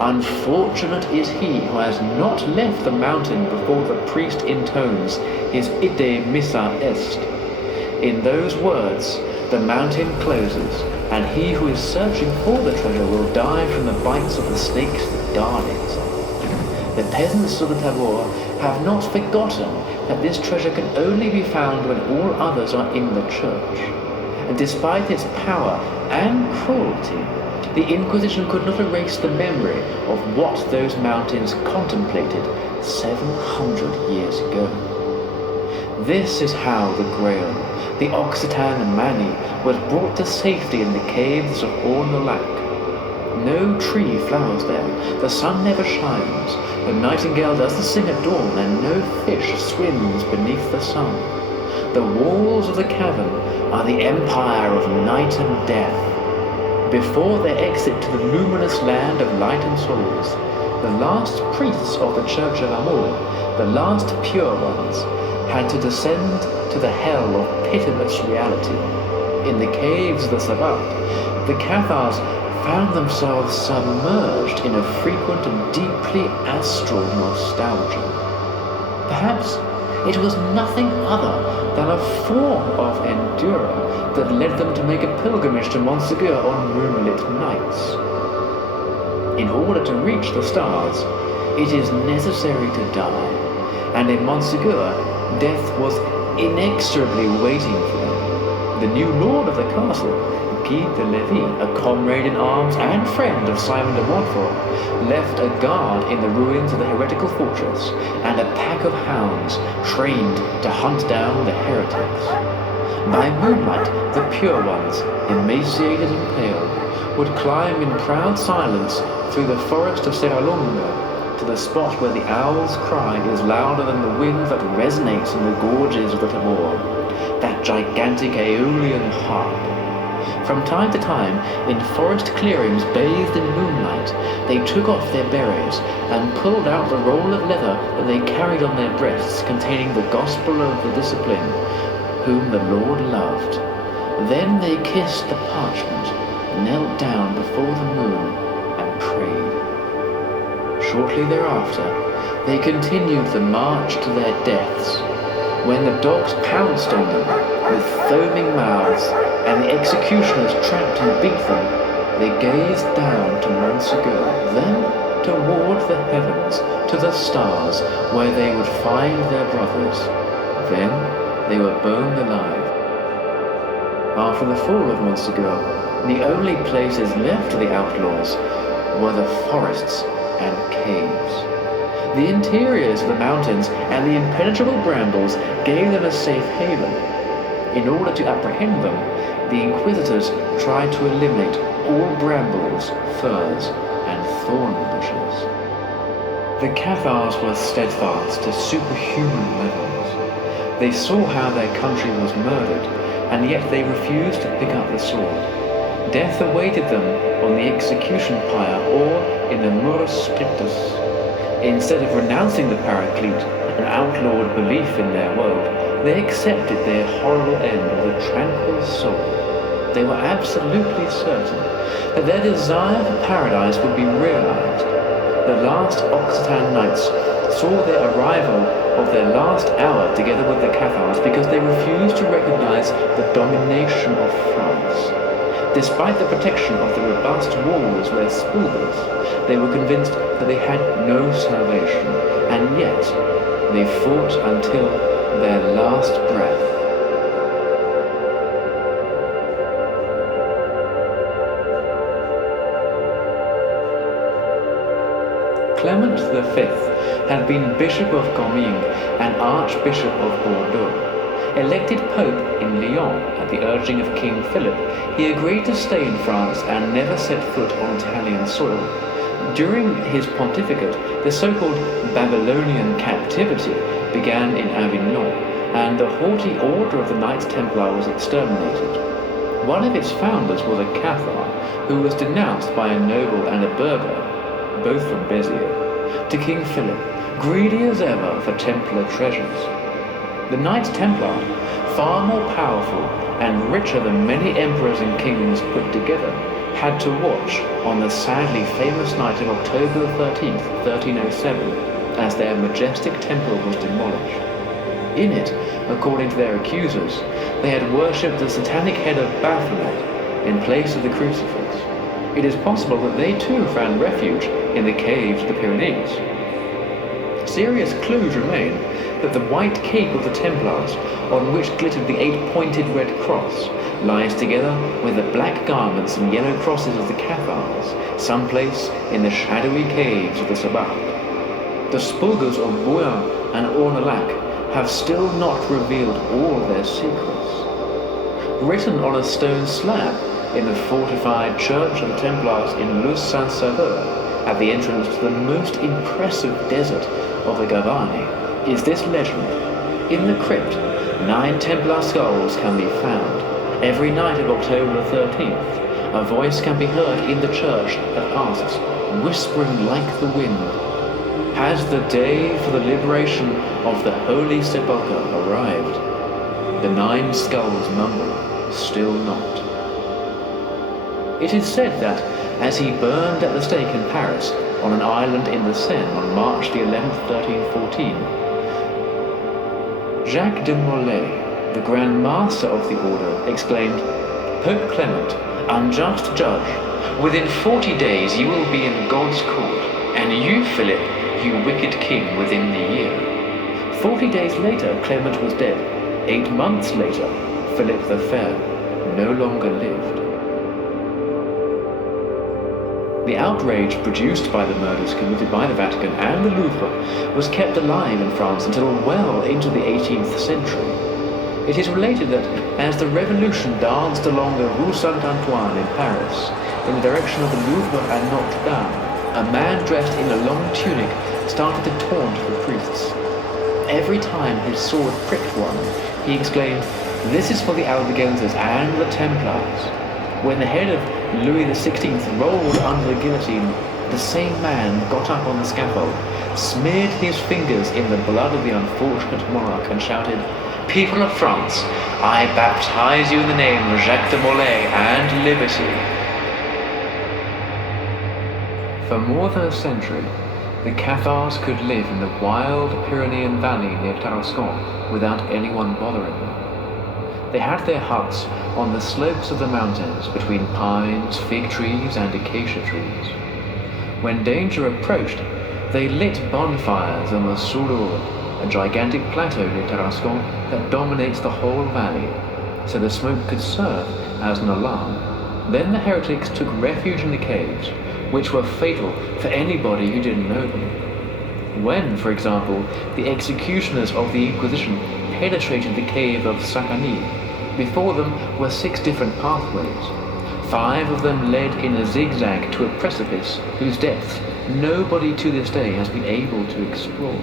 Unfortunate is he who has not left the mountain before the priest intones his Ite Missa Est. In those words, the mountain closes, and he who is searching for the treasure will die from the bites of the snakes that guard it. The peasants of the Tabor have not forgotten that this treasure can only be found when all others are in the church. And despite its power and cruelty, the Inquisition could not erase the memory of what those mountains contemplated 700 years ago. This is how the Grail, the Occitan Mani, was brought to safety in the caves of Orne-le-Lac. No tree flowers there, the sun never shines, the nightingale doesn't sing at dawn, and no fish swims beneath the sun. The walls of the cavern are the empire of night and death. Before their exit to the luminous land of light and souls, the last priests of the Church of Amour, the last pure ones, had to descend to the hell of pitiless reality. In the caves of the Savoie, the Cathars found themselves submerged in a frequent and deeply astral nostalgia. Perhaps it was nothing other than a form of endura that led them to make a pilgrimage to Montsegur on moonlit nights. In order to reach the stars, it is necessary to die, and in Montsegur, death was inexorably waiting for them. The new lord of the castle, Guy de Lévis, a comrade in arms and friend of Simon de Montfort, left a guard in the ruins of the heretical fortress and a pack of hounds trained to hunt down the heretics. By moonlight, the pure ones, emaciated and pale, would climb in proud silence through the forest of Serralonga to the spot where the owl's cry is louder than the wind that resonates in the gorges of the Tabor, that gigantic Aeolian harp. From time to time, in forest clearings bathed in moonlight, they took off their berets and pulled out the roll of leather that they carried on their breasts containing the gospel of the discipline, whom the Lord loved. Then they kissed the parchment, knelt down before the moon, and betrayed. Shortly thereafter, they continued the march to their deaths, when the dogs pounced on them with foaming mouths, and the executioners trapped and beat them. They gazed down to Montsegur, then toward the heavens, to the stars, where they would find their brothers. Then they were burned alive. After the fall of Montsegur, the only places left to the outlaws were the forests and caves. The interiors of the mountains and the impenetrable brambles gave them a safe haven. In order to apprehend them, the inquisitors tried to eliminate all brambles, furze, and thorn bushes. The Cathars were steadfast to superhuman levels. They saw how their country was murdered, and yet they refused to pick up the sword. Death awaited them on the execution pyre or in the Murus Scriptus. Instead of renouncing the Paraclete and outlawed belief in their world, they accepted their horrible end with a tranquil soul. They were absolutely certain that their desire for paradise would be realized. The last Occitan knights saw their arrival of their last hour together with the Cathars because they refused to recognize the domination of France. Despite the protection of the robust walls of their spulgars, they were convinced that they had no salvation, and yet they fought until their last breath. Clement V had been Bishop of Comminges and Archbishop of Bordeaux. Elected Pope in Lyon at the urging of King Philip, he agreed to stay in France and never set foot on Italian soil. During his pontificate, the so-called Babylonian captivity began in Avignon, and the haughty order of the Knights Templar was exterminated. One of its founders was a Cathar, who was denounced by a noble and a burgher, both from Béziers, to King Philip, greedy as ever for Templar treasures. The Knights Templar, far more powerful and richer than many emperors and kings put together, had to watch on the sadly famous night of October 13th, 1307, as their majestic temple was demolished. In it, according to their accusers, they had worshipped the satanic head of Baphomet in place of the crucifix. It is possible that they too found refuge in the caves of the Pyrenees. Serious clues remain that the white cape of the Templars, on which glittered the 8-pointed red cross, lies together with the black garments and yellow crosses of the Cathars, someplace in the shadowy caves of the Sabbat. The spulgars of Gwion and Ornolac have still not revealed all their secrets. Written on a stone slab in the fortified church of the Templars in Luz-Saint-Sauveur, at the entrance to the most impressive desert of the Gavani, is this legend. In the crypt, 9 Templar skulls can be found. Every night of October 13th, a voice can be heard in the church that asks, whispering like the wind, has the day for the liberation of the Holy Sepulchre arrived? The 9 skulls mumble, still not. It is said that, as he burned at the stake in Paris, on an island in the Seine on March the 11th, 1314, Jacques de Molay, the Grand Master of the Order, exclaimed, Pope Clement, unjust judge, within 40 days you will be in God's court, and you, Philip, you wicked king, within the year. 40 days later, Clement was dead. 8 months later, Philip the Fair no longer lived. The outrage produced by the murders committed by the Vatican and the Louvre was kept alive in France until well into the 18th century. It is related that as the revolution danced along the Rue Saint-Antoine in Paris, in the direction of the Louvre and Notre Dame, a man dressed in a long tunic started to taunt the priests. Every time his sword pricked one, he exclaimed, "This is for the Albigenses and the Templars." When the head of Louis XVI rolled under the guillotine, the same man got up on the scaffold, smeared his fingers in the blood of the unfortunate monarch, and shouted, "People of France, I baptize you in the name of Jacques de Molay and liberty." For more than a century, the Cathars could live in the wild Pyrenean valley near Tarascon without anyone bothering them. They had their huts on the slopes of the mountains between pines, fig trees, and acacia trees. When danger approached, they lit bonfires on the Soulor, a gigantic plateau near Tarascon that dominates the whole valley, so the smoke could serve as an alarm. Then the heretics took refuge in the caves, which were fatal for anybody who didn't know them. When, for example, the executioners of the Inquisition penetrated the cave of Sacani, before them were 6 different pathways. 5 of them led in a zigzag to a precipice whose depths nobody to this day has been able to explore.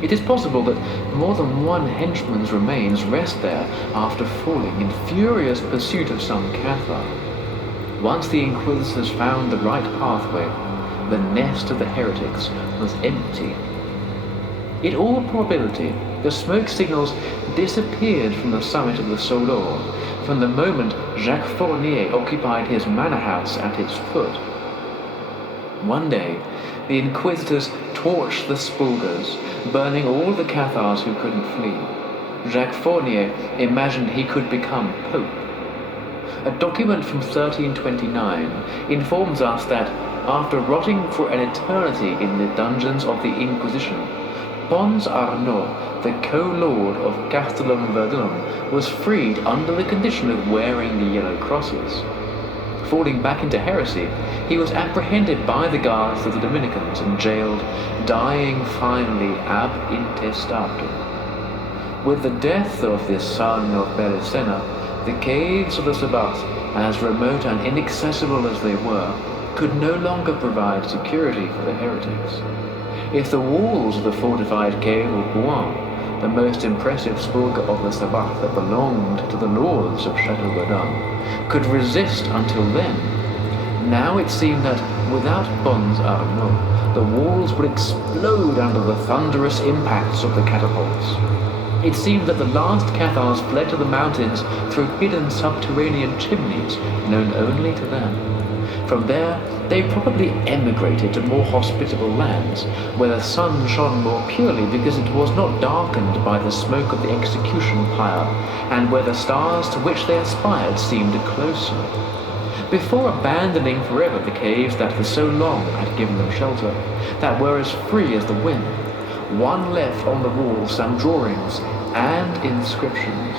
It is possible that more than one henchman's remains rest there after falling in furious pursuit of some Cathar. Once the Inquisitors found the right pathway, the nest of the heretics was empty. In all probability, the smoke signals disappeared from the summit of the Soulor from the moment Jacques Fournier occupied his manor house at its foot. One day, the Inquisitors torched the Spulgars, burning all the Cathars who couldn't flee. Jacques Fournier imagined he could become Pope. A document from 1329 informs us that, after rotting for an eternity in the dungeons of the Inquisition, Pons Arnaud, the co-lord of Castellum-Verdun, was freed under the condition of wearing the yellow crosses. Falling back into heresy, he was apprehended by the guards of the Dominicans and jailed, dying finally ab intestatum. With the death of this son of Belisena, the caves of the Sabbath, as remote and inaccessible as they were, could no longer provide security for the heretics. If the walls of the fortified cave of Gwion, the most impressive spulga of the Sabbath that belonged to the lords of Chateau Verdun, could resist until then, now it seemed that without Pons Arnaud, the walls would explode under the thunderous impacts of the catapults. It seemed that the last Cathars fled to the mountains through hidden subterranean chimneys known only to them. From there, they probably emigrated to more hospitable lands, where the sun shone more purely because it was not darkened by the smoke of the execution pyre, and where the stars to which they aspired seemed closer. Before abandoning forever the caves that for so long had given them shelter, that were as free as the wind, one left on the walls some drawings and inscriptions.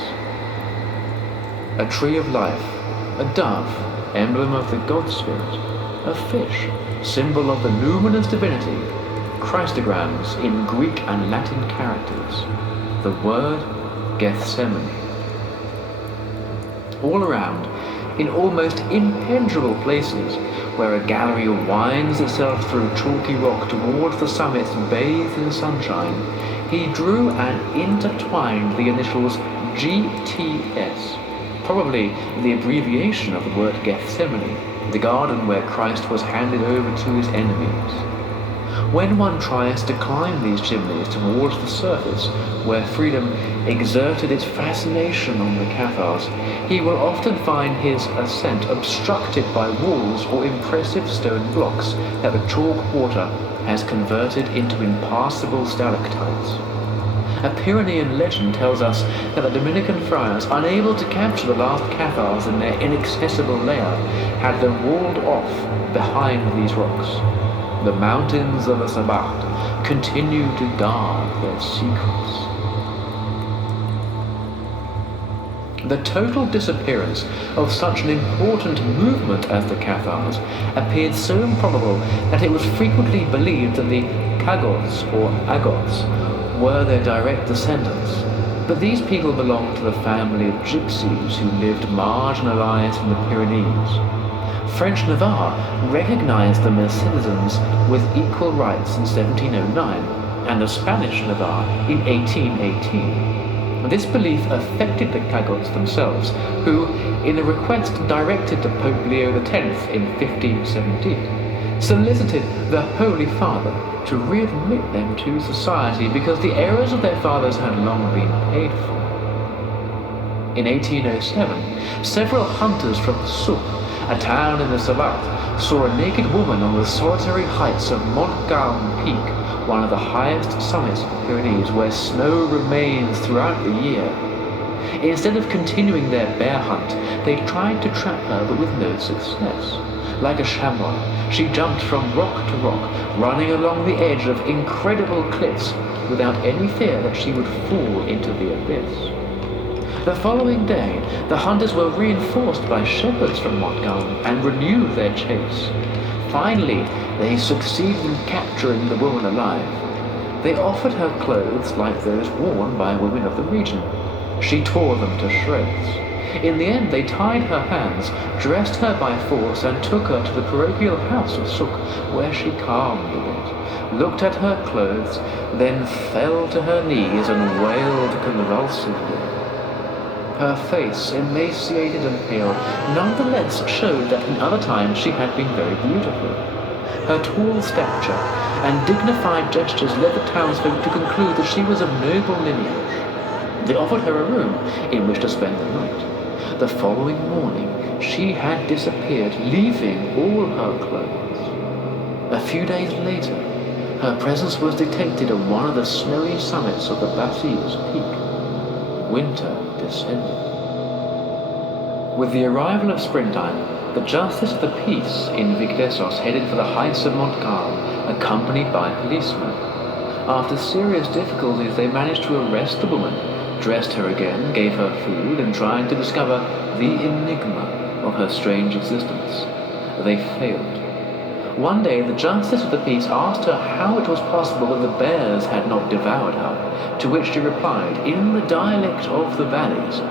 A tree of life, a dove, emblem of the god spirit, a fish, symbol of the luminous divinity, Christograms in Greek and Latin characters, the word Gethsemane. All around, in almost impenetrable places, where a gallery winds itself through chalky rock towards the summits bathed in sunshine, he drew and intertwined the initials GTS, probably the abbreviation of the word Gethsemane, the garden where Christ was handed over to his enemies. When one tries to climb these chimneys towards the surface, where freedom exerted its fascination on the Cathars, he will often find his ascent obstructed by walls or impressive stone blocks that the chalk water has converted into impassable stalactites. A Pyrenean legend tells us that the Dominican friars, unable to capture the last Cathars in their inaccessible lair, had them walled off behind these rocks. The mountains of the Sabbath continue to guard their secrets. The total disappearance of such an important movement as the Cathars appeared so improbable that it was frequently believed that the Cagots or Agots were their direct descendants. But these people belonged to the family of gypsies who lived marginalized in the Pyrenees. French Navarre recognized them as citizens with equal rights in 1709, and the Spanish Navarre in 1818. This belief affected the Cagots themselves, who, in a request directed to Pope Leo X in 1517, solicited the Holy Father to readmit them to society because the errors of their fathers had long been paid for. In 1807, several hunters from Soup, a town in the Sabbat, saw a naked woman on the solitary heights of Montgarn Peak, one of the highest summits of the Pyrenees, where snow remains throughout the year. Instead of continuing their bear hunt, they tried to trap her, but with no success. Like a chamois, she jumped from rock to rock, running along the edge of incredible cliffs, without any fear that she would fall into the abyss. The following day, the hunters were reinforced by shepherds from Montgarn and renewed their chase. Finally, they succeeded in capturing the woman alive. They offered her clothes like those worn by women of the region. She tore them to shreds. In the end, they tied her hands, dressed her by force, and took her to the parochial house of Souk, where she calmed a bit, looked at her clothes, then fell to her knees and wailed convulsively. Her face, emaciated and pale, nonetheless showed that in other times she had been very beautiful. Her tall stature and dignified gestures led the townsfolk to conclude that she was of noble lineage. They offered her a room in which to spend the night. The following morning, she had disappeared, leaving all her clothes. A few days later, her presence was detected on one of the snowy summits of the Basses Peak. Winter descended. With the arrival of springtime, the Justice of the Peace in Vigdesos headed for the heights of Montgarn, accompanied by policemen. After serious difficulties, they managed to arrest the woman, dressed her again, gave her food, and tried to discover the enigma of her strange existence. They failed. One day, the Justice of the Peace asked her how it was possible that the bears had not devoured her, to which she replied, in the dialect of the valleys,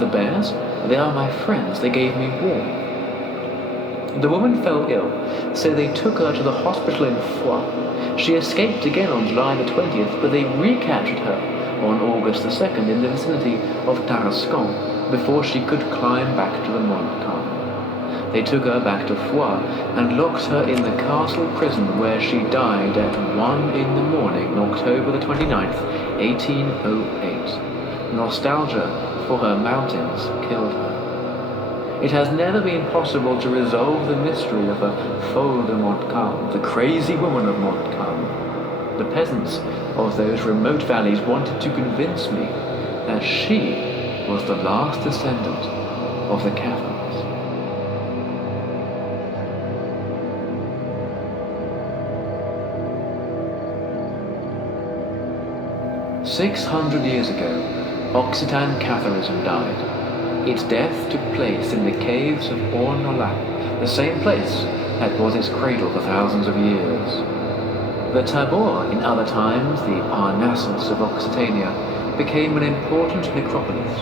"The bears? They are my friends. They gave me warmth." The woman fell ill, so they took her to the hospital in Foix. She escaped again on July the 20th, but they recaptured her on August the 2nd in the vicinity of Tarascon, before she could climb back to the Montgarn. They took her back to Foix and locked her in the castle prison, where she died at 1 in the morning, October the 29th, 1808. Nostalgia for her mountains killed her. It has never been possible to resolve the mystery of the Folle de Montgarn, the crazy woman of Montgarn. The peasants of those remote valleys wanted to convince me that she was the last descendant of the Cathars. 600 years ago, Occitan Catharism died. Its death took place in the caves of Ornola, the same place that was its cradle for thousands of years. The Tabor, in other times the Parnassus of Occitania, became an important necropolis,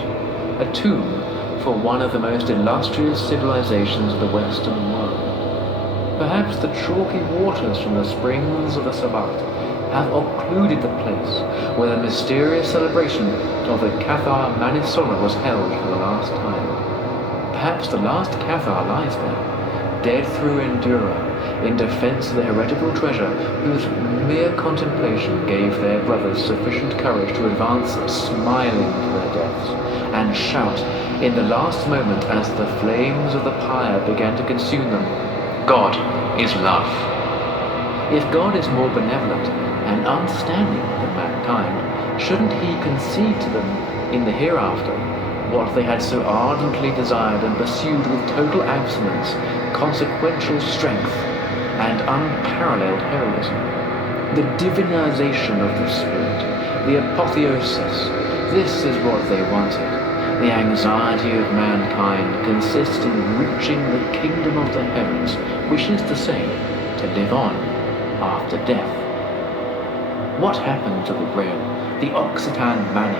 a tomb for one of the most illustrious civilizations of the Western world. Perhaps the chalky waters from the springs of the Sabbat have occluded the place where the mysterious celebration of the Cathar Manisola was held for the last time. Perhaps the last Cathar lies there, dead through Endura, in defense of the heretical treasure whose mere contemplation gave their brothers sufficient courage to advance smiling to their deaths, and shout in the last moment as the flames of the pyre began to consume them, "God is love." If God is more benevolent and understanding than mankind, shouldn't he concede to them in the hereafter what they had so ardently desired and pursued with total abstinence, consequential strength, and unparalleled heroism? The divinization of the spirit, the apotheosis, this is what they wanted. The anxiety of mankind consists in reaching the kingdom of the heavens, which is to say, to live on after death. What happened to the Grail, the Occitan Mani?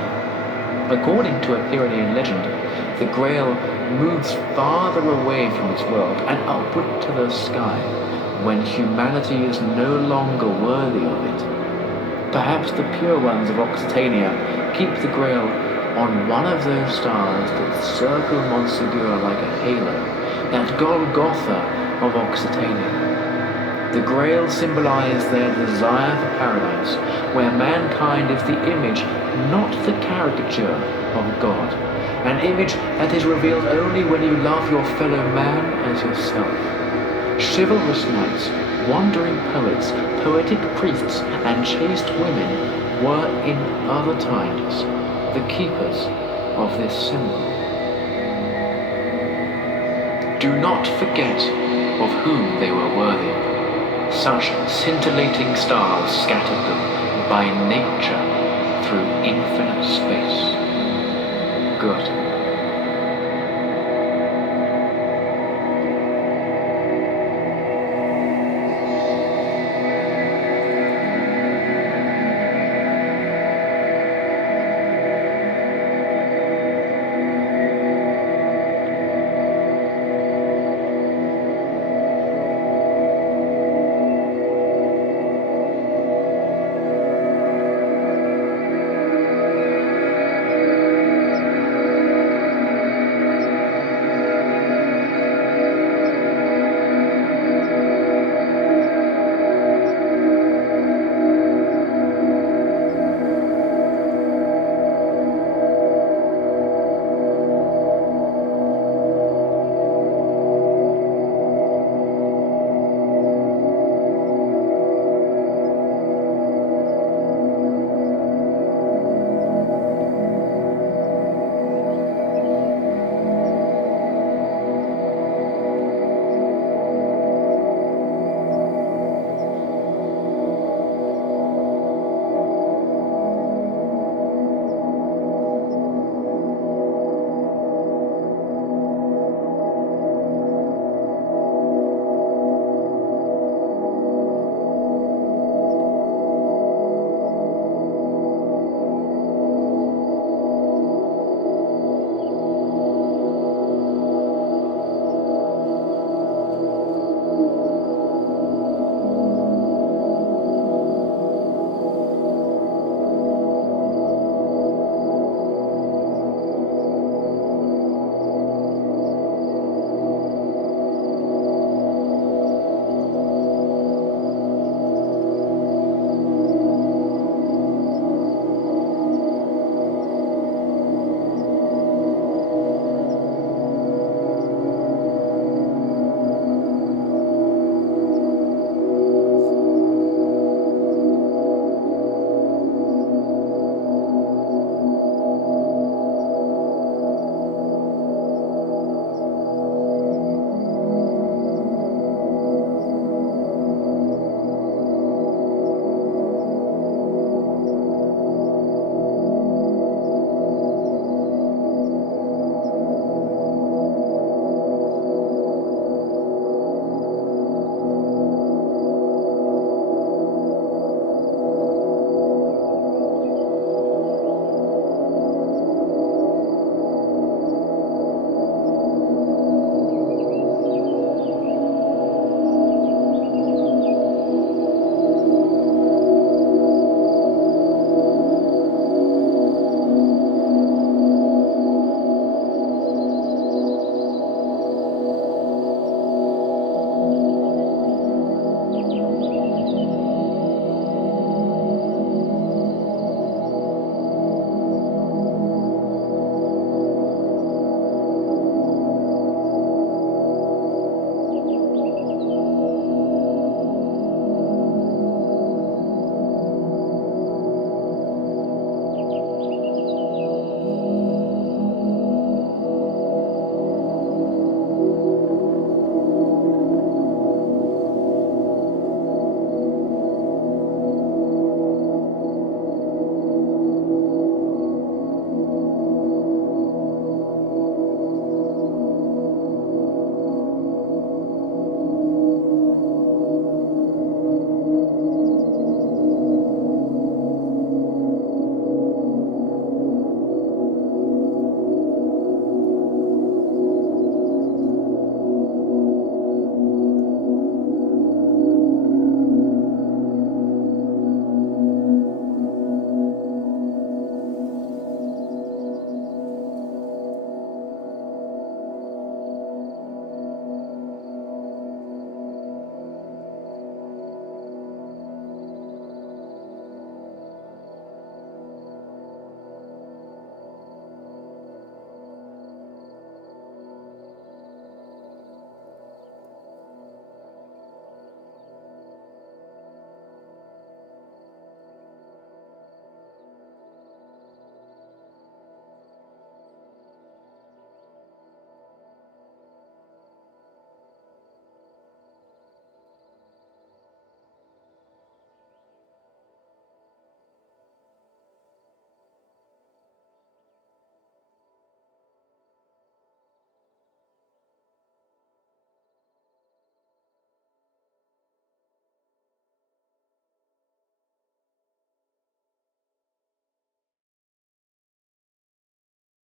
According to a Pyrenean legend, the Grail moves farther away from its world and upward to the sky, when humanity is no longer worthy of it. Perhaps the pure ones of Occitania keep the Grail on one of those stars that circle Montsegur like a halo, that Golgotha of Occitania. The Grail symbolized their desire for paradise, where mankind is the image, not the caricature, of God. An image that is revealed only when you love your fellow man as yourself. Chivalrous knights, wandering poets, poetic priests, and chaste women were, in other times, the keepers of this symbol. Do not forget of whom they were worthy. Such scintillating stars scattered them by nature through infinite space. Good.